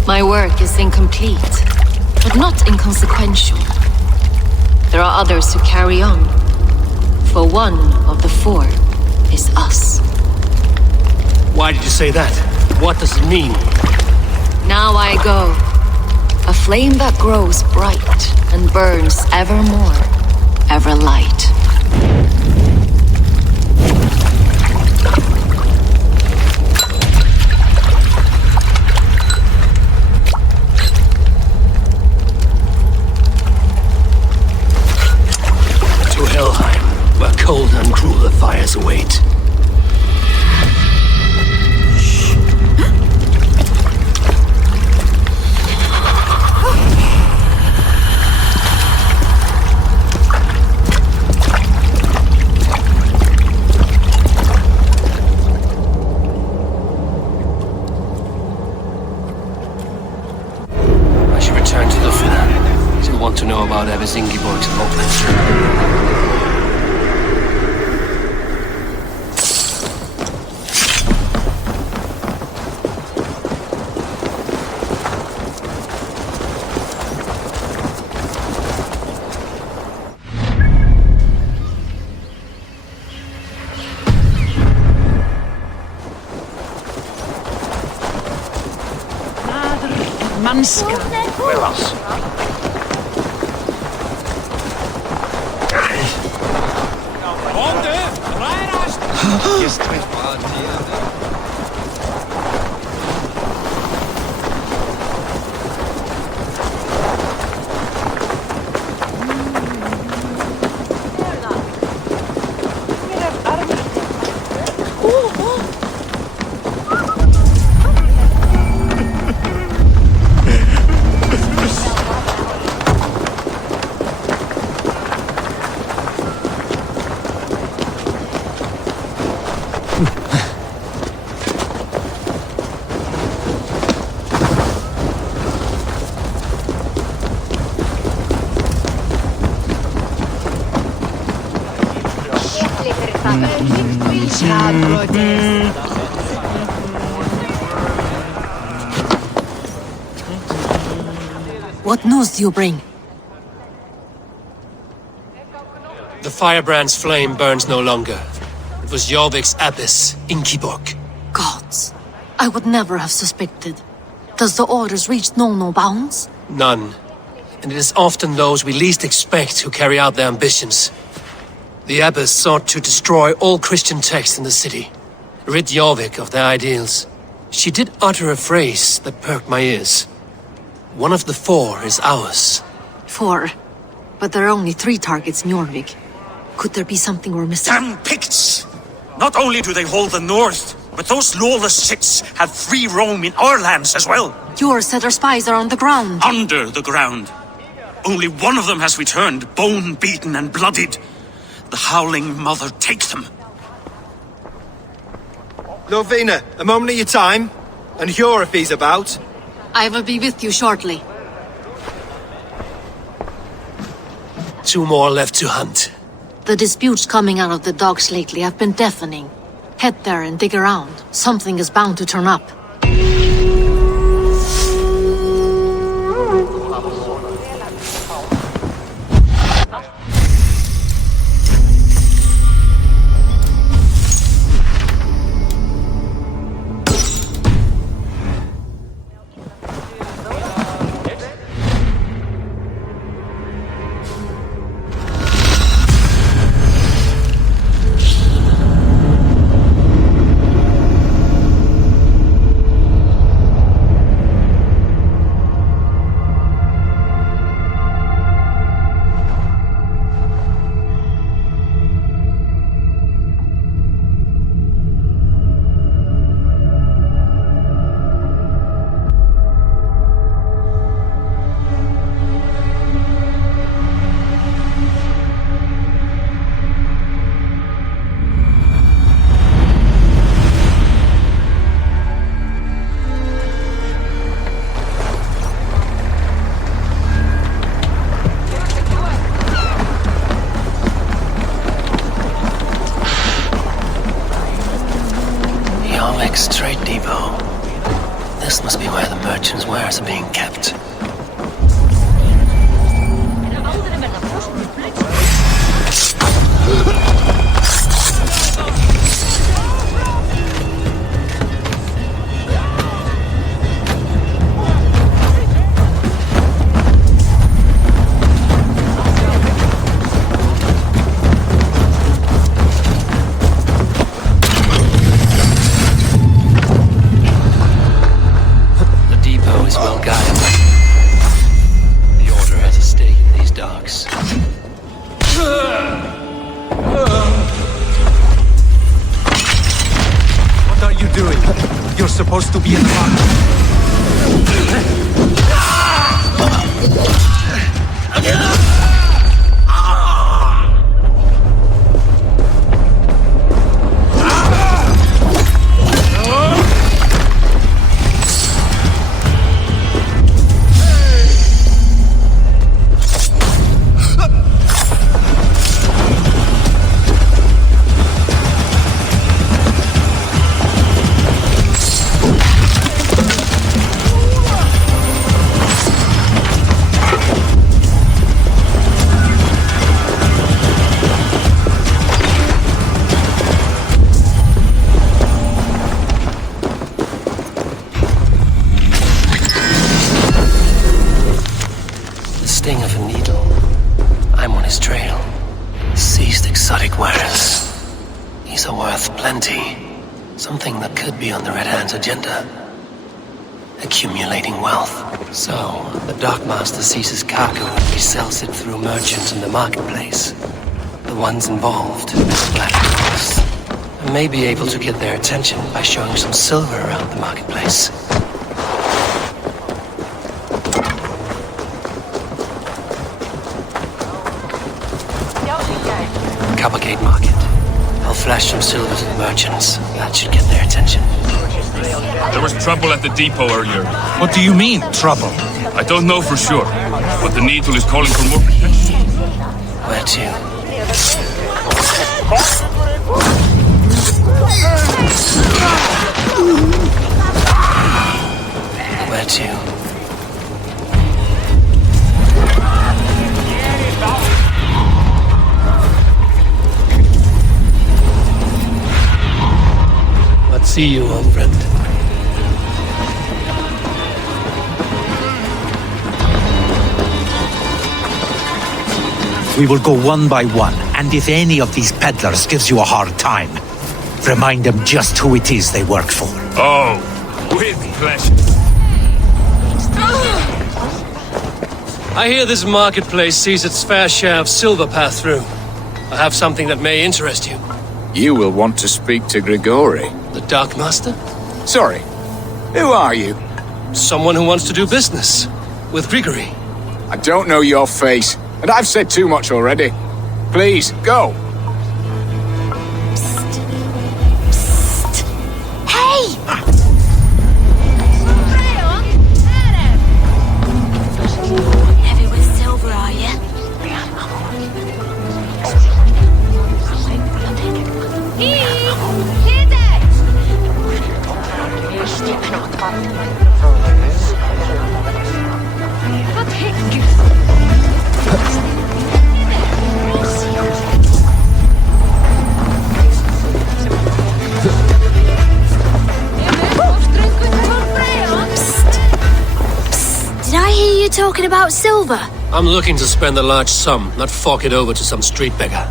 My work is incomplete, but not inconsequential. There are others who carry on. For one of the four is us. Why did you say that? What does it mean? Now I go. A flame that grows bright and burns ever more, ever light. Cold and crueler fires await. I should return to Lufina. Still want to know about Abbess Ingeborg's involvement. Manska. Velas. What news do you bring? The firebrand's flame burns no longer. It was Jorvik's abbess, Ingeborg. Gods, I would never have suspected. Does the orders reach no bounds? None. And it is often those we least expect who carry out their ambitions. The abbess sought to destroy all Christian texts in the city, rid Jorvik of their ideals. She did utter a phrase that perked my ears. One of the four is ours. 4. But there are only 3 targets in Jorvik. Could there be something we're missing? Damn Picts! Not only do they hold the north, but those lawless Siths have free roam in our lands as well. Your said our spies are on the ground. Under the ground. Only one of them has returned, bone-beaten and bloodied. The Howling Mother take them. Lufina, a moment of your time. And Hjor if he's about. I will be with you shortly. 2 more left to hunt. The disputes coming out of the docks lately have been deafening. Head there and dig around. Something is bound to turn up. Next trade depot. This must be where the merchants' wares are being kept. Supposed to be in the market. Something that could be on the Red Hand's agenda. Accumulating wealth. So, the Dockmaster seizes cargo and resells it through merchants in the marketplace. The ones involved, Black Cross, may be able to get their attention by showing some silver around the marketplace. Coppergate Market. I'll flash some silver to the merchants. That should get their attention. There was trouble at the depot earlier. What do you mean, trouble? I don't know for sure, but the Needle is calling for more protection. Where to? Where to? See you, old friend. We will go one by one, and if any of these peddlers gives you a hard time, remind them just who it is they work for. Oh, with pleasure. I hear this marketplace sees its fair share of silver pass through. I have something that may interest you. You will want to speak to Grigori. The Darkmaster? Sorry. Who are you? Someone who wants to do business. With Grigori. I don't know your face, and I've said too much already. Please, go. Psst. Psst. Hey! Heavy with silver, are you? Did I hear you talking about silver? I'm looking to spend a large sum, not fork it over to some street beggar.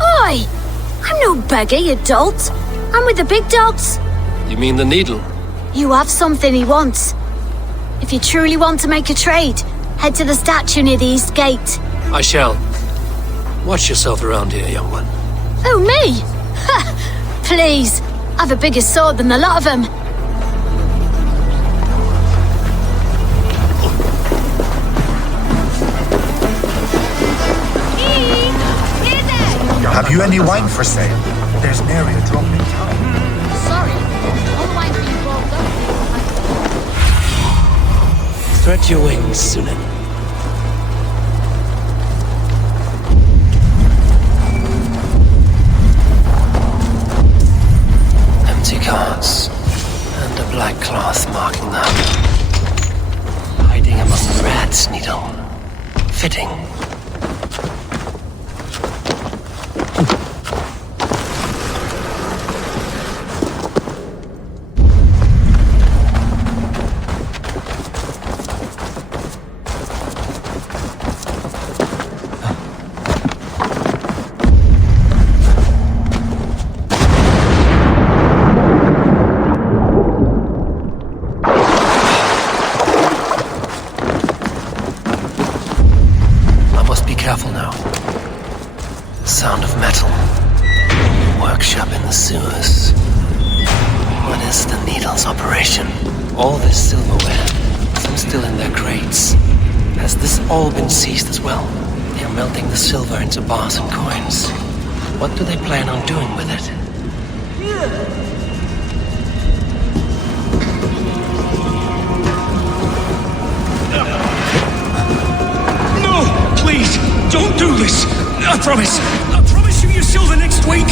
Oi! I'm no beggar, you dolt. I'm with the big dogs. You mean the Needle? You have something he wants. If you truly want to make a trade, head to the statue near the East Gate. I shall. Watch yourself around here, young one. Oh, me? Ha! Please, I've a bigger sword than the lot of them. Have you any wine for sale? There's nary a drop in town. Sorry, all the wine's being brought up. Spread your wings, Sunan. Empty carts. marking them. Hiding among the rats, Needle. Fitting. Careful now. The sound of metal. Workshop in the sewers. What is the Needle's operation? All this silverware, some still in their crates. Has this all been seized as well? They are melting the silver into bars and coins. What do they plan on doing with it? Please, don't do this! I promise you your silver next week!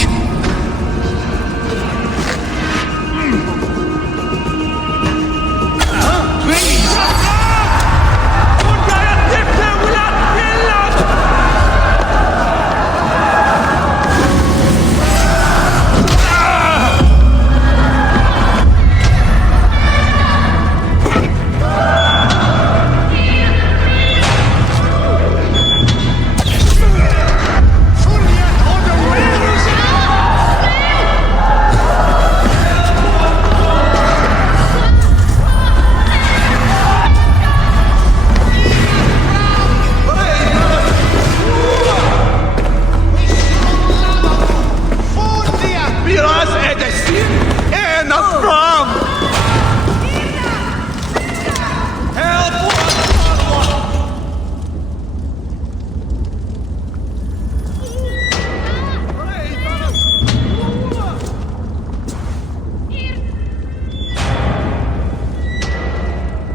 Please!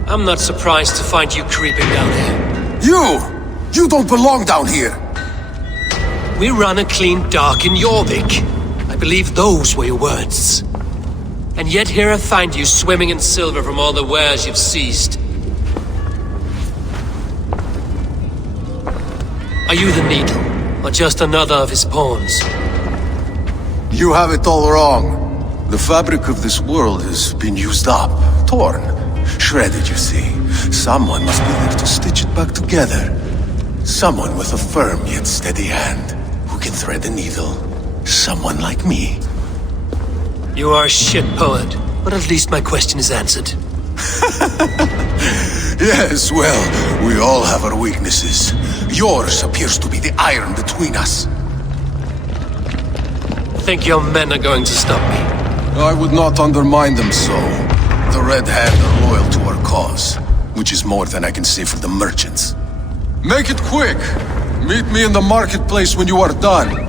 I'm not surprised to find you creeping down here. You don't belong down here! We run a clean dock in Jorvik. I believe those were your words. And yet here I find you swimming in silver from all the wares you've seized. Are you the Needle, or just another of his pawns? You have it all wrong. The fabric of this world has been used up, torn, shredded, you see. Someone must be there to stitch it back together. Someone with a firm yet steady hand, who can thread the needle. Someone like me. You are a shit poet, but at least my question is answered. Yes, well, we all have our weaknesses. Yours appears to be the iron between us. Think your men are going to stop me? I would not undermine them so. The Red Hand are loyal to our cause, which is more than I can say for the merchants. Make it quick! Meet me in the marketplace when you are done.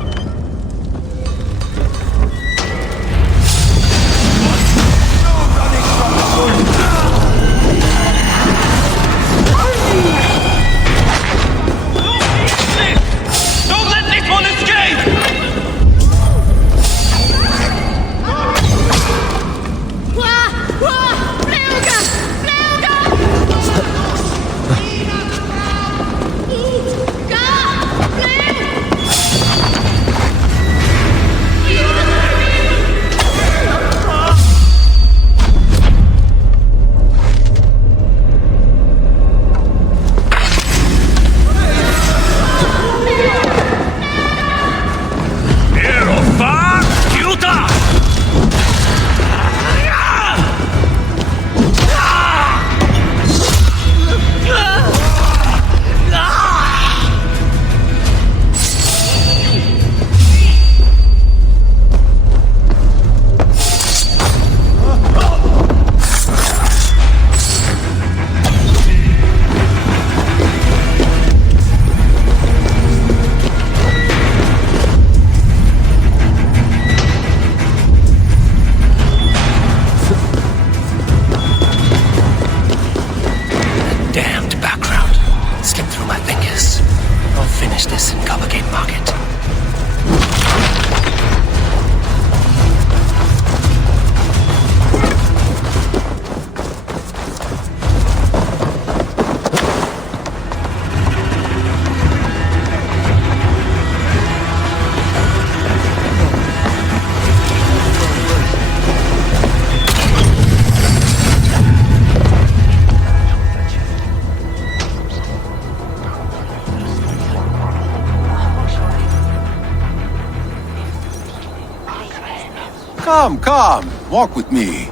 Come, come. Walk with me.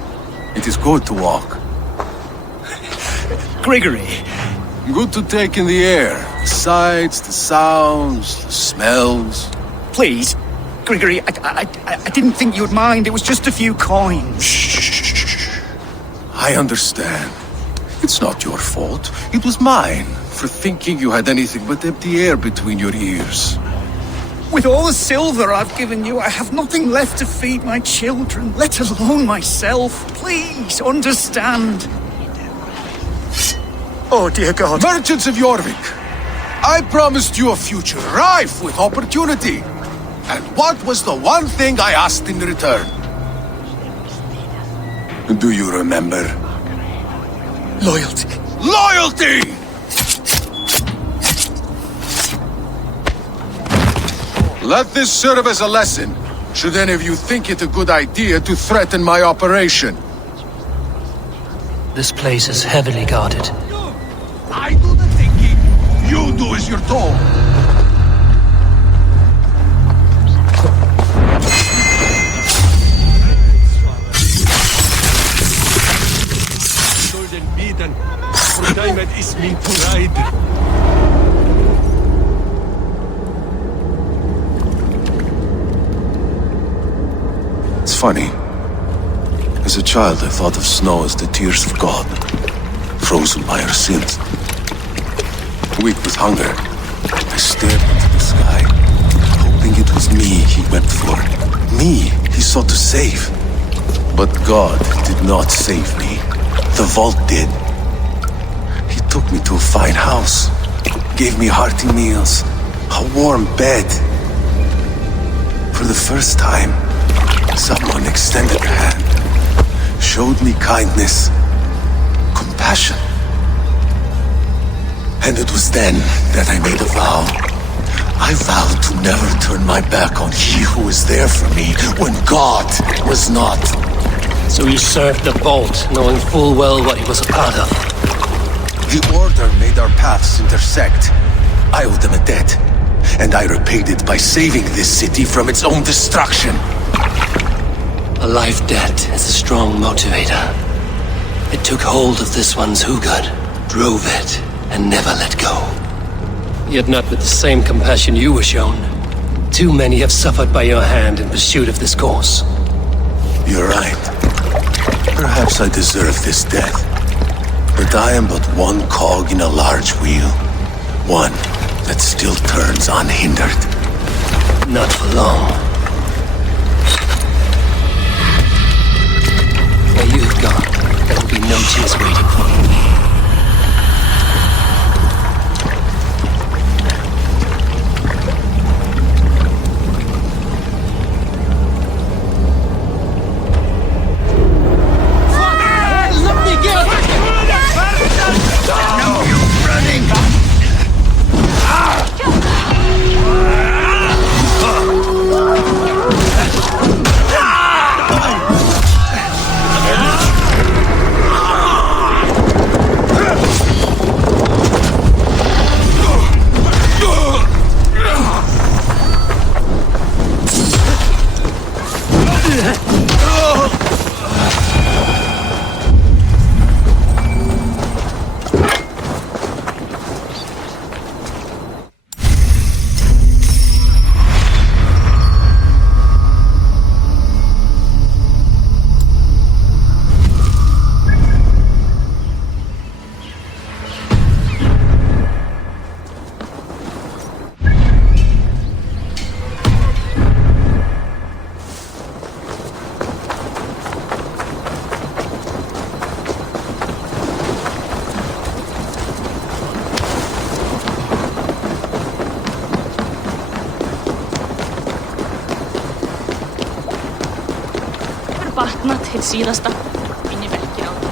It is good to walk. Gregory. Good to take in the air. The sights, the sounds, the smells. Please, Gregory, I didn't think you'd mind. It was just a few coins. Shh. I understand. It's not your fault. It was mine, for thinking you had anything but empty air between your ears. With all the silver I've given you, I have nothing left to feed my children, let alone myself. Please, understand. Oh, dear God. Merchants of Jorvik, I promised you a future rife with opportunity. And what was the one thing I asked in return? Do you remember? Loyalty. Loyalty! Let this serve as a lesson, should any of you think it a good idea to threaten my operation. This place is heavily guarded. I do the thinking, you do as you're told. It's funny. As a child, I thought of snow as the tears of God, frozen by our sins. Weak with hunger, I stared into the sky, hoping it was me he wept for. Me he sought to save. But God did not save me. The vault did. He took me to a fine house, gave me hearty meals, a warm bed. For the first time, someone extended a hand, showed me kindness, compassion. And it was then that I made a vow. I vowed to never turn my back on he who was there for me when God was not. So you served the vault, knowing full well what he was a part of. The Order made our paths intersect. I owed them a debt, and I repaid it by saving this city from its own destruction. A life debt is a strong motivator. It took hold of this one's Hugad, drove it, and never let go. Yet not with the same compassion you were shown. Too many have suffered by your hand in pursuit of this cause. You're right. Perhaps I deserve this death. But I am but one cog in a large wheel. One that still turns unhindered. Not for long. Where you've gone, there will be no tears waiting for you. Batnat hið síðasta inn í verkið á því.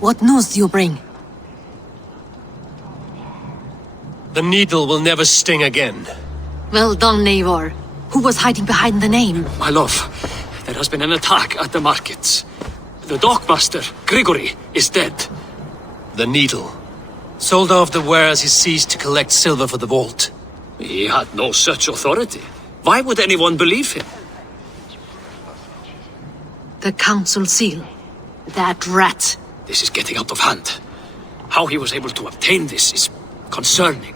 What news do you bring? The needle will never sting again. Well done, Eivor. Who was hiding behind the name? My love, there has been an attack at the markets. The dockmaster, Grigory, is dead. The needle. Sold off the wares he seized to collect silver for the vault. He had no such authority. Why would anyone believe him? The council seal. That rat. This is getting out of hand. How he was able to obtain this is concerning.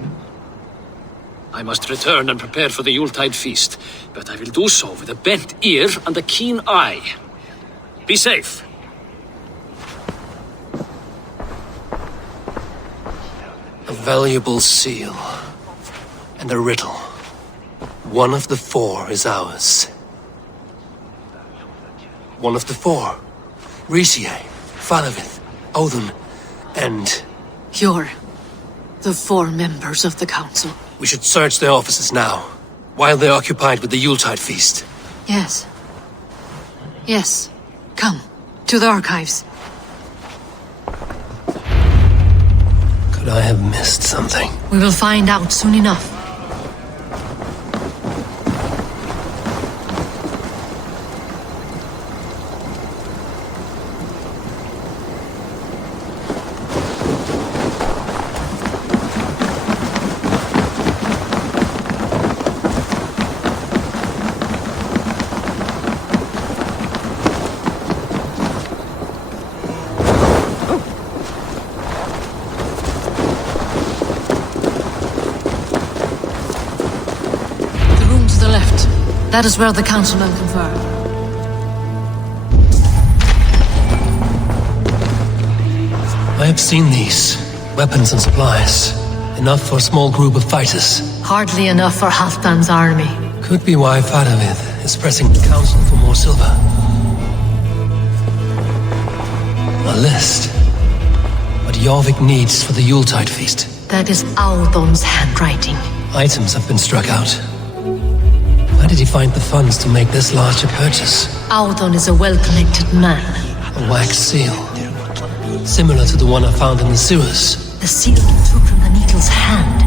I must return and prepare for the Yuletide feast, but I will do so with a bent ear and a keen eye. Be safe. A valuable seal. And a riddle. One of the four is ours. One of the four. Risie, Falavith, Odin, and... You're the four members of the council. We should search their offices now, while they're occupied with the Yuletide feast. Yes. Yes. Come, to the archives. Could I have missed something? We will find out soon enough. That is where the councilmen confer. I have seen these. Weapons and supplies. Enough for a small group of fighters. Hardly enough for Halfdan's army. Could be why Faravith is pressing the council for more silver. A list. What Jorvik needs for the Yuletide feast. That is Audon's handwriting. Items have been struck out. Where did he find the funds to make this large a purchase? Audon is a well-connected man. A wax seal. Similar to the one I found in the sewers. The seal you took from the needle's hand.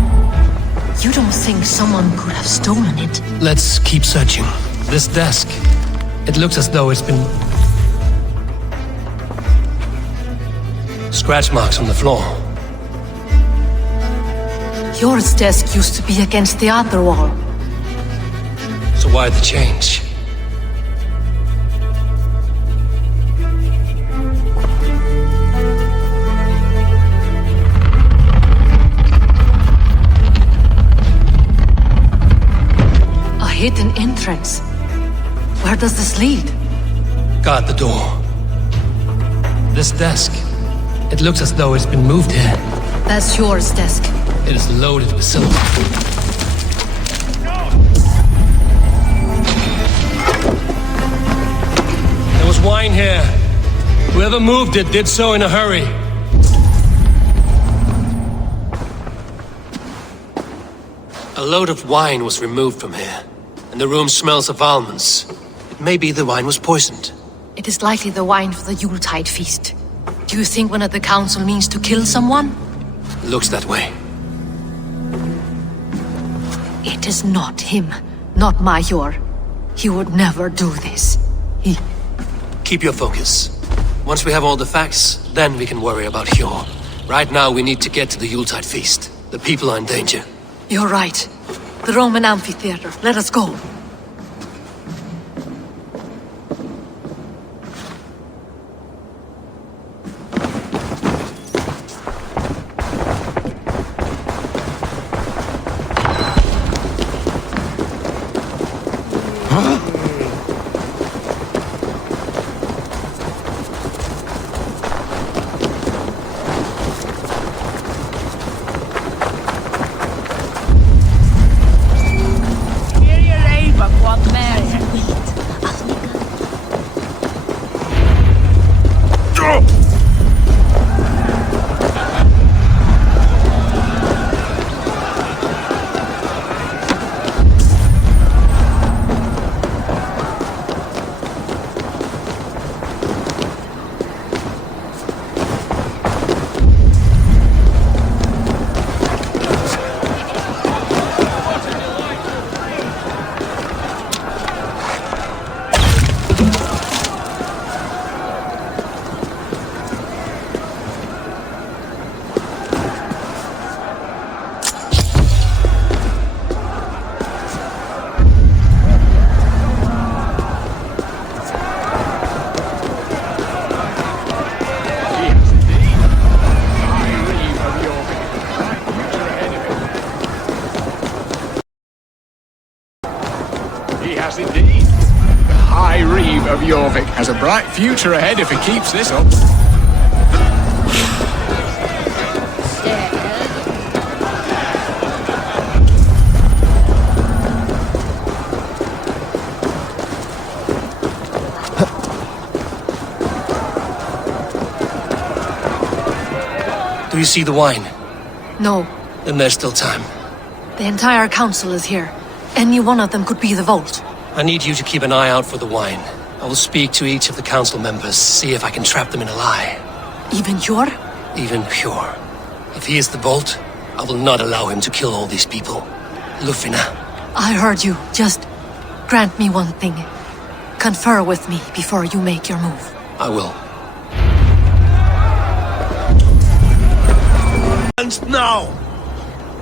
You don't think someone could have stolen it? Let's keep searching. This desk. It looks as though it's been... Scratch marks on the floor. Yours desk used to be against the other wall. So why the change? A hidden entrance. Where does this lead? Guard the door. This desk. It looks as though it's been moved here. That's yours desk. It is loaded with silver. Wine here. Whoever moved it did so in a hurry. A load of wine was removed from here, and the room smells of almonds. It may be the wine was poisoned. It is likely the wine for the Yuletide feast. Do you think one of the council means to kill someone? Looks that way. It is not him, not Major. He would never do this. Keep your focus. Once we have all the facts, then we can worry about Hjor. Right now, we need to get to the Yuletide feast. The people are in danger. You're right. The Roman amphitheater. Let us go. Jorvik has a bright future ahead if he keeps this up. Do you see the wine? No. Then there's still time. The entire council is here. Any one of them could be the vault. I need you to keep an eye out for the wine. I will speak to each of the council members, see if I can trap them in a lie. Even Hjor? Even Hjor. If he is the vault, I will not allow him to kill all these people. Lufina. I heard you. Just grant me one thing. Confer with me before you make your move. I will. And now,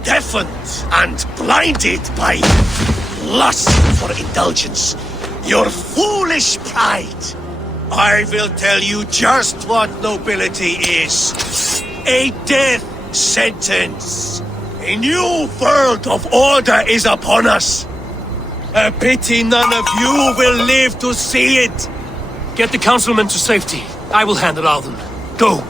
deafened and blinded by lust for indulgence, your foolish pride, I will tell you just what nobility is. A death sentence. A new world of order is upon us. A pity none of you will live to see it. Get the councilmen to safety. I will handle all of them. Go.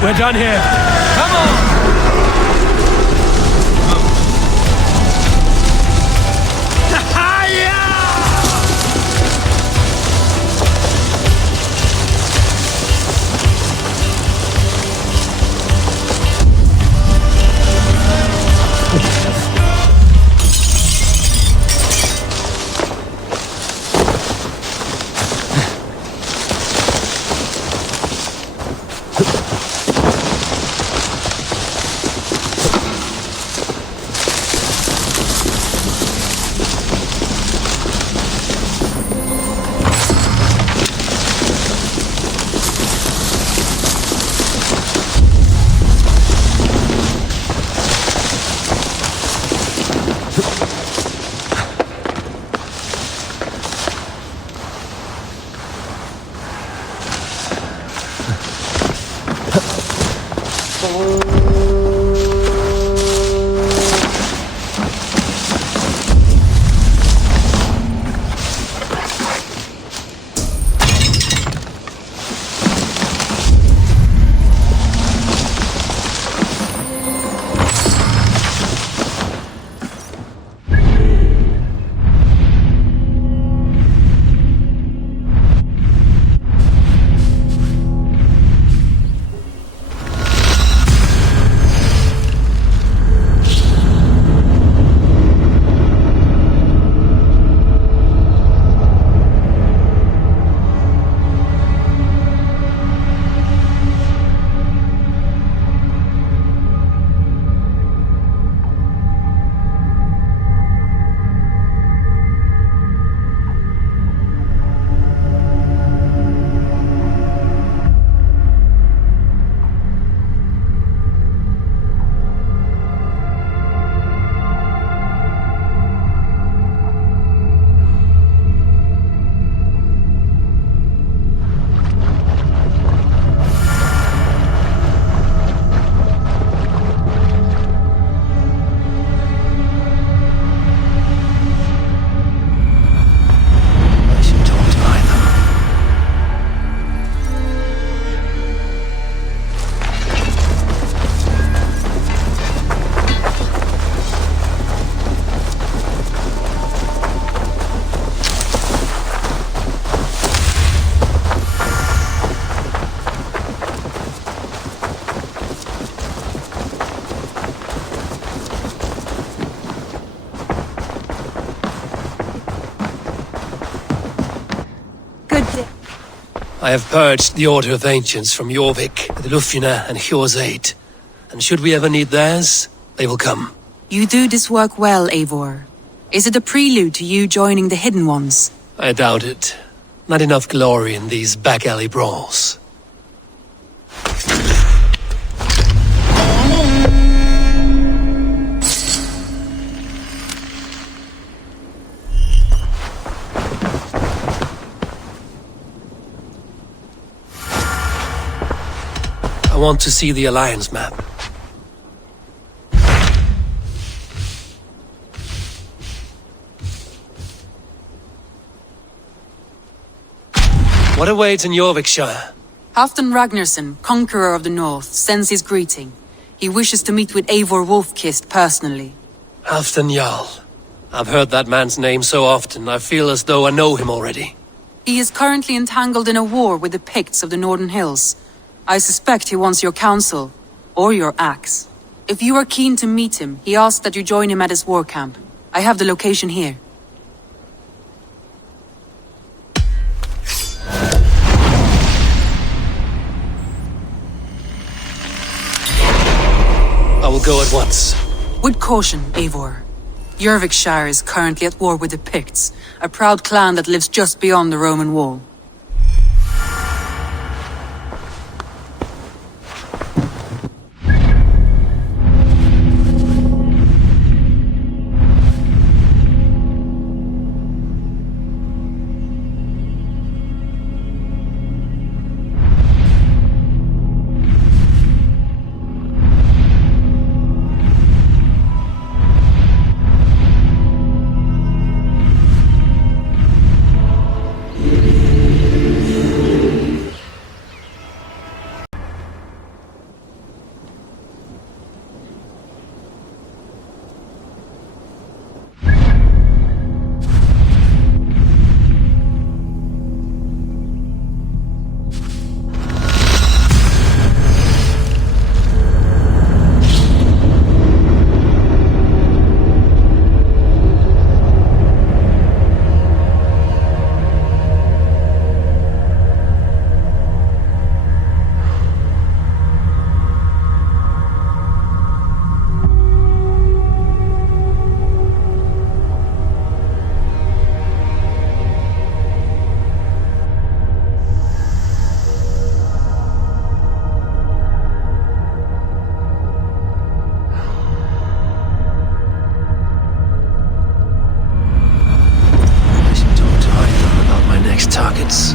We're done here. Come on! I have purged the Order of Ancients from Jorvik, with Lufina and Hjor's aid. And should we ever need theirs, they will come. You do this work well, Eivor. Is it a prelude to you joining the Hidden Ones? I doubt it. Not enough glory in these back-alley brawls. I want to see the Alliance map. What awaits in Jorvikshire? Halfdan Ragnarsson, Conqueror of the North, sends his greeting. He wishes to meet with Eivor Wolfkist personally. Halfdan Jarl. I've heard that man's name so often, I feel as though I know him already. He is currently entangled in a war with the Picts of the Northern Hills. I suspect he wants your counsel, or your axe. If you are keen to meet him, he asks that you join him at his war camp. I have the location here. I will go at once. With caution, Eivor. Jorvikshire is currently at war with the Picts, a proud clan that lives just beyond the Roman wall. Targets.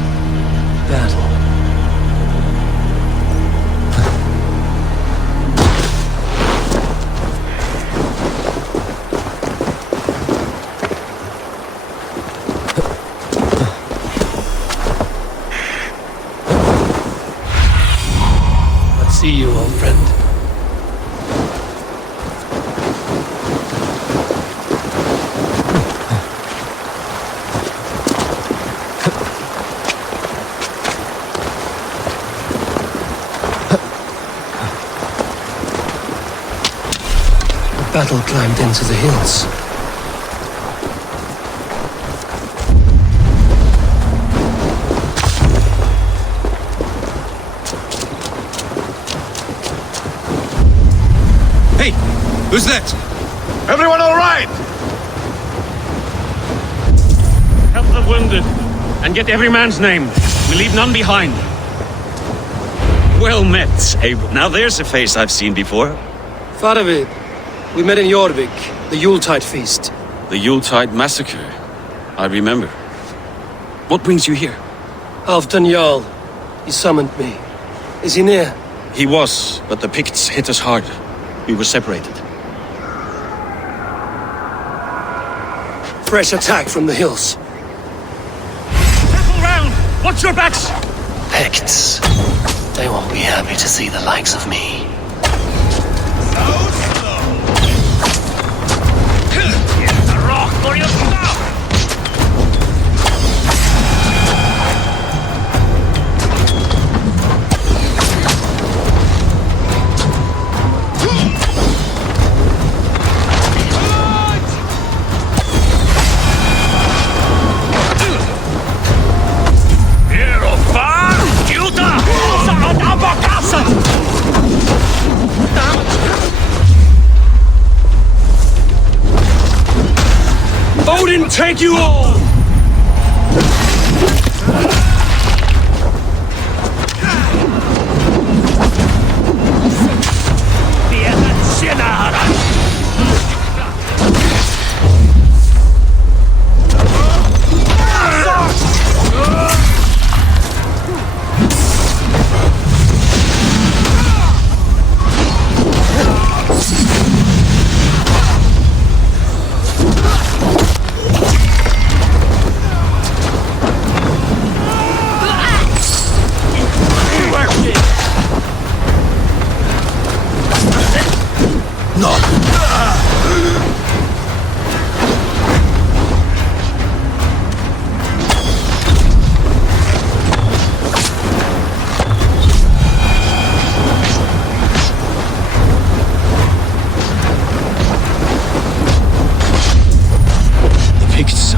Battle. Let's see you, old friend. Battle climbed into the hills. Hey! Who's that? Everyone all right? Help the wounded, and get every man's name. We leave none behind. Well met, Abel. Now there's a face I've seen before. Faravid. We met in Jorvik, the Yuletide feast. The Yuletide massacre. I remember. What brings you here? Halfdan Jarl. He summoned me. Is he near? He was, but the Picts hit us hard. We were separated. Fresh attack from the hills. Circle round! Watch your backs! Picts. They won't be happy to see the likes of me. For your stuff! Here, fire! will take you all!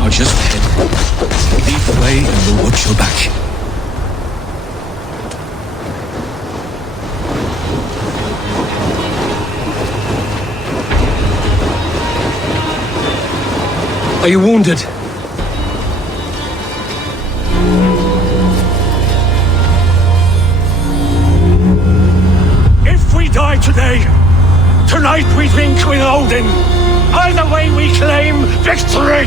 Just ahead. Lead the way and we'll watch your back. Are you wounded? If we die today, tonight we drink with Odin. Either way we claim victory!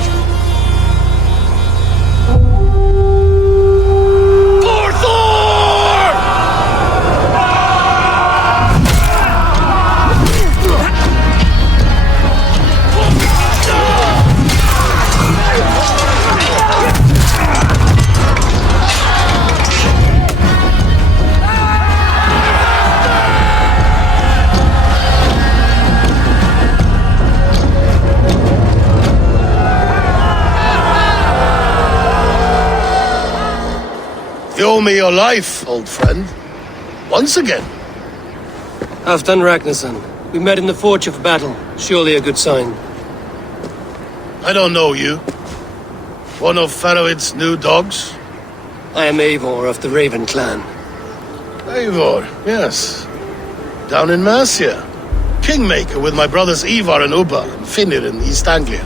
You owe me your life, old friend. Once again. Halfdan Ragnarsson. We met in the Forge of Battle. Surely a good sign. I don't know you. One of Faroid's new dogs? I am Eivor of the Raven clan. Eivor, yes. Down in Mercia. Kingmaker with my brothers Ivar and Ubba and Finnir in East Anglia.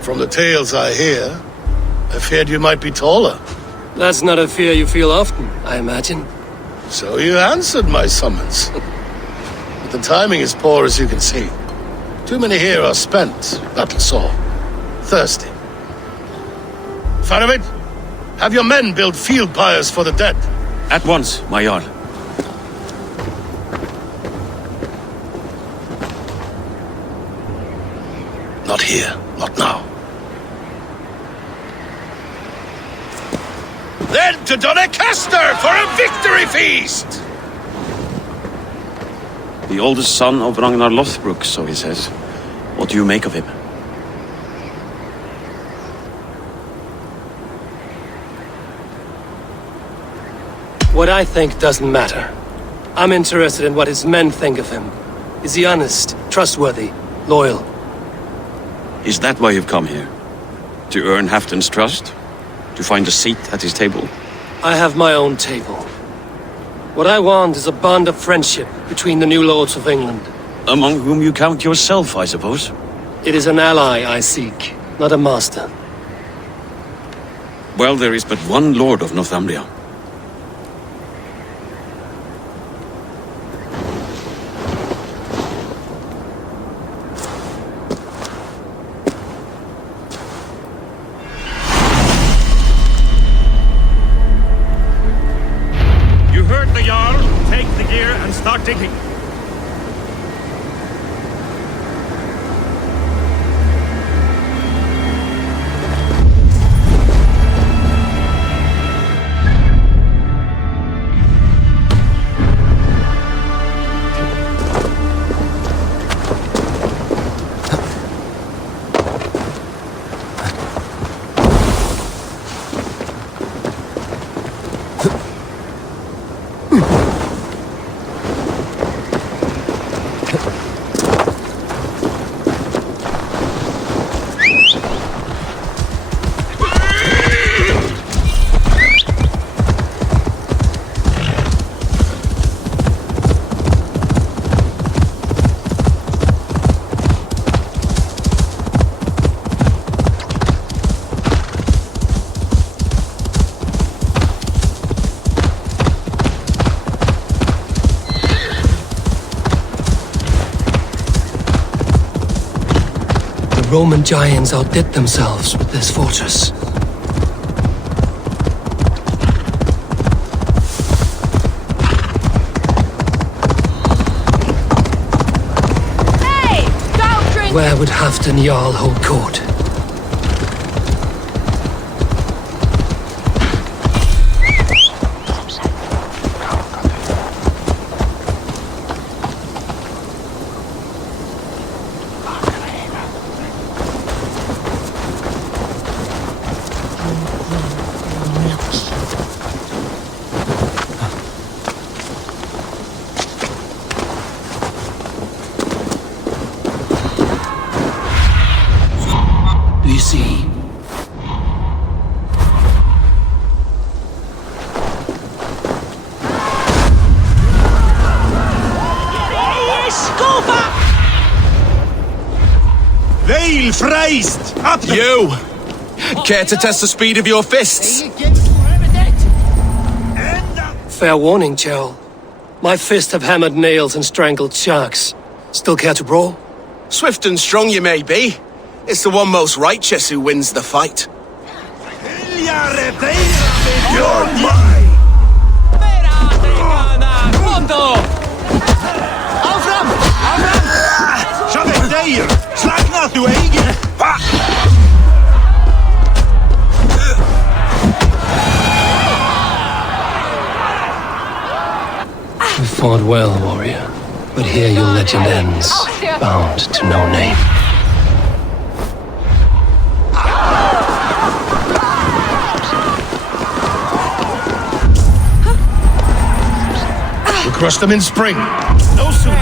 From the tales I hear, I feared you might be taller. That's not a fear you feel often, I imagine. So you answered my summons. But the timing is poor, as you can see. Too many here are spent, battle-sore, thirsty. Faramid, have your men build field pyres for the dead. At once, my Jarl. Not here, not now. Then to Doncaster for a victory feast! The oldest son of Ragnar Lothbrok, so he says. What do you make of him? What I think doesn't matter. I'm interested in what his men think of him. Is he honest, trustworthy, loyal? Is that why you've come here? To earn Halfdan's trust? To find a seat at his table? I have my own table. What I want is a bond of friendship between the new lords of England. Among whom you count yourself, I suppose? It is an ally I seek, not a master. Well, there is but one lord of Northumbria. Start digging. Roman giants outdid themselves with this fortress. Hey! Don't drink! Where would Halfdan Jarl hold court? Do you see? Veil Freist! Up you! Care to test the speed of your fists? Fair warning, Jarl. My fists have hammered nails and strangled sharks. Still care to brawl? Swift and strong you may be. It's the one most righteous who wins the fight. You're mine! You fought well, warrior. But here your legend ends, bound to no name. We'll crush them in spring. No sooner.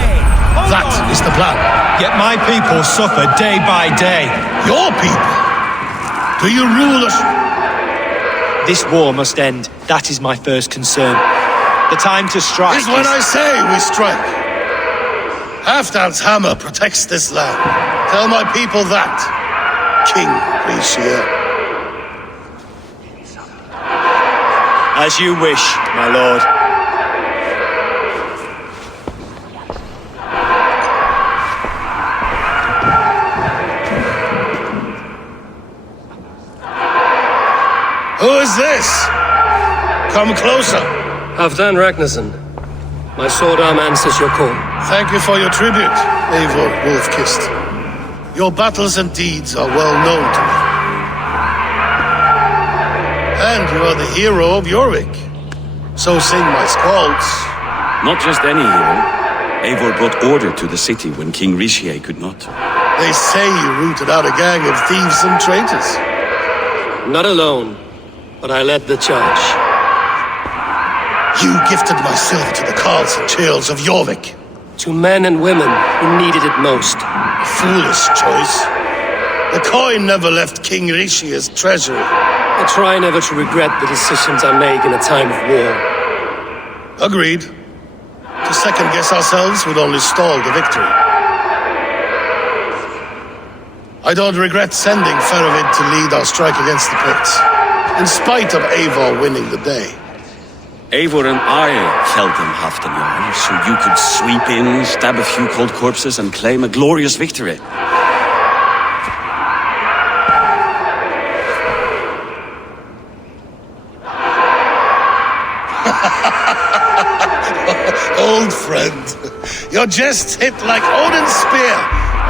That is the plan. Yet my people suffer day by day. Your people? Do you rule us? This war must end. That is my first concern. The time to strike is when I say we strike. Halfdan's hammer protects this land. Tell my people that, King Rishier. As you wish, my lord. Who is this? Come closer. Halfdan Ragnarsson. My sword arm answers your call. Thank you for your tribute, Eivor Wolf-Kissed. Your battles and deeds are well known to me. And you are the hero of Jorvik. So sing my skalds. Not just any hero. Eivor brought order to the city when King Rishier could not. They say you rooted out a gang of thieves and traitors. Not alone, but I led the charge. You gifted my silver to the carls and churls of Jorvik. To men and women who needed it most. Foolish choice. The coin never left King Rishier's treasury. I try never to regret the decisions I make in a time of war. Agreed. To second-guess ourselves would only stall the victory. I don't regret sending Faravid to lead our strike against the Picts, in spite of Eivor winning the day. Eivor and I held them Halfdan Jarl, so you could sweep in, stab a few cold corpses, and claim a glorious victory. Old friend, your jests hit like Odin's spear,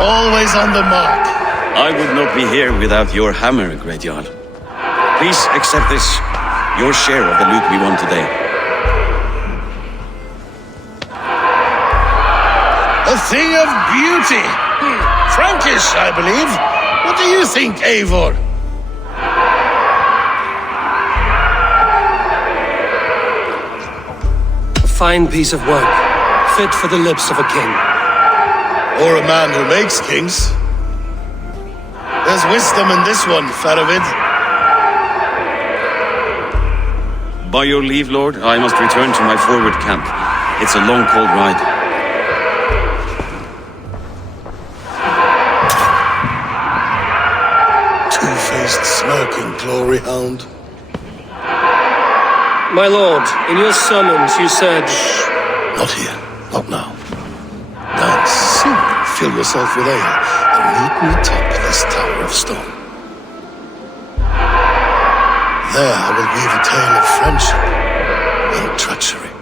always on the mark. I would not be here without your hammer, Great Jarl. Please accept this, your share of the loot we won today. A thing of beauty. Frankish, I believe. What do you think, Eivor? A fine piece of work, fit for the lips of a king. Or a man who makes kings. There's wisdom in this one, Faravid. By your leave, Lord, I must return to my forward camp. It's a long, cold ride. Two-faced, smirking glory hound. My lord, in your summons you said... Not here. Not now. Dance, sing, fill yourself with ale, and meet me atop this tower of stone. There I will weave a tale of friendship and treachery.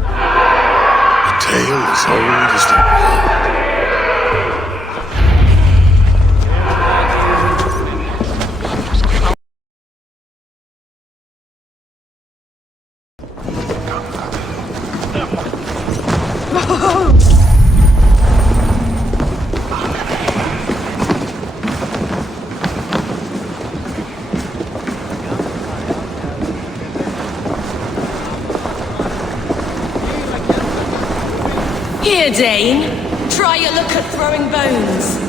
A tale as old as the world. Here, Dane. Try your luck at throwing bones.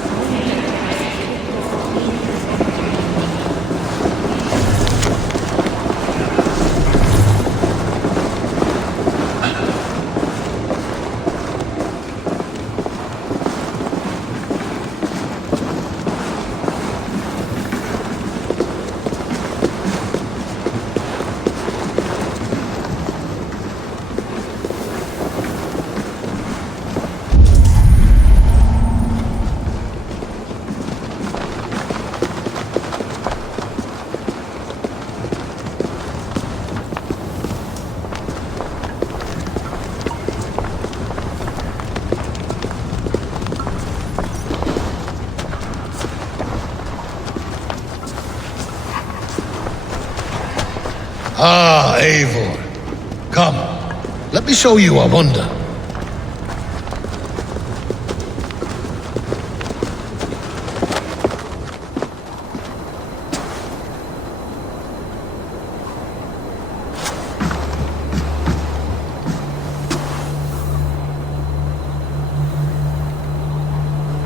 Ah, Eivor. Come, let me show you a wonder.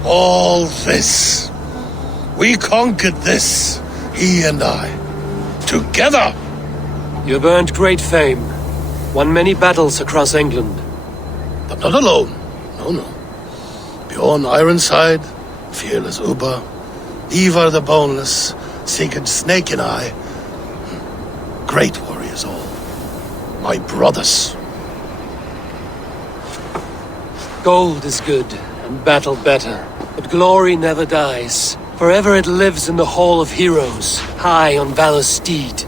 All this. We conquered this, he and I. Together! You've earned great fame. Won many battles across England. But not alone. No, no. Bjorn Ironside, fearless Uber, Ivar the Boneless, Sigurd Snake and I. Great warriors all. My brothers. Gold is good, and battle better. But glory never dies. Forever it lives in the Hall of Heroes, high on Valor's steed.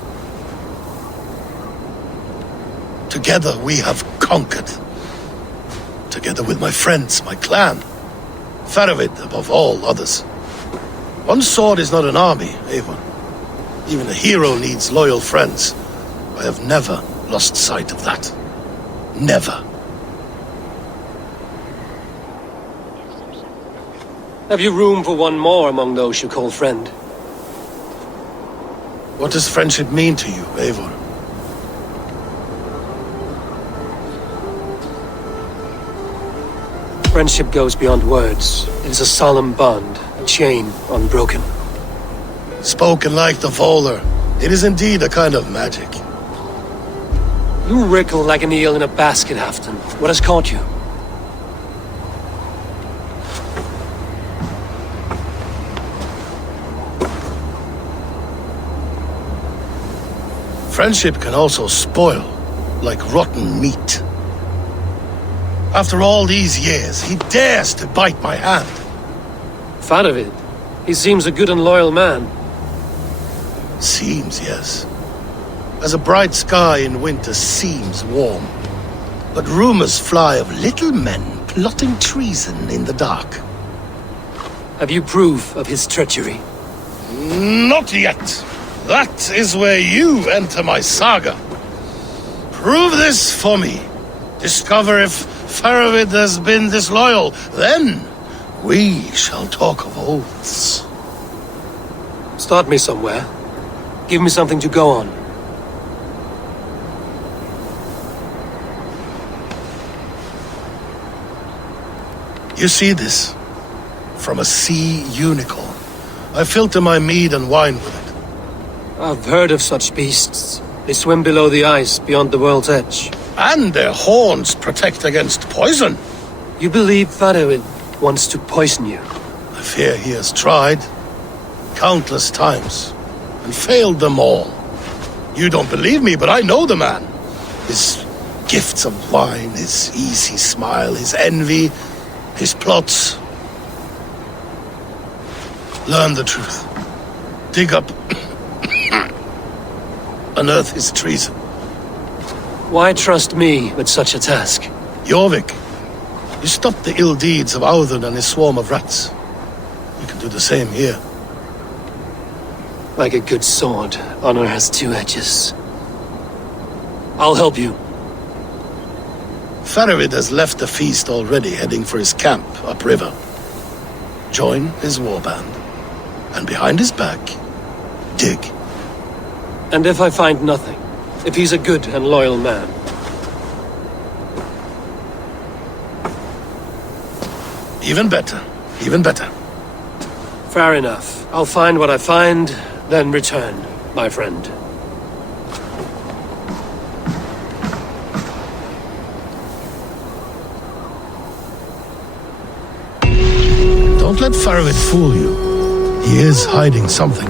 Together we have conquered. Together with my friends, my clan. Faravid above all others. One sword is not an army, Eivor. Even a hero needs loyal friends. I have never lost sight of that. Never. Have you room for one more among those you call friend? What does friendship mean to you, Eivor? Friendship goes beyond words. It is a solemn bond, a chain unbroken. Spoken like the Volar, it is indeed a kind of magic. You wriggle like an eel in a basket, Halfdan. What has caught you? Friendship can also spoil, like rotten meat. After all these years, he dares to bite my hand. Faravid? He seems a good and loyal man. Seems, yes. As a bright sky in winter seems warm. But rumors fly of little men plotting treason in the dark. Have you proof of his treachery? Not yet. That is where you enter my saga. Prove this for me. Discover if Faravid has been disloyal. Then we shall talk of oaths. Start me somewhere. Give me something to go on. You see this? From a sea unicorn. I filter my mead and wine with it. I've heard of such beasts. They swim below the ice, beyond the world's edge. And their horns protect against poison. You believe Faravid wants to poison you? I fear he has tried. Countless times. And failed them all. You don't believe me, but I know the man. His gifts of wine, his easy smile, his envy, his plots. Learn the truth. Dig up... unearth his treason. Why trust me with such a task? Jorvik, you stopped the ill deeds of Audun and his swarm of rats. You can do the same here. Like a good sword, honor has two edges. I'll help you. Faravid has left the feast already, heading for his camp upriver. Join his warband. And behind his back, dig. And if I find nothing? If he's a good and loyal man? Even better. Even better. Fair enough. I'll find what I find, then return, my friend. Don't let Faravid fool you. He is hiding something.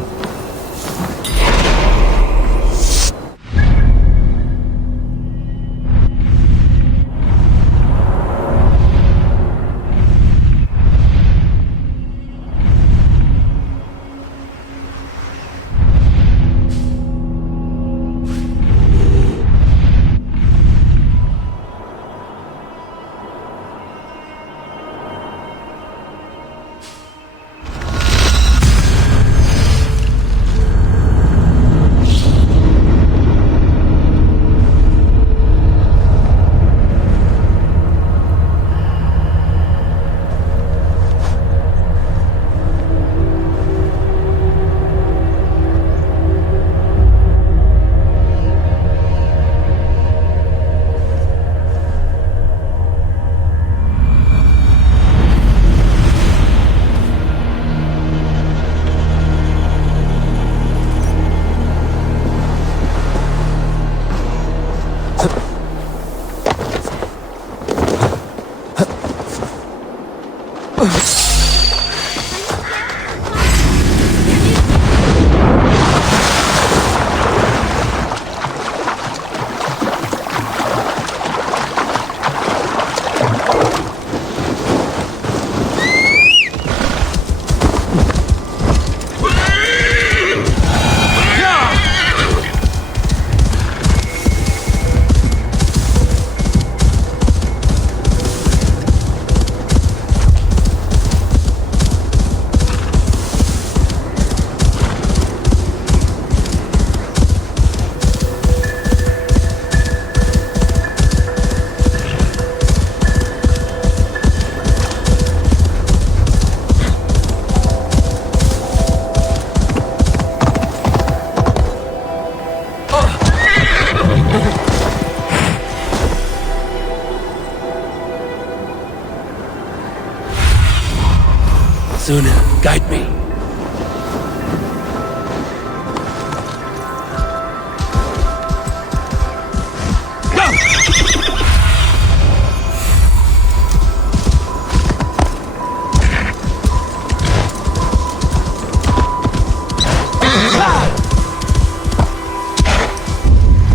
Suna, guide me.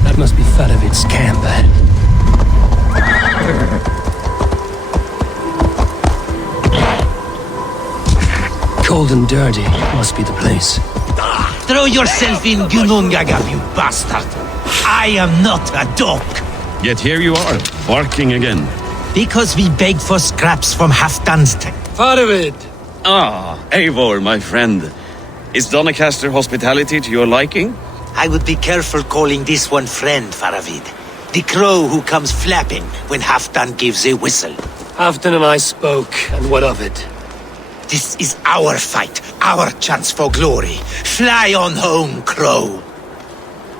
That must be Faravid's camp. Cold and dirty must be the place. Throw yourself in Gunungagap, you bastard! I am not a dog! Yet here you are, barking again. Because we begged for scraps from Halfdan's tent. Faravid! Ah, Eivor, my friend. Is Doncaster hospitality to your liking? I would be careful calling this one friend, Faravid. The crow who comes flapping when Halfdan gives a whistle. Halfdan and I spoke, and what of it? This is our fight, our chance for glory. Fly on home, crow.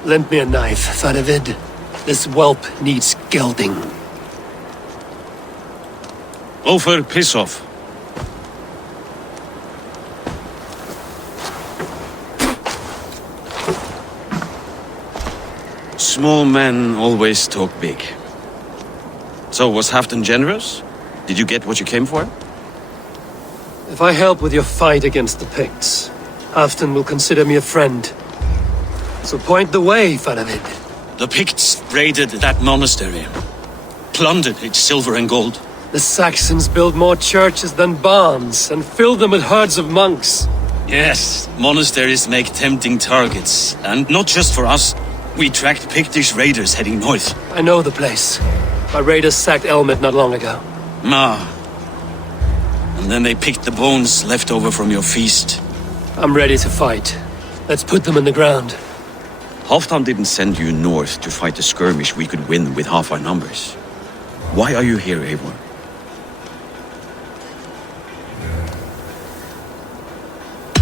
Lend me a knife, Faravid. This whelp needs gelding. Ofer, piss off. Small men always talk big. So, was Halfdan generous? Did you get what you came for? If I help with your fight against the Picts, Halfdan will consider me a friend. So point the way, Faravid. The Picts raided that monastery, plundered its silver and gold. The Saxons built more churches than barns, and filled them with herds of monks. Yes, monasteries make tempting targets. And not just for us. We tracked Pictish raiders heading north. I know the place. My raiders sacked Elmet not long ago. And then they picked the bones left over from your feast. I'm ready to fight. Let's put them in the ground. Halfdan didn't send you north to fight a skirmish we could win with half our numbers. Why are you here, Eivor?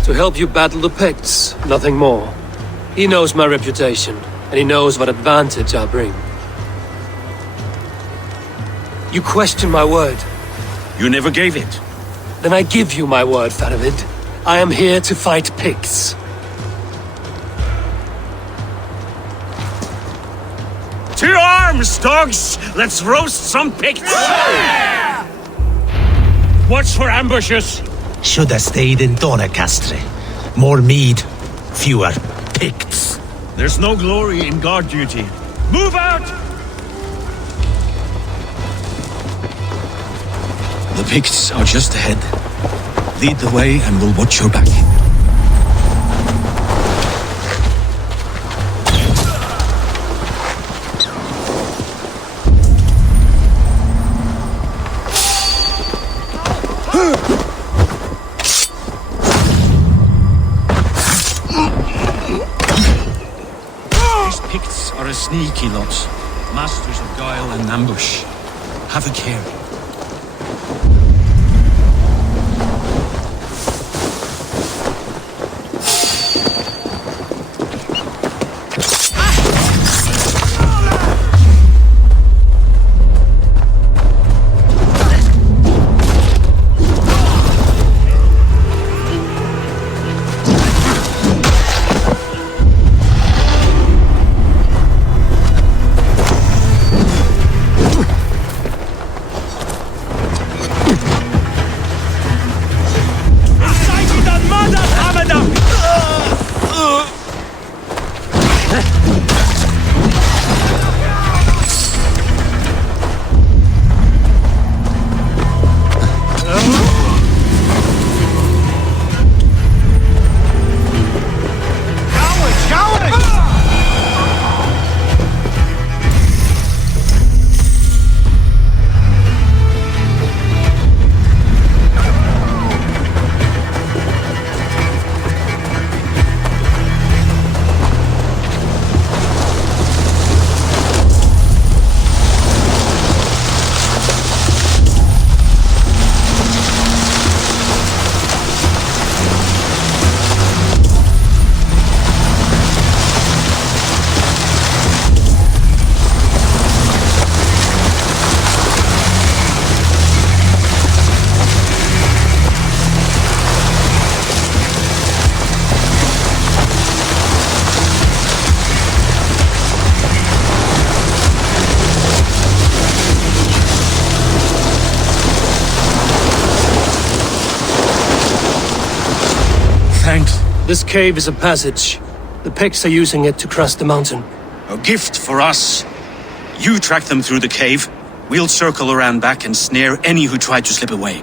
To help you battle the Picts, nothing more. He knows my reputation, and he knows what advantage I bring. You question my word. You never gave it. Then I give you my word, Faravid. I am here to fight Picts. To arms, dogs! Let's roast some Picts! Watch for ambushes! Should have stayed in Donacastre. More mead, fewer Picts. There's no glory in guard duty. Move out! The Picts are just ahead. Lead the way and we'll watch your back. These Picts are a sneaky lot. Masters of guile and ambush. Have a care. This cave is a passage. The Picts are using it to cross the mountain. A gift for us. You track them through the cave. We'll circle around back and snare any who try to slip away.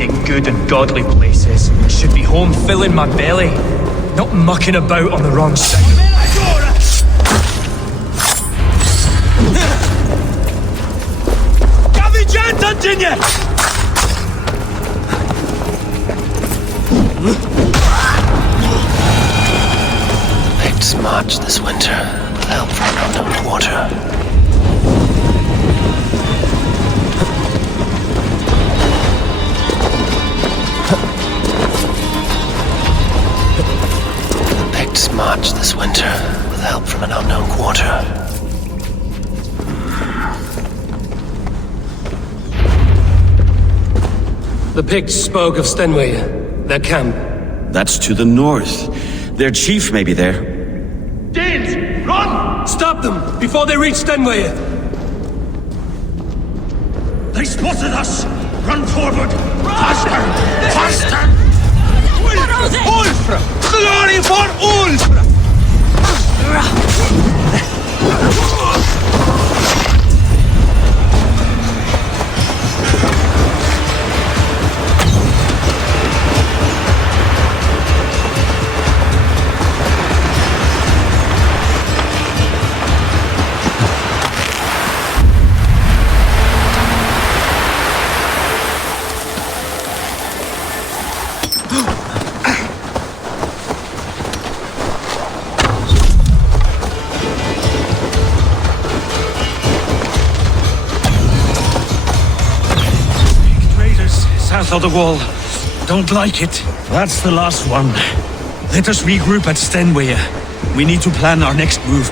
stayed in good and godly places. I should be home filling my belly, not mucking about on the wrong side. Picts march this winter with help from an unknown quarter. The Picts march this winter with help from an unknown quarter. The Picts spoke of Stenway, their camp. That's to the north. Their chief may be there. Danes, run! Stop them before they reach Stenway. They spotted us! Run forward! Faster! Faster! Ulfra! Glory for Ulfra! South of the wall. Don't like it. That's the last one. Let us regroup at Stenway. We need to plan our next move.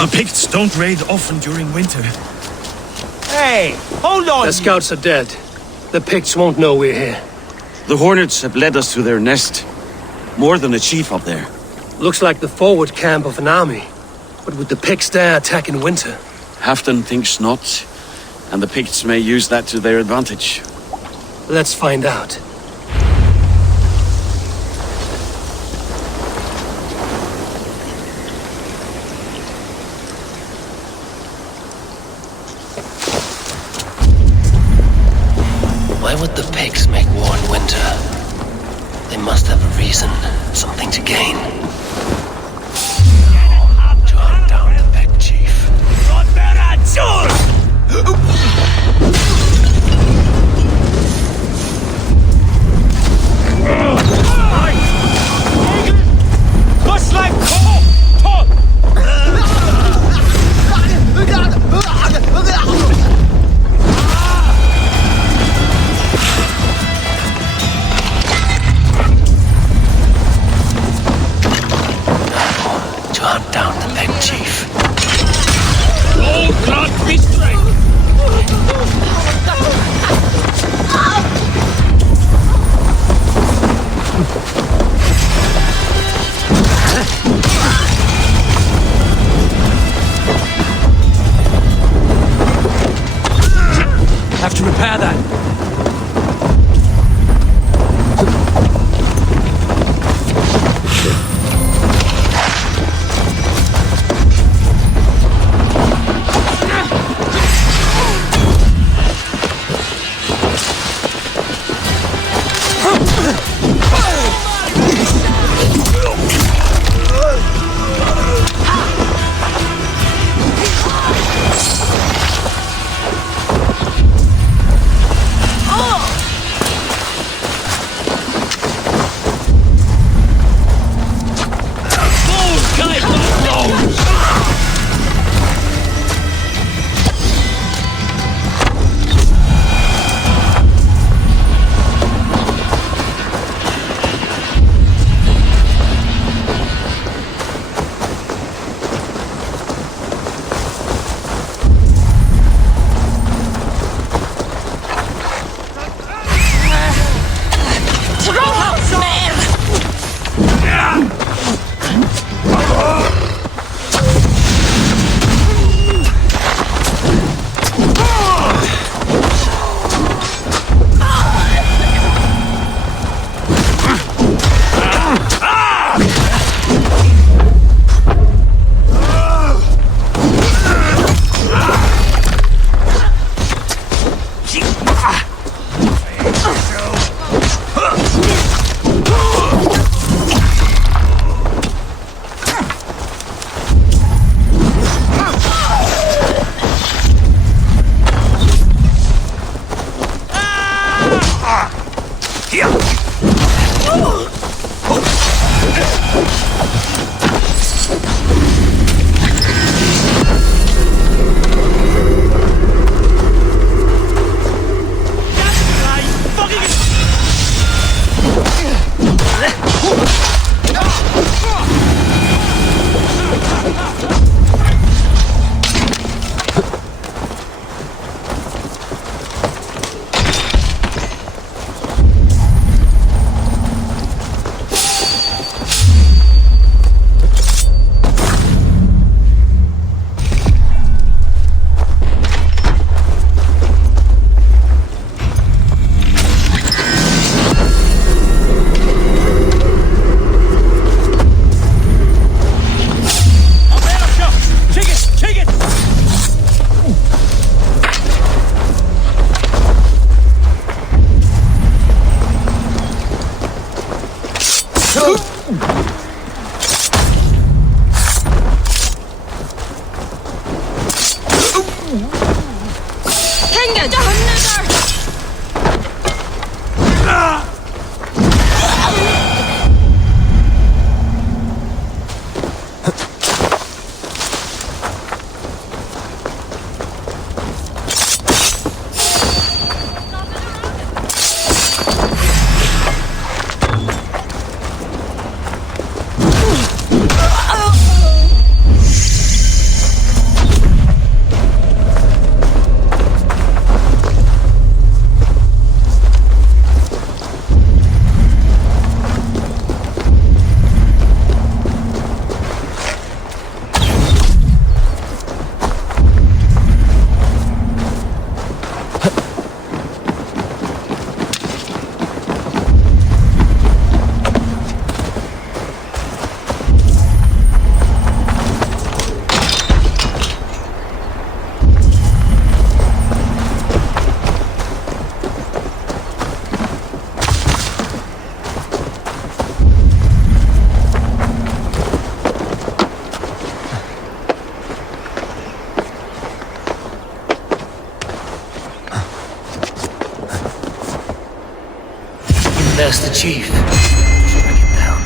The Picts don't raid often during winter. Hey, hold on! The scouts are dead. The Picts won't know we're here. The Hornets have led us to their nest. More than a chief up there. Looks like the forward camp of an army. But would the Picts dare attack in winter? Halfton thinks not. And the Picts may use that to their advantage. Let's find out. Why would the Picts make war in winter? They must have a reason, something to gain. To hunt down the Pict chief. To hunt down the Pict chief. Oh, God, be straight! Have to repair that. There's the chief. Track him down.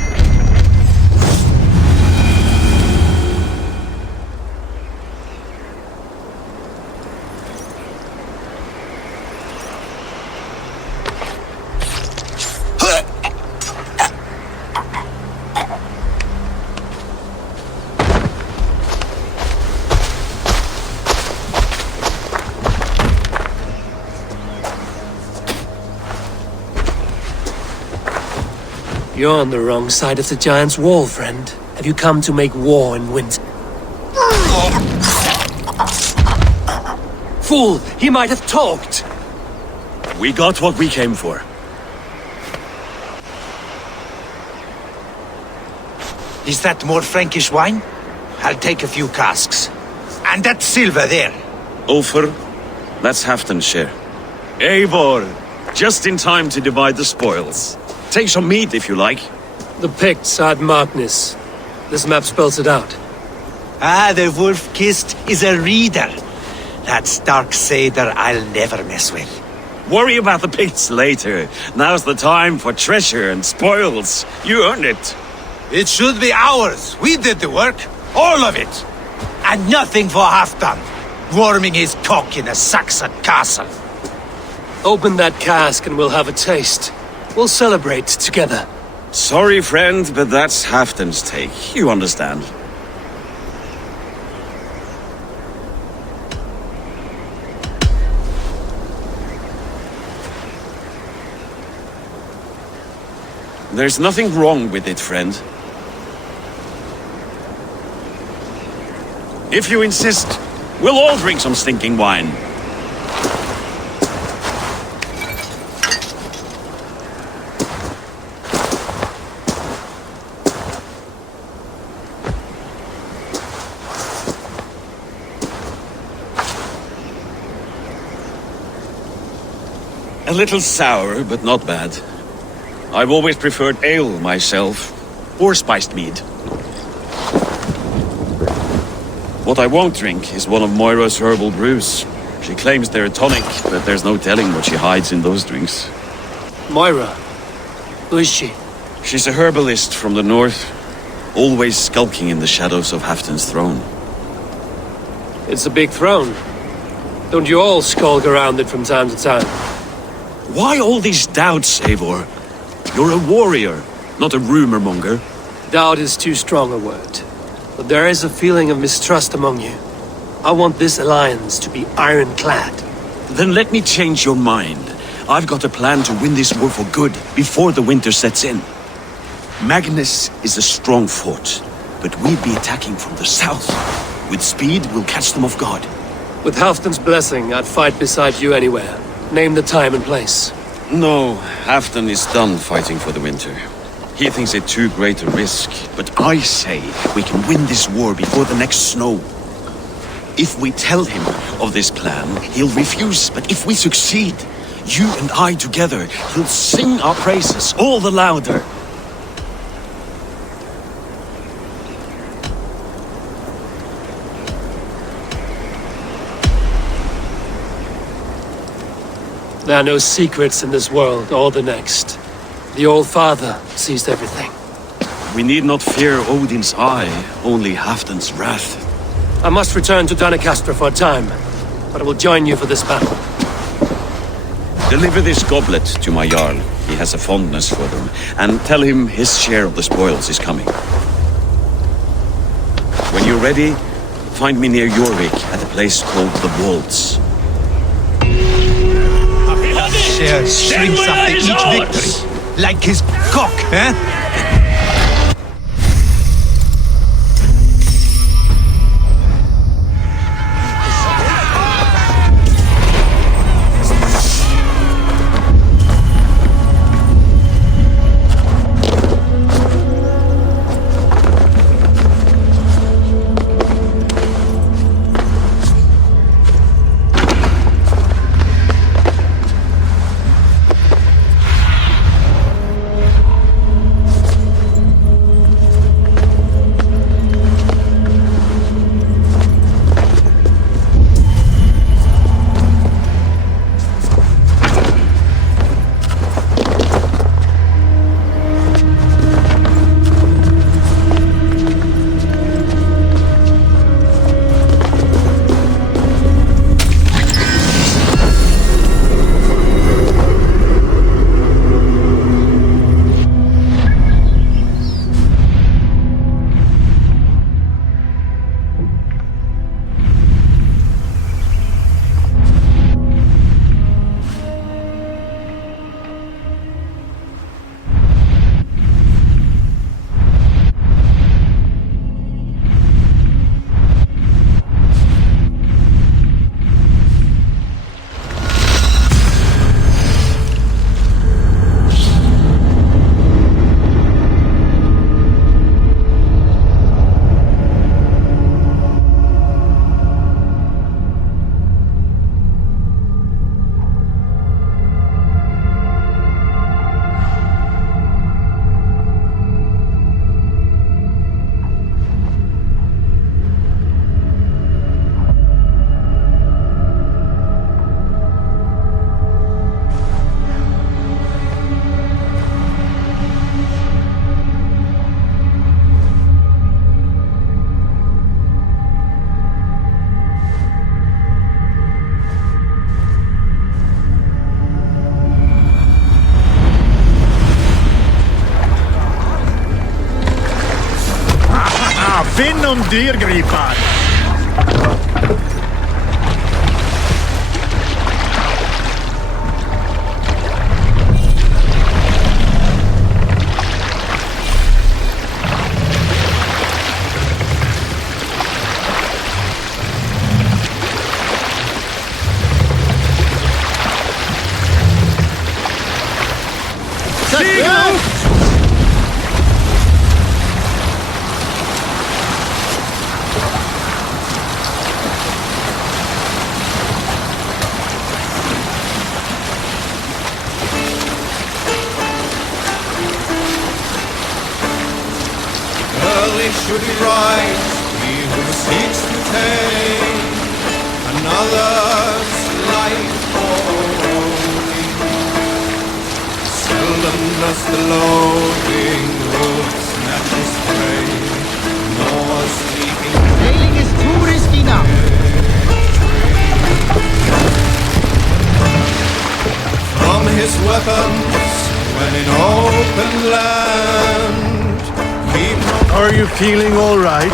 You're on the wrong side of the giant's wall, friend. Have you come to make war in winter? Fool! He might have talked! We got what we came for. Is that more Frankish wine? I'll take a few casks. And that silver there. Ulfr, that's Halfdan's share. Eivor, just in time to divide the spoils. Take some meat if you like. The Picts had Magnus. This map spells it out. Ah, the wolf-kissed is a reader. That stark satyr I'll never mess with. Worry about the Picts later. Now's the time for treasure and spoils. You earned it. It should be ours. We did the work. All of it. And nothing for Halfdan. Warming his cock in a Saxon castle. Open that cask and we'll have a taste. We'll celebrate together. Sorry, friend, but that's Halfdan's take. You understand. There's nothing wrong with it, friend. If you insist, we'll all drink some stinking wine. A little sour, but not bad. I've always preferred ale myself, or spiced mead. What I won't drink is one of Moira's herbal brews. She claims they're a tonic, but there's no telling what she hides in those drinks. Moira? Who is she? She's a herbalist from the north, always skulking in the shadows of Halfdan's throne. It's a big throne. Don't you all skulk around it from time to time? Why all these doubts, Eivor? You're a warrior, not a rumor monger. Doubt is too strong a word. But there is a feeling of mistrust among you. I want this alliance to be ironclad. Then let me change your mind. I've got a plan to win this war for good, before the winter sets in. Magnus is a strong fort, but we'll be attacking from the south. With speed, we'll catch them off guard. With Halfdan's blessing, I'd fight beside you anywhere. Name the time and place. No, Halfdan is done fighting for the winter. He thinks it too great a risk, but I say we can win this war before the next snow. If we tell him of this plan, he'll refuse, but if we succeed, you and I together, he'll sing our praises all the louder. There are no secrets in this world or the next. The Old Father sees everything. We need not fear Odin's eye, only Halfdan's wrath. I must return to Doncaster for a time, but I will join you for this battle. Deliver this goblet to my Jarl. He has a fondness for them. And tell him his share of the spoils is coming. When you're ready, find me near Jorvik at a place called the Vaults. Share shrinks after each victory. Like his cock, eh? Finn om dyrgripar! Should he rise, he who seeks to take another's life only. Seldom does the loading wolf snatch his prey, nor speaking. Sailing is too risky now. From his weapons, when in open land. Are you feeling all right?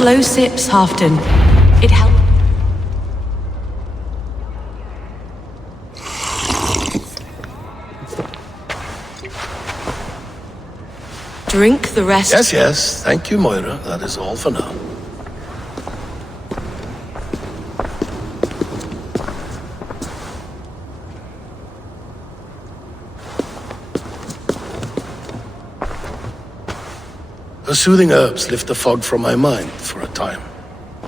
Slow sips, Halfton. It helps. Drink the rest. Yes, yes. Thank you, Moira. That is all for now. Her soothing herbs lift the fog from my mind for a time.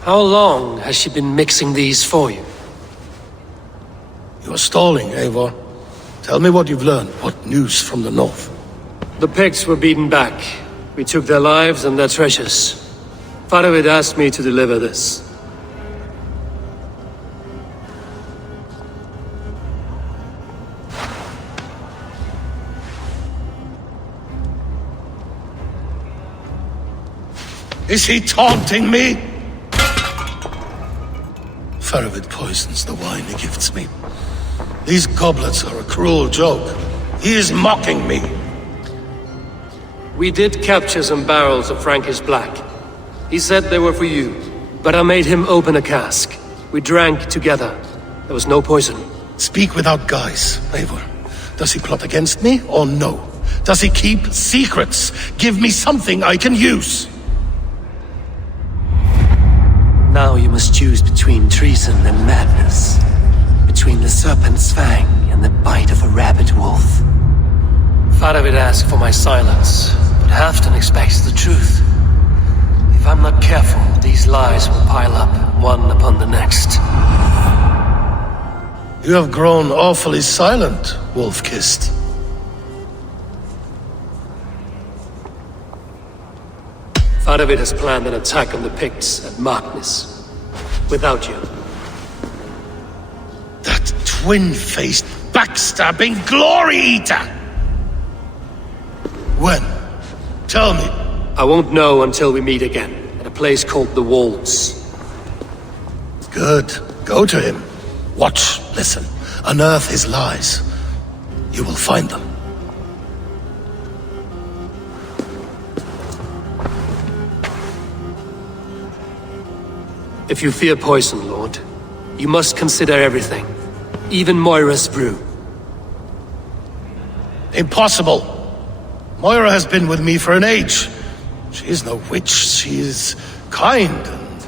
How long has she been mixing these for you? You are stalling, Eivor. Tell me what you've learned. What news from the north? The Picts were beaten back. We took their lives and their treasures. Faravid asked me to deliver this. Is he taunting me? Faravid poisons the wine he gifts me. These goblets are a cruel joke. He is mocking me. We did capture some barrels of Frankish Black. He said they were for you, but I made him open a cask. We drank together. There was no poison. Speak without guise, Eivor. Does he plot against me or no? Does he keep secrets? Give me something I can use. Now you must choose between treason and madness. Between the serpent's fang and the bite of a rabid wolf. Faravid asked for my silence, but Halfton expects the truth. If I'm not careful, these lies will pile up, one upon the next. You have grown awfully silent, Wolf-Kissed. Faravid has planned an attack on the Picts at Magnus. Without you. That twin-faced, backstabbing glory eater! When? Tell me. I won't know until we meet again, at a place called the Walls. Good. Go to him. Watch, listen. Unearth his lies. You will find them. If you fear poison, Lord, you must consider everything. Even Moira's brew. Impossible. Moira has been with me for an age. She is no witch. She is kind and...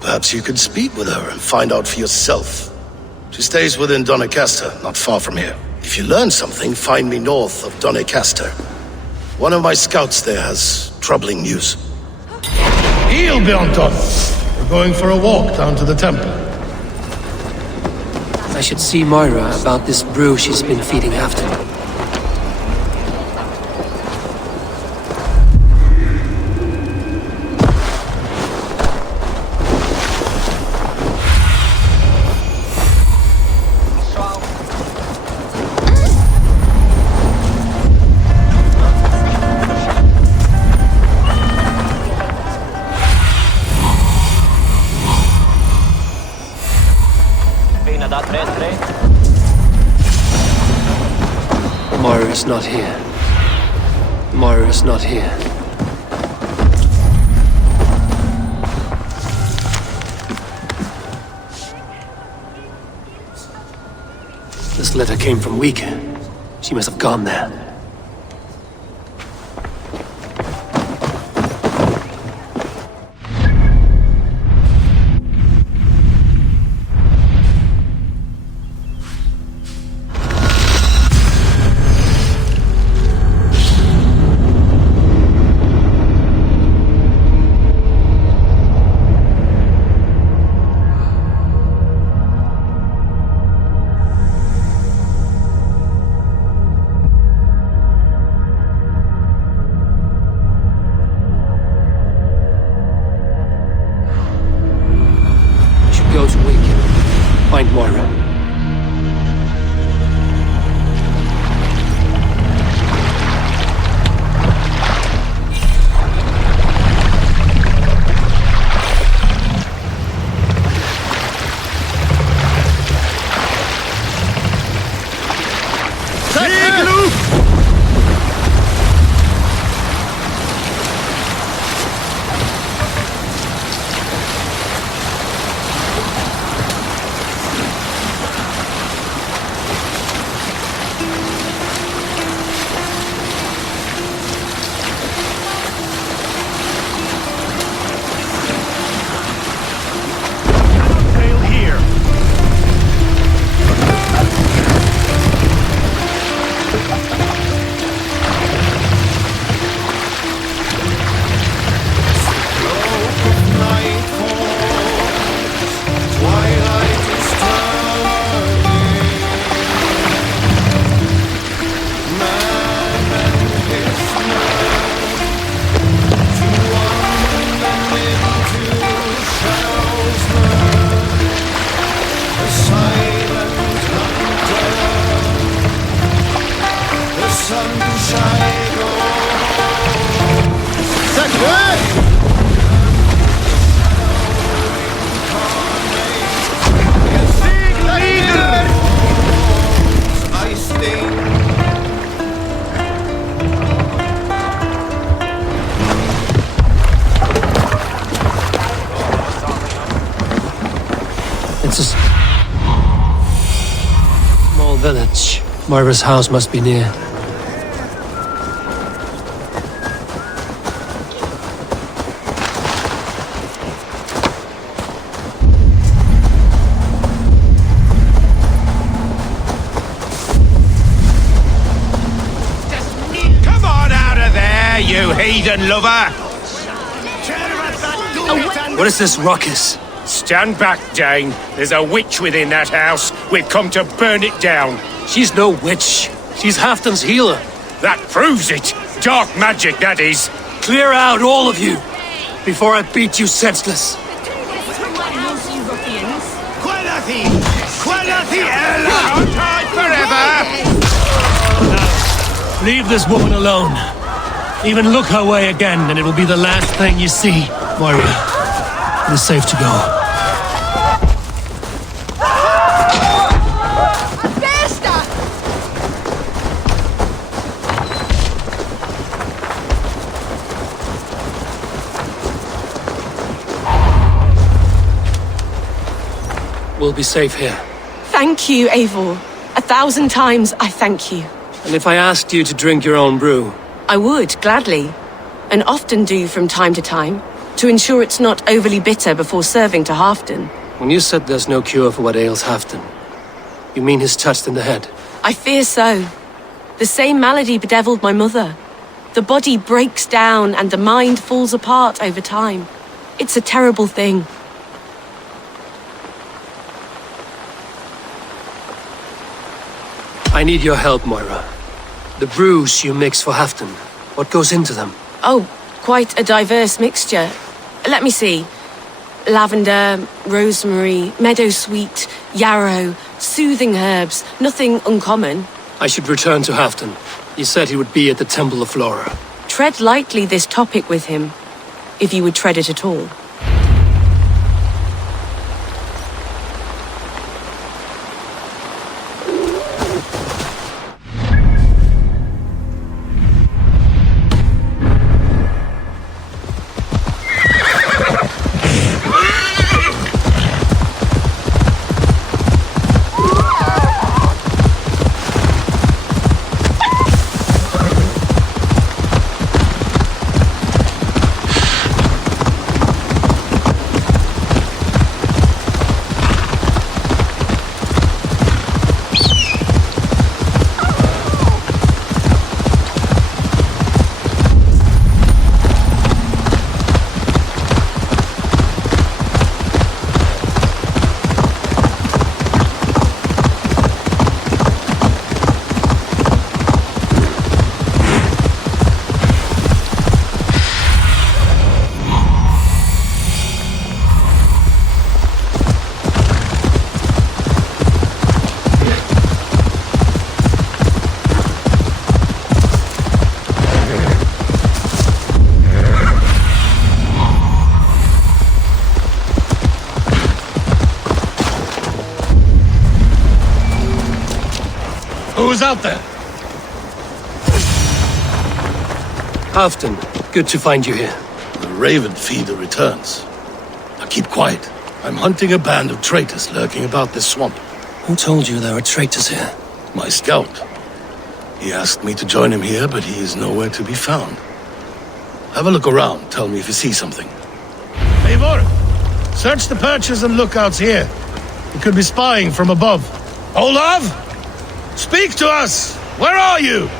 Perhaps you could speak with her and find out for yourself. She stays within Doncaster, not far from here. If you learn something, find me north of Doncaster. One of my scouts there has troubling news. Heal, Bjornton! We're going for a walk down to the temple. I should see Moira about this brew she's been feeding after. Moira's not here. Moira's not here. This letter came from Wika. She must have gone there. Moira's house must be near. Come on out of there, you heathen lover! What is this ruckus? Stand back, Dane. There's a witch within that house. We've come to burn it down. She's no witch. She's Halfdan's healer. That proves it. Dark magic, that is. Clear out, all of you, before I beat you senseless. Leave this woman alone. Even look her way again, and it will be the last thing you see, Moira. It is safe to go. We'll be safe here. Thank you, Eivor. 1,000 times I thank you. And if I asked you to drink your own brew? I would, gladly. And often do from time to time, to ensure it's not overly bitter before serving to Halfdan. When you said there's no cure for what ails Halfdan, you mean he's touched in the head? I fear so. The same malady bedeviled my mother. The body breaks down and the mind falls apart over time. It's a terrible thing. I need your help, Moira. The brews you mix for Halfdan, what goes into them? Oh, quite a diverse mixture. Let me see. Lavender, rosemary, meadowsweet, yarrow, soothing herbs, nothing uncommon. I should return to Halfdan. He said he would be at the Temple of Flora. Tread lightly this topic with him, if you would tread it at all. Who's out there? Halfdan, good to find you here. The Raven feeder returns. Now keep quiet. I'm hunting a band of traitors lurking about this swamp. Who told you there are traitors here? My scout. He asked me to join him here, but he is nowhere to be found. Have a look around. Tell me if you see something. Eivor! Search the perches and lookouts here. He could be spying from above. Olav! Speak to us! Where are you?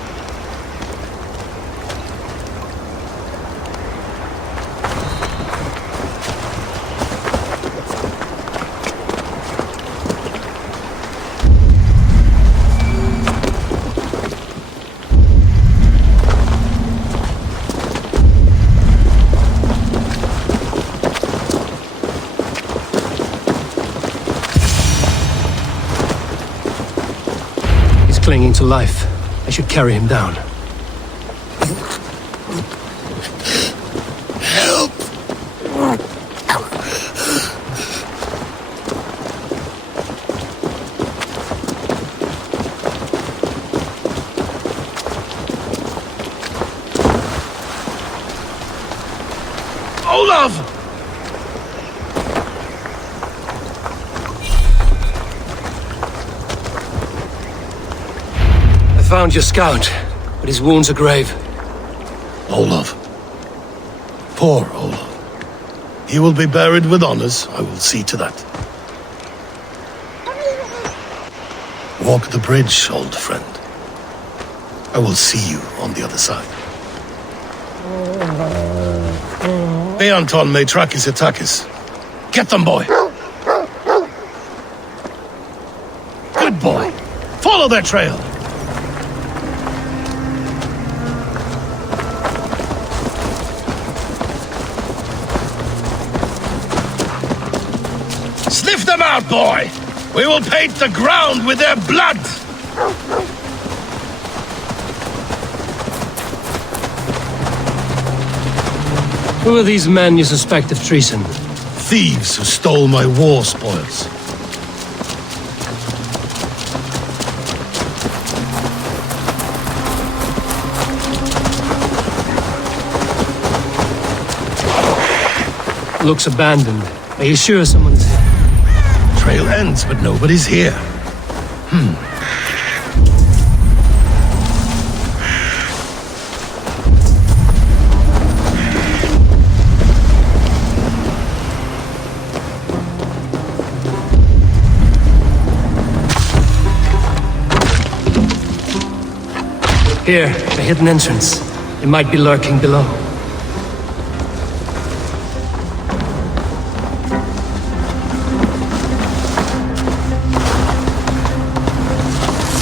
Clinging to life. I should carry him down. Help! Olav! found your scout, but his wounds are grave. Olaf. Poor Olaf. He will be buried with honors. I will see to that. Walk the bridge, old friend. I will see you on the other side. Beanton may track his attackers. Get them, boy! Good boy! Follow their trail! Sniff them out, boy! We will paint the ground with their blood! Who are these men you suspect of treason? Thieves who stole my war spoils. Looks abandoned. Are you sure someone's here? Trail ends, but nobody's here. Here, a hidden entrance. It might be lurking below.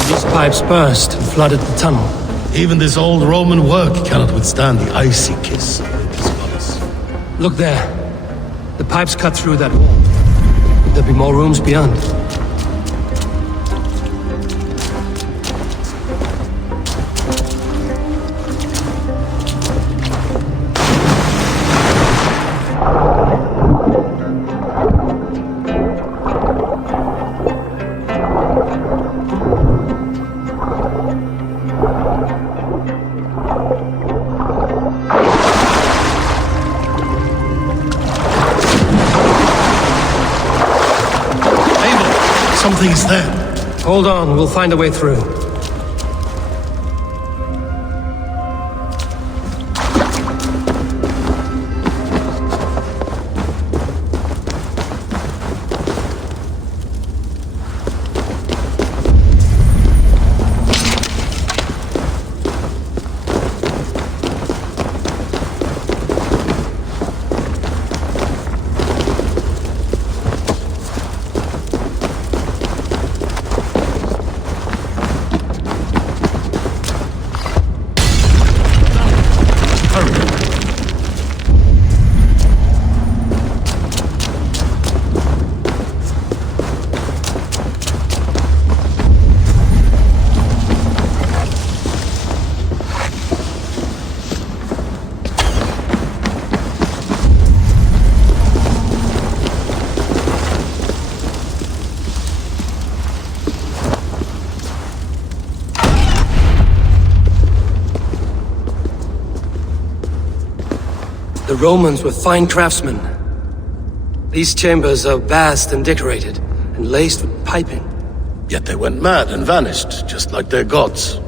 These pipes burst and flooded the tunnel. Even this old Roman work cannot withstand the icy kiss of these gods. Look there. The pipes cut through that wall. Could there be more rooms beyond? Something's there. Hold on, we'll find a way through. The Romans were fine craftsmen. These chambers are vast and decorated, and laced with piping. Yet they went mad and vanished, just like their gods.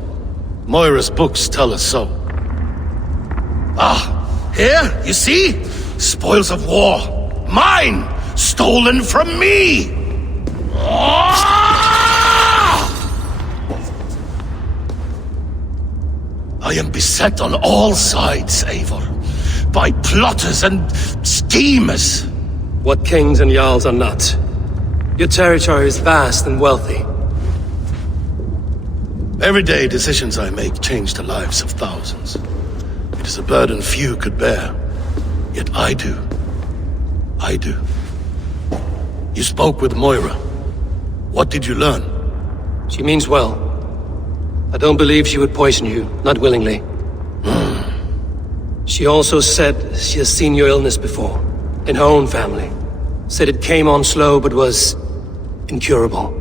Moira's books tell us so. Ah, here, you see? Spoils of war. Mine! Stolen from me! I am beset on all sides, Eivor. By plotters and schemers. What kings and jarls are not. Your territory is vast and wealthy. Every day, decisions I make change the lives of thousands. It is a burden few could bear. Yet I do. I do. You spoke with Moira. What did you learn? She means well. I don't believe she would poison you, not willingly. She also said she has seen your illness before, in her own family. Said it came on slow, but was incurable.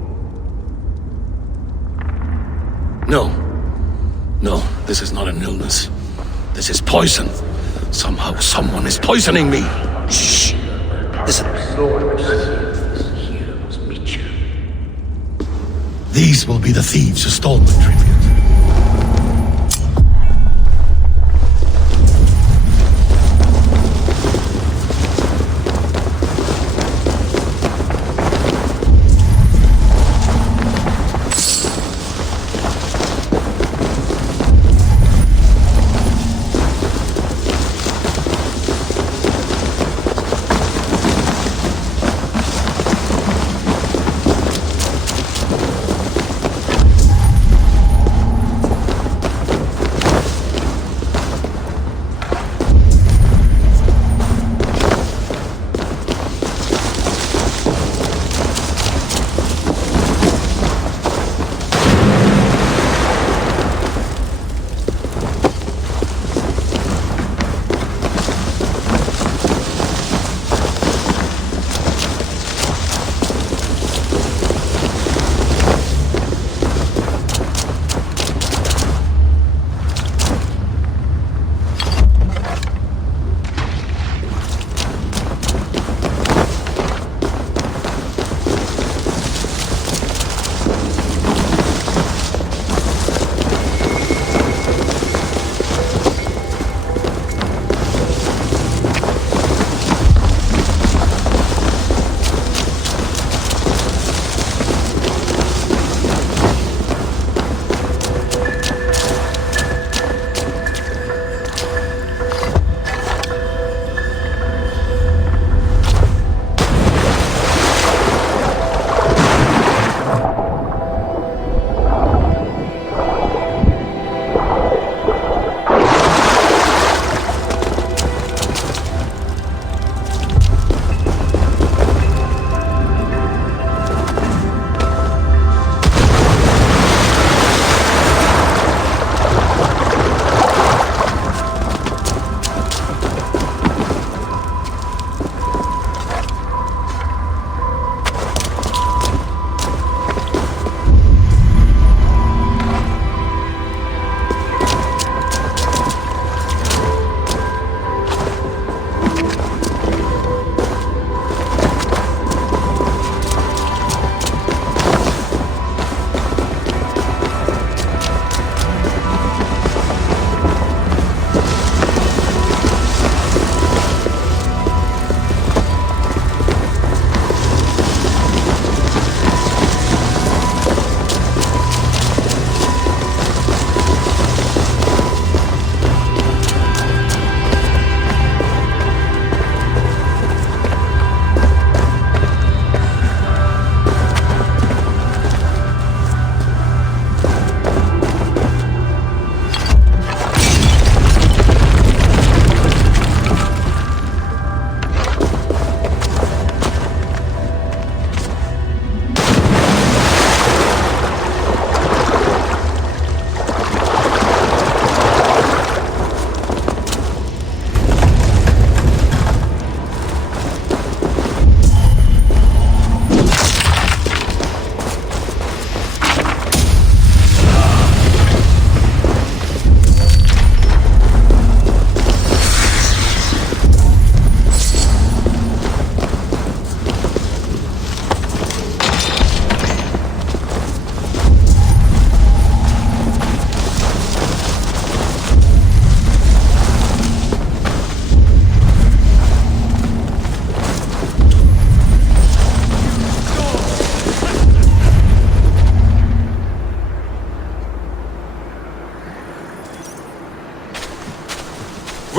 No. No, this is not an illness. This is poison. Somehow, someone is poisoning me. Shh! Listen. These will be the thieves who stole my tribute.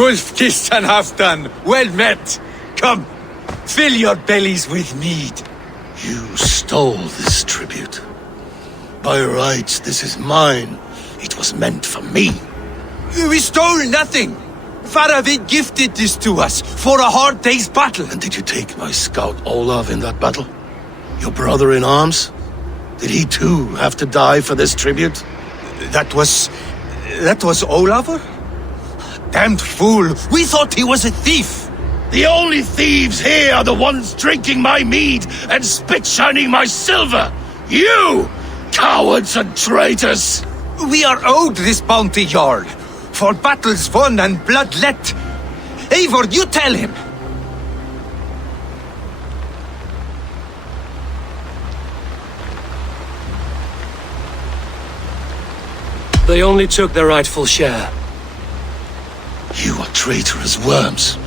Wolf-kissed and half-done. Well met. Come, fill your bellies with mead. You stole this tribute. By rights, this is mine. It was meant for me. We stole nothing. Faravid gifted this to us for a hard day's battle. And did you take my scout Olav in that battle? Your brother in arms? Did he too have to die for this tribute? That was Olav? Damned fool! We thought he was a thief! The only thieves here are the ones drinking my mead and spit-shining my silver! You! Cowards and traitors! We are owed this bounty, Jarl, for battles won and blood let. Eivor, you tell him! They only took their rightful share. You are traitorous worms.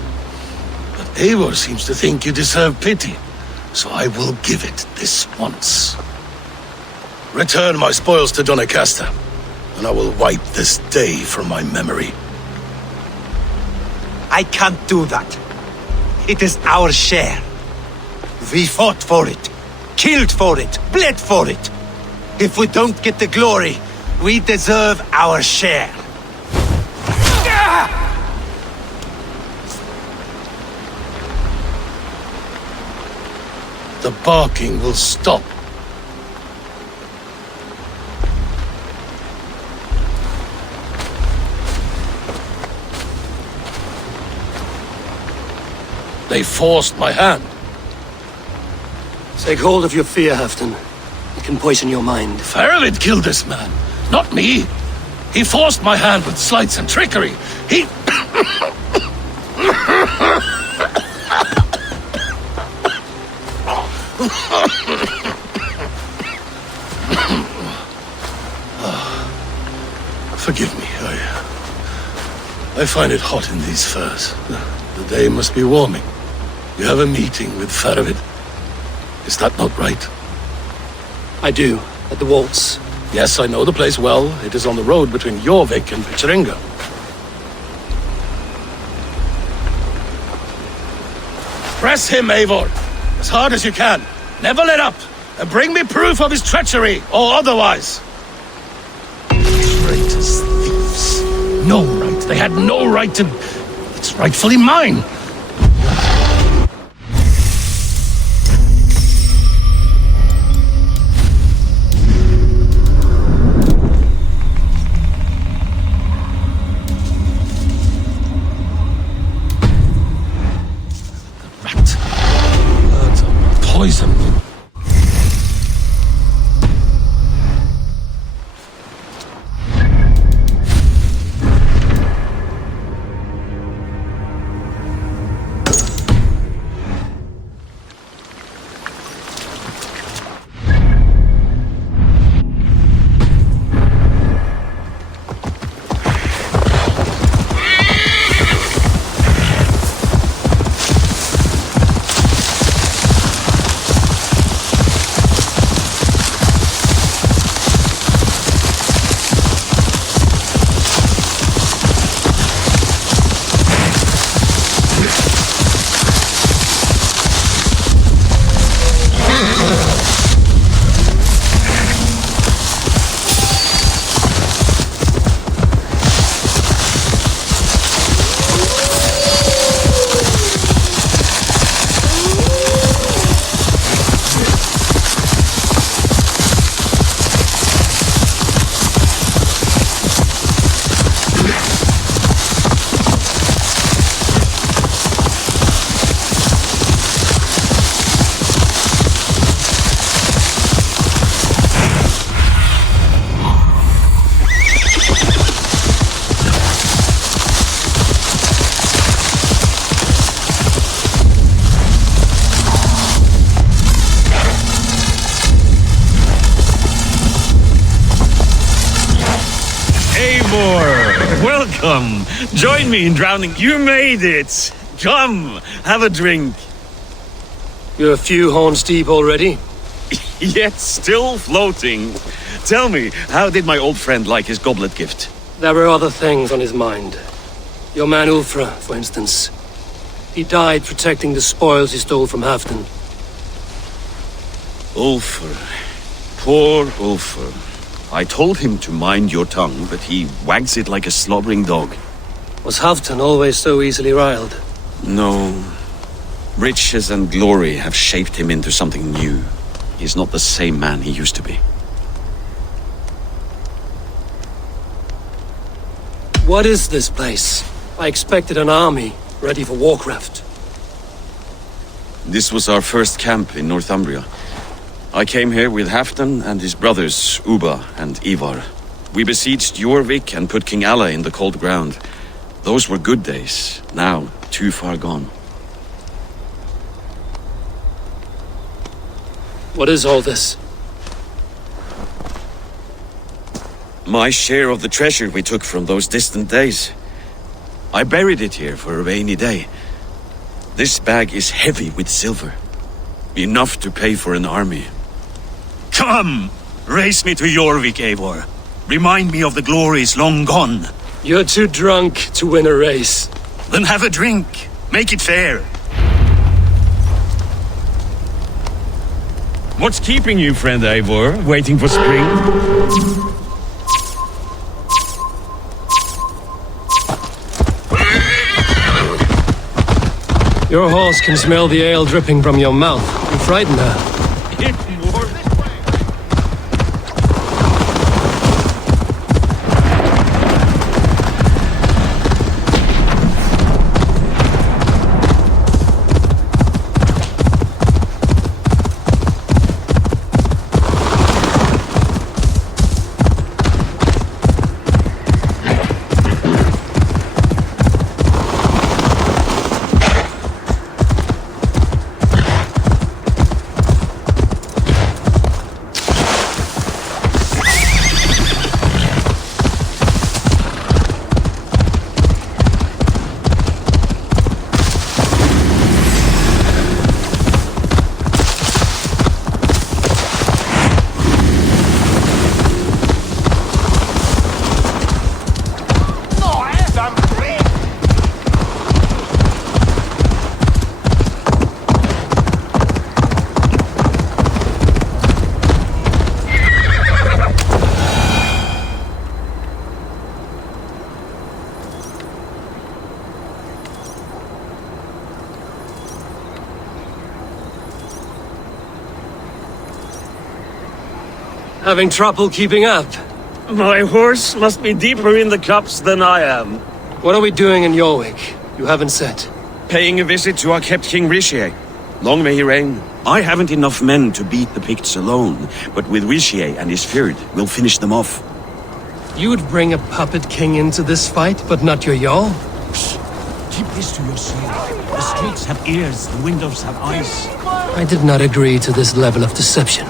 But Eivor seems to think you deserve pity, so I will give it this once. Return my spoils to Doncaster, and I will wipe this day from my memory. I can't do that. It is our share. We fought for it, killed for it, bled for it. If we don't get the glory, we deserve our share. The barking will stop. They forced my hand. Take hold of your fear, Halfdan. It can poison your mind. Faravid killed this man, not me. He forced my hand with sleights and trickery. He... Forgive me, I find it hot in these furs. The day must be warming. You have a meeting with Faravid. Is that not right? I do, at the waltz. Yes, I know the place well. It is on the road between Jorvik and Picheringa. Press him, Eivor, as hard as you can. Never let up, and bring me proof of his treachery, or otherwise. Traitors, thieves. No right. They had no right to... It's rightfully mine. Poison. Welcome. Join me in drowning. You made it. Come, have a drink. You're a few horns deep already? Yet still floating. Tell me, how did my old friend like his goblet gift? There were other things on his mind. Your man Ulfra, for instance. He died protecting the spoils he stole from Halfdan. Ulfr. Poor Ulfr. I told him to mind your tongue, but he wags it like a slobbering dog. Was Halfdan always so easily riled? No. Riches and glory have shaped him into something new. He's not the same man he used to be. What is this place? I expected an army, ready for warcraft. This was our first camp in Northumbria. I came here with Halfdan and his brothers, Ubba and Ivar. We besieged Jorvik and put King Alla in the cold ground. Those were good days, now too far gone. What is all this? My share of the treasure we took from those distant days. I buried it here for a rainy day. This bag is heavy with silver. Enough to pay for an army. Come! Race me to Jorvik, Eivor. Remind me of the glories long gone. You're too drunk to win a race. Then have a drink. Make it fair. What's keeping you, friend Eivor? Waiting for spring? Your horse can smell the ale dripping from your mouth. You frighten her. Having trouble keeping up? My horse must be deeper in the cups than I am. What are we doing in Jorvik? You haven't said. Paying a visit to our kept King Rishi. Long may he reign. I haven't enough men to beat the Picts alone, but with Rishi and his Fyrd, we'll finish them off. You would bring a puppet king into this fight, but not your Jarl? Keep this to yourself. The streets have ears, the windows have eyes. I did not agree to this level of deception.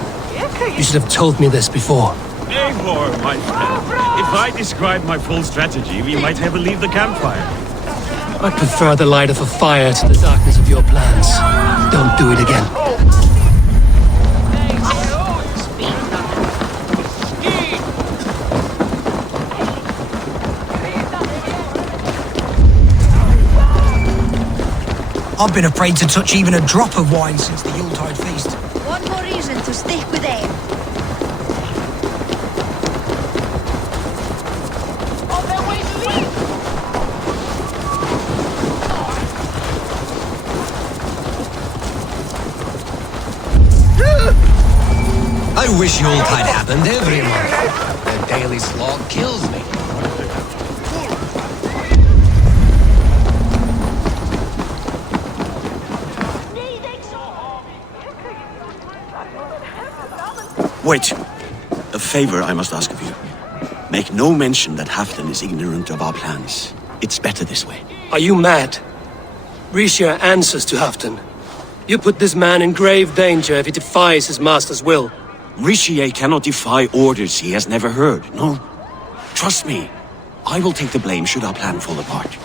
You should have told me this before. Eivor, my friend. If I describe my full strategy, we might never leave the campfire. I prefer the light of a fire to the darkness of your plans. Don't do it again. I've been afraid to touch even a drop of wine since the Yuletide feast. One more reason to stick with them. I wish Yuletide happened every month. The daily slog kills me. Wait. A favor I must ask of you. Make no mention that Halfdan is ignorant of our plans. It's better this way. Are you mad? Rishia answers to Halfdan. You put this man in grave danger if he defies his master's will. Rishi cannot defy orders he has never heard, no? Trust me. I will take the blame should our plan fall apart.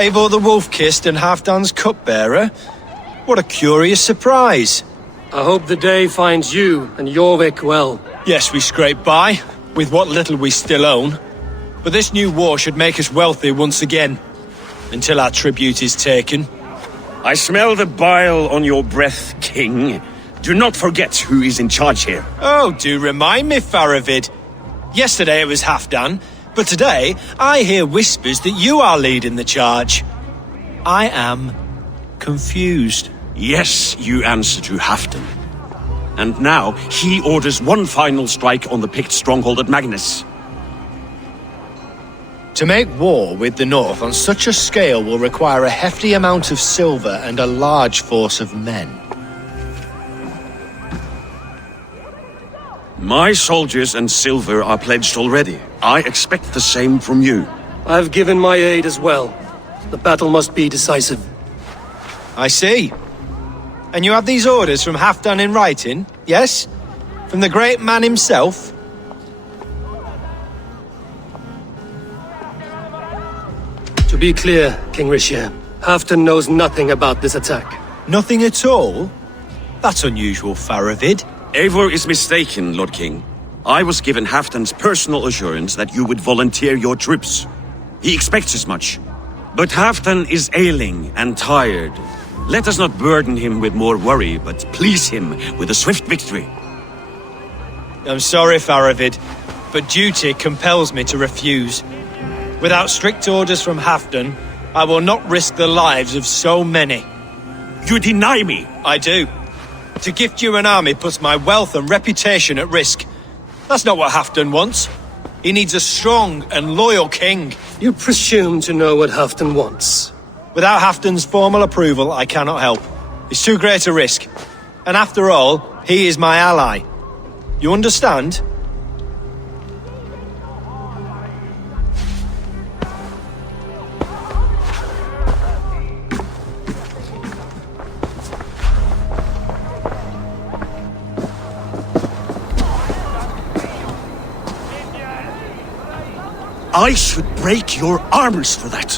Eivor the Wolf-Kissed and Halfdan's cupbearer? What a curious surprise. I hope the day finds you and Jorvik well. Yes, we scrape by, with what little we still own. But this new war should make us wealthy once again, until our tribute is taken. I smell the bile on your breath, King. Do not forget who is in charge here. Oh, do remind me, Faravid. Yesterday it was Halfdan, but today I hear whispers that you are leading the charge. I am confused. Yes, you answer to Halfdan. And now he orders one final strike on the Pict stronghold at Magnus. To make war with the North on such a scale will require a hefty amount of silver and a large force of men. My soldiers and silver are pledged already. I expect the same from you. I've given my aid as well. The battle must be decisive. I see. And you have these orders from Halfdan in writing, yes? From the great man himself? To be clear, King Rishir, Halfdan knows nothing about this attack. Nothing at all? That's unusual, Faravid. Eivor is mistaken, Lord King. I was given Halfdan's personal assurance that you would volunteer your troops. He expects as much. But Halfdan is ailing and tired. Let us not burden him with more worry, but please him with a swift victory. I'm sorry, Faravid, but duty compels me to refuse. Without strict orders from Halfdan, I will not risk the lives of so many. You deny me? I do. To gift you an army puts my wealth and reputation at risk. That's not what Halfdan wants. He needs a strong and loyal king. You presume to know what Halfdan wants. Without Halfdan's formal approval, I cannot help. It's too great a risk. And after all, he is my ally. You understand? I should break your arms for that.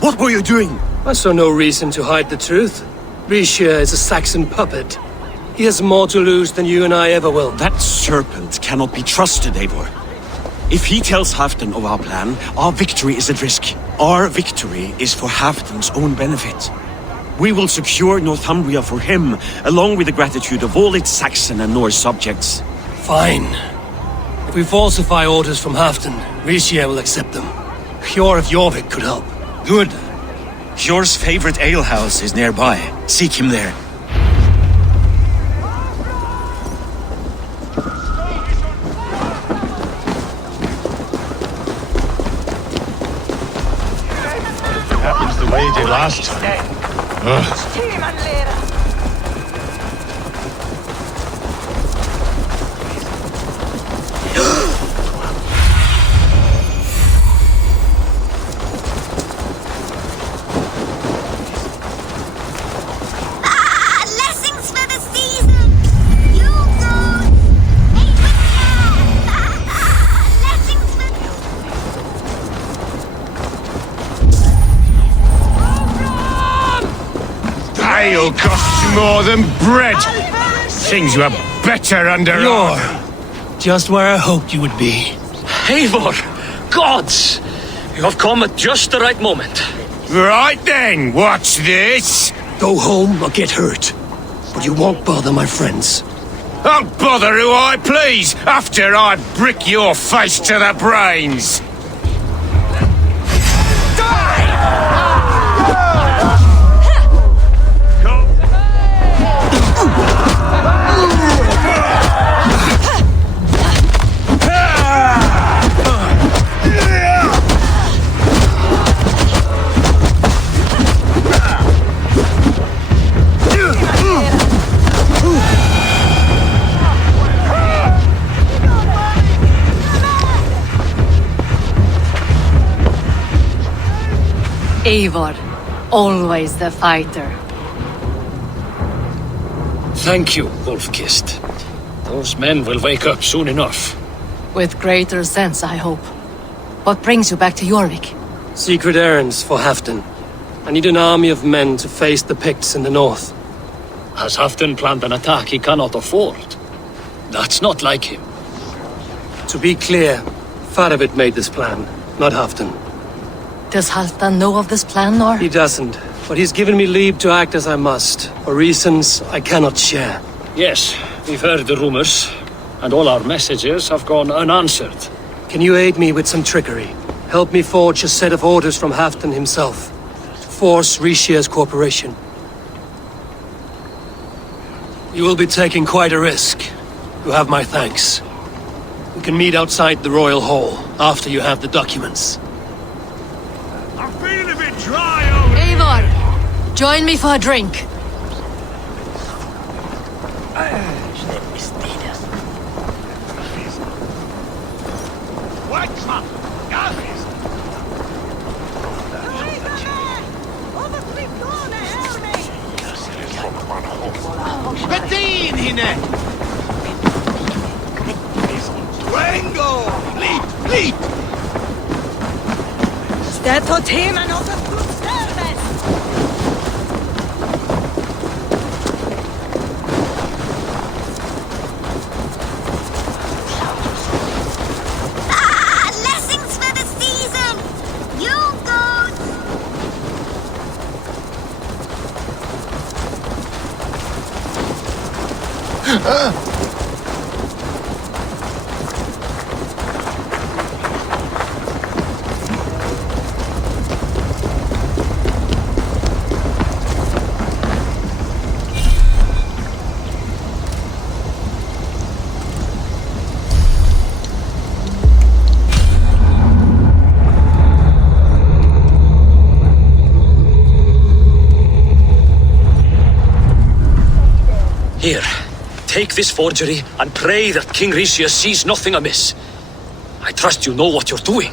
What were you doing? I saw no reason to hide the truth. Rishir is a Saxon puppet. He has more to lose than you and I ever will. That serpent cannot be trusted, Eivor. If he tells Halfdan of our plan, our victory is at risk. Our victory is for Halfdan's own benefit. We will secure Northumbria for him, along with the gratitude of all its Saxon and Norse subjects. Fine. If we falsify orders from Halfdan, Rishir will accept them. Hjor of Jorvik could help. Good. Hjor's favorite alehouse is nearby. Seek him there. Happens the way it did last time. Ugh. Ale costs more than bread. Things were better under You're just where I hoped you would be. Eivor! Gods! You have come at just the right moment. Right then, what's this? Go home or get hurt. But you won't bother my friends. I'll bother who I please after I brick your face to the brains. Eivor, always the fighter. Thank you, Wolf-Kissed. Those men will wake up soon enough. With greater sense, I hope. What brings you back to Jorvik? Secret errands for Halfdan. I need an army of men to face the Picts in the north. Has Halfdan planned an attack he cannot afford? That's not like him. To be clear, Faravid made this plan, not Halfdan. Does Halfdan know of this plan, or? He doesn't, but he's given me leave to act as I must, for reasons I cannot share. Yes, we've heard the rumors, and all our messages have gone unanswered. Can you aid me with some trickery? Help me forge a set of orders from Halfdan himself. Force Rishia's corporation. You will be taking quite a risk. You have my thanks. We can meet outside the Royal Hall, after you have the documents. I'm feeling a bit dry over here. Eivor, join me for a drink. Bedin hinne! Rango! Leap! Leap! Städ på teman och så fullstärves! Blessings for the season! You goats! Here, take this forgery and pray that King Rishia sees nothing amiss. I trust you know what you're doing.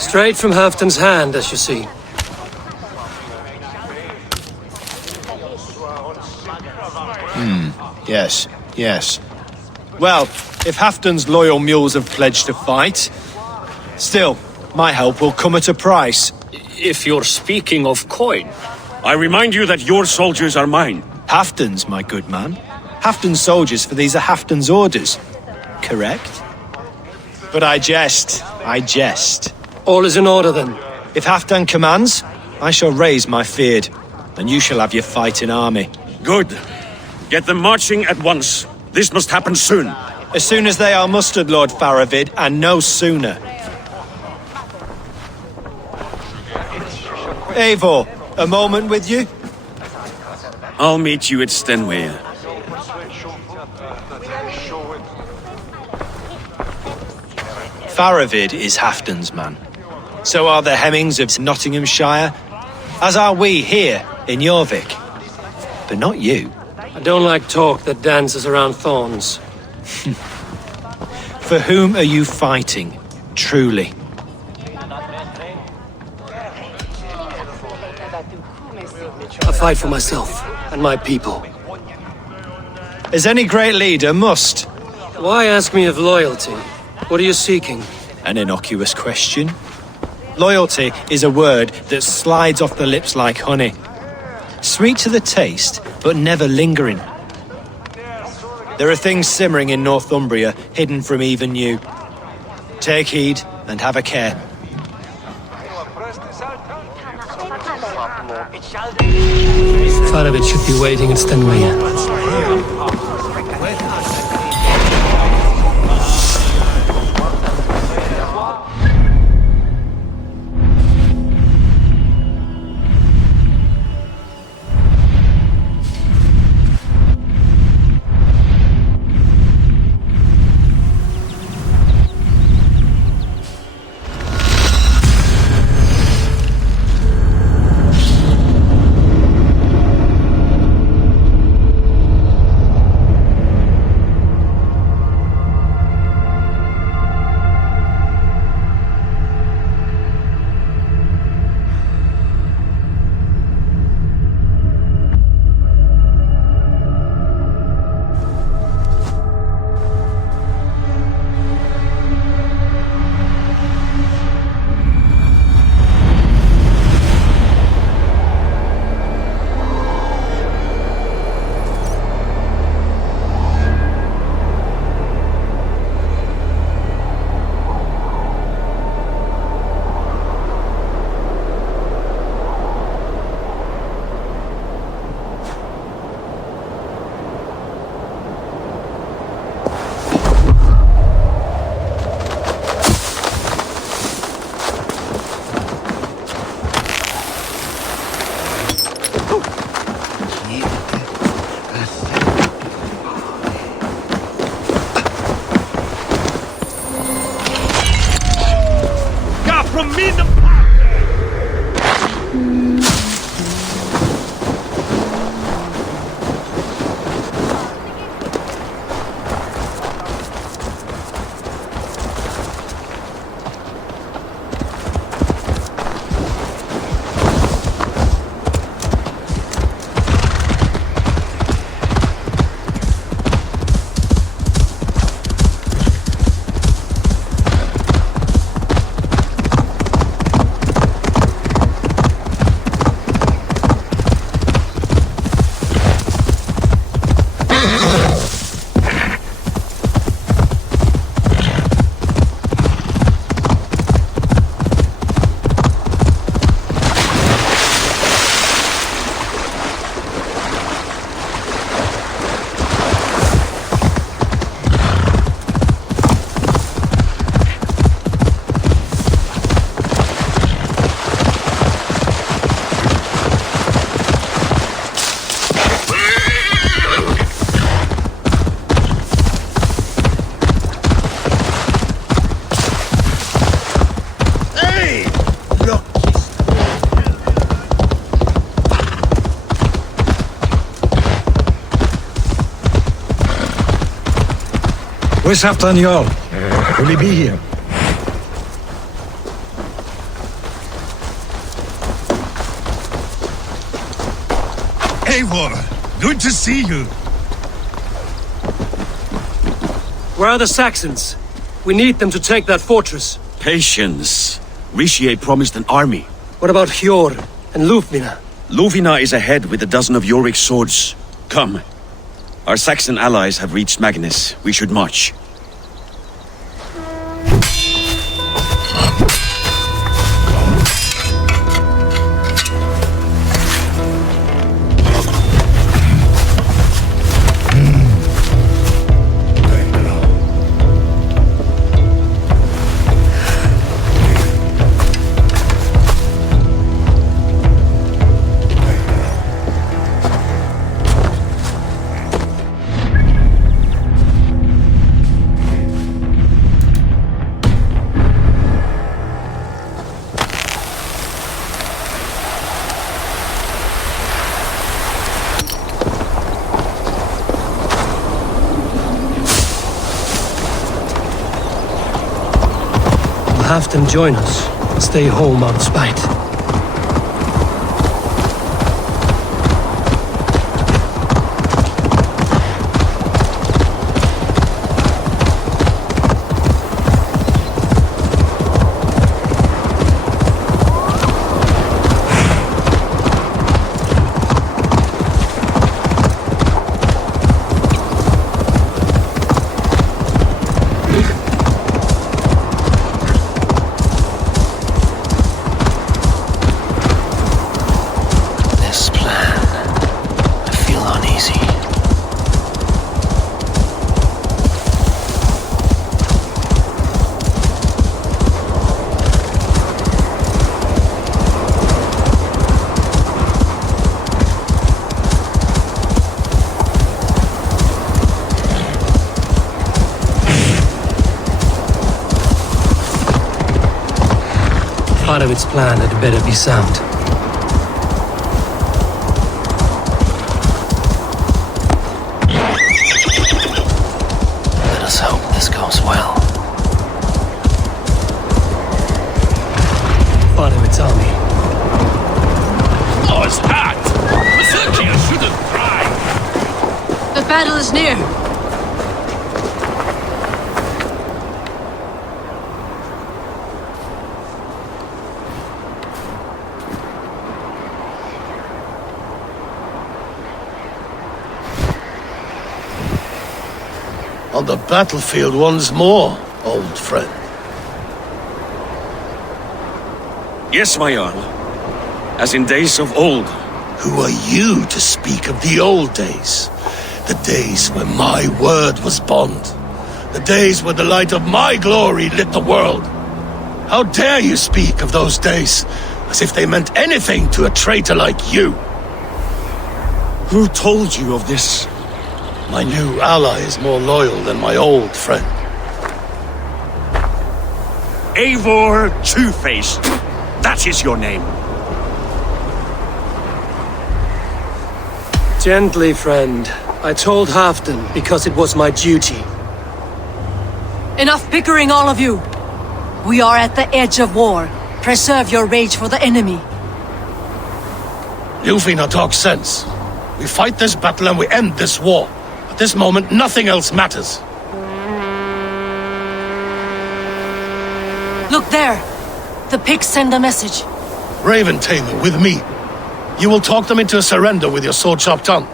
Straight from Halfdan's hand, as you see. Yes, yes. Well, if Halfdan's loyal mules have pledged to fight, still, my help will come at a price. If you're speaking of coin, I remind you that your soldiers are mine. Halfdan's, my good man. Halfdan's soldiers, for these are Halfdan's orders. Correct? But I jest. I jest. All is in order, then. If Halfdan commands, I shall raise my feared, and you shall have your fighting army. Good. Get them marching at once. This must happen soon. As soon as they are mustered, Lord Faravid, and no sooner. Eivor, a moment with you? I'll meet you at Stenway. Faravid is Halfdan's man. So are the Hemmings of Nottinghamshire, as are we here in Jorvik. But not you. I don't like talk that dances around thorns. For whom are you fighting, truly? I fight for myself and my people. As any great leader must. Why ask me of loyalty? What are you seeking? An innocuous question. Loyalty is a word that slides off the lips like honey. Sweet to the taste, but never lingering. There are things simmering in Northumbria, hidden from even you. Take heed and have a care. Faravid should be waiting at Stenway. Where's Halfdan Jarl? Will he be here? Eivor, good to see you. Where are the Saxons? We need them to take that fortress. Patience. Rishi promised an army. What about Hjor and Lufvina? Lufvina is ahead with a dozen of Jorik's swords. Come. Our Saxon allies have reached Magnus. We should march. Have them join us. Stay home out of spite. Part of its plan had better be sound. Let us hope this goes well. Part of its army. Oh, it's hot! Berserkir shouldn't cry! The battle is near. On the battlefield once more, old friend. Yes, my Jarl. As in days of old. Who are you to speak of the old days? The days when my word was bond. The days when the light of my glory lit the world. How dare you speak of those days as if they meant anything to a traitor like you? Who told you of this? My new ally is more loyal than my old friend. Eivor Two-Faced. That is your name. Gently, friend. I told Halfdan because it was my duty. Enough bickering, all of you! We are at the edge of war. Preserve your rage for the enemy. Lufina talks sense. We fight this battle and we end this war. At this moment, nothing else matters. Look there! The pigs send a message. Raven Tamer, with me. You will talk them into a surrender with your sword-sharp tongue.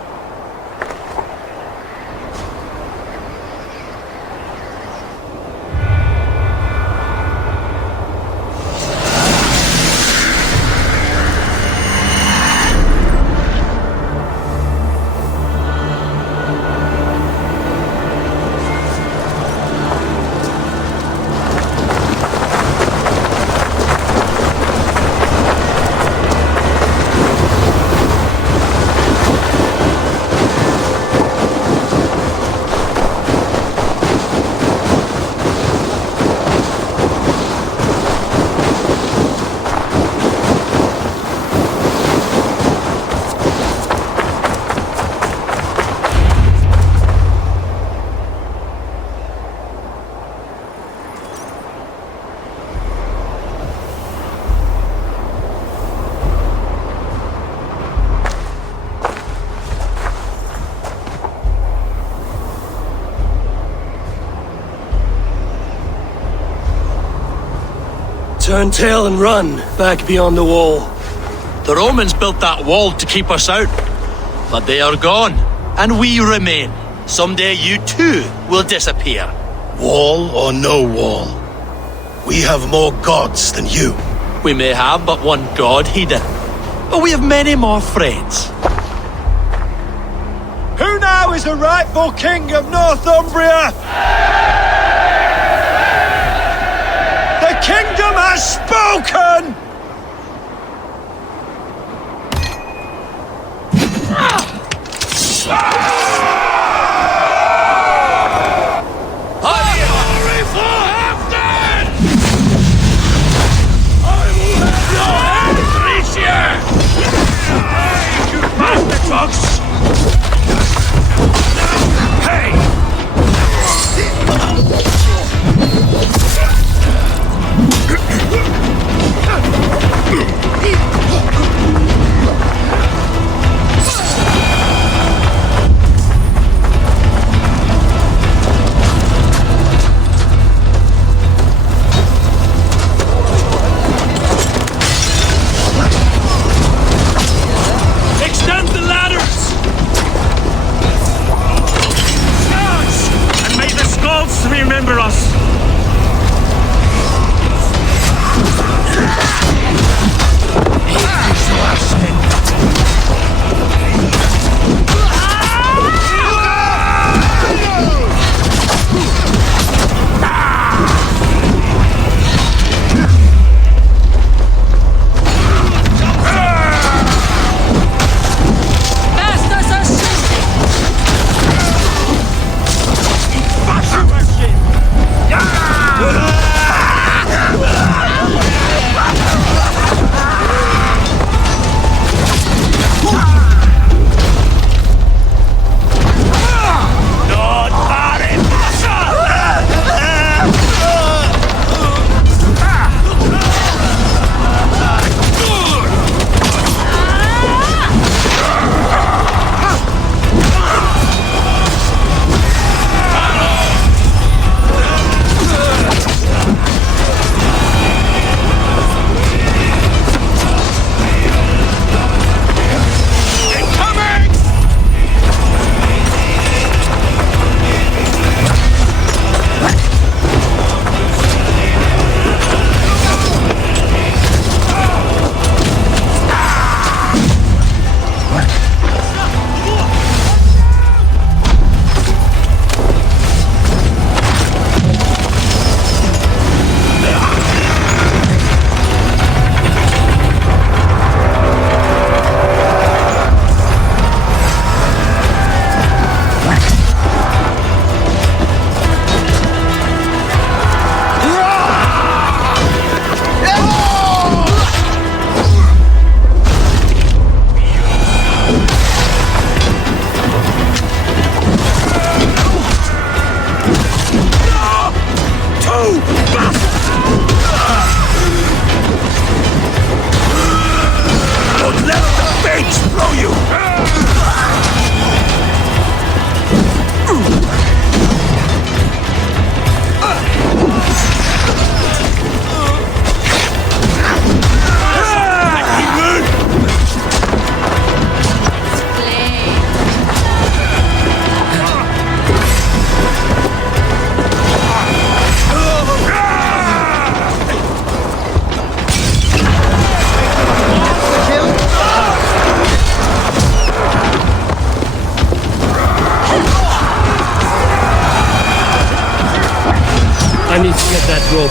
Turn tail and run, back beyond the wall. The Romans built that wall to keep us out. But they are gone, and we remain. Someday you too will disappear. Wall or no wall, we have more gods than you. We may have but one god, Heathen. But we have many more friends. Who now is the rightful king of Northumbria? The kingdom has spoken!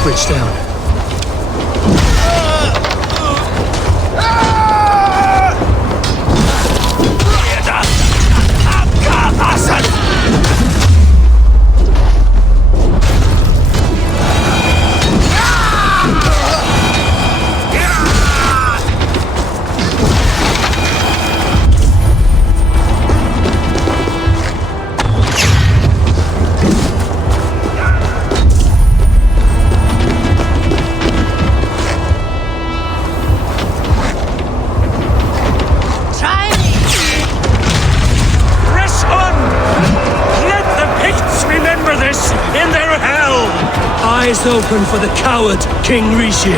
bridge down. Eyes open for the coward, King Rishi.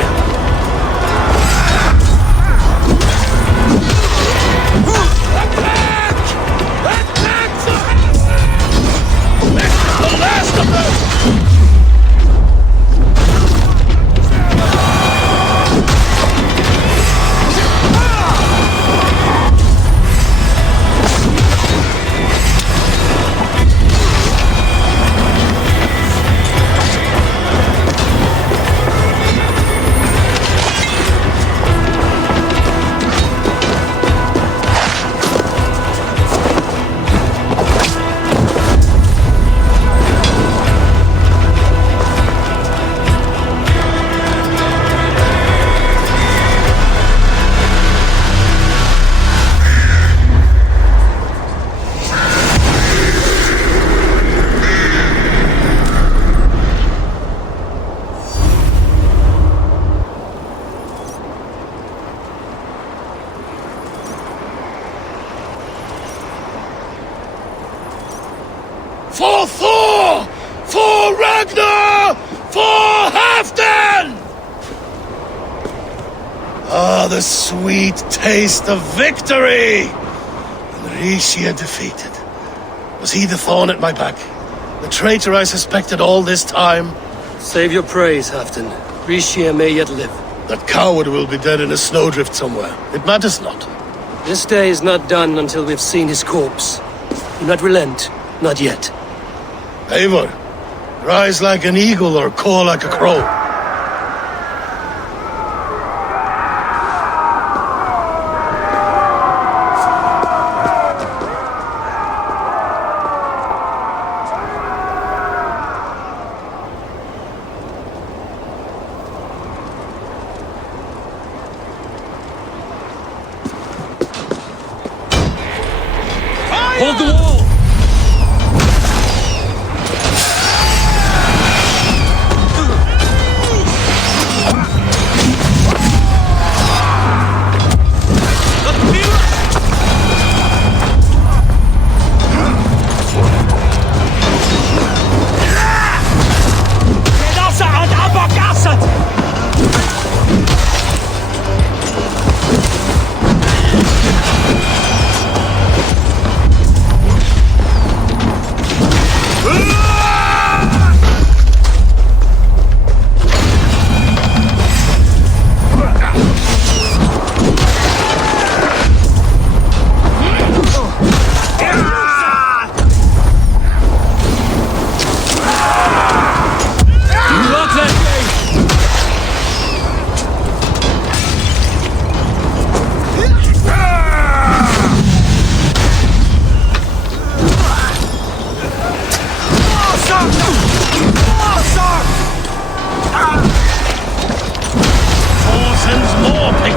For Thor! For Ragnar! For Halfdan! Ah, the sweet taste of victory! And Rishi defeated. Was he the thorn at my back? The traitor I suspected all this time? Save your praise, Halfdan. Rishi may yet live. That coward will be dead in a snowdrift somewhere. It matters not. This day is not done until we've seen his corpse. Do not relent. Not yet. Eivor, rise like an eagle or caw like a crow. Hold the wall!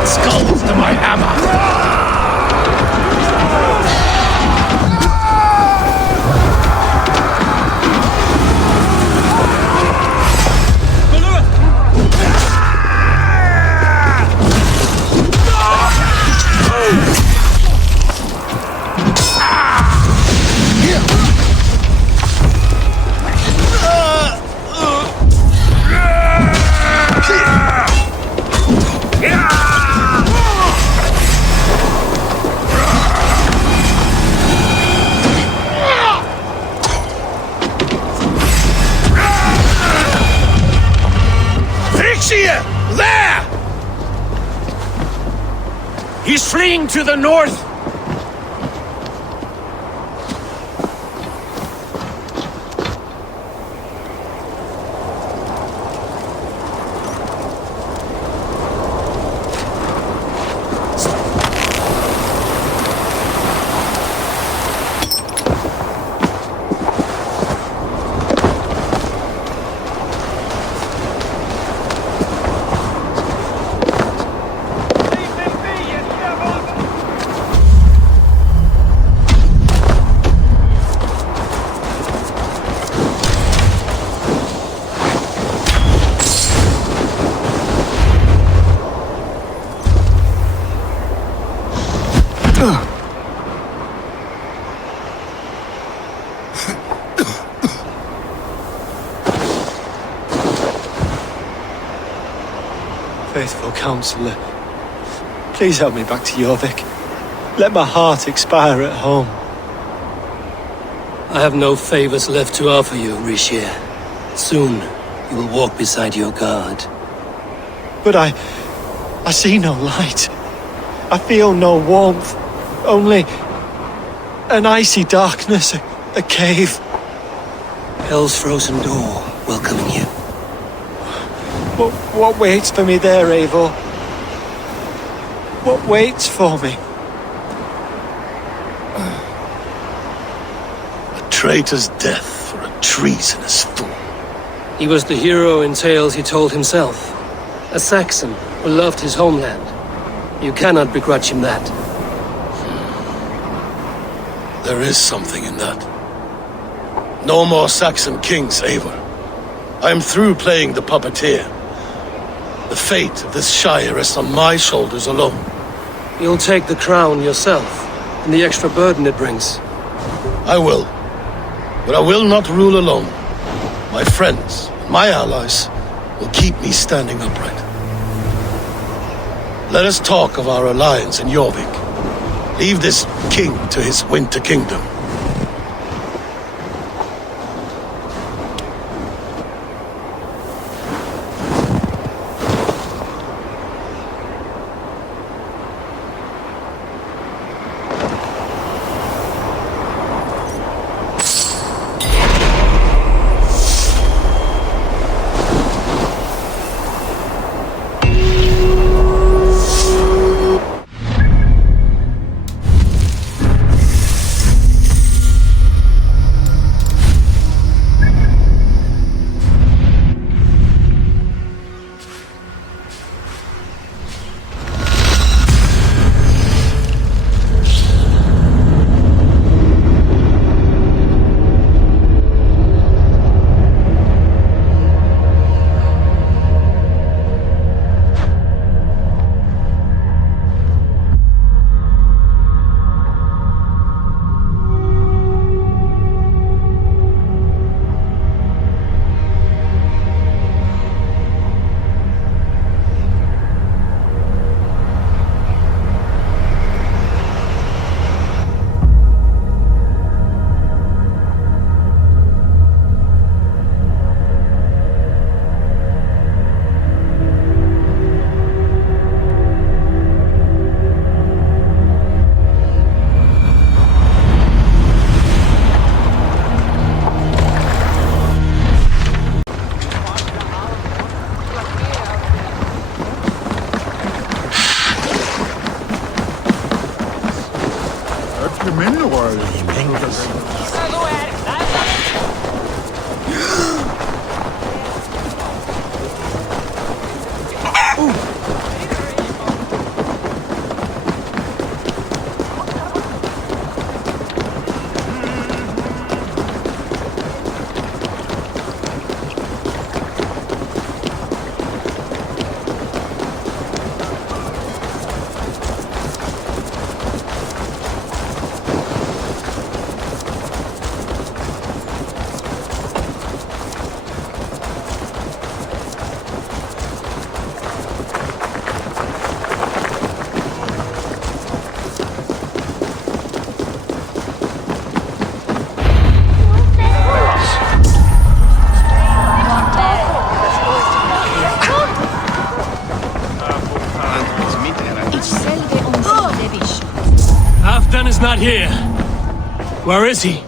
Skulls to my hammer! There! He's fleeing to the north! Faithful counsellor, please help me back to Jorvik. Let my heart expire at home. I have no favors left to offer you, Richier. Soon, you will walk beside your guard. But I see no light. I feel no warmth. Only an icy darkness, a cave. Hell's frozen door welcoming you. What waits for me there, Eivor? What waits for me? A traitor's death for a treasonous fool. He was the hero in tales he told himself. A Saxon who loved his homeland. You cannot begrudge him that. There is something in that. No more Saxon kings, Eivor. I am through playing the puppeteer. The fate of this Shire rests on my shoulders alone. You'll take the crown yourself, and the extra burden it brings. I will. But I will not rule alone. My friends, my allies, will keep me standing upright. Let us talk of our alliance in Jorvik. Leave this king to his winter kingdom. Is not here. Where is he?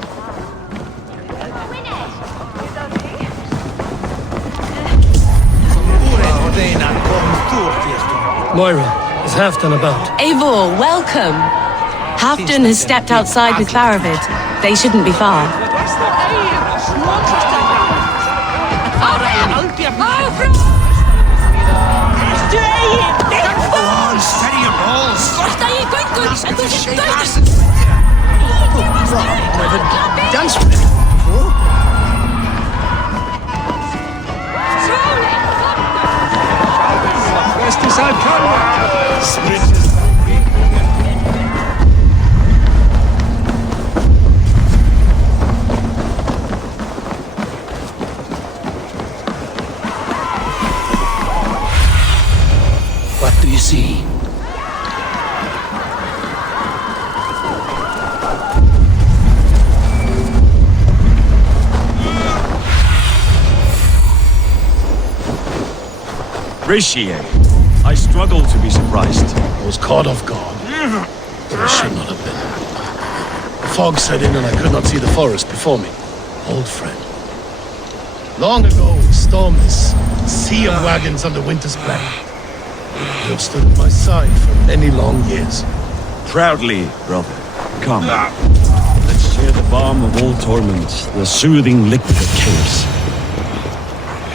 Moira, is Halfdan about? Eivor, welcome. Halfdan has stepped outside with Faravid. They shouldn't be far. Steady your balls! Never danced with anyone before. Best as I can. Rishier. I struggle to be surprised. I was caught off guard. But I should not have been. The fog set in and I could not see the forest before me. Old friend. Long ago, we stormed this sea of wagons under Winter's Plain. You have stood at my side for many long years. Proudly, brother. Come. Let's share the balm of all torments, the soothing liquid of chaos.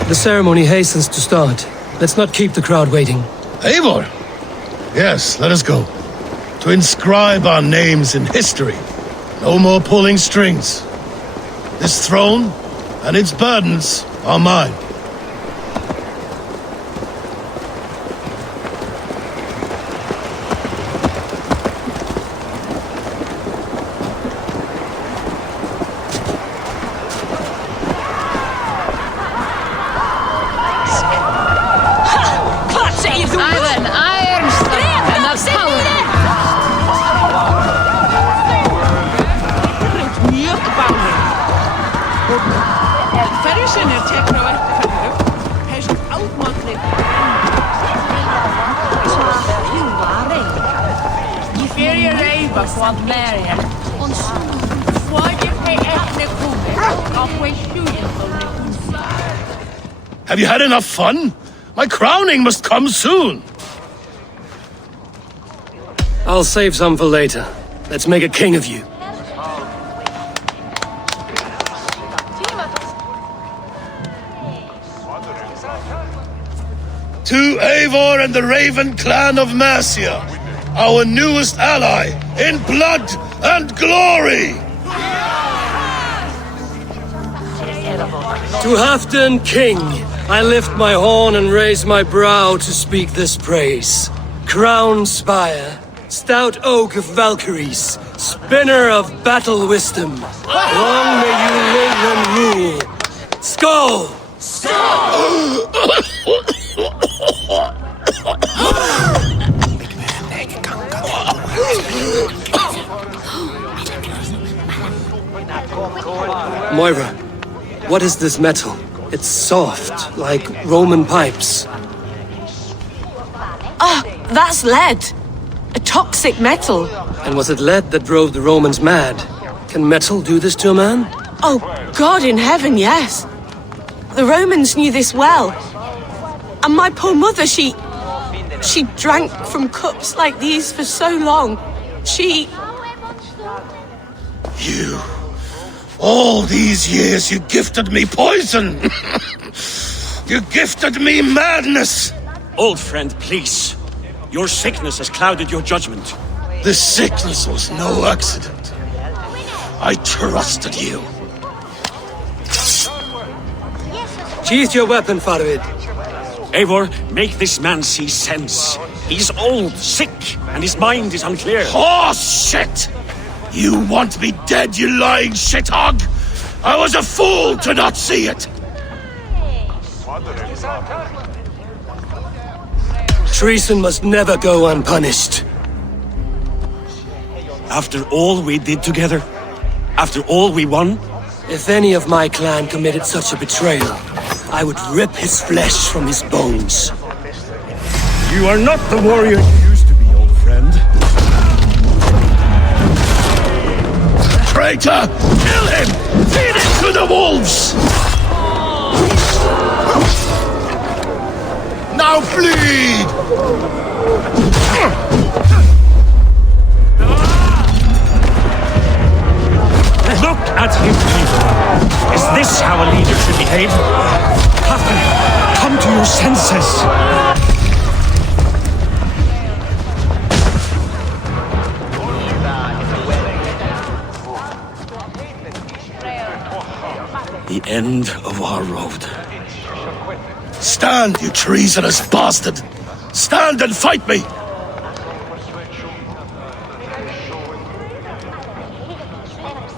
The ceremony hastens to start. Let's not keep the crowd waiting. Eivor! Yes, let us go. To inscribe our names in history. No more pulling strings. This throne and its burdens are mine. Have you had enough fun? My crowning must come soon. I'll save some for later. Let's make a king of you. To Eivor and the Raven clan of Mercia, our newest ally in blood and glory! To Halfdan King, I lift my horn and raise my brow to speak this praise. Crown spire, stout oak of Valkyries, spinner of battle wisdom. Long may you live and rule. Skull! Moira, what is this metal? It's soft, like Roman pipes. Ah, that's lead. A toxic metal. And was it lead that drove the Romans mad? Can metal do this to a man? Oh, God in heaven, yes. The Romans knew this well. And my poor mother, she drank from cups like these for so long. You... All these years you gifted me poison! You gifted me madness! Old friend, please. Your sickness has clouded your judgment. This sickness was no accident. I trusted you. Sheathe your weapon, Farvid. Eivor, make this man see sense. He's old, sick, and his mind is unclear. Oh, shit! You want me dead, you lying shithog? I was a fool to not see it! Treason must never go unpunished. After all we did together? After all we won? If any of my clan committed such a betrayal, I would rip his flesh from his bones. You are not the warrior you used to be, old friend. Traitor! Kill him! Feed him to the wolves! Now bleed! Look at him, Eivor. Is this how a leader should behave? Halfdan, come to your senses! The end of our road. Stand, you treasonous bastard! Stand and fight me!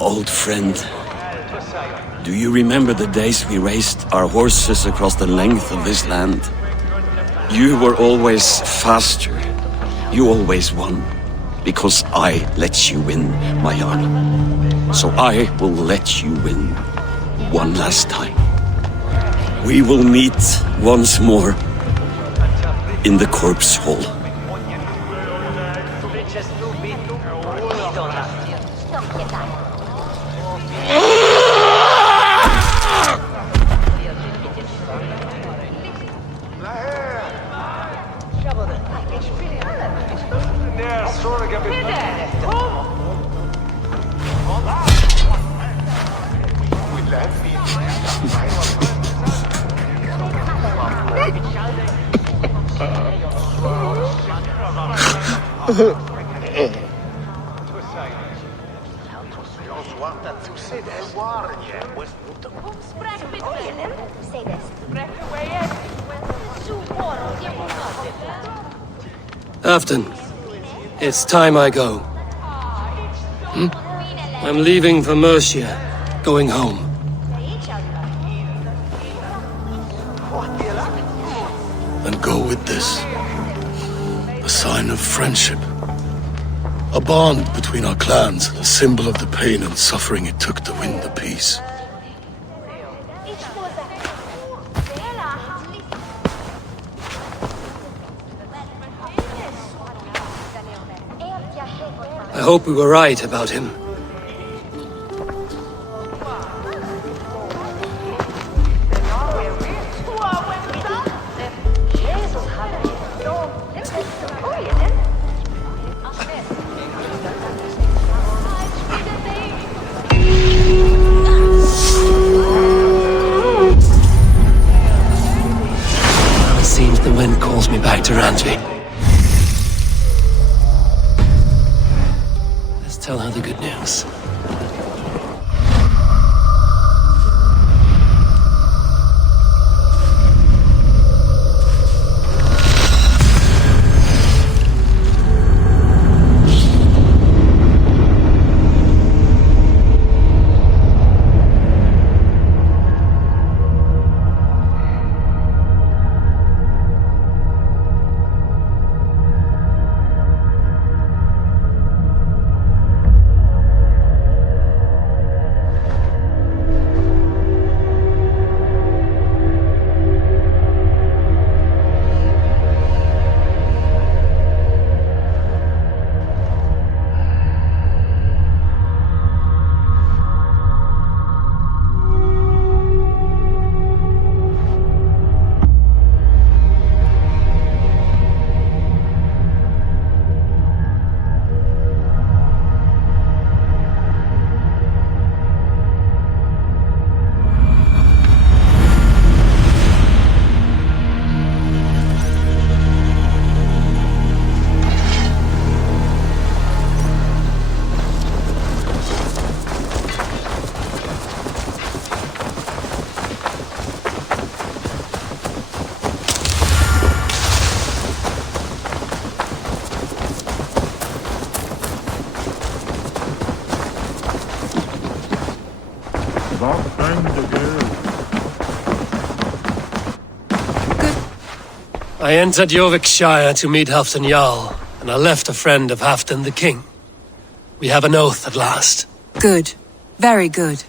Old friend, do you remember the days we raced our horses across the length of this land? You were always faster. You always won. Because I let you win, my Jarl. So I will let you win. One last time. We will meet once more. in the corpse hole. Afton, it's time I go. I'm leaving for Mercia, going home. Then go with this. A sign of friendship. A bond between our clans, a symbol of the pain and suffering it took to win the peace. I hope we were right about him. It seems the wind calls me back to Randvi. Tell her the good news. I entered Jorvikshire to meet Halfdan Jarl, and I left a friend of Halfdan the King. We have an oath at last. Good. Very good.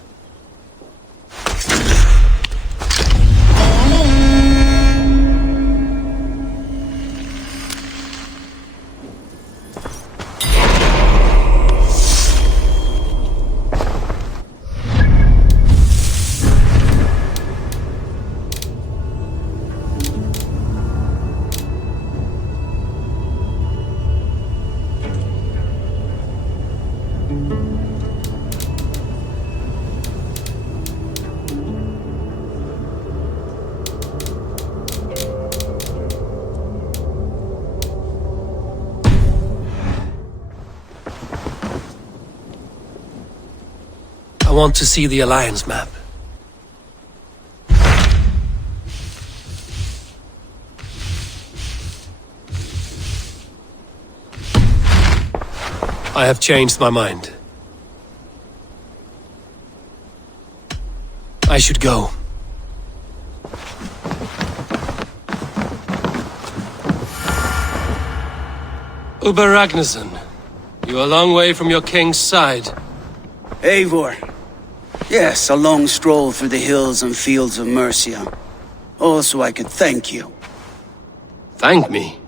I want to see the Alliance map. I have changed my mind. I should go. Uber Ragnarsson, you're a long way from your king's side. Eivor. Yes, a long stroll through the hills and fields of Mercia. Also, I could thank you. Thank me?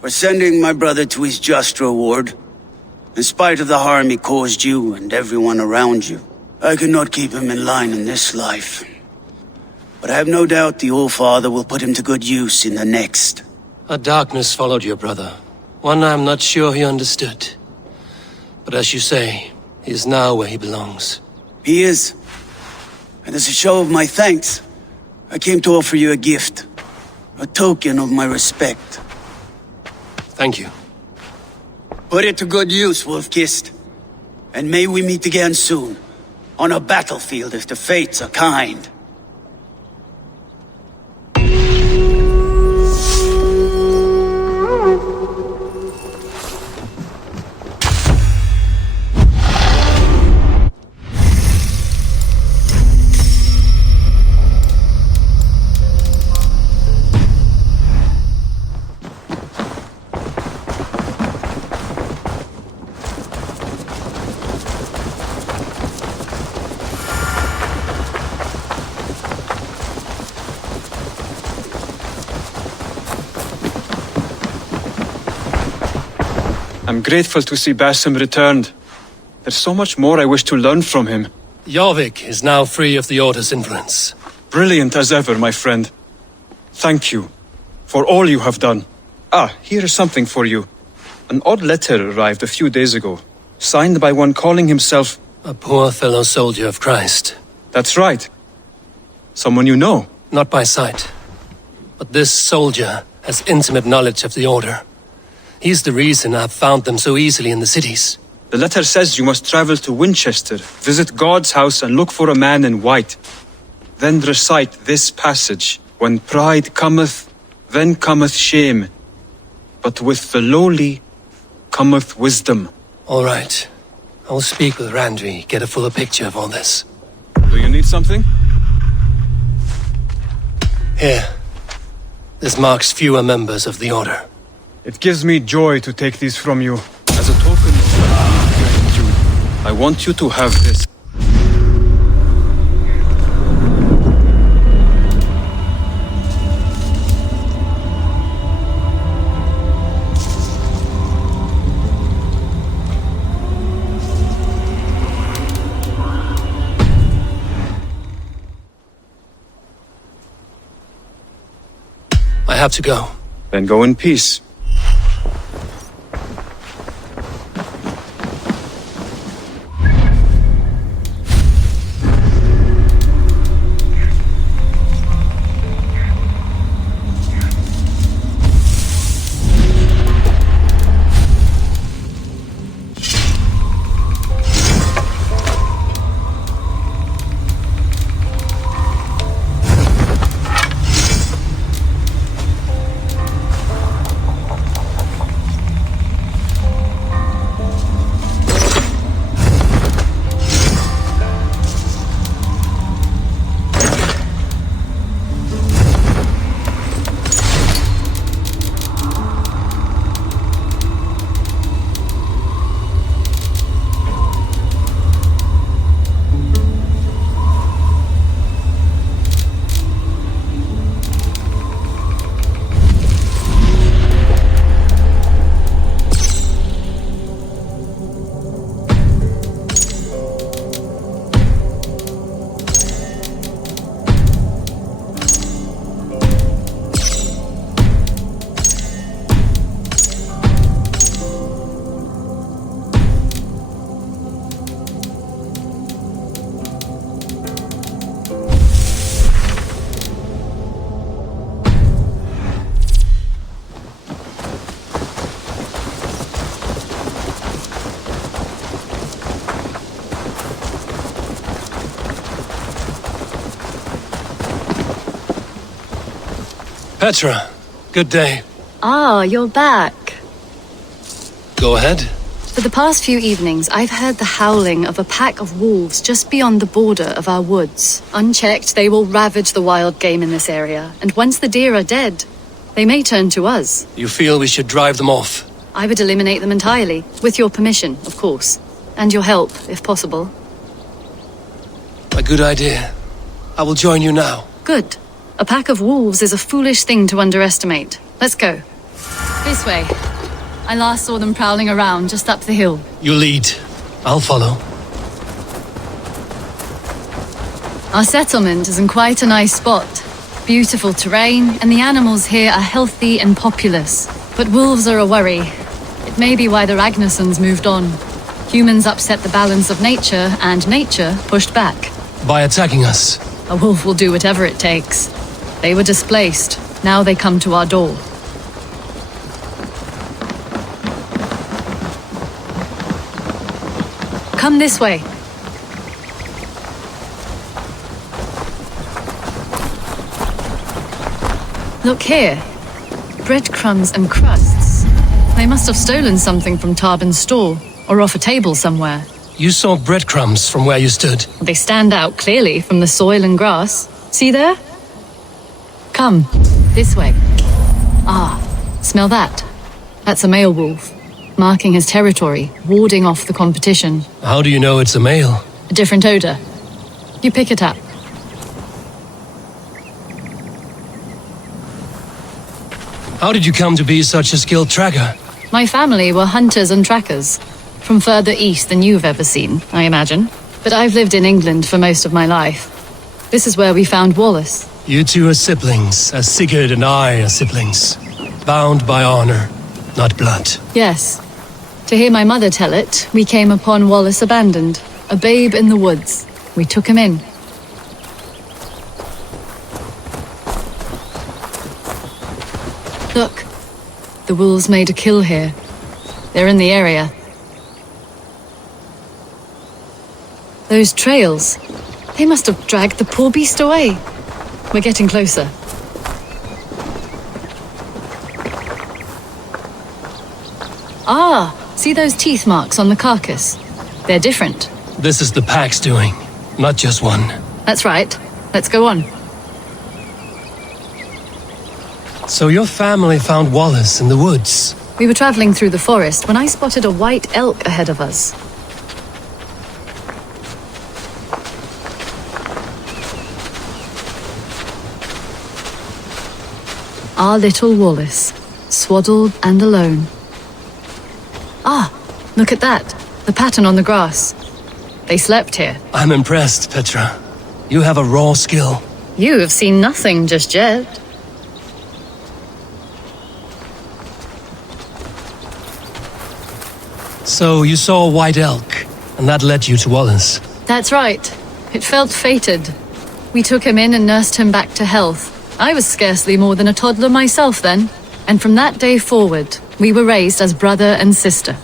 For sending my brother to his just reward. In spite of the harm he caused you and everyone around you, I could not keep him in line in this life. But I have no doubt the All-Father will put him to good use in the next. A darkness followed your brother. One I'm not sure he understood. But as you say, he is now where he belongs. He is. And as a show of my thanks, I came to offer you a gift. A token of my respect. Thank you. Put it to good use, Wolf-Kissed. And may we meet again soon. On a battlefield if the fates are kind. I'm grateful to see Basim returned. There's so much more I wish to learn from him. Jorvik is now free of the Order's influence. Brilliant as ever, my friend. Thank you for all you have done. Here is something for you. An odd letter arrived a few days ago, signed by one calling himself... A poor fellow soldier of Christ. That's right. Someone you know? Not by sight. But this soldier has intimate knowledge of the Order. He's the reason I've found them so easily in the cities. The letter says you must travel to Winchester, visit God's house and look for a man in white. Then recite this passage. When pride cometh, then cometh shame. But with the lowly cometh wisdom. All right. I will speak with Randvi, get a fuller picture of all this. Do you need something? Here. This marks fewer members of the Order. It gives me joy to take these from you. As a token of my gratitude, I want you to have this. I have to go. Then go in peace. Petra, good day. Ah, you're back. Go ahead. For the past few evenings, I've heard the howling of a pack of wolves just beyond the border of our woods. Unchecked, they will ravage the wild game in this area, and once the deer are dead, they may turn to us. You feel we should drive them off? I would eliminate them entirely, with your permission, of course. And your help, if possible. A good idea. I will join you now. Good. A pack of wolves is a foolish thing to underestimate. Let's go. This way. I last saw them prowling around just up the hill. You lead. I'll follow. Our settlement is in quite a nice spot. Beautiful terrain, and the animals here are healthy and populous. But wolves are a worry. It may be why the Ragnarsons moved on. Humans upset the balance of nature, and nature pushed back. By attacking us? A wolf will do whatever it takes. They were displaced. Now they come to our door. Come this way. Look here. Breadcrumbs and crusts. They must have stolen something from Tarbin's store, or off a table somewhere. You saw breadcrumbs from where you stood. They stand out clearly from the soil and grass. See there? Come, this way. Ah, smell that? That's a male wolf, marking his territory, warding off the competition. How do you know it's a male? A different odor. You pick it up. How did you come to be such a skilled tracker? My family were hunters and trackers. From further east than you've ever seen, I imagine. But I've lived in England for most of my life. This is where we found Wallace. You two are siblings, as Sigurd and I are siblings. Bound by honor, not blood. Yes. To hear my mother tell it, we came upon Wallace abandoned, a babe in the woods. We took him in. Look, the wolves made a kill here. They're in the area. Those trails, they must have dragged the poor beast away. We're getting closer. Ah, see those teeth marks on the carcass? They're different. This is the pack's doing, not just one. That's right. Let's go on. So your family found Wallace in the woods? We were traveling through the forest when I spotted a white elk ahead of us. Our little Wallace, swaddled and alone. Ah, look at that. The pattern on the grass. They slept here. I'm impressed, Petra. You have a raw skill. You have seen nothing just yet. So you saw a white elk, and that led you to Wallace? That's right. It felt fated. We took him in and nursed him back to health. I was scarcely more than a toddler myself then. And from that day forward, we were raised as brother and sister.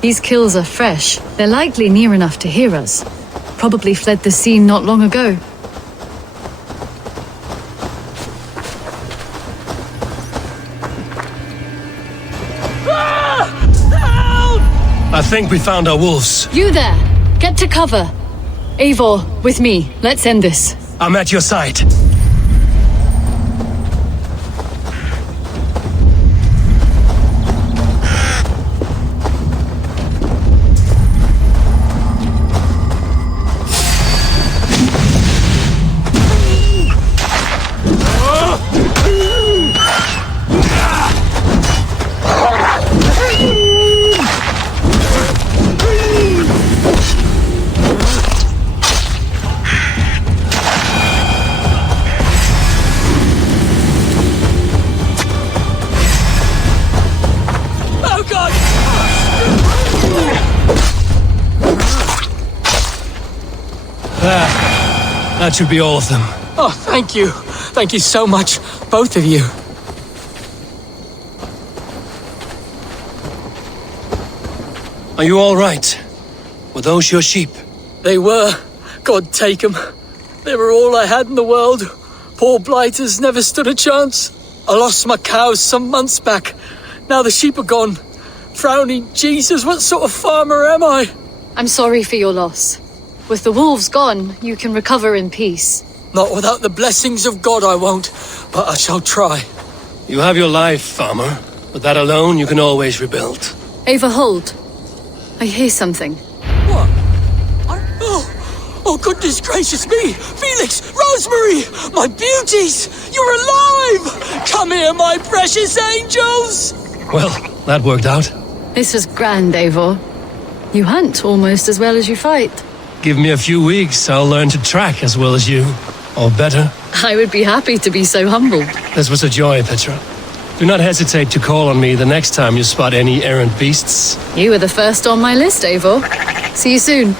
These kills are fresh. They're likely near enough to hear us. Probably fled the scene not long ago. I think we found our wolves. You there! Get to cover! Eivor, with me. Let's end this. I'm at your side. That should be all of them. Oh, thank you. Thank you so much, both of you. Are you all right? Were those your sheep? They were. God take them. They were all I had in the world. Poor blighters never stood a chance. I lost my cows some months back. Now the sheep are gone. Frowning Jesus, what sort of farmer am I? I'm sorry for your loss. With the wolves gone, you can recover in peace. Not without the blessings of God I won't, but I shall try. You have your life, farmer. With that alone, you can always rebuild. Eivor, hold. I hear something. What? Oh, goodness gracious me! Felix! Rosemary! My beauties! You're alive! Come here, my precious angels! Well, that worked out. This was grand, Eivor. You hunt almost as well as you fight. Give me a few weeks, I'll learn to track as well as you. Or better. I would be happy to be so humble. This was a joy, Petra. Do not hesitate to call on me the next time you spot any errant beasts. You were the first on my list, Eivor. See you soon.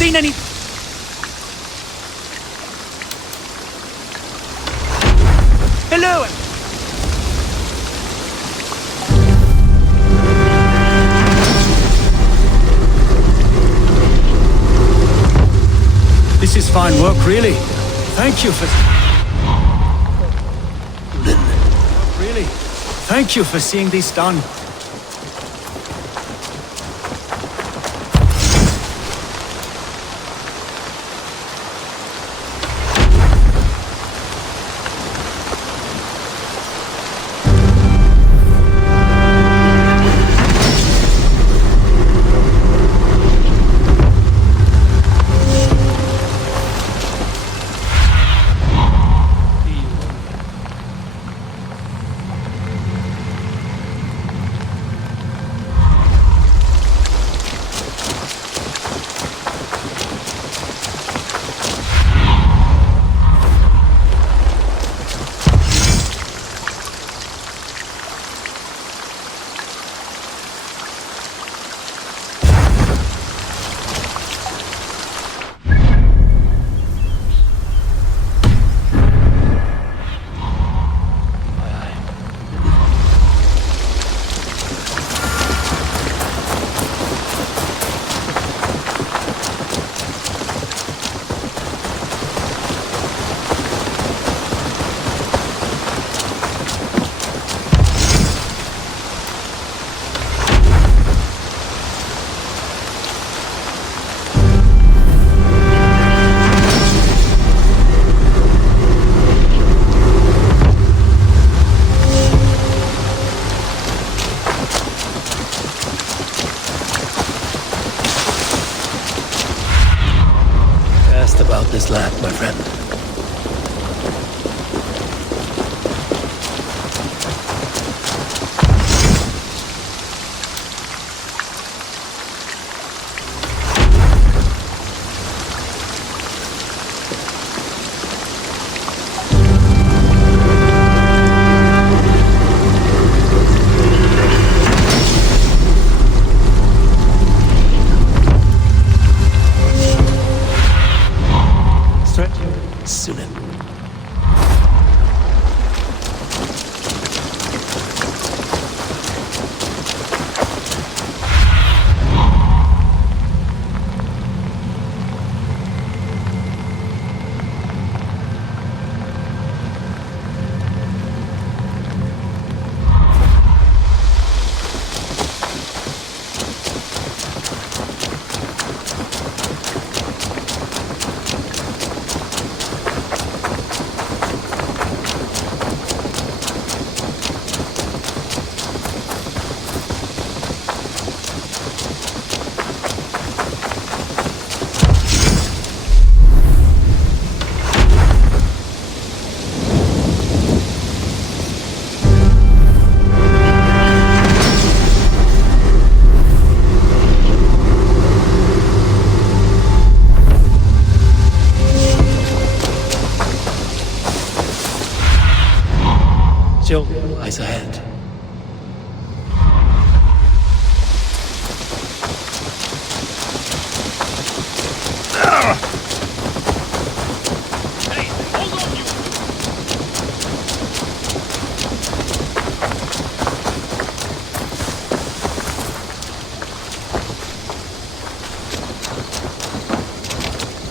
Seen any... Hello! This is fine work, really. Thank you for... Really. Thank you for seeing this done. truth about this land, my friend. Still lies ahead.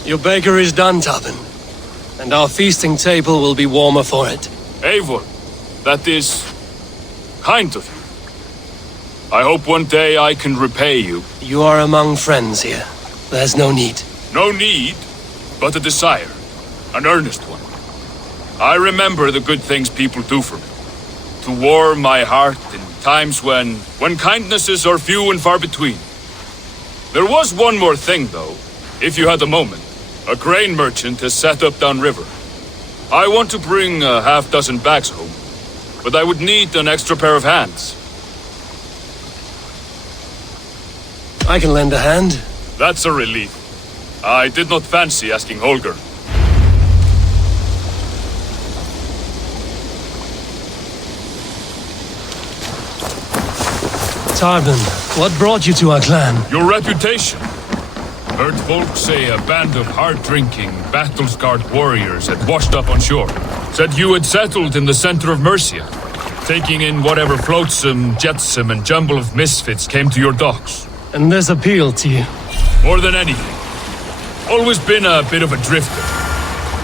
Your baker is done, Tobin, and our feasting table will be warmer for it. Eivor, that is kind of you. I hope one day I can repay you. You are among friends here. There's no need. No need, but a desire. An earnest one. I remember the good things people do for me. To warm my heart in times when kindnesses are few and far between. There was one more thing, though, if you had a moment. A grain merchant has set up downriver. I want to bring a half-dozen bags home, but I would need an extra pair of hands. I can lend a hand. That's a relief. I did not fancy asking Holger. Tarbin, what brought you to our clan? Your reputation. Heard folk say a band of hard-drinking, battle-scarred warriors had washed up on shore. Said you had settled in the center of Mercia, taking in whatever flotsam, jetsam, and jumble of misfits came to your docks. And this appealed to you? More than anything. Always been a bit of a drifter.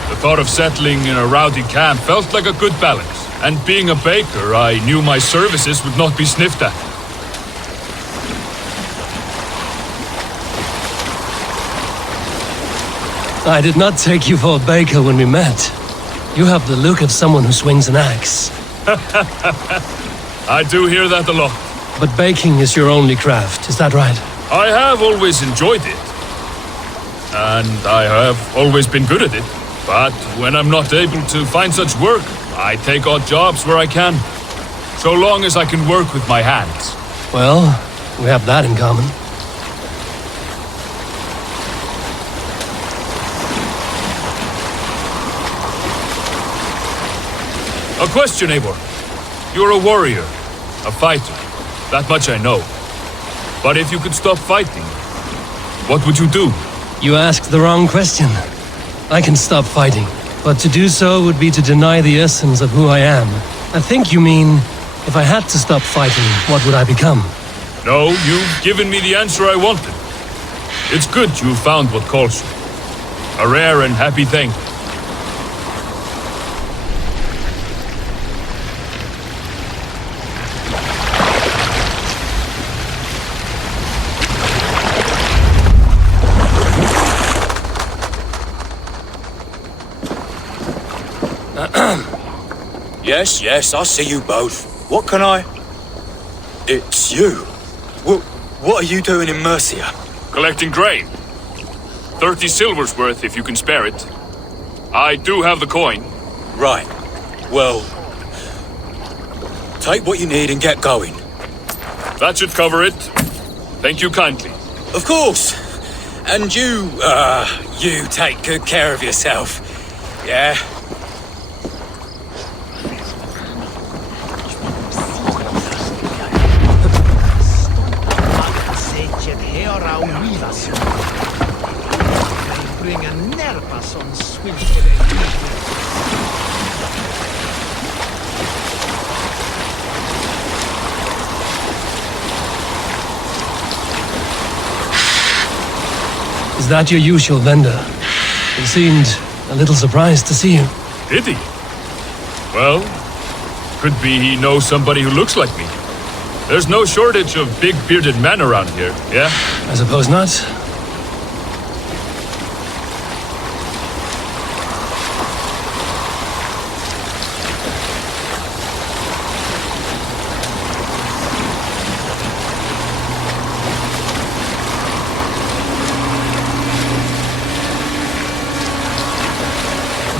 The thought of settling in a rowdy camp felt like a good balance. And being a baker, I knew my services would not be sniffed at. I did not take you for a baker when we met. You have the look of someone who swings an axe. I do hear that a lot. But baking is your only craft, is that right? I have always enjoyed it. And I have always been good at it. But when I'm not able to find such work, I take odd jobs where I can. So long as I can work with my hands. Well, we have that in common. A question, Eivor. You're a warrior, a fighter. That much I know. But if you could stop fighting, what would you do? You asked the wrong question. I can stop fighting, but to do so would be to deny the essence of who I am. I think you mean, if I had to stop fighting, what would I become? No, you've given me the answer I wanted. It's good you found what calls you. A rare and happy thing. Yes, I see you both. What can I... It's you. What are you doing in Mercia? Collecting grain. 30 silver's worth if you can spare it. I do have the coin. Right. Well, take what you need and get going. That should cover it. Thank you kindly. Of course. And you take good care of yourself. Yeah? Is that your usual vendor? He seemed a little surprised to see you. Did he? Well, could be he knows somebody who looks like me. There's no shortage of big bearded men around here, yeah? I suppose not.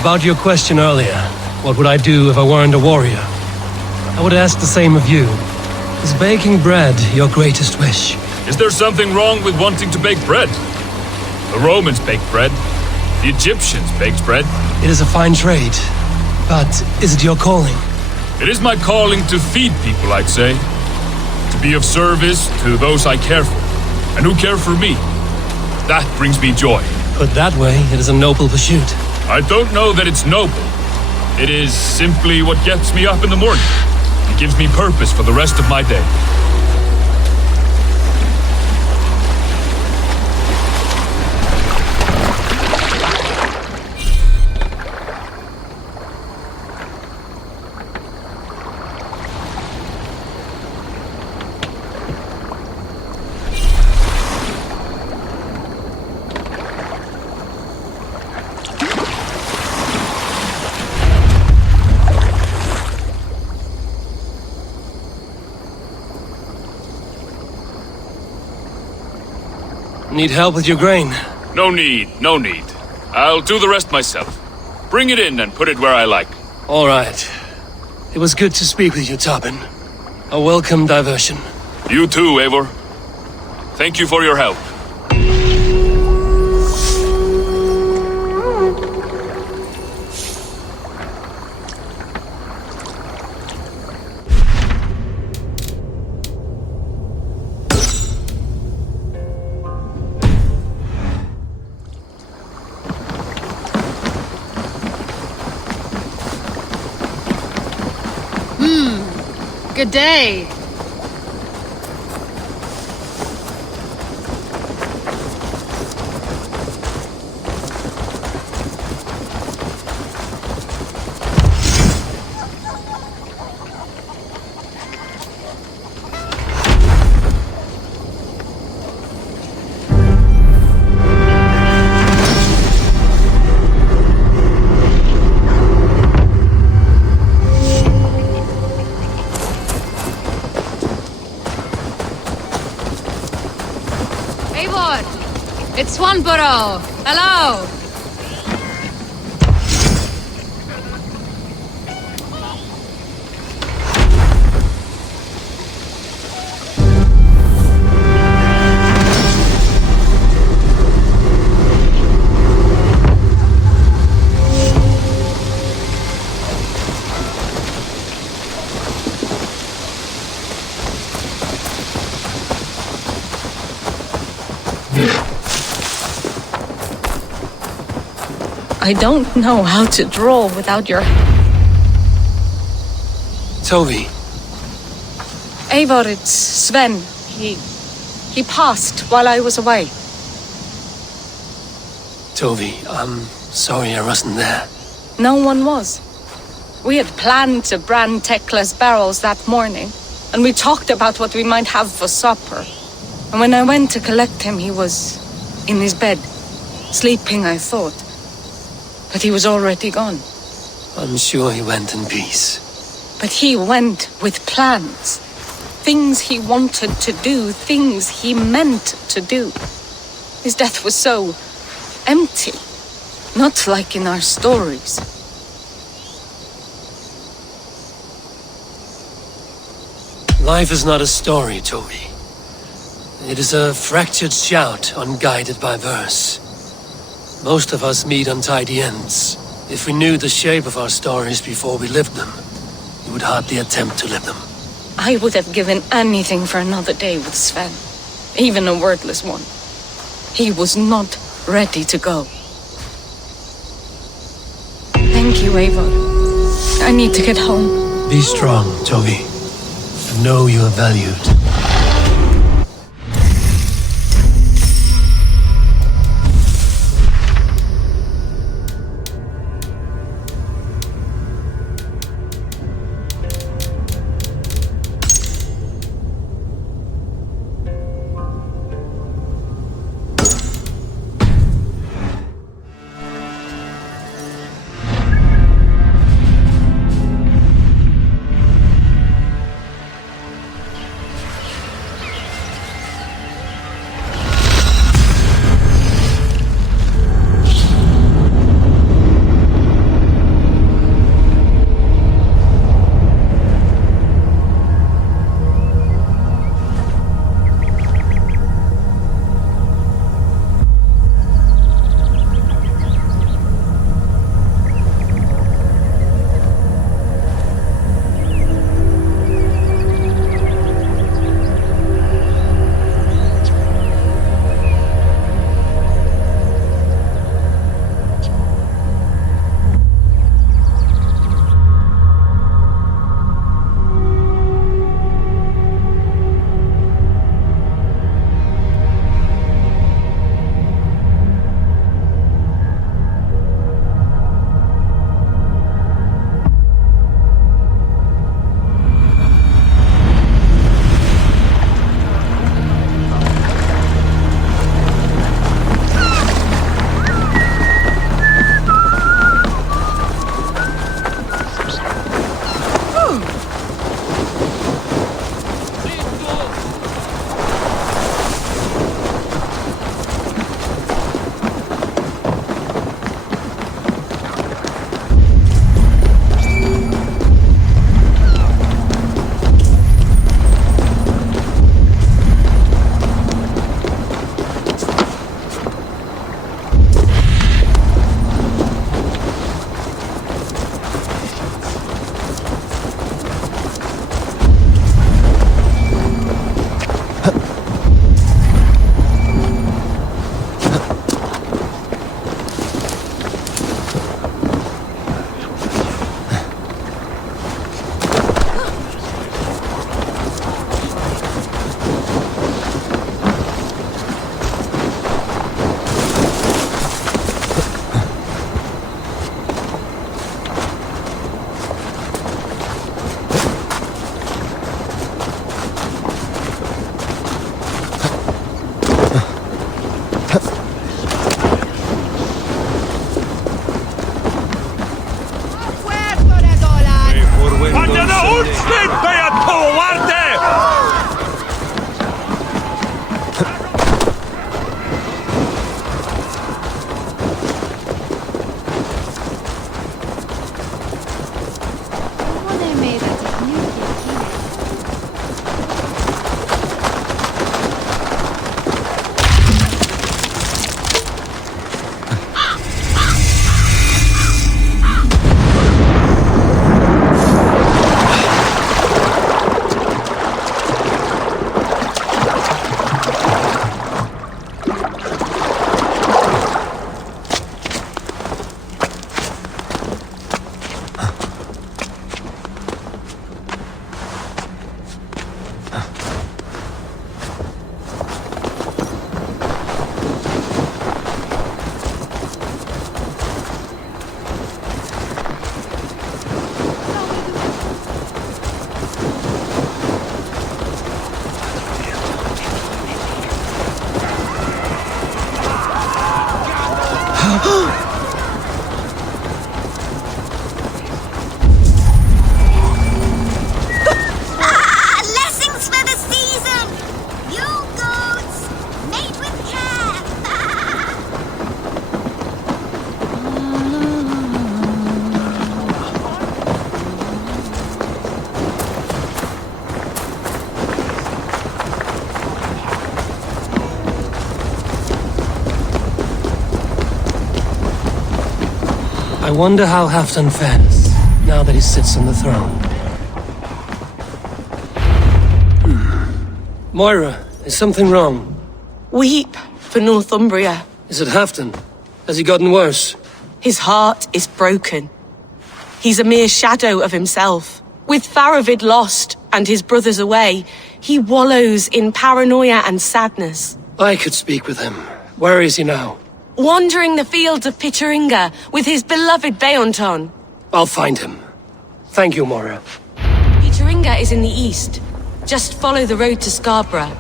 About your question earlier, what would I do if I weren't a warrior? I would ask the same of you. Is baking bread your greatest wish? Is there something wrong with wanting to bake bread? The Romans baked bread. The Egyptians baked bread. It is a fine trade, but is it your calling? It is my calling to feed people, I'd say. To be of service to those I care for, and who care for me. That brings me joy. Put that way, it is a noble pursuit. I don't know that it's noble. It is simply what gets me up in the morning. It gives me purpose for the rest of my day. Need help with your grain? No need, no need. I'll do the rest myself. Bring it in and put it where I like. All right. It was good to speak with you, Tobin. A welcome diversion. You too, Eivor. Thank you for your help. Good day. It's Swanborough. Hello. I don't know how to draw without your... Tovi. Eivor, it's Sven. He passed while I was away. Tovi, I'm sorry I wasn't there. No one was. We had planned to brand Tekla's barrels that morning, and we talked about what we might have for supper. And when I went to collect him, he was in his bed, sleeping, I thought. But he was already gone. I'm sure he went in peace. But he went with plans. Things he wanted to do, things he meant to do. His death was so empty. Not like in our stories. Life is not a story, Toby. It is a fractured shout, unguided by verse. Most of us meet untidy ends. If we knew the shape of our stories before we lived them, we would hardly attempt to live them. I would have given anything for another day with Sven. Even a wordless one. He was not ready to go. Thank you, Eivor. I need to get home. Be strong, Toby. And know you are valued. I wonder how Halfdan fares, now that he sits on the throne. Moira, is something wrong? Weep for Northumbria. Is it Halfdan? Has he gotten worse? His heart is broken. He's a mere shadow of himself. With Faravid lost and his brothers away, he wallows in paranoia and sadness. I could speak with him. Where is he now? Wandering the fields of Pitteringa with his beloved Beonton. I'll find him. Thank you, Moira. Pitteringa is in the east. Just follow the road to Scarborough.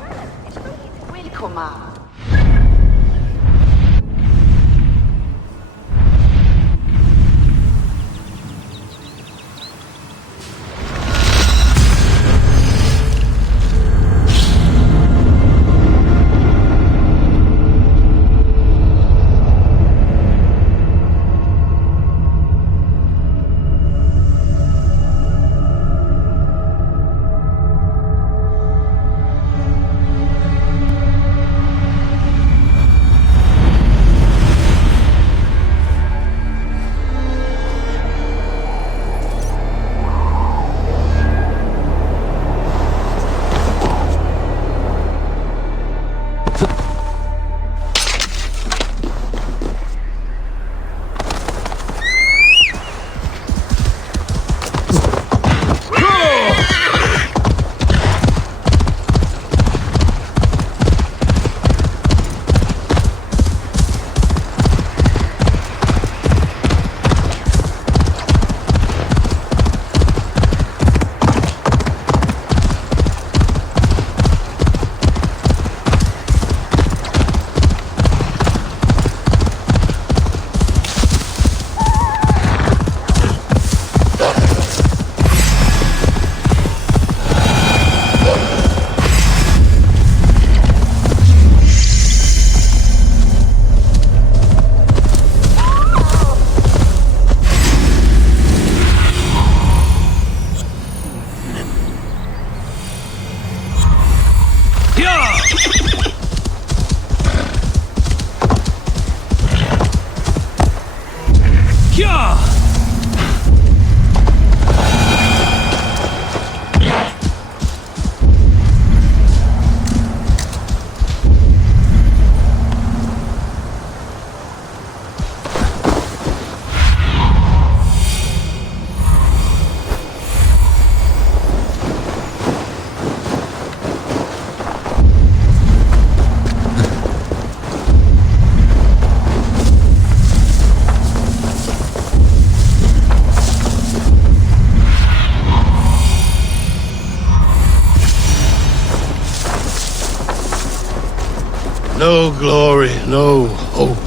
No glory, no hope.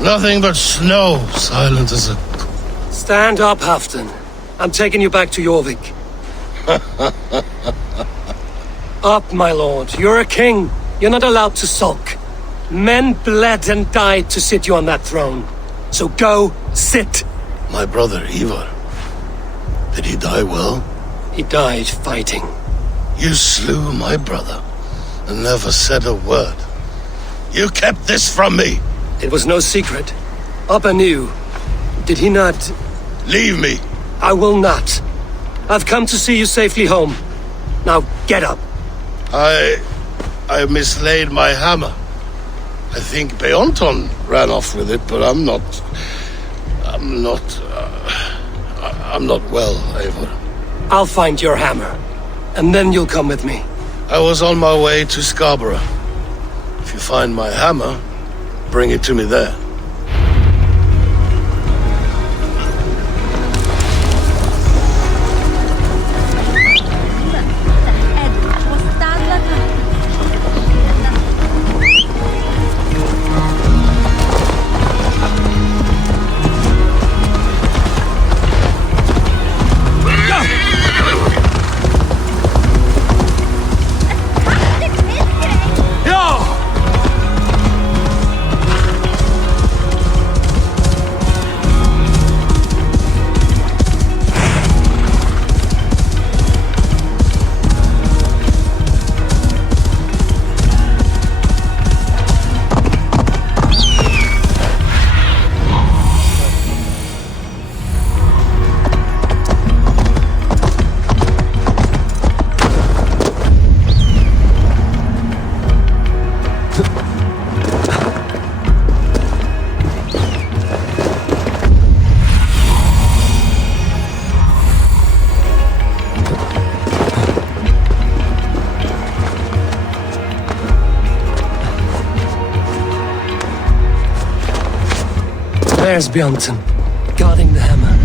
Nothing but snow, silent as a... Stand up, Halfdan. I'm taking you back to Jorvik. Up, my lord. You're a king. You're not allowed to sulk. Men bled and died to sit you on that throne. So go, sit. My brother, Ivar. Did he die well? He died fighting. You slew my brother and never said a word. You kept this from me. It was no secret. Appa knew. Did he not... Leave me. I will not. I've come to see you safely home. Now, get up. I mislaid my hammer. I think Beonton ran off with it, but I'm not well, Eivor. I'll find your hammer, and then you'll come with me. I was on my way to Scarborough. If you find my hammer, bring it to me there. There's Bjornson, guarding the hammer.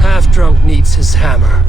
Half-drunk needs his hammer.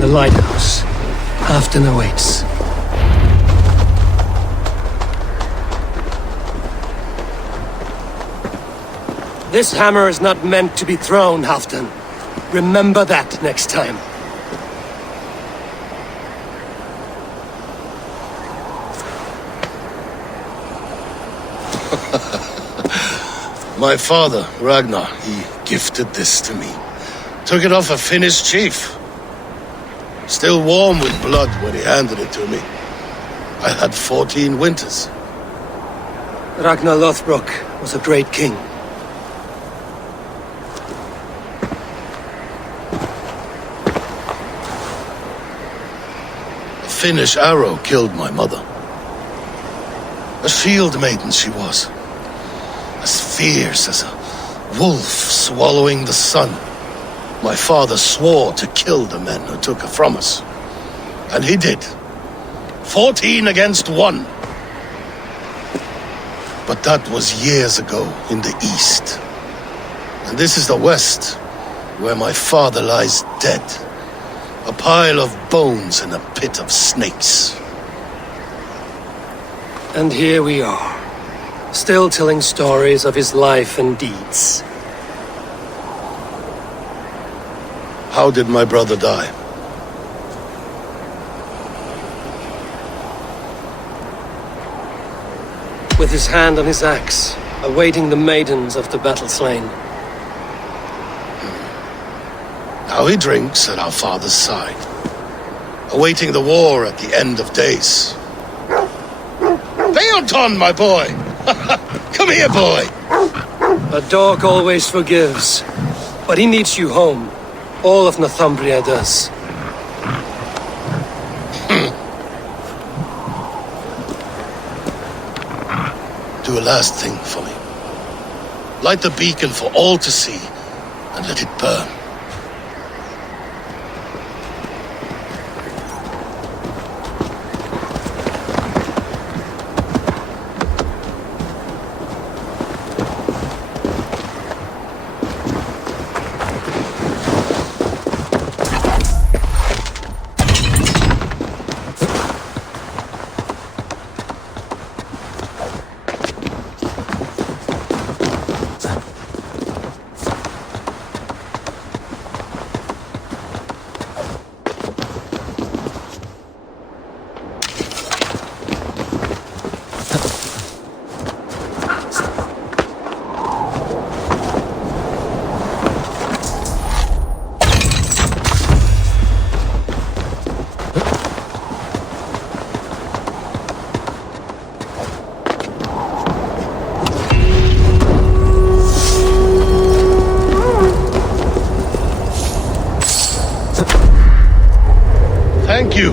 The lighthouse. Halfdan awaits. This hammer is not meant to be thrown, Halfdan. Remember that next time. My father, Ragnar, he gifted this to me. Took it off a Finnish chief. Still warm with blood when he handed it to me. I had 14 winters. Ragnar Lothbrok was a great king. A Finnish arrow killed my mother. A shield maiden she was. As fierce as a wolf swallowing the sun. My father swore to kill the men who took her from us. And he did. 14 against 1. But that was years ago in the east. And this is the west, where my father lies dead. A pile of bones in a pit of snakes. And here we are, still telling stories of his life and deeds. How did my brother die? With his hand on his axe, awaiting the maidens of the battle slain. Now he drinks at our father's side, awaiting the war at the end of days. Beoton, my boy! Come here, boy! A dog always forgives, but he needs you home. All of Northumbria does. Do a last thing for me. Light the beacon for all to see, and let it burn.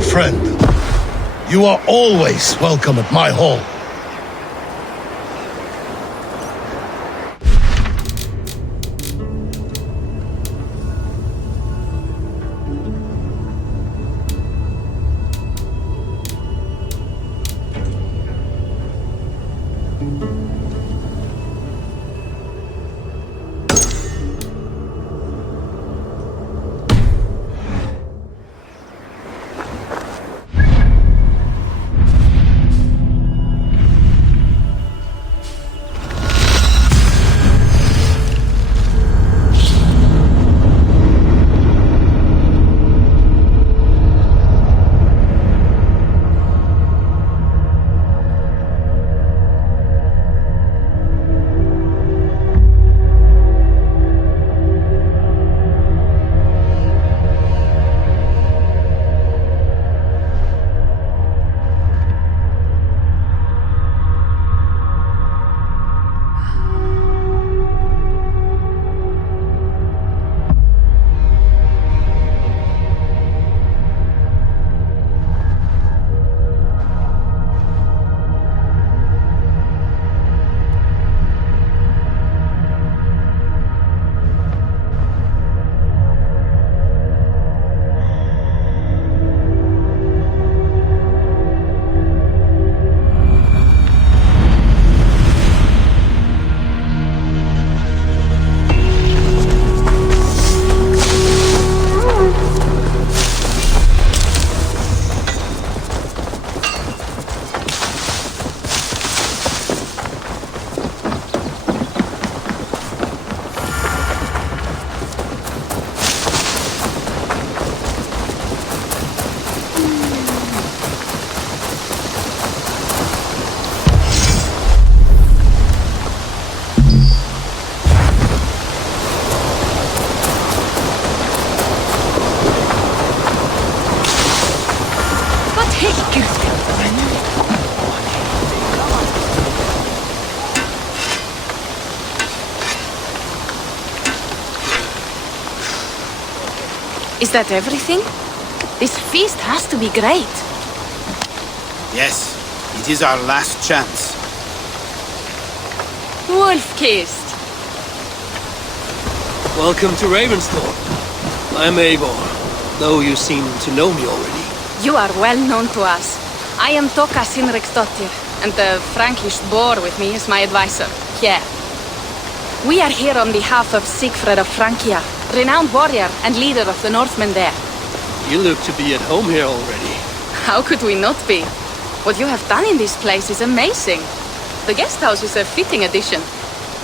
friend. You are always welcome at my hall. Is that everything? This feast has to be great. Yes, it is our last chance. Wolf-kissed. Welcome to Ravensthorpe. I'm Eivor, though you seem to know me already. You are well known to us. I am Toka Sinriksdottir, and the Frankish boar with me is my advisor, Kjær. We are here on behalf of Sigfred of Francia, renowned warrior and leader of the Northmen there. You look to be at home here already. How could we not be? What you have done in this place is amazing. The guest house is a fitting addition.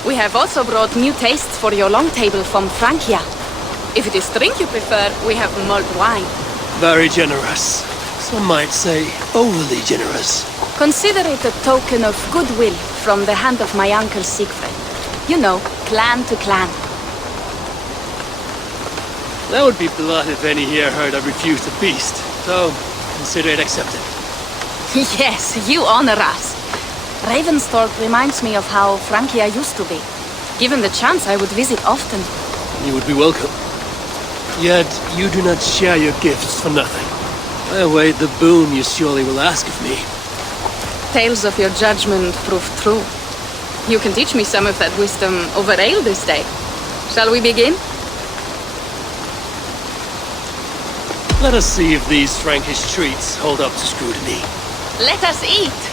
We have also brought new tastes for your long table from Francia. If it is drink you prefer, we have mulled wine. Very generous. Some might say overly generous. Consider it a token of goodwill from the hand of my uncle Sigfred. You know, clan to clan. That would be blood if any here heard I refused a feast, so consider it accepted. Yes, you honor us. Ravensthorpe reminds me of how Francia used to be. Given the chance, I would visit often. You would be welcome. Yet, you do not share your gifts for nothing. I await the boon you surely will ask of me. Tales of your judgment prove true. You can teach me some of that wisdom over ale this day. Shall we begin? Let us see if these Frankish treats hold up to scrutiny. Let us eat!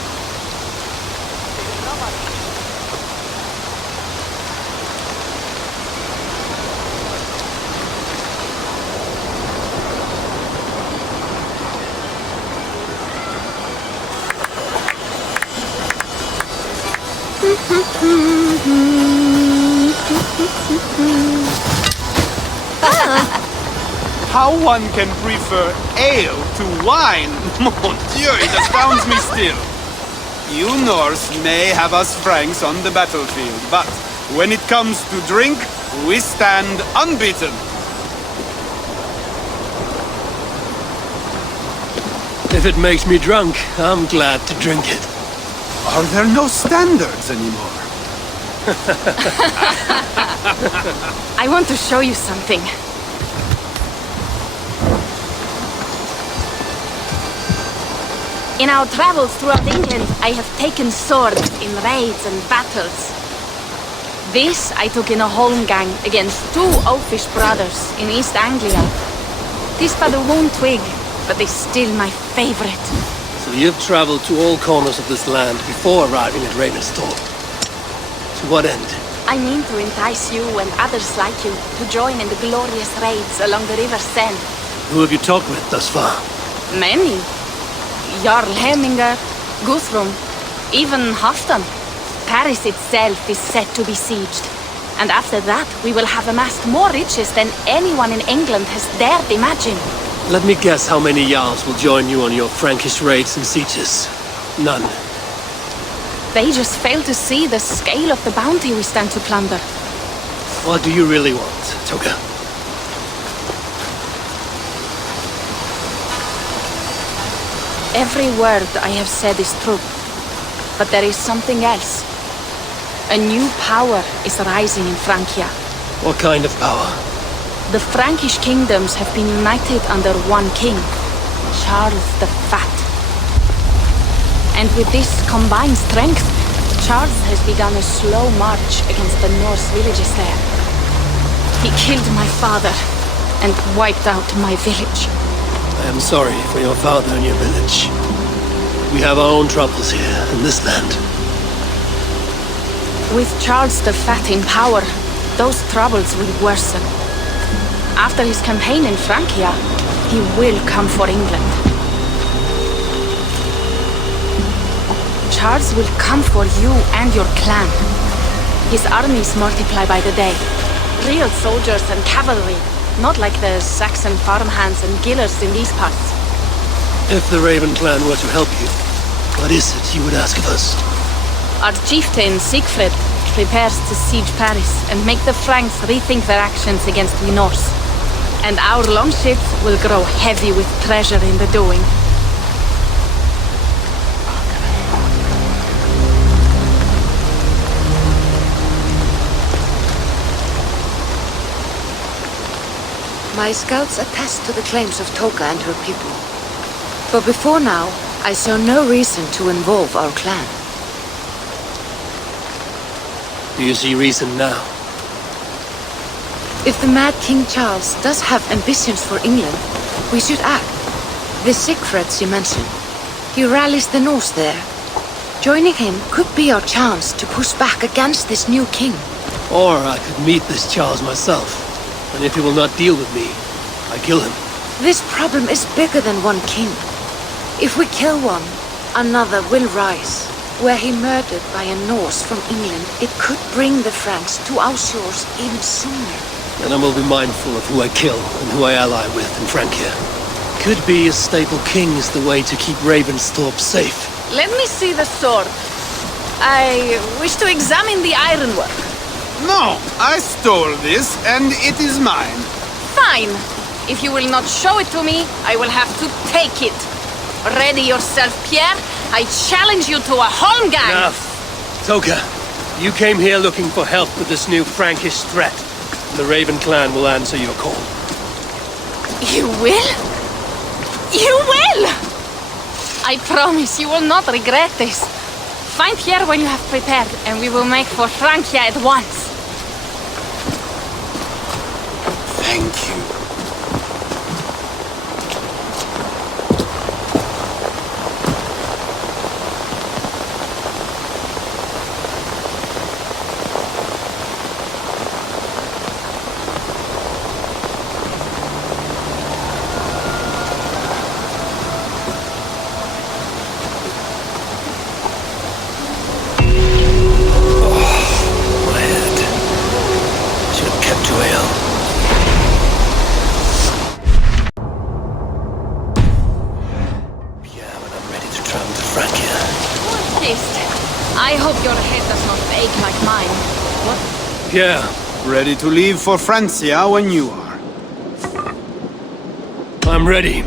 How one can prefer ale to wine? Mon Dieu, it astounds me still. You Norse may have us Franks on the battlefield, but when it comes to drink, we stand unbeaten. If it makes me drunk, I'm glad to drink it. Are there no standards anymore? I want to show you something. In our travels throughout England, I have taken swords in raids and battles. This I took in a holmgang against 2 oafish brothers in East Anglia. This but a wound twig, but they're still my favorite. So you've traveled to all corners of this land before arriving at Ravensthorpe. To what end? I mean to entice you and others like you to join in the glorious raids along the River Seine. Who have you talked with thus far? Many. Jarl Heminger, Guthrum, even Halfdan. Paris itself is set to be sieged. And after that, we will have amassed more riches than anyone in England has dared imagine. Let me guess how many Jarls will join you on your Frankish raids and sieges. None. They just fail to see the scale of the bounty we stand to plunder. What do you really want, Toga? Every word I have said is true. But there is something else. A new power is rising in Francia. What kind of power? The Frankish kingdoms have been united under one king, Charles the Fat. And with this combined strength, Charles has begun a slow march against the Norse villages there. He killed my father and wiped out my village. I am sorry for your father and your village. We have our own troubles here in this land. With Charles the Fat in power, those troubles will worsen. After his campaign in Francia, he will come for England. Charles will come for you and your clan. His armies multiply by the day. Real soldiers and cavalry, not like the Saxon farmhands and gillers in these parts. If the Raven clan were to help you, what is it you would ask of us? Our chieftain, Siegfried, prepares to siege Paris and make the Franks rethink their actions against the Norse. And our longships will grow heavy with treasure in the doing. My scouts attest to the claims of Toka and her people. But before now, I saw no reason to involve our clan. Do you see reason now? If the mad King Charles does have ambitions for England, we should act. The Siegfrieds you mentioned, he rallies the Norse there. Joining him could be our chance to push back against this new king. Or I could meet this Charles myself. And if he will not deal with me, I kill him. This problem is bigger than one king. If we kill one, another will rise. Were he murdered by a Norse from England, it could bring the Franks to our shores even sooner. And I will be mindful of who I kill and who I ally with in Francia. Could be a stable king is the way to keep Ravensthorpe safe. Let me see the sword. I wish to examine the ironwork. No, I stole this, and it is mine. Fine. If you will not show it to me, I will have to take it. Ready yourself, Pierre. I challenge you to a holmgang. Enough. Toka, you came here looking for help with this new Frankish threat. The Raven clan will answer your call. You will? You will! I promise you will not regret this. Find Pierre when you have prepared, and we will make for Francia at once. Thank you. I hope your head does not ache like mine. What? Yeah. Ready to leave for Francia when you are. I'm ready.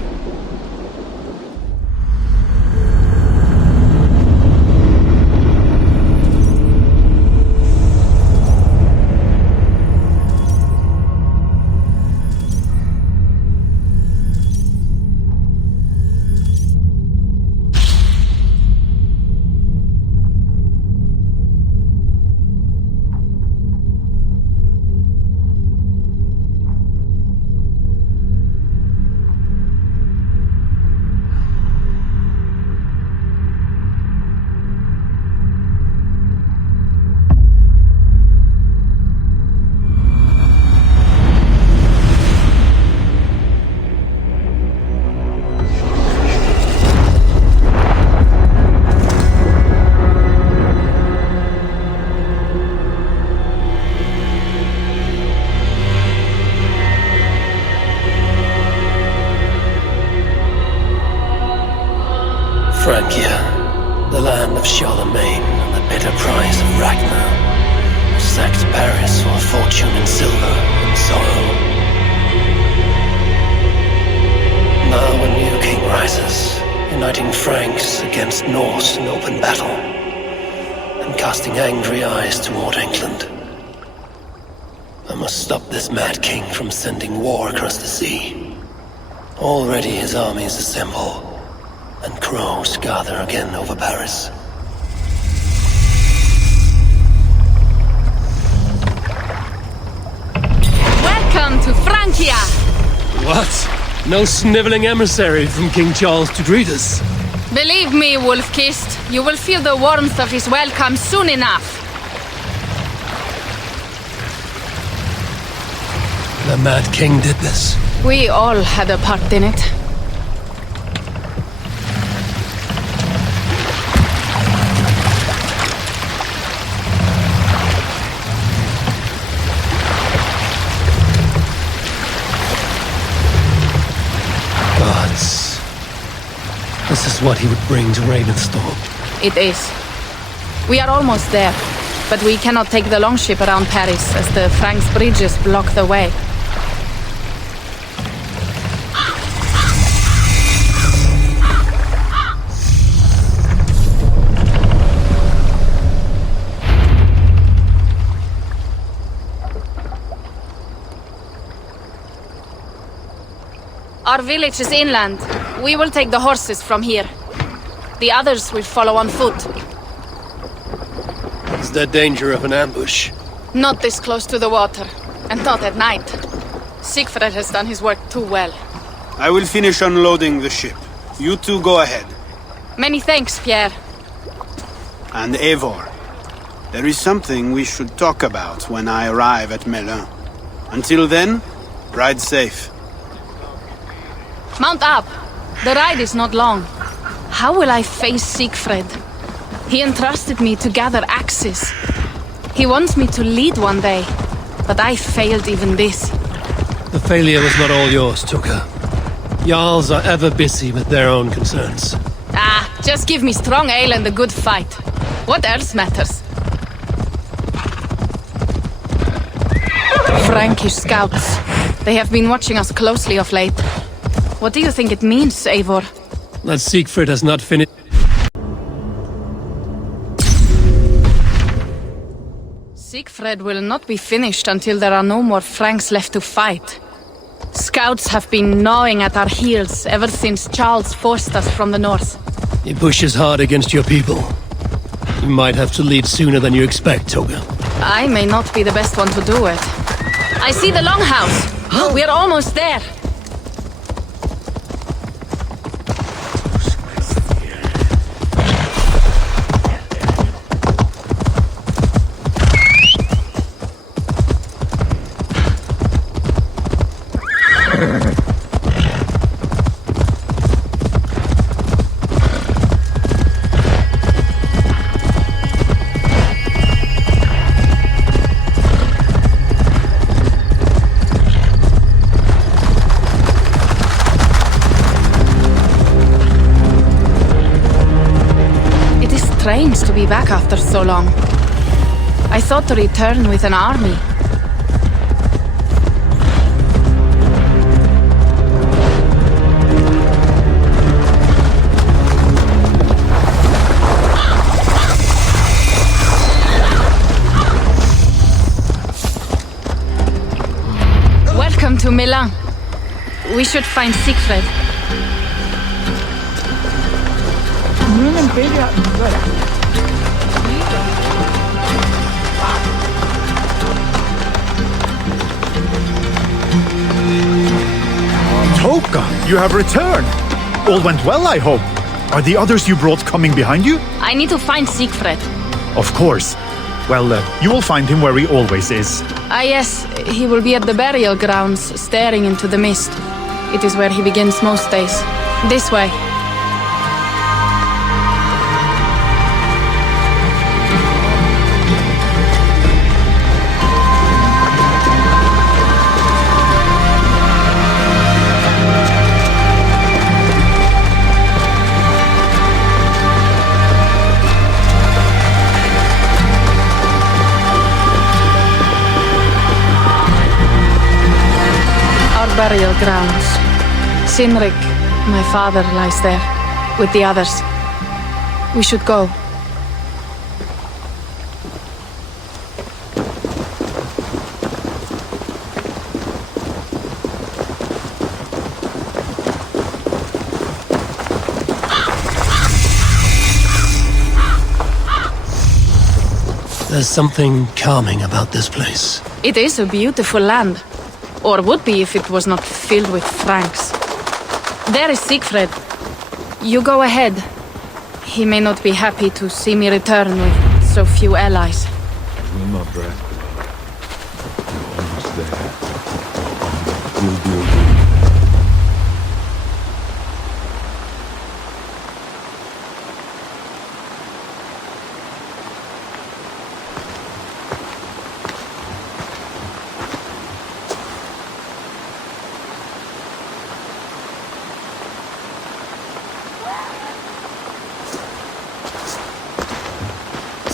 enterprise of Ragnar, who sacked Paris for a fortune in silver and sorrow. Now a new king rises, uniting Franks against Norse in open battle, and casting angry eyes toward England. I must stop this mad king from sending war across the sea. Already his armies assemble, and crows gather again over Paris. Welcome to Francia! What? No sniveling emissary from King Charles to greet us? Believe me, Wolf-Kissed, you will feel the warmth of his welcome soon enough. The Mad King did this. We all had a part in it. Gods. This is what he would bring to Ravenstorm. It is. We are almost there, but we cannot take the longship around Paris as the Franks' bridges block the way. Our village is inland. We will take the horses from here. The others will follow on foot. Is there danger of an ambush? Not this close to the water, and not at night. Siegfried has done his work too well. I will finish unloading the ship. You two go ahead. Many thanks, Pierre. And Eivor, there is something we should talk about when I arrive at Melun. Until then, ride safe. Mount up! The ride is not long. How will I face Siegfried? He entrusted me to gather axes. He wants me to lead one day, but I failed even this. The failure was not all yours, Tuka. Jarls are ever busy with their own concerns. Ah, just give me strong ale and a good fight. What else matters? Frankish scouts. They have been watching us closely of late. What do you think it means, Eivor? That Siegfried has not finished. Siegfried will not be finished until there are no more Franks left to fight. Scouts have been gnawing at our heels ever since Charles forced us from the north. He pushes hard against your people. You might have to lead sooner than you expect, Toga. I may not be the best one to do it. I see the longhouse. We are almost there. Strange to be back after so long. I thought to return with an army. Welcome to Milan. We should find Siegfried. Toka, you have returned. All went well, I hope. Are the others you brought coming behind you? I need to find Siegfried. Of course. Well, you will find him where he always is. Ah yes, he will be at the burial grounds, staring into the mist. It is where he begins most days. This way. burial grounds. Sinrik, my father, lies there, with the others. We should go. There's something calming about this place. It is a beautiful land. Or would be if it was not filled with Franks. There is Siegfried. You go ahead. He may not be happy to see me return with so few allies. Will not breath. You're almost there. You'll be okay.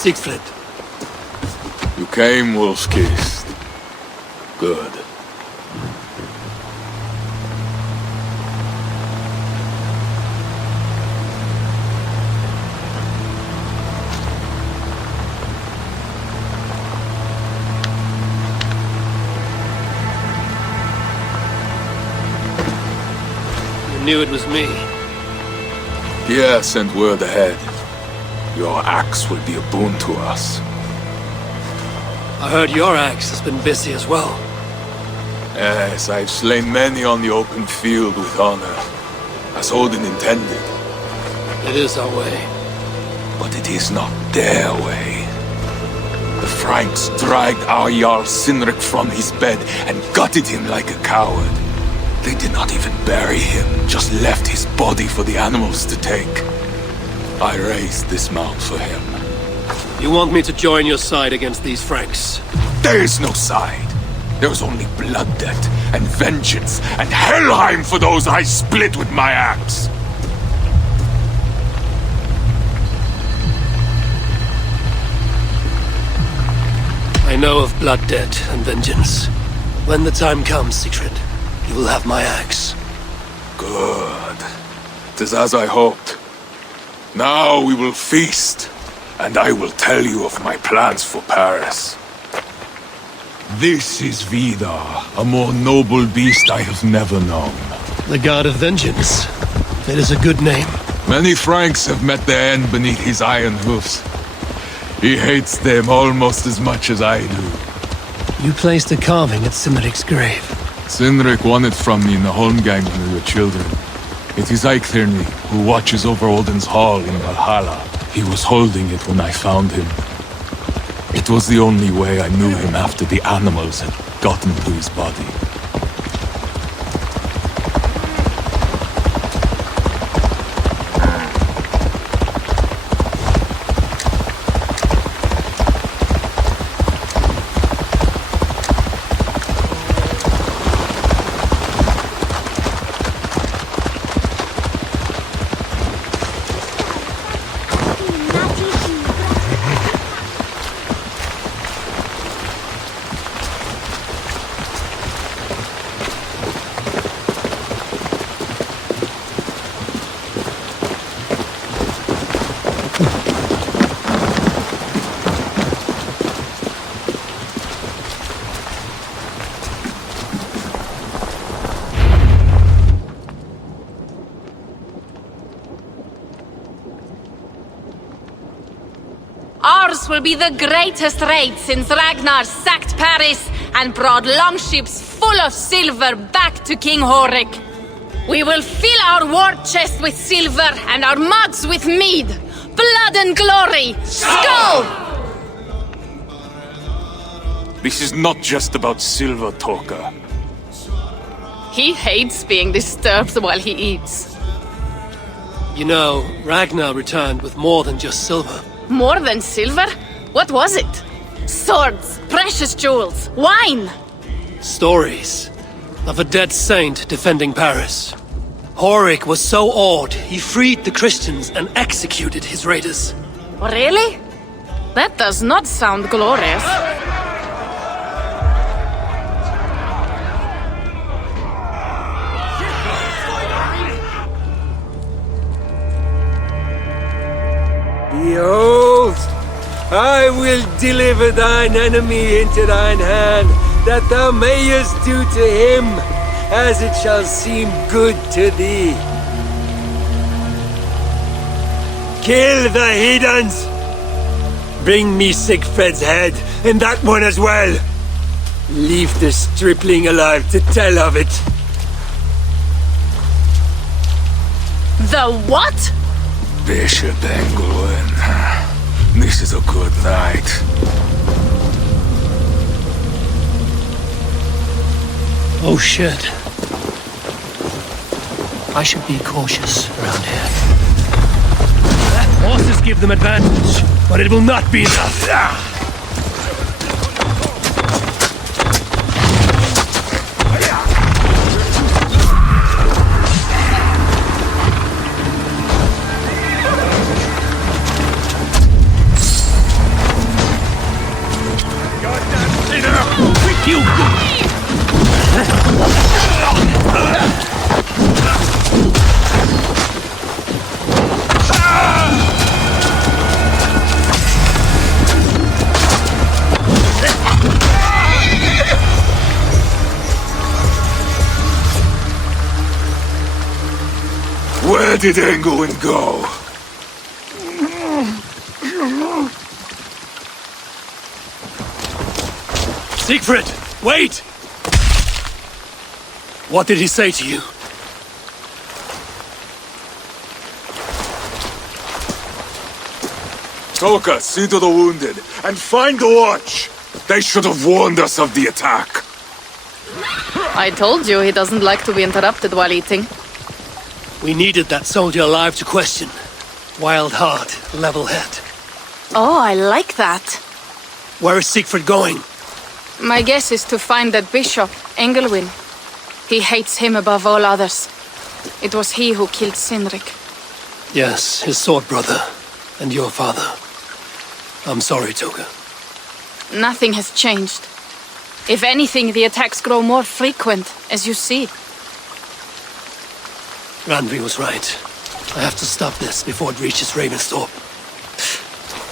Siegfried. You came, wolf-kissed. Good. You knew it was me. Pierre sent word ahead. Your axe will be a boon to us. I heard your axe has been busy as well. Yes, I've slain many on the open field with honor, as Odin intended. It is our way. But it is not their way. The Franks dragged our Jarl Sinrik from his bed and gutted him like a coward. They did not even bury him, just left his body for the animals to take. I raised this mound for him. You want me to join your side against these Franks? There is no side. There is only blood debt and vengeance and Helheim for those I split with my axe. I know of blood debt and vengeance. When the time comes, Siegfried, you will have my axe. Good. 'Tis as I hoped. Now we will feast, and I will tell you of my plans for Paris. This is Vidar, a more noble beast I have never known. The God of Vengeance. It is a good name. Many Franks have met their end beneath his iron hoofs. He hates them almost as much as I do. You placed a carving at Sinrik's grave. Sinrik won it from me in the Holmgang when we were children. It is Eiktherni, who watches over Odin's hall in Valhalla. He was holding it when I found him. It was the only way I knew him after the animals had gotten to his body. Ours will be the greatest raid since Ragnar sacked Paris and brought longships full of silver back to King Horik. We will fill our war chest with silver and our mugs with mead. Blood and glory! Skull! This is not just about silver, Torka. He hates being disturbed while he eats. You know, Ragnar returned with more than just silver. More than silver? What was it? Swords, precious jewels, wine! Stories of a dead saint defending Paris. Horik was so awed, he freed the Christians and executed his raiders. Really? That does not sound glorious. Behold, I will deliver thine enemy into thine hand, that thou mayest do to him as it shall seem good to thee. Kill the heathens! Bring me Sigfred's head, and that one as well! Leave the stripling alive to tell of it. The what? Bishop Engelwin. This is a good night. Oh shit. I should be cautious around here. Horses give them advantage, but it will not be enough. Where did Engelwin go? Siegfried, wait! What did he say to you? Toka, see to the wounded, and find the watch! They should have warned us of the attack. I told you he doesn't like to be interrupted while eating. We needed that soldier alive to question. Wild heart, level head. Oh, I like that. Where is Siegfried going? My guess is to find that bishop, Engelwin. He hates him above all others. It was he who killed Cynric. Yes, his sword brother. And your father. I'm sorry, Toga. Nothing has changed. If anything, the attacks grow more frequent, as you see. Randvi was right. I have to stop this before it reaches Ravensthorpe.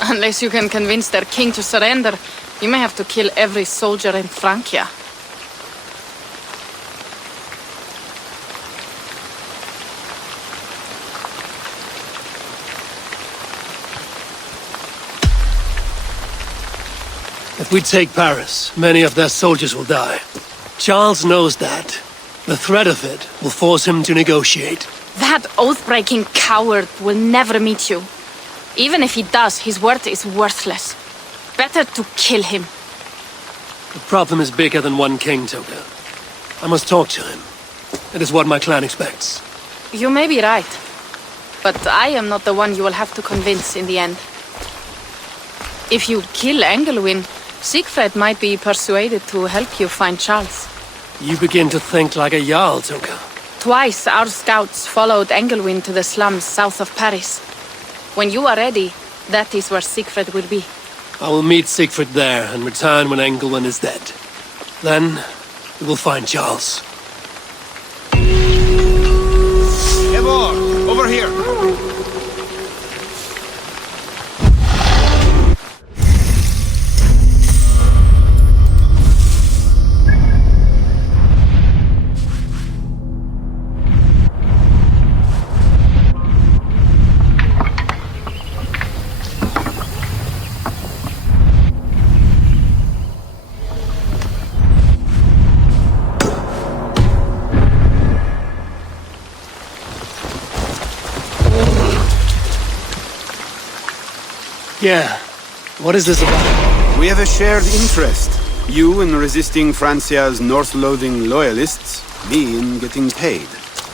Unless you can convince their king to surrender, you may have to kill every soldier in Francia. If we take Paris, many of their soldiers will die. Charles knows that. The threat of it will force him to negotiate. That oath-breaking coward will never meet you. Even if he does, his word is worthless. Better to kill him. The problem is bigger than one king, Toga. I must talk to him. It is what my clan expects. You may be right. But I am not the one you will have to convince in the end. If you kill Engelwin, Siegfried might be persuaded to help you find Charles. You begin to think like a Jarl, Toga. Twice our scouts followed Engelwin to the slums south of Paris. When you are ready, that is where Siegfried will be. I will meet Siegfried there and return when Engelwin is dead. Then, we will find Charles. Eivor, over here! Yeah. What is this about? We have a shared interest. You in resisting Francia's north-loathing loyalists, me in getting paid.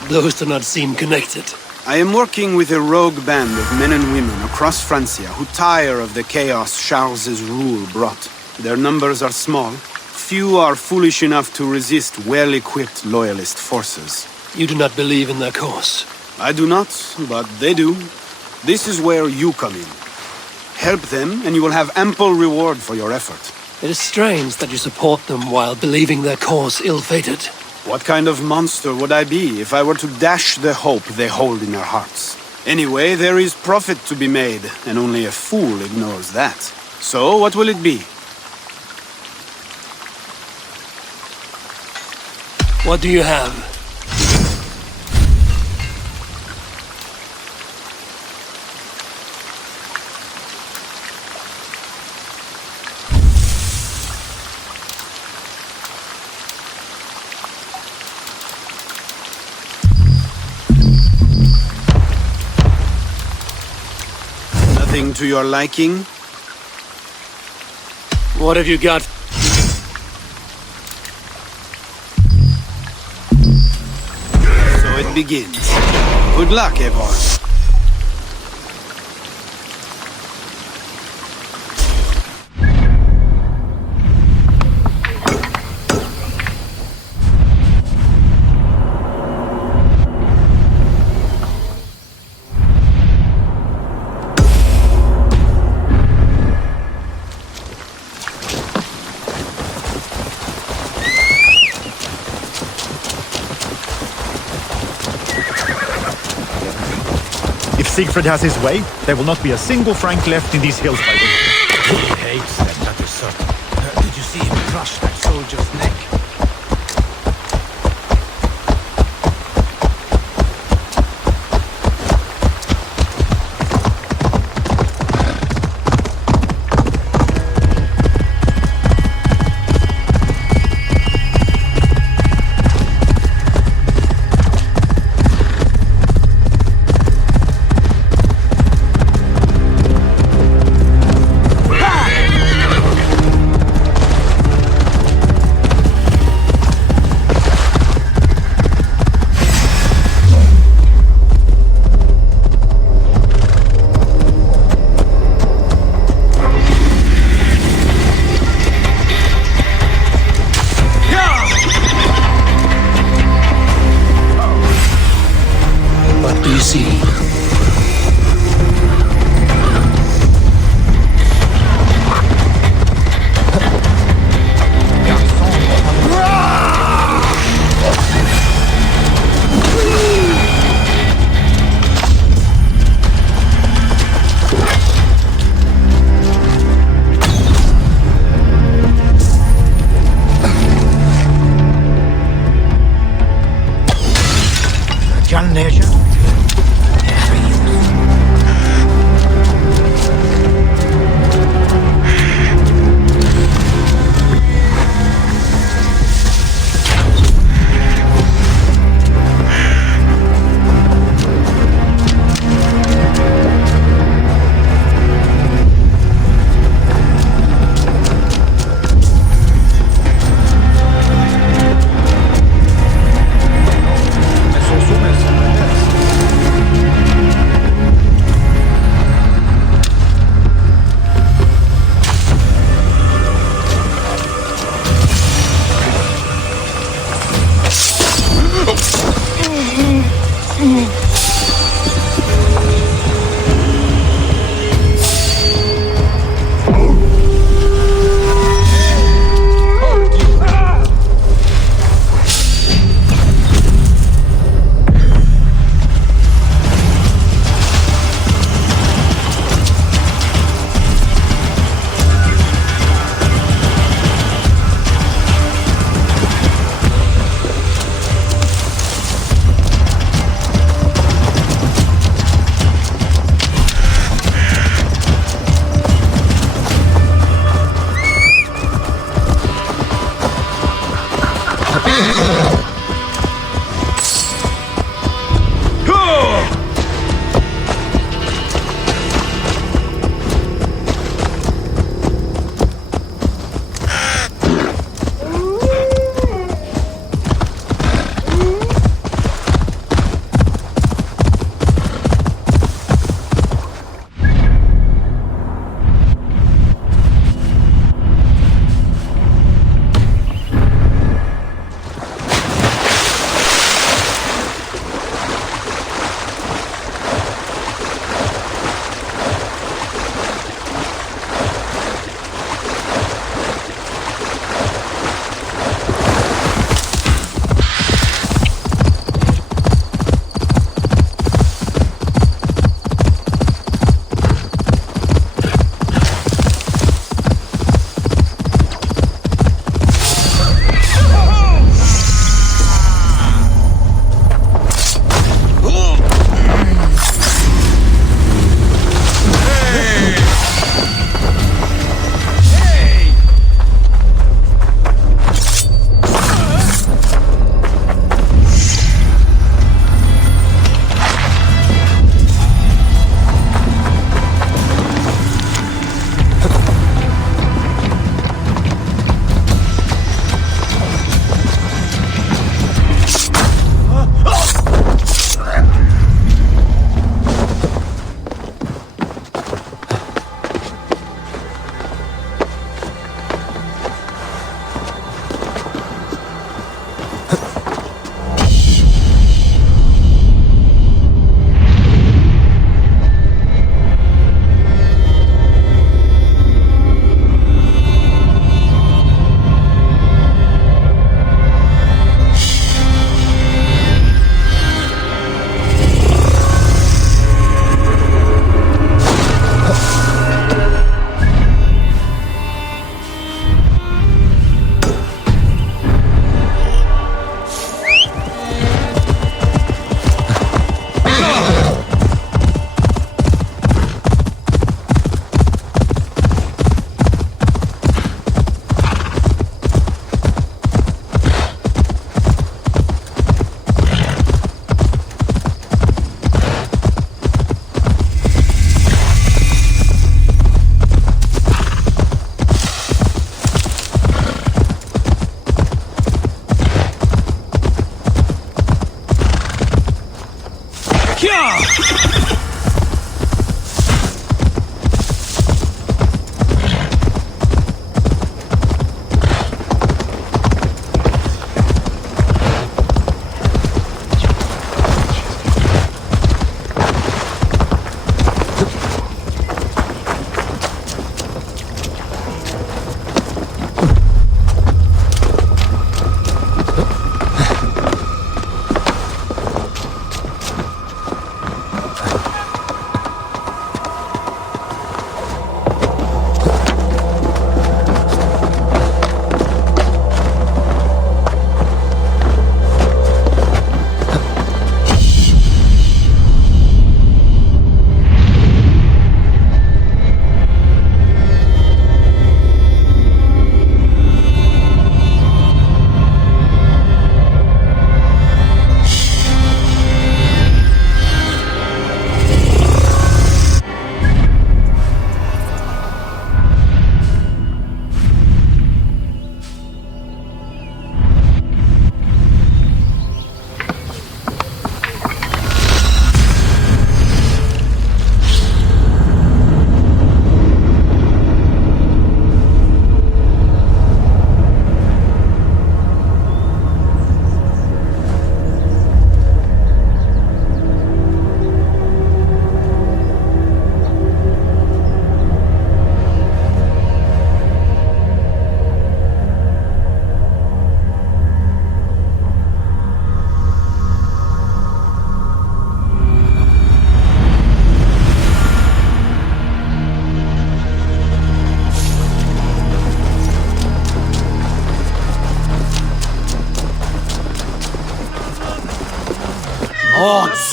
Those do not seem connected. I am working with a rogue band of men and women across Francia who tire of the chaos Charles's rule brought. Their numbers are small. Few are foolish enough to resist well-equipped loyalist forces. You do not believe in their cause? I do not, but they do. This is where you come in. Help them, and you will have ample reward for your effort. It is strange that you support them while believing their cause ill-fated. What kind of monster would I be if I were to dash the hope they hold in their hearts? Anyway, there is profit to be made, and only a fool ignores that. So, what will it be? What do you have? Nothing to your liking? What have you got? So it begins. Good luck, everyone. Siegfried has his way, there will not be a single Frank left in these hills by the way. He hates them, that is certain. Did you see him crush that soldier's neck?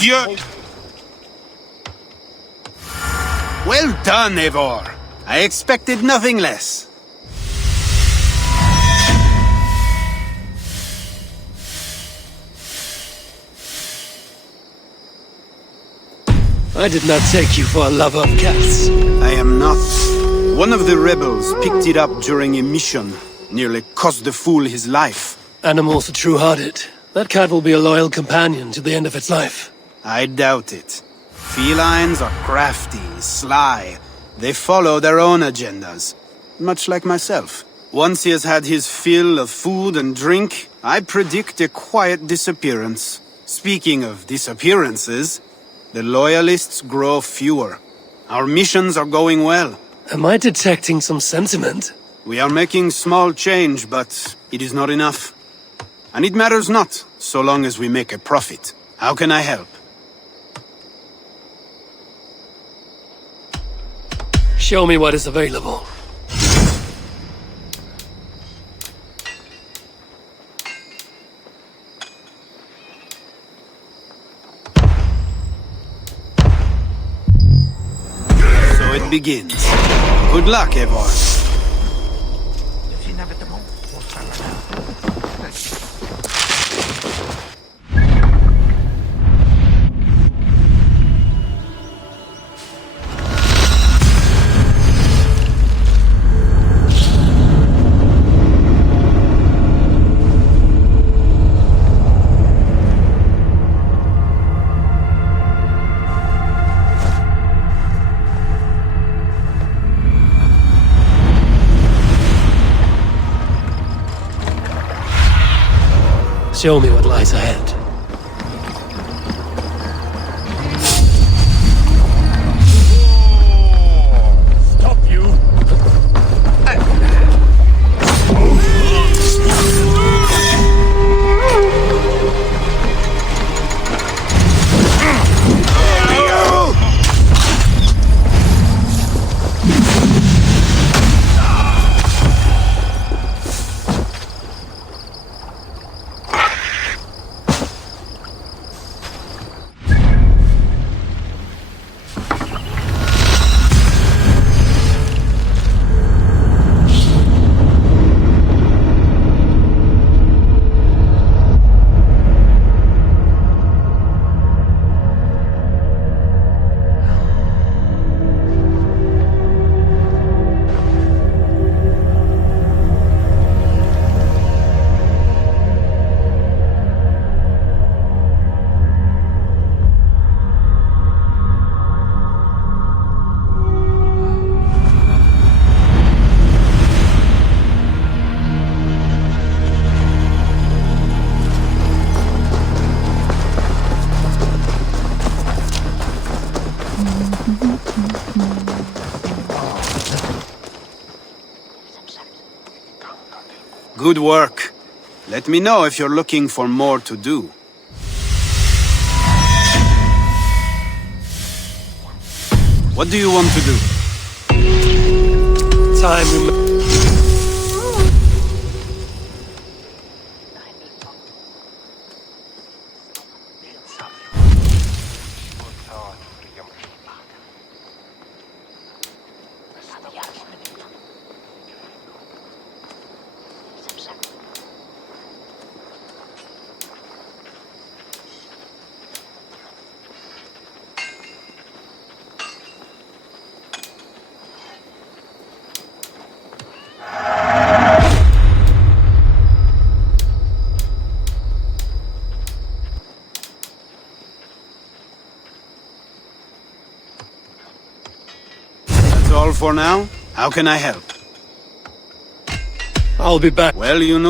Dieu! Well done, Eivor. I expected nothing less. I did not take you for a lover of cats. I am not. One of the rebels picked it up during a mission. Nearly cost the fool his life. Animals are true-hearted. That cat will be a loyal companion to the end of its life. I doubt it. Felines are crafty, sly. They follow their own agendas. Much like myself. Once he has had his fill of food and drink, I predict a quiet disappearance. Speaking of disappearances, the loyalists grow fewer. Our missions are going well. Am I detecting some sentiment? We are making small change, but it is not enough. And it matters not, so long as we make a profit. How can I help? Show me what is available. So it begins. Good luck, Eivor. Show me what lies ahead. Stop you! Good work. Let me know if you're looking for more to do. What do you want to do? Time. All for now? How can I help? I'll be back. Well, you know...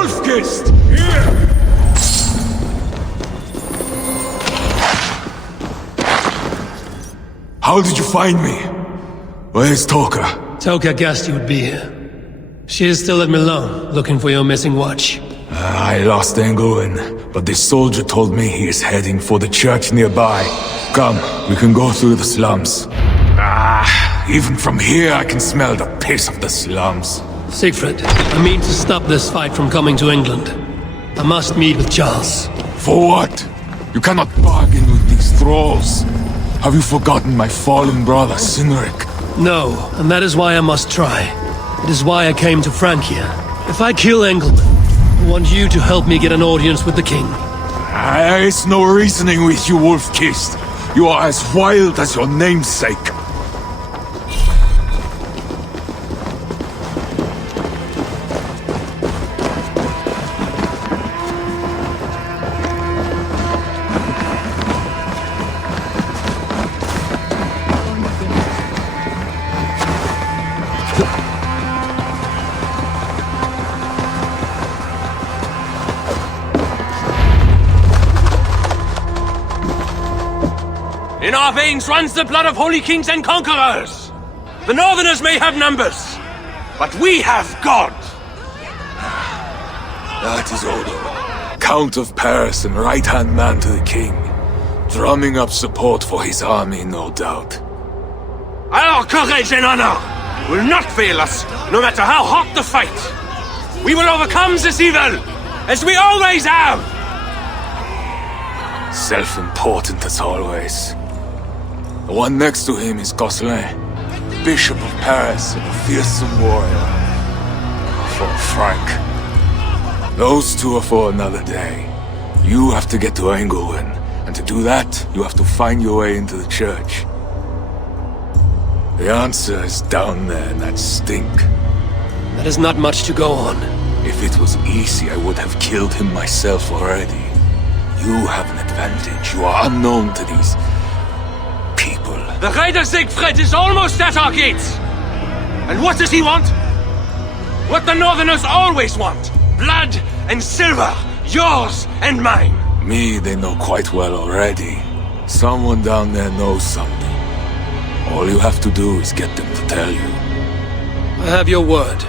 Wolf-Kissed! How did you find me? Where's Toka? Toka guessed you would be here. She is still at Milan, looking for your missing watch. I lost Englewen, but this soldier told me he is heading for the church nearby. Come, we can go through the slums. Even from here I can smell the piss of the slums. Siegfried, I mean to stop this fight from coming to England. I must meet with Charles. For what? You cannot bargain with these thralls. Have you forgotten my fallen brother, Cynric? No, and that is why I must try. It is why I came to Francia. If I kill Engelman, I want you to help me get an audience with the king. There is no reasoning with you, Wolf-Kissed. You are as wild as your namesake. In our veins runs the blood of holy kings and conquerors. The Northerners may have numbers, but we have God. That is Odo, Count of Paris and right-hand man to the king. Drumming up support for his army, no doubt. Our courage and honor will not fail us, no matter how hot the fight. We will overcome this evil, as we always have. Self-important as always. The one next to him is Gosselin, Bishop of Paris and a fearsome warrior. For Frank. Those two are for another day. You have to get to Engelwen, and to do that, you have to find your way into the church. The answer is down there in that stink. That is not much to go on. If it was easy, I would have killed him myself already. You have an advantage. You are unknown to these people. The Raider Siegfried is almost at our gates. And what does he want? What the Northerners always want. Blood and silver. Yours and mine. Me, they know quite well already. Someone down there knows something. All you have to do is get them to tell you. I have your word.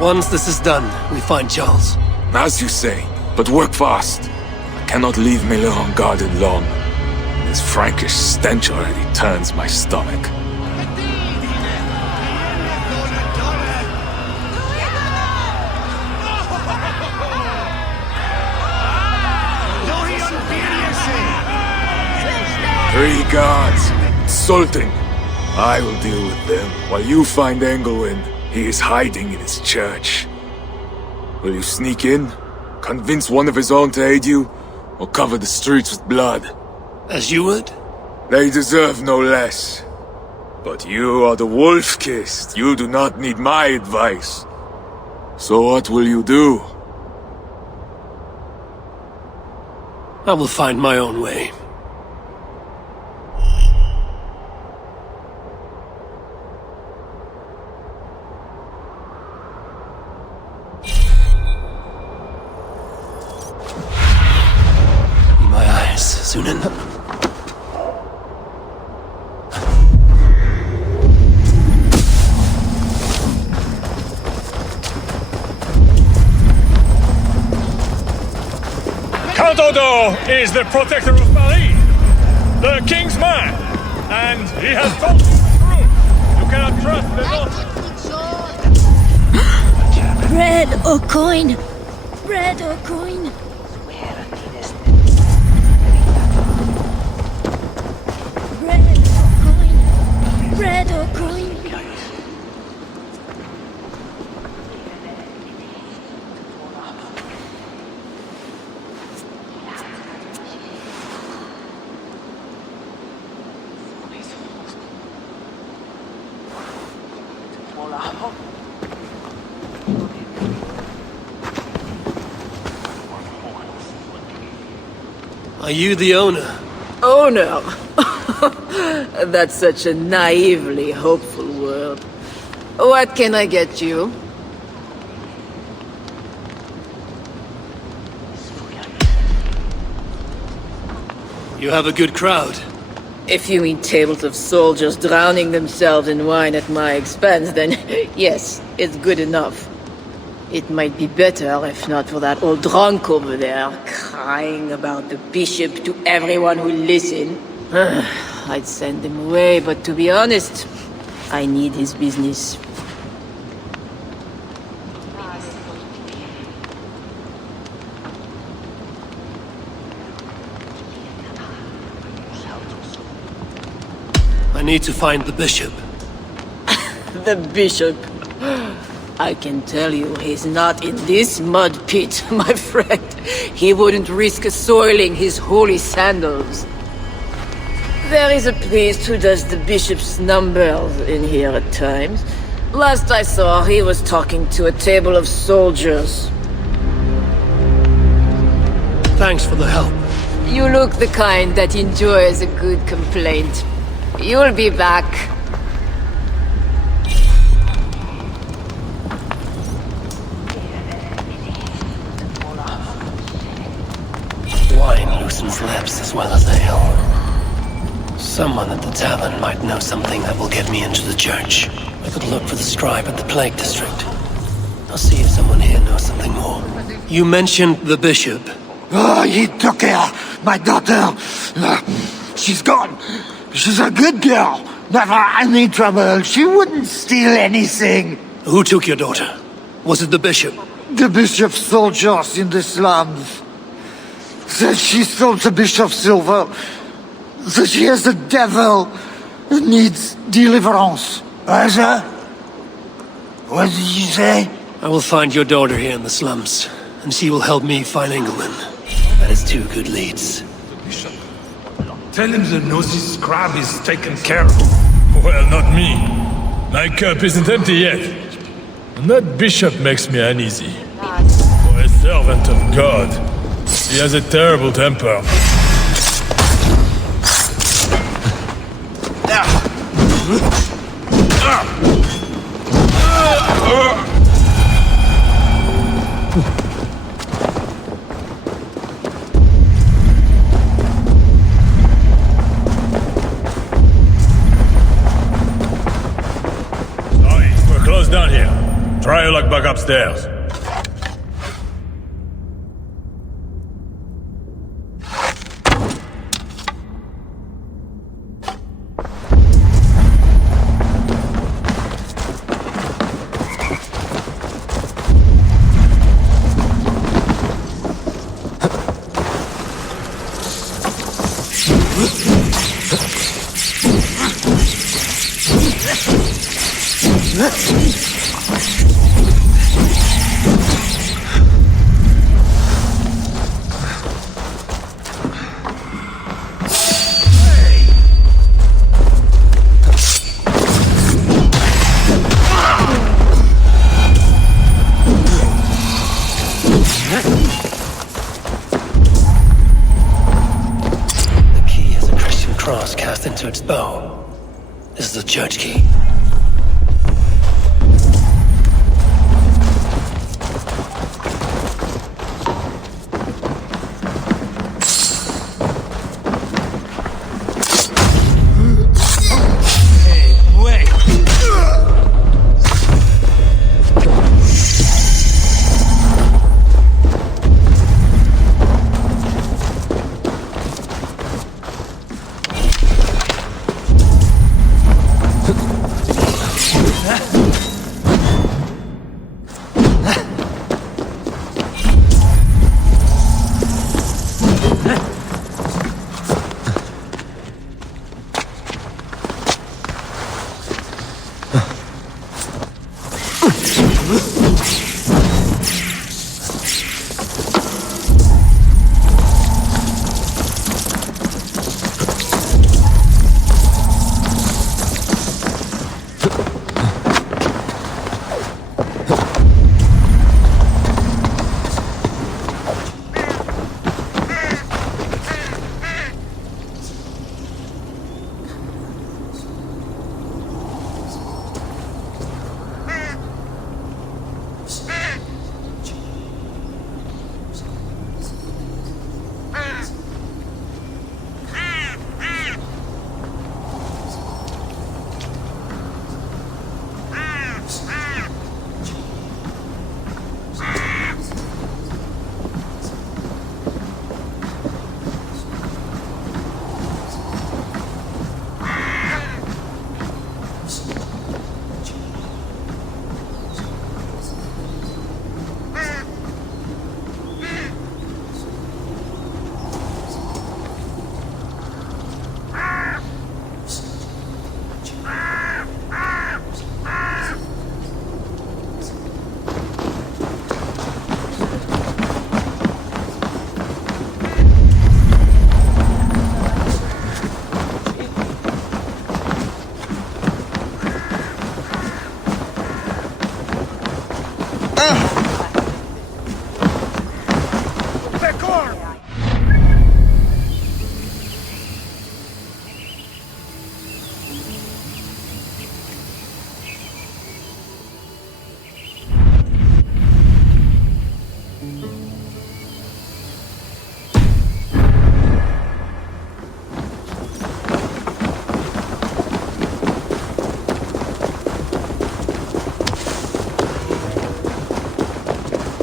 Once this is done, we find Charles. As you say, but work fast. I cannot leave Milan unguarded long. This Frankish stench already turns my stomach. Three guards. Insulting. I will deal with them, while you find Engelwen. He is hiding in his church. Will you sneak in? Convince one of his own to aid you? Or cover the streets with blood? As you would? They deserve no less. But you are the Wolf-Kissed. You do not need my advice. So what will you do? I will find my own way. Soon enough. Count Odo is the protector of Paris, the king's man, and he has told you the truth. You cannot trust the North. Bread or coin? Bread or coin? Bread or coin? Are you the owner? Owner? That's such a naively hopeful word. What can I get you? You have a good crowd. If you mean tables of soldiers drowning themselves in wine at my expense, then yes, it's good enough. It might be better if not for that old drunk over there, crying about the bishop to everyone who listen. I'd send him away, but to be honest, I need his business. I need to find the bishop. The bishop? I can tell you he's not in this mud pit, my friend. He wouldn't risk soiling his holy sandals. There is a priest who does the bishop's numbers in here at times. Last I saw, he was talking to a table of soldiers. Thanks for the help. You look the kind that enjoys a good complaint. You'll be back. Wine loosens lips as well as ale. Someone at the tavern might know something that will get me into the church. I could look for the scribe at the Plague District. I'll see if someone here knows something more. You mentioned the bishop. Oh, he took her, my daughter. She's gone. She's a good girl. Never any trouble. She wouldn't steal anything. Who took your daughter? Was it the bishop? The bishop's soldiers in the slums. Says she stole the bishop's silver. Says she has the devil. Needs deliverance. Ryzen? What did you say? I will find your daughter here in the slums, and she will help me find England. That is 2 good leads. Tell him the nosy scrub is taken care of. Well, not me. My cup isn't empty yet. And that bishop makes me uneasy. For a servant of God, he has a terrible temper. Down here. Try your luck back upstairs. Into its bow. This is the church key.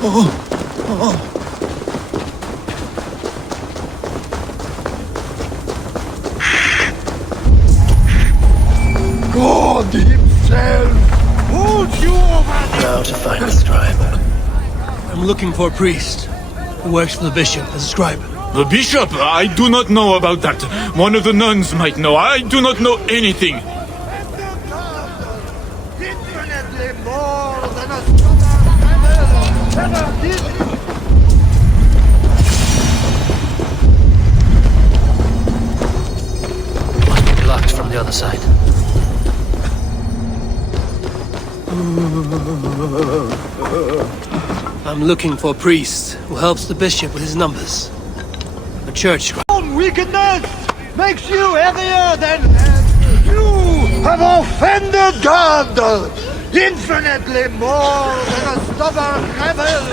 God himself! Hold you over there! Now to find the scribe. I'm looking for a priest who works for the bishop as a scribe. The bishop? I do not know about that. One of the nuns might know. I do not know anything. Infinitely more than a stubborn ever did. Blocked from the other side. I'm looking for a priest who helps the bishop with his numbers. A church scribe. Own wickedness makes you heavier than heaven. You have offended God infinitely more than a stubborn rebel.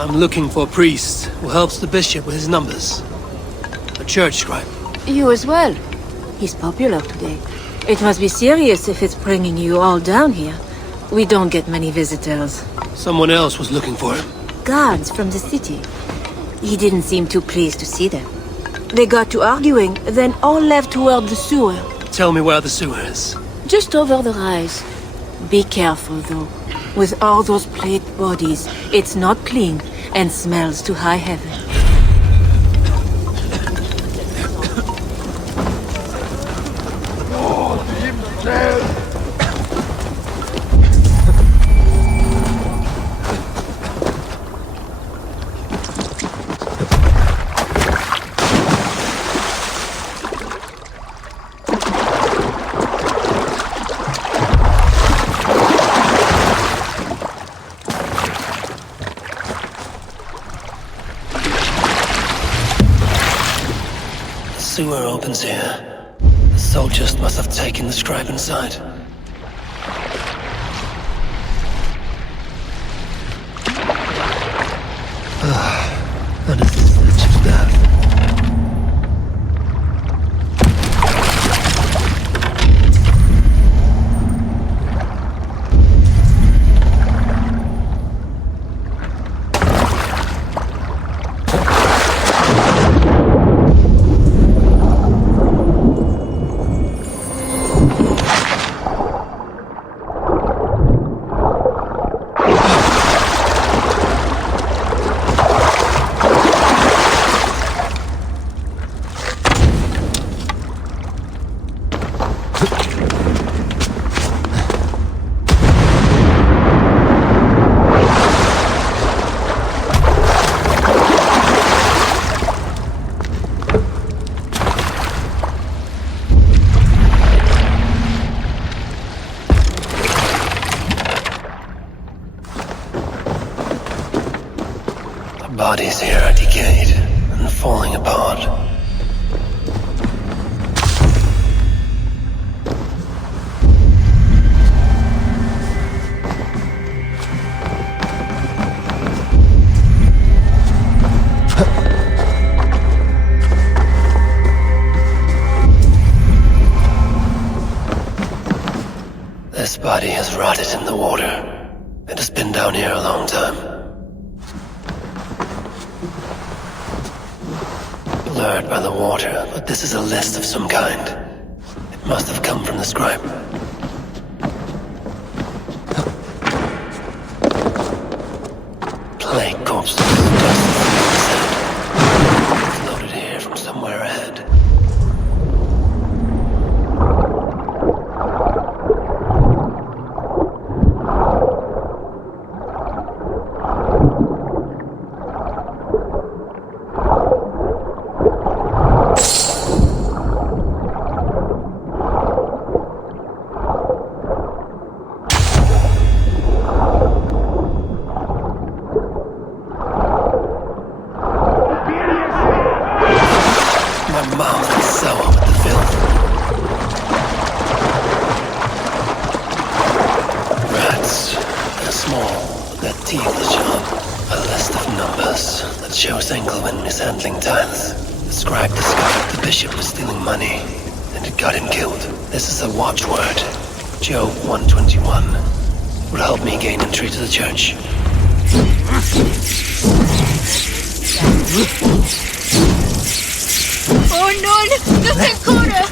I'm looking for a priest who helps the bishop with his numbers. A church scribe. You as well. He's popular today. It must be serious if it's bringing you all down here. We don't get many visitors. Someone else was looking for him. Guards from the city. He didn't seem too pleased to see them. They got to arguing, then all left toward the sewer. Tell me where the sewer is. Just over the rise. Be careful, though. With all those plate bodies, it's not clean and smells to high heaven. God himself. Sewer opens here. The soldiers must have taken the scribe inside. That is the stench of death. Bodies here are decayed and falling apart. This body has rotted in the water. It has been down here a long time. Blurred by the water, but this is a list of some kind. It must have come from the scribe. Plague corpses, dust from the sand. It's loaded here from somewhere ahead. and it got him killed. This is the watchword. Job 121. Will help me gain entry to the church. Oh no! The Sakura!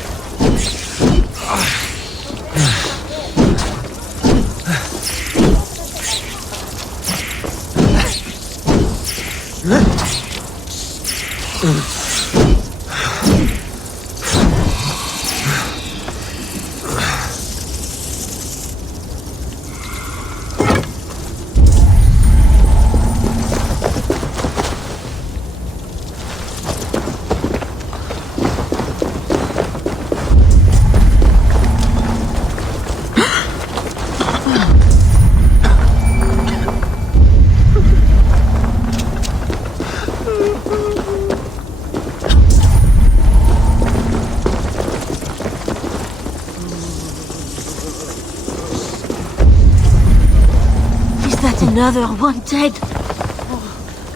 Another one dead. Oh,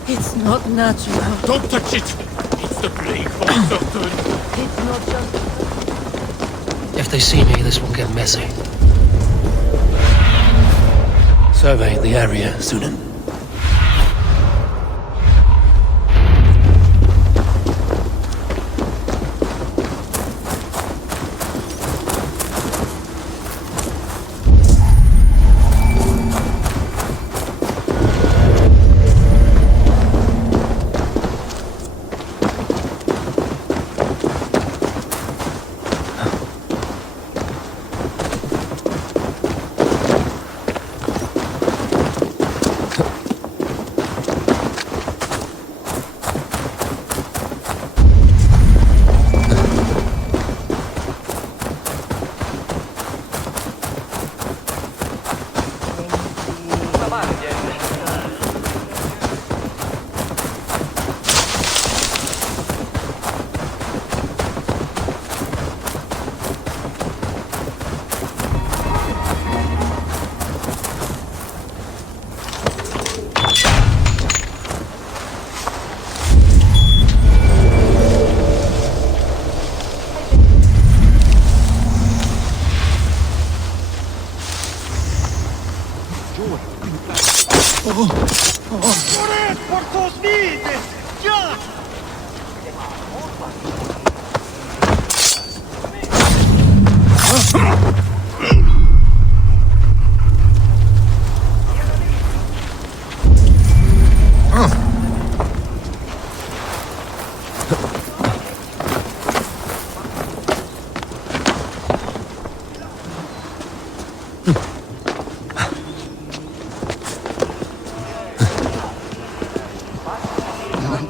it's not natural. Don't touch it! It's the plague of Saturn. It's not just... If they see me, this will get messy. Survey the area, Sunan.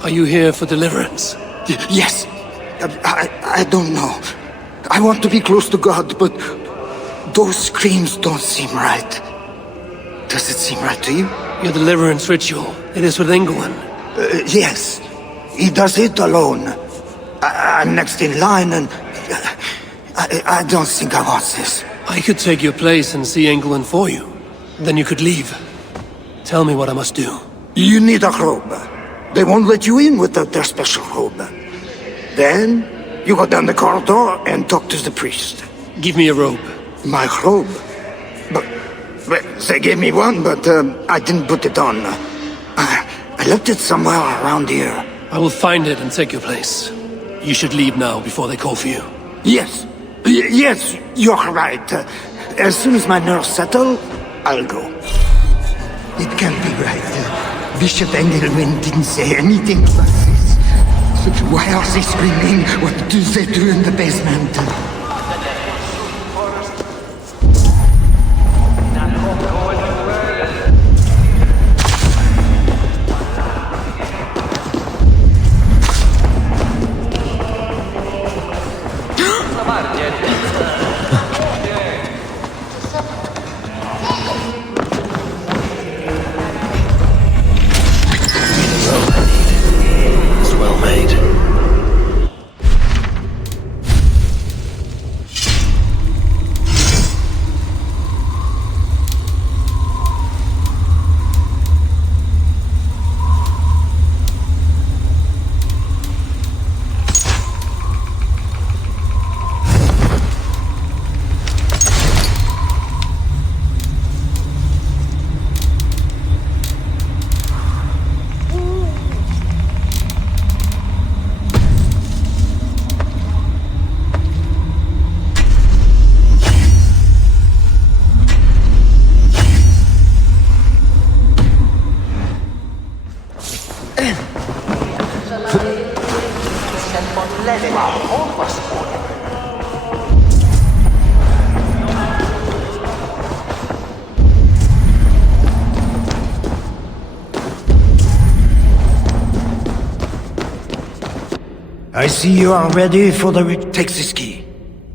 Are you here for deliverance? Yes. I don't know. I want to be close to God, but those screams don't seem right. Does it seem right to you? Your deliverance ritual. It is with Ingolin. Yes. He does it alone. I'm next in line, and I don't think I want this. I could take your place and see Ingolin for you. Then you could leave. Tell me what I must do. You need a robe. They won't let you in without their special robe. Then, you go down the corridor and talk to the priest. Give me a robe. My robe? But they gave me one, but I didn't put it on. I left it somewhere around here. I will find it and take your place. You should leave now before they call for you. Yes. Yes, you're right. As soon as my nerves settle, I'll go. It can't be right. Bishop Engelwin didn't say anything about this. Why are they screaming? What do they do in the basement? I see you are ready for the... Take this key.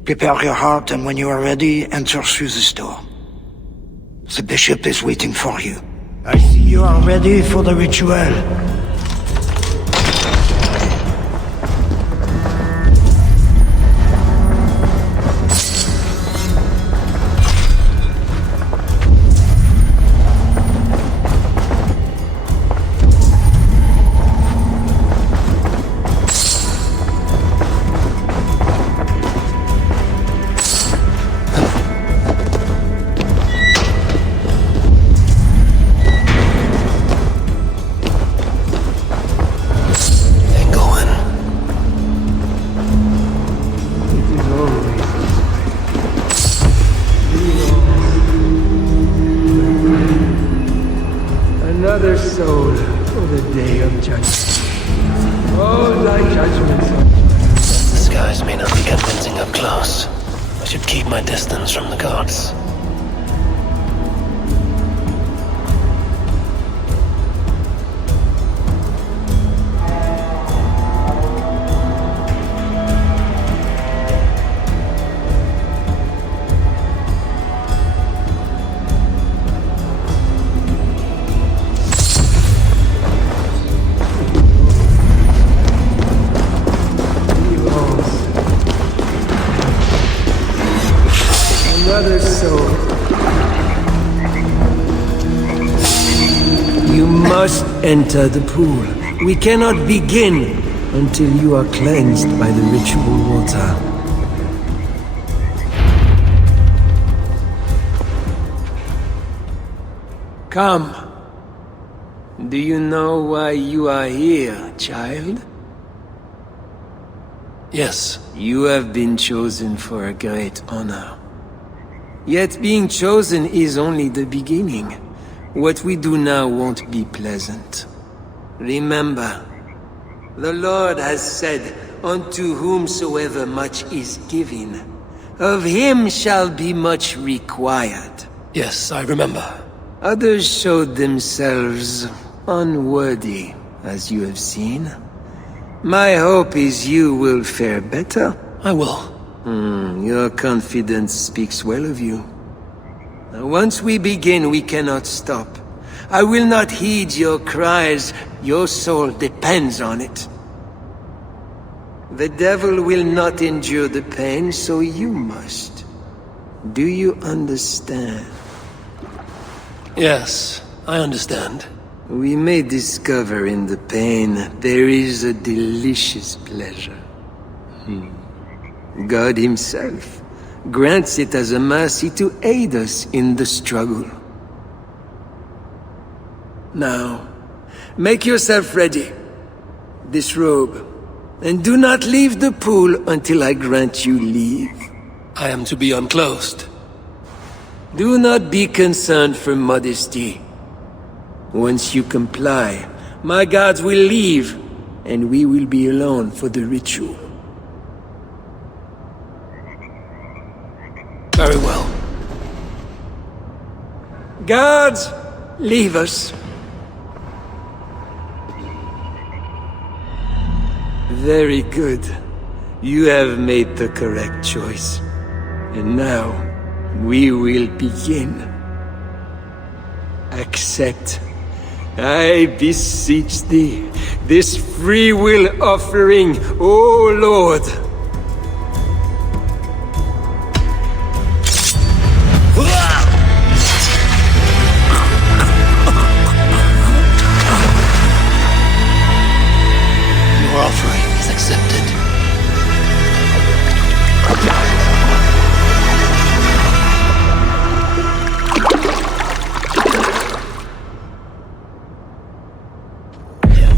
Prepare your heart, and when you are ready, enter through this door. The bishop is waiting for you. I see you are ready for the ritual. Another soul for the day of judgment. Oh, thy judgments are... The skies may not be convincing up close. I should keep my distance from the gods. Another soul. You must enter the pool. We cannot begin until you are cleansed by the ritual water. Come. Do you know why you are here, child? Yes. You have been chosen for a great honor. Yet being chosen is only the beginning. What we do now won't be pleasant. Remember, the Lord has said, "Unto whomsoever much is given, of him shall be much required." Yes, I remember. Others showed themselves unworthy, as you have seen. My hope is you will fare better. I will. Your confidence speaks well of you. Now, once we begin, we cannot stop. I will not heed your cries. Your soul depends on it. The devil will not endure the pain, so you must. Do you understand? Yes, I understand. We may discover in the pain there is a delicious pleasure. God himself grants it as a mercy to aid us in the struggle. Now, make yourself ready. Disrobe, and do not leave the pool until I grant you leave. I am to be unclothed. Do not be concerned for modesty. Once you comply, my guards will leave, and we will be alone for the ritual. Very well. Guards, leave us. Very good. You have made the correct choice. And now, we will begin. Accept, I beseech thee, this free will offering, O Lord. Your offering is accepted.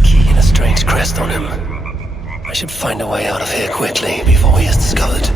Key and a strange crest on him. I should find a way out of here quickly before he is discovered.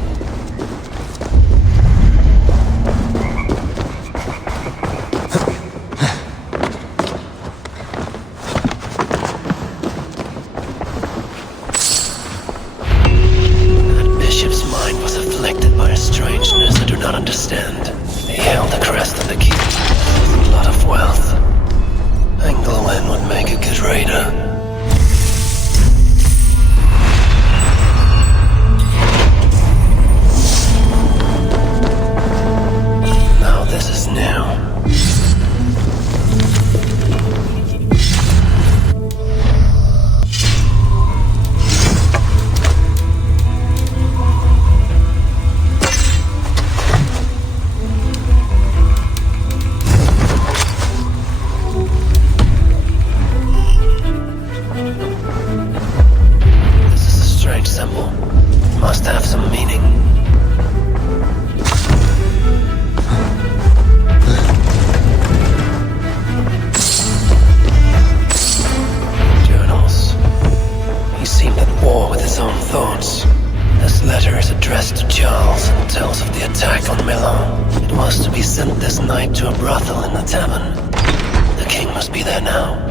must have some meaning. Journals. He seemed at war with his own thoughts. This letter is addressed to Charles and tells of the attack on Milan. It was to be sent this night to a brothel in the tavern. The king must be there now.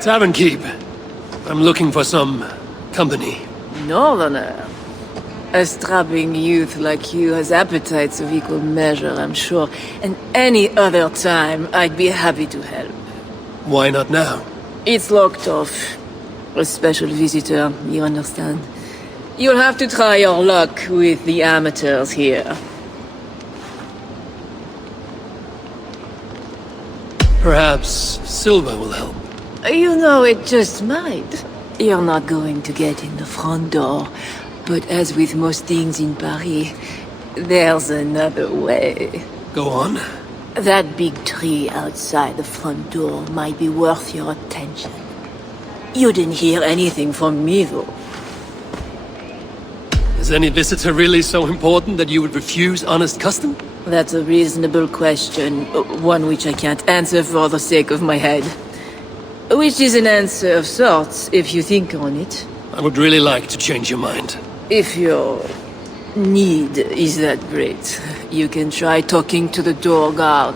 Tavern keep. I'm looking for some company. Northerner. A strapping youth like you has appetites of equal measure, I'm sure. And any other time, I'd be happy to help. Why not now? It's locked off. A special visitor, you understand. You'll have to try your luck with the amateurs here. Perhaps silver will help. You know, it just might. You're not going to get in the front door. But as with most things in Paris, there's another way. Go on. That big tree outside the front door might be worth your attention. You didn't hear anything from me, though. Is any visitor really so important that you would refuse honest custom? That's a reasonable question, one which I can't answer for the sake of my head. Which is an answer of sorts, if you think on it. I would really like to change your mind. If your need is that great, you can try talking to the door guard.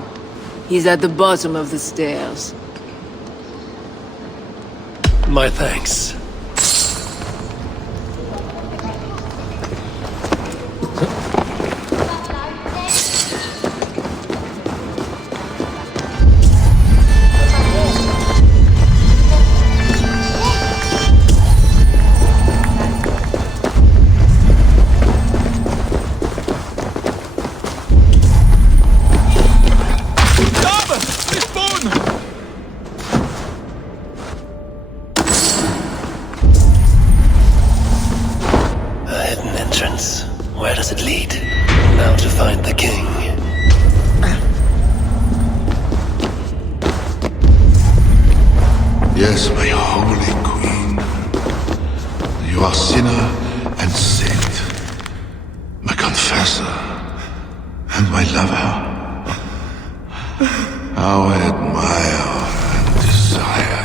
He's at the bottom of the stairs. My thanks. Where does it lead? Now to find the king. Yes, my holy queen. You are sinner and saint. My confessor and my lover. How I admire and desire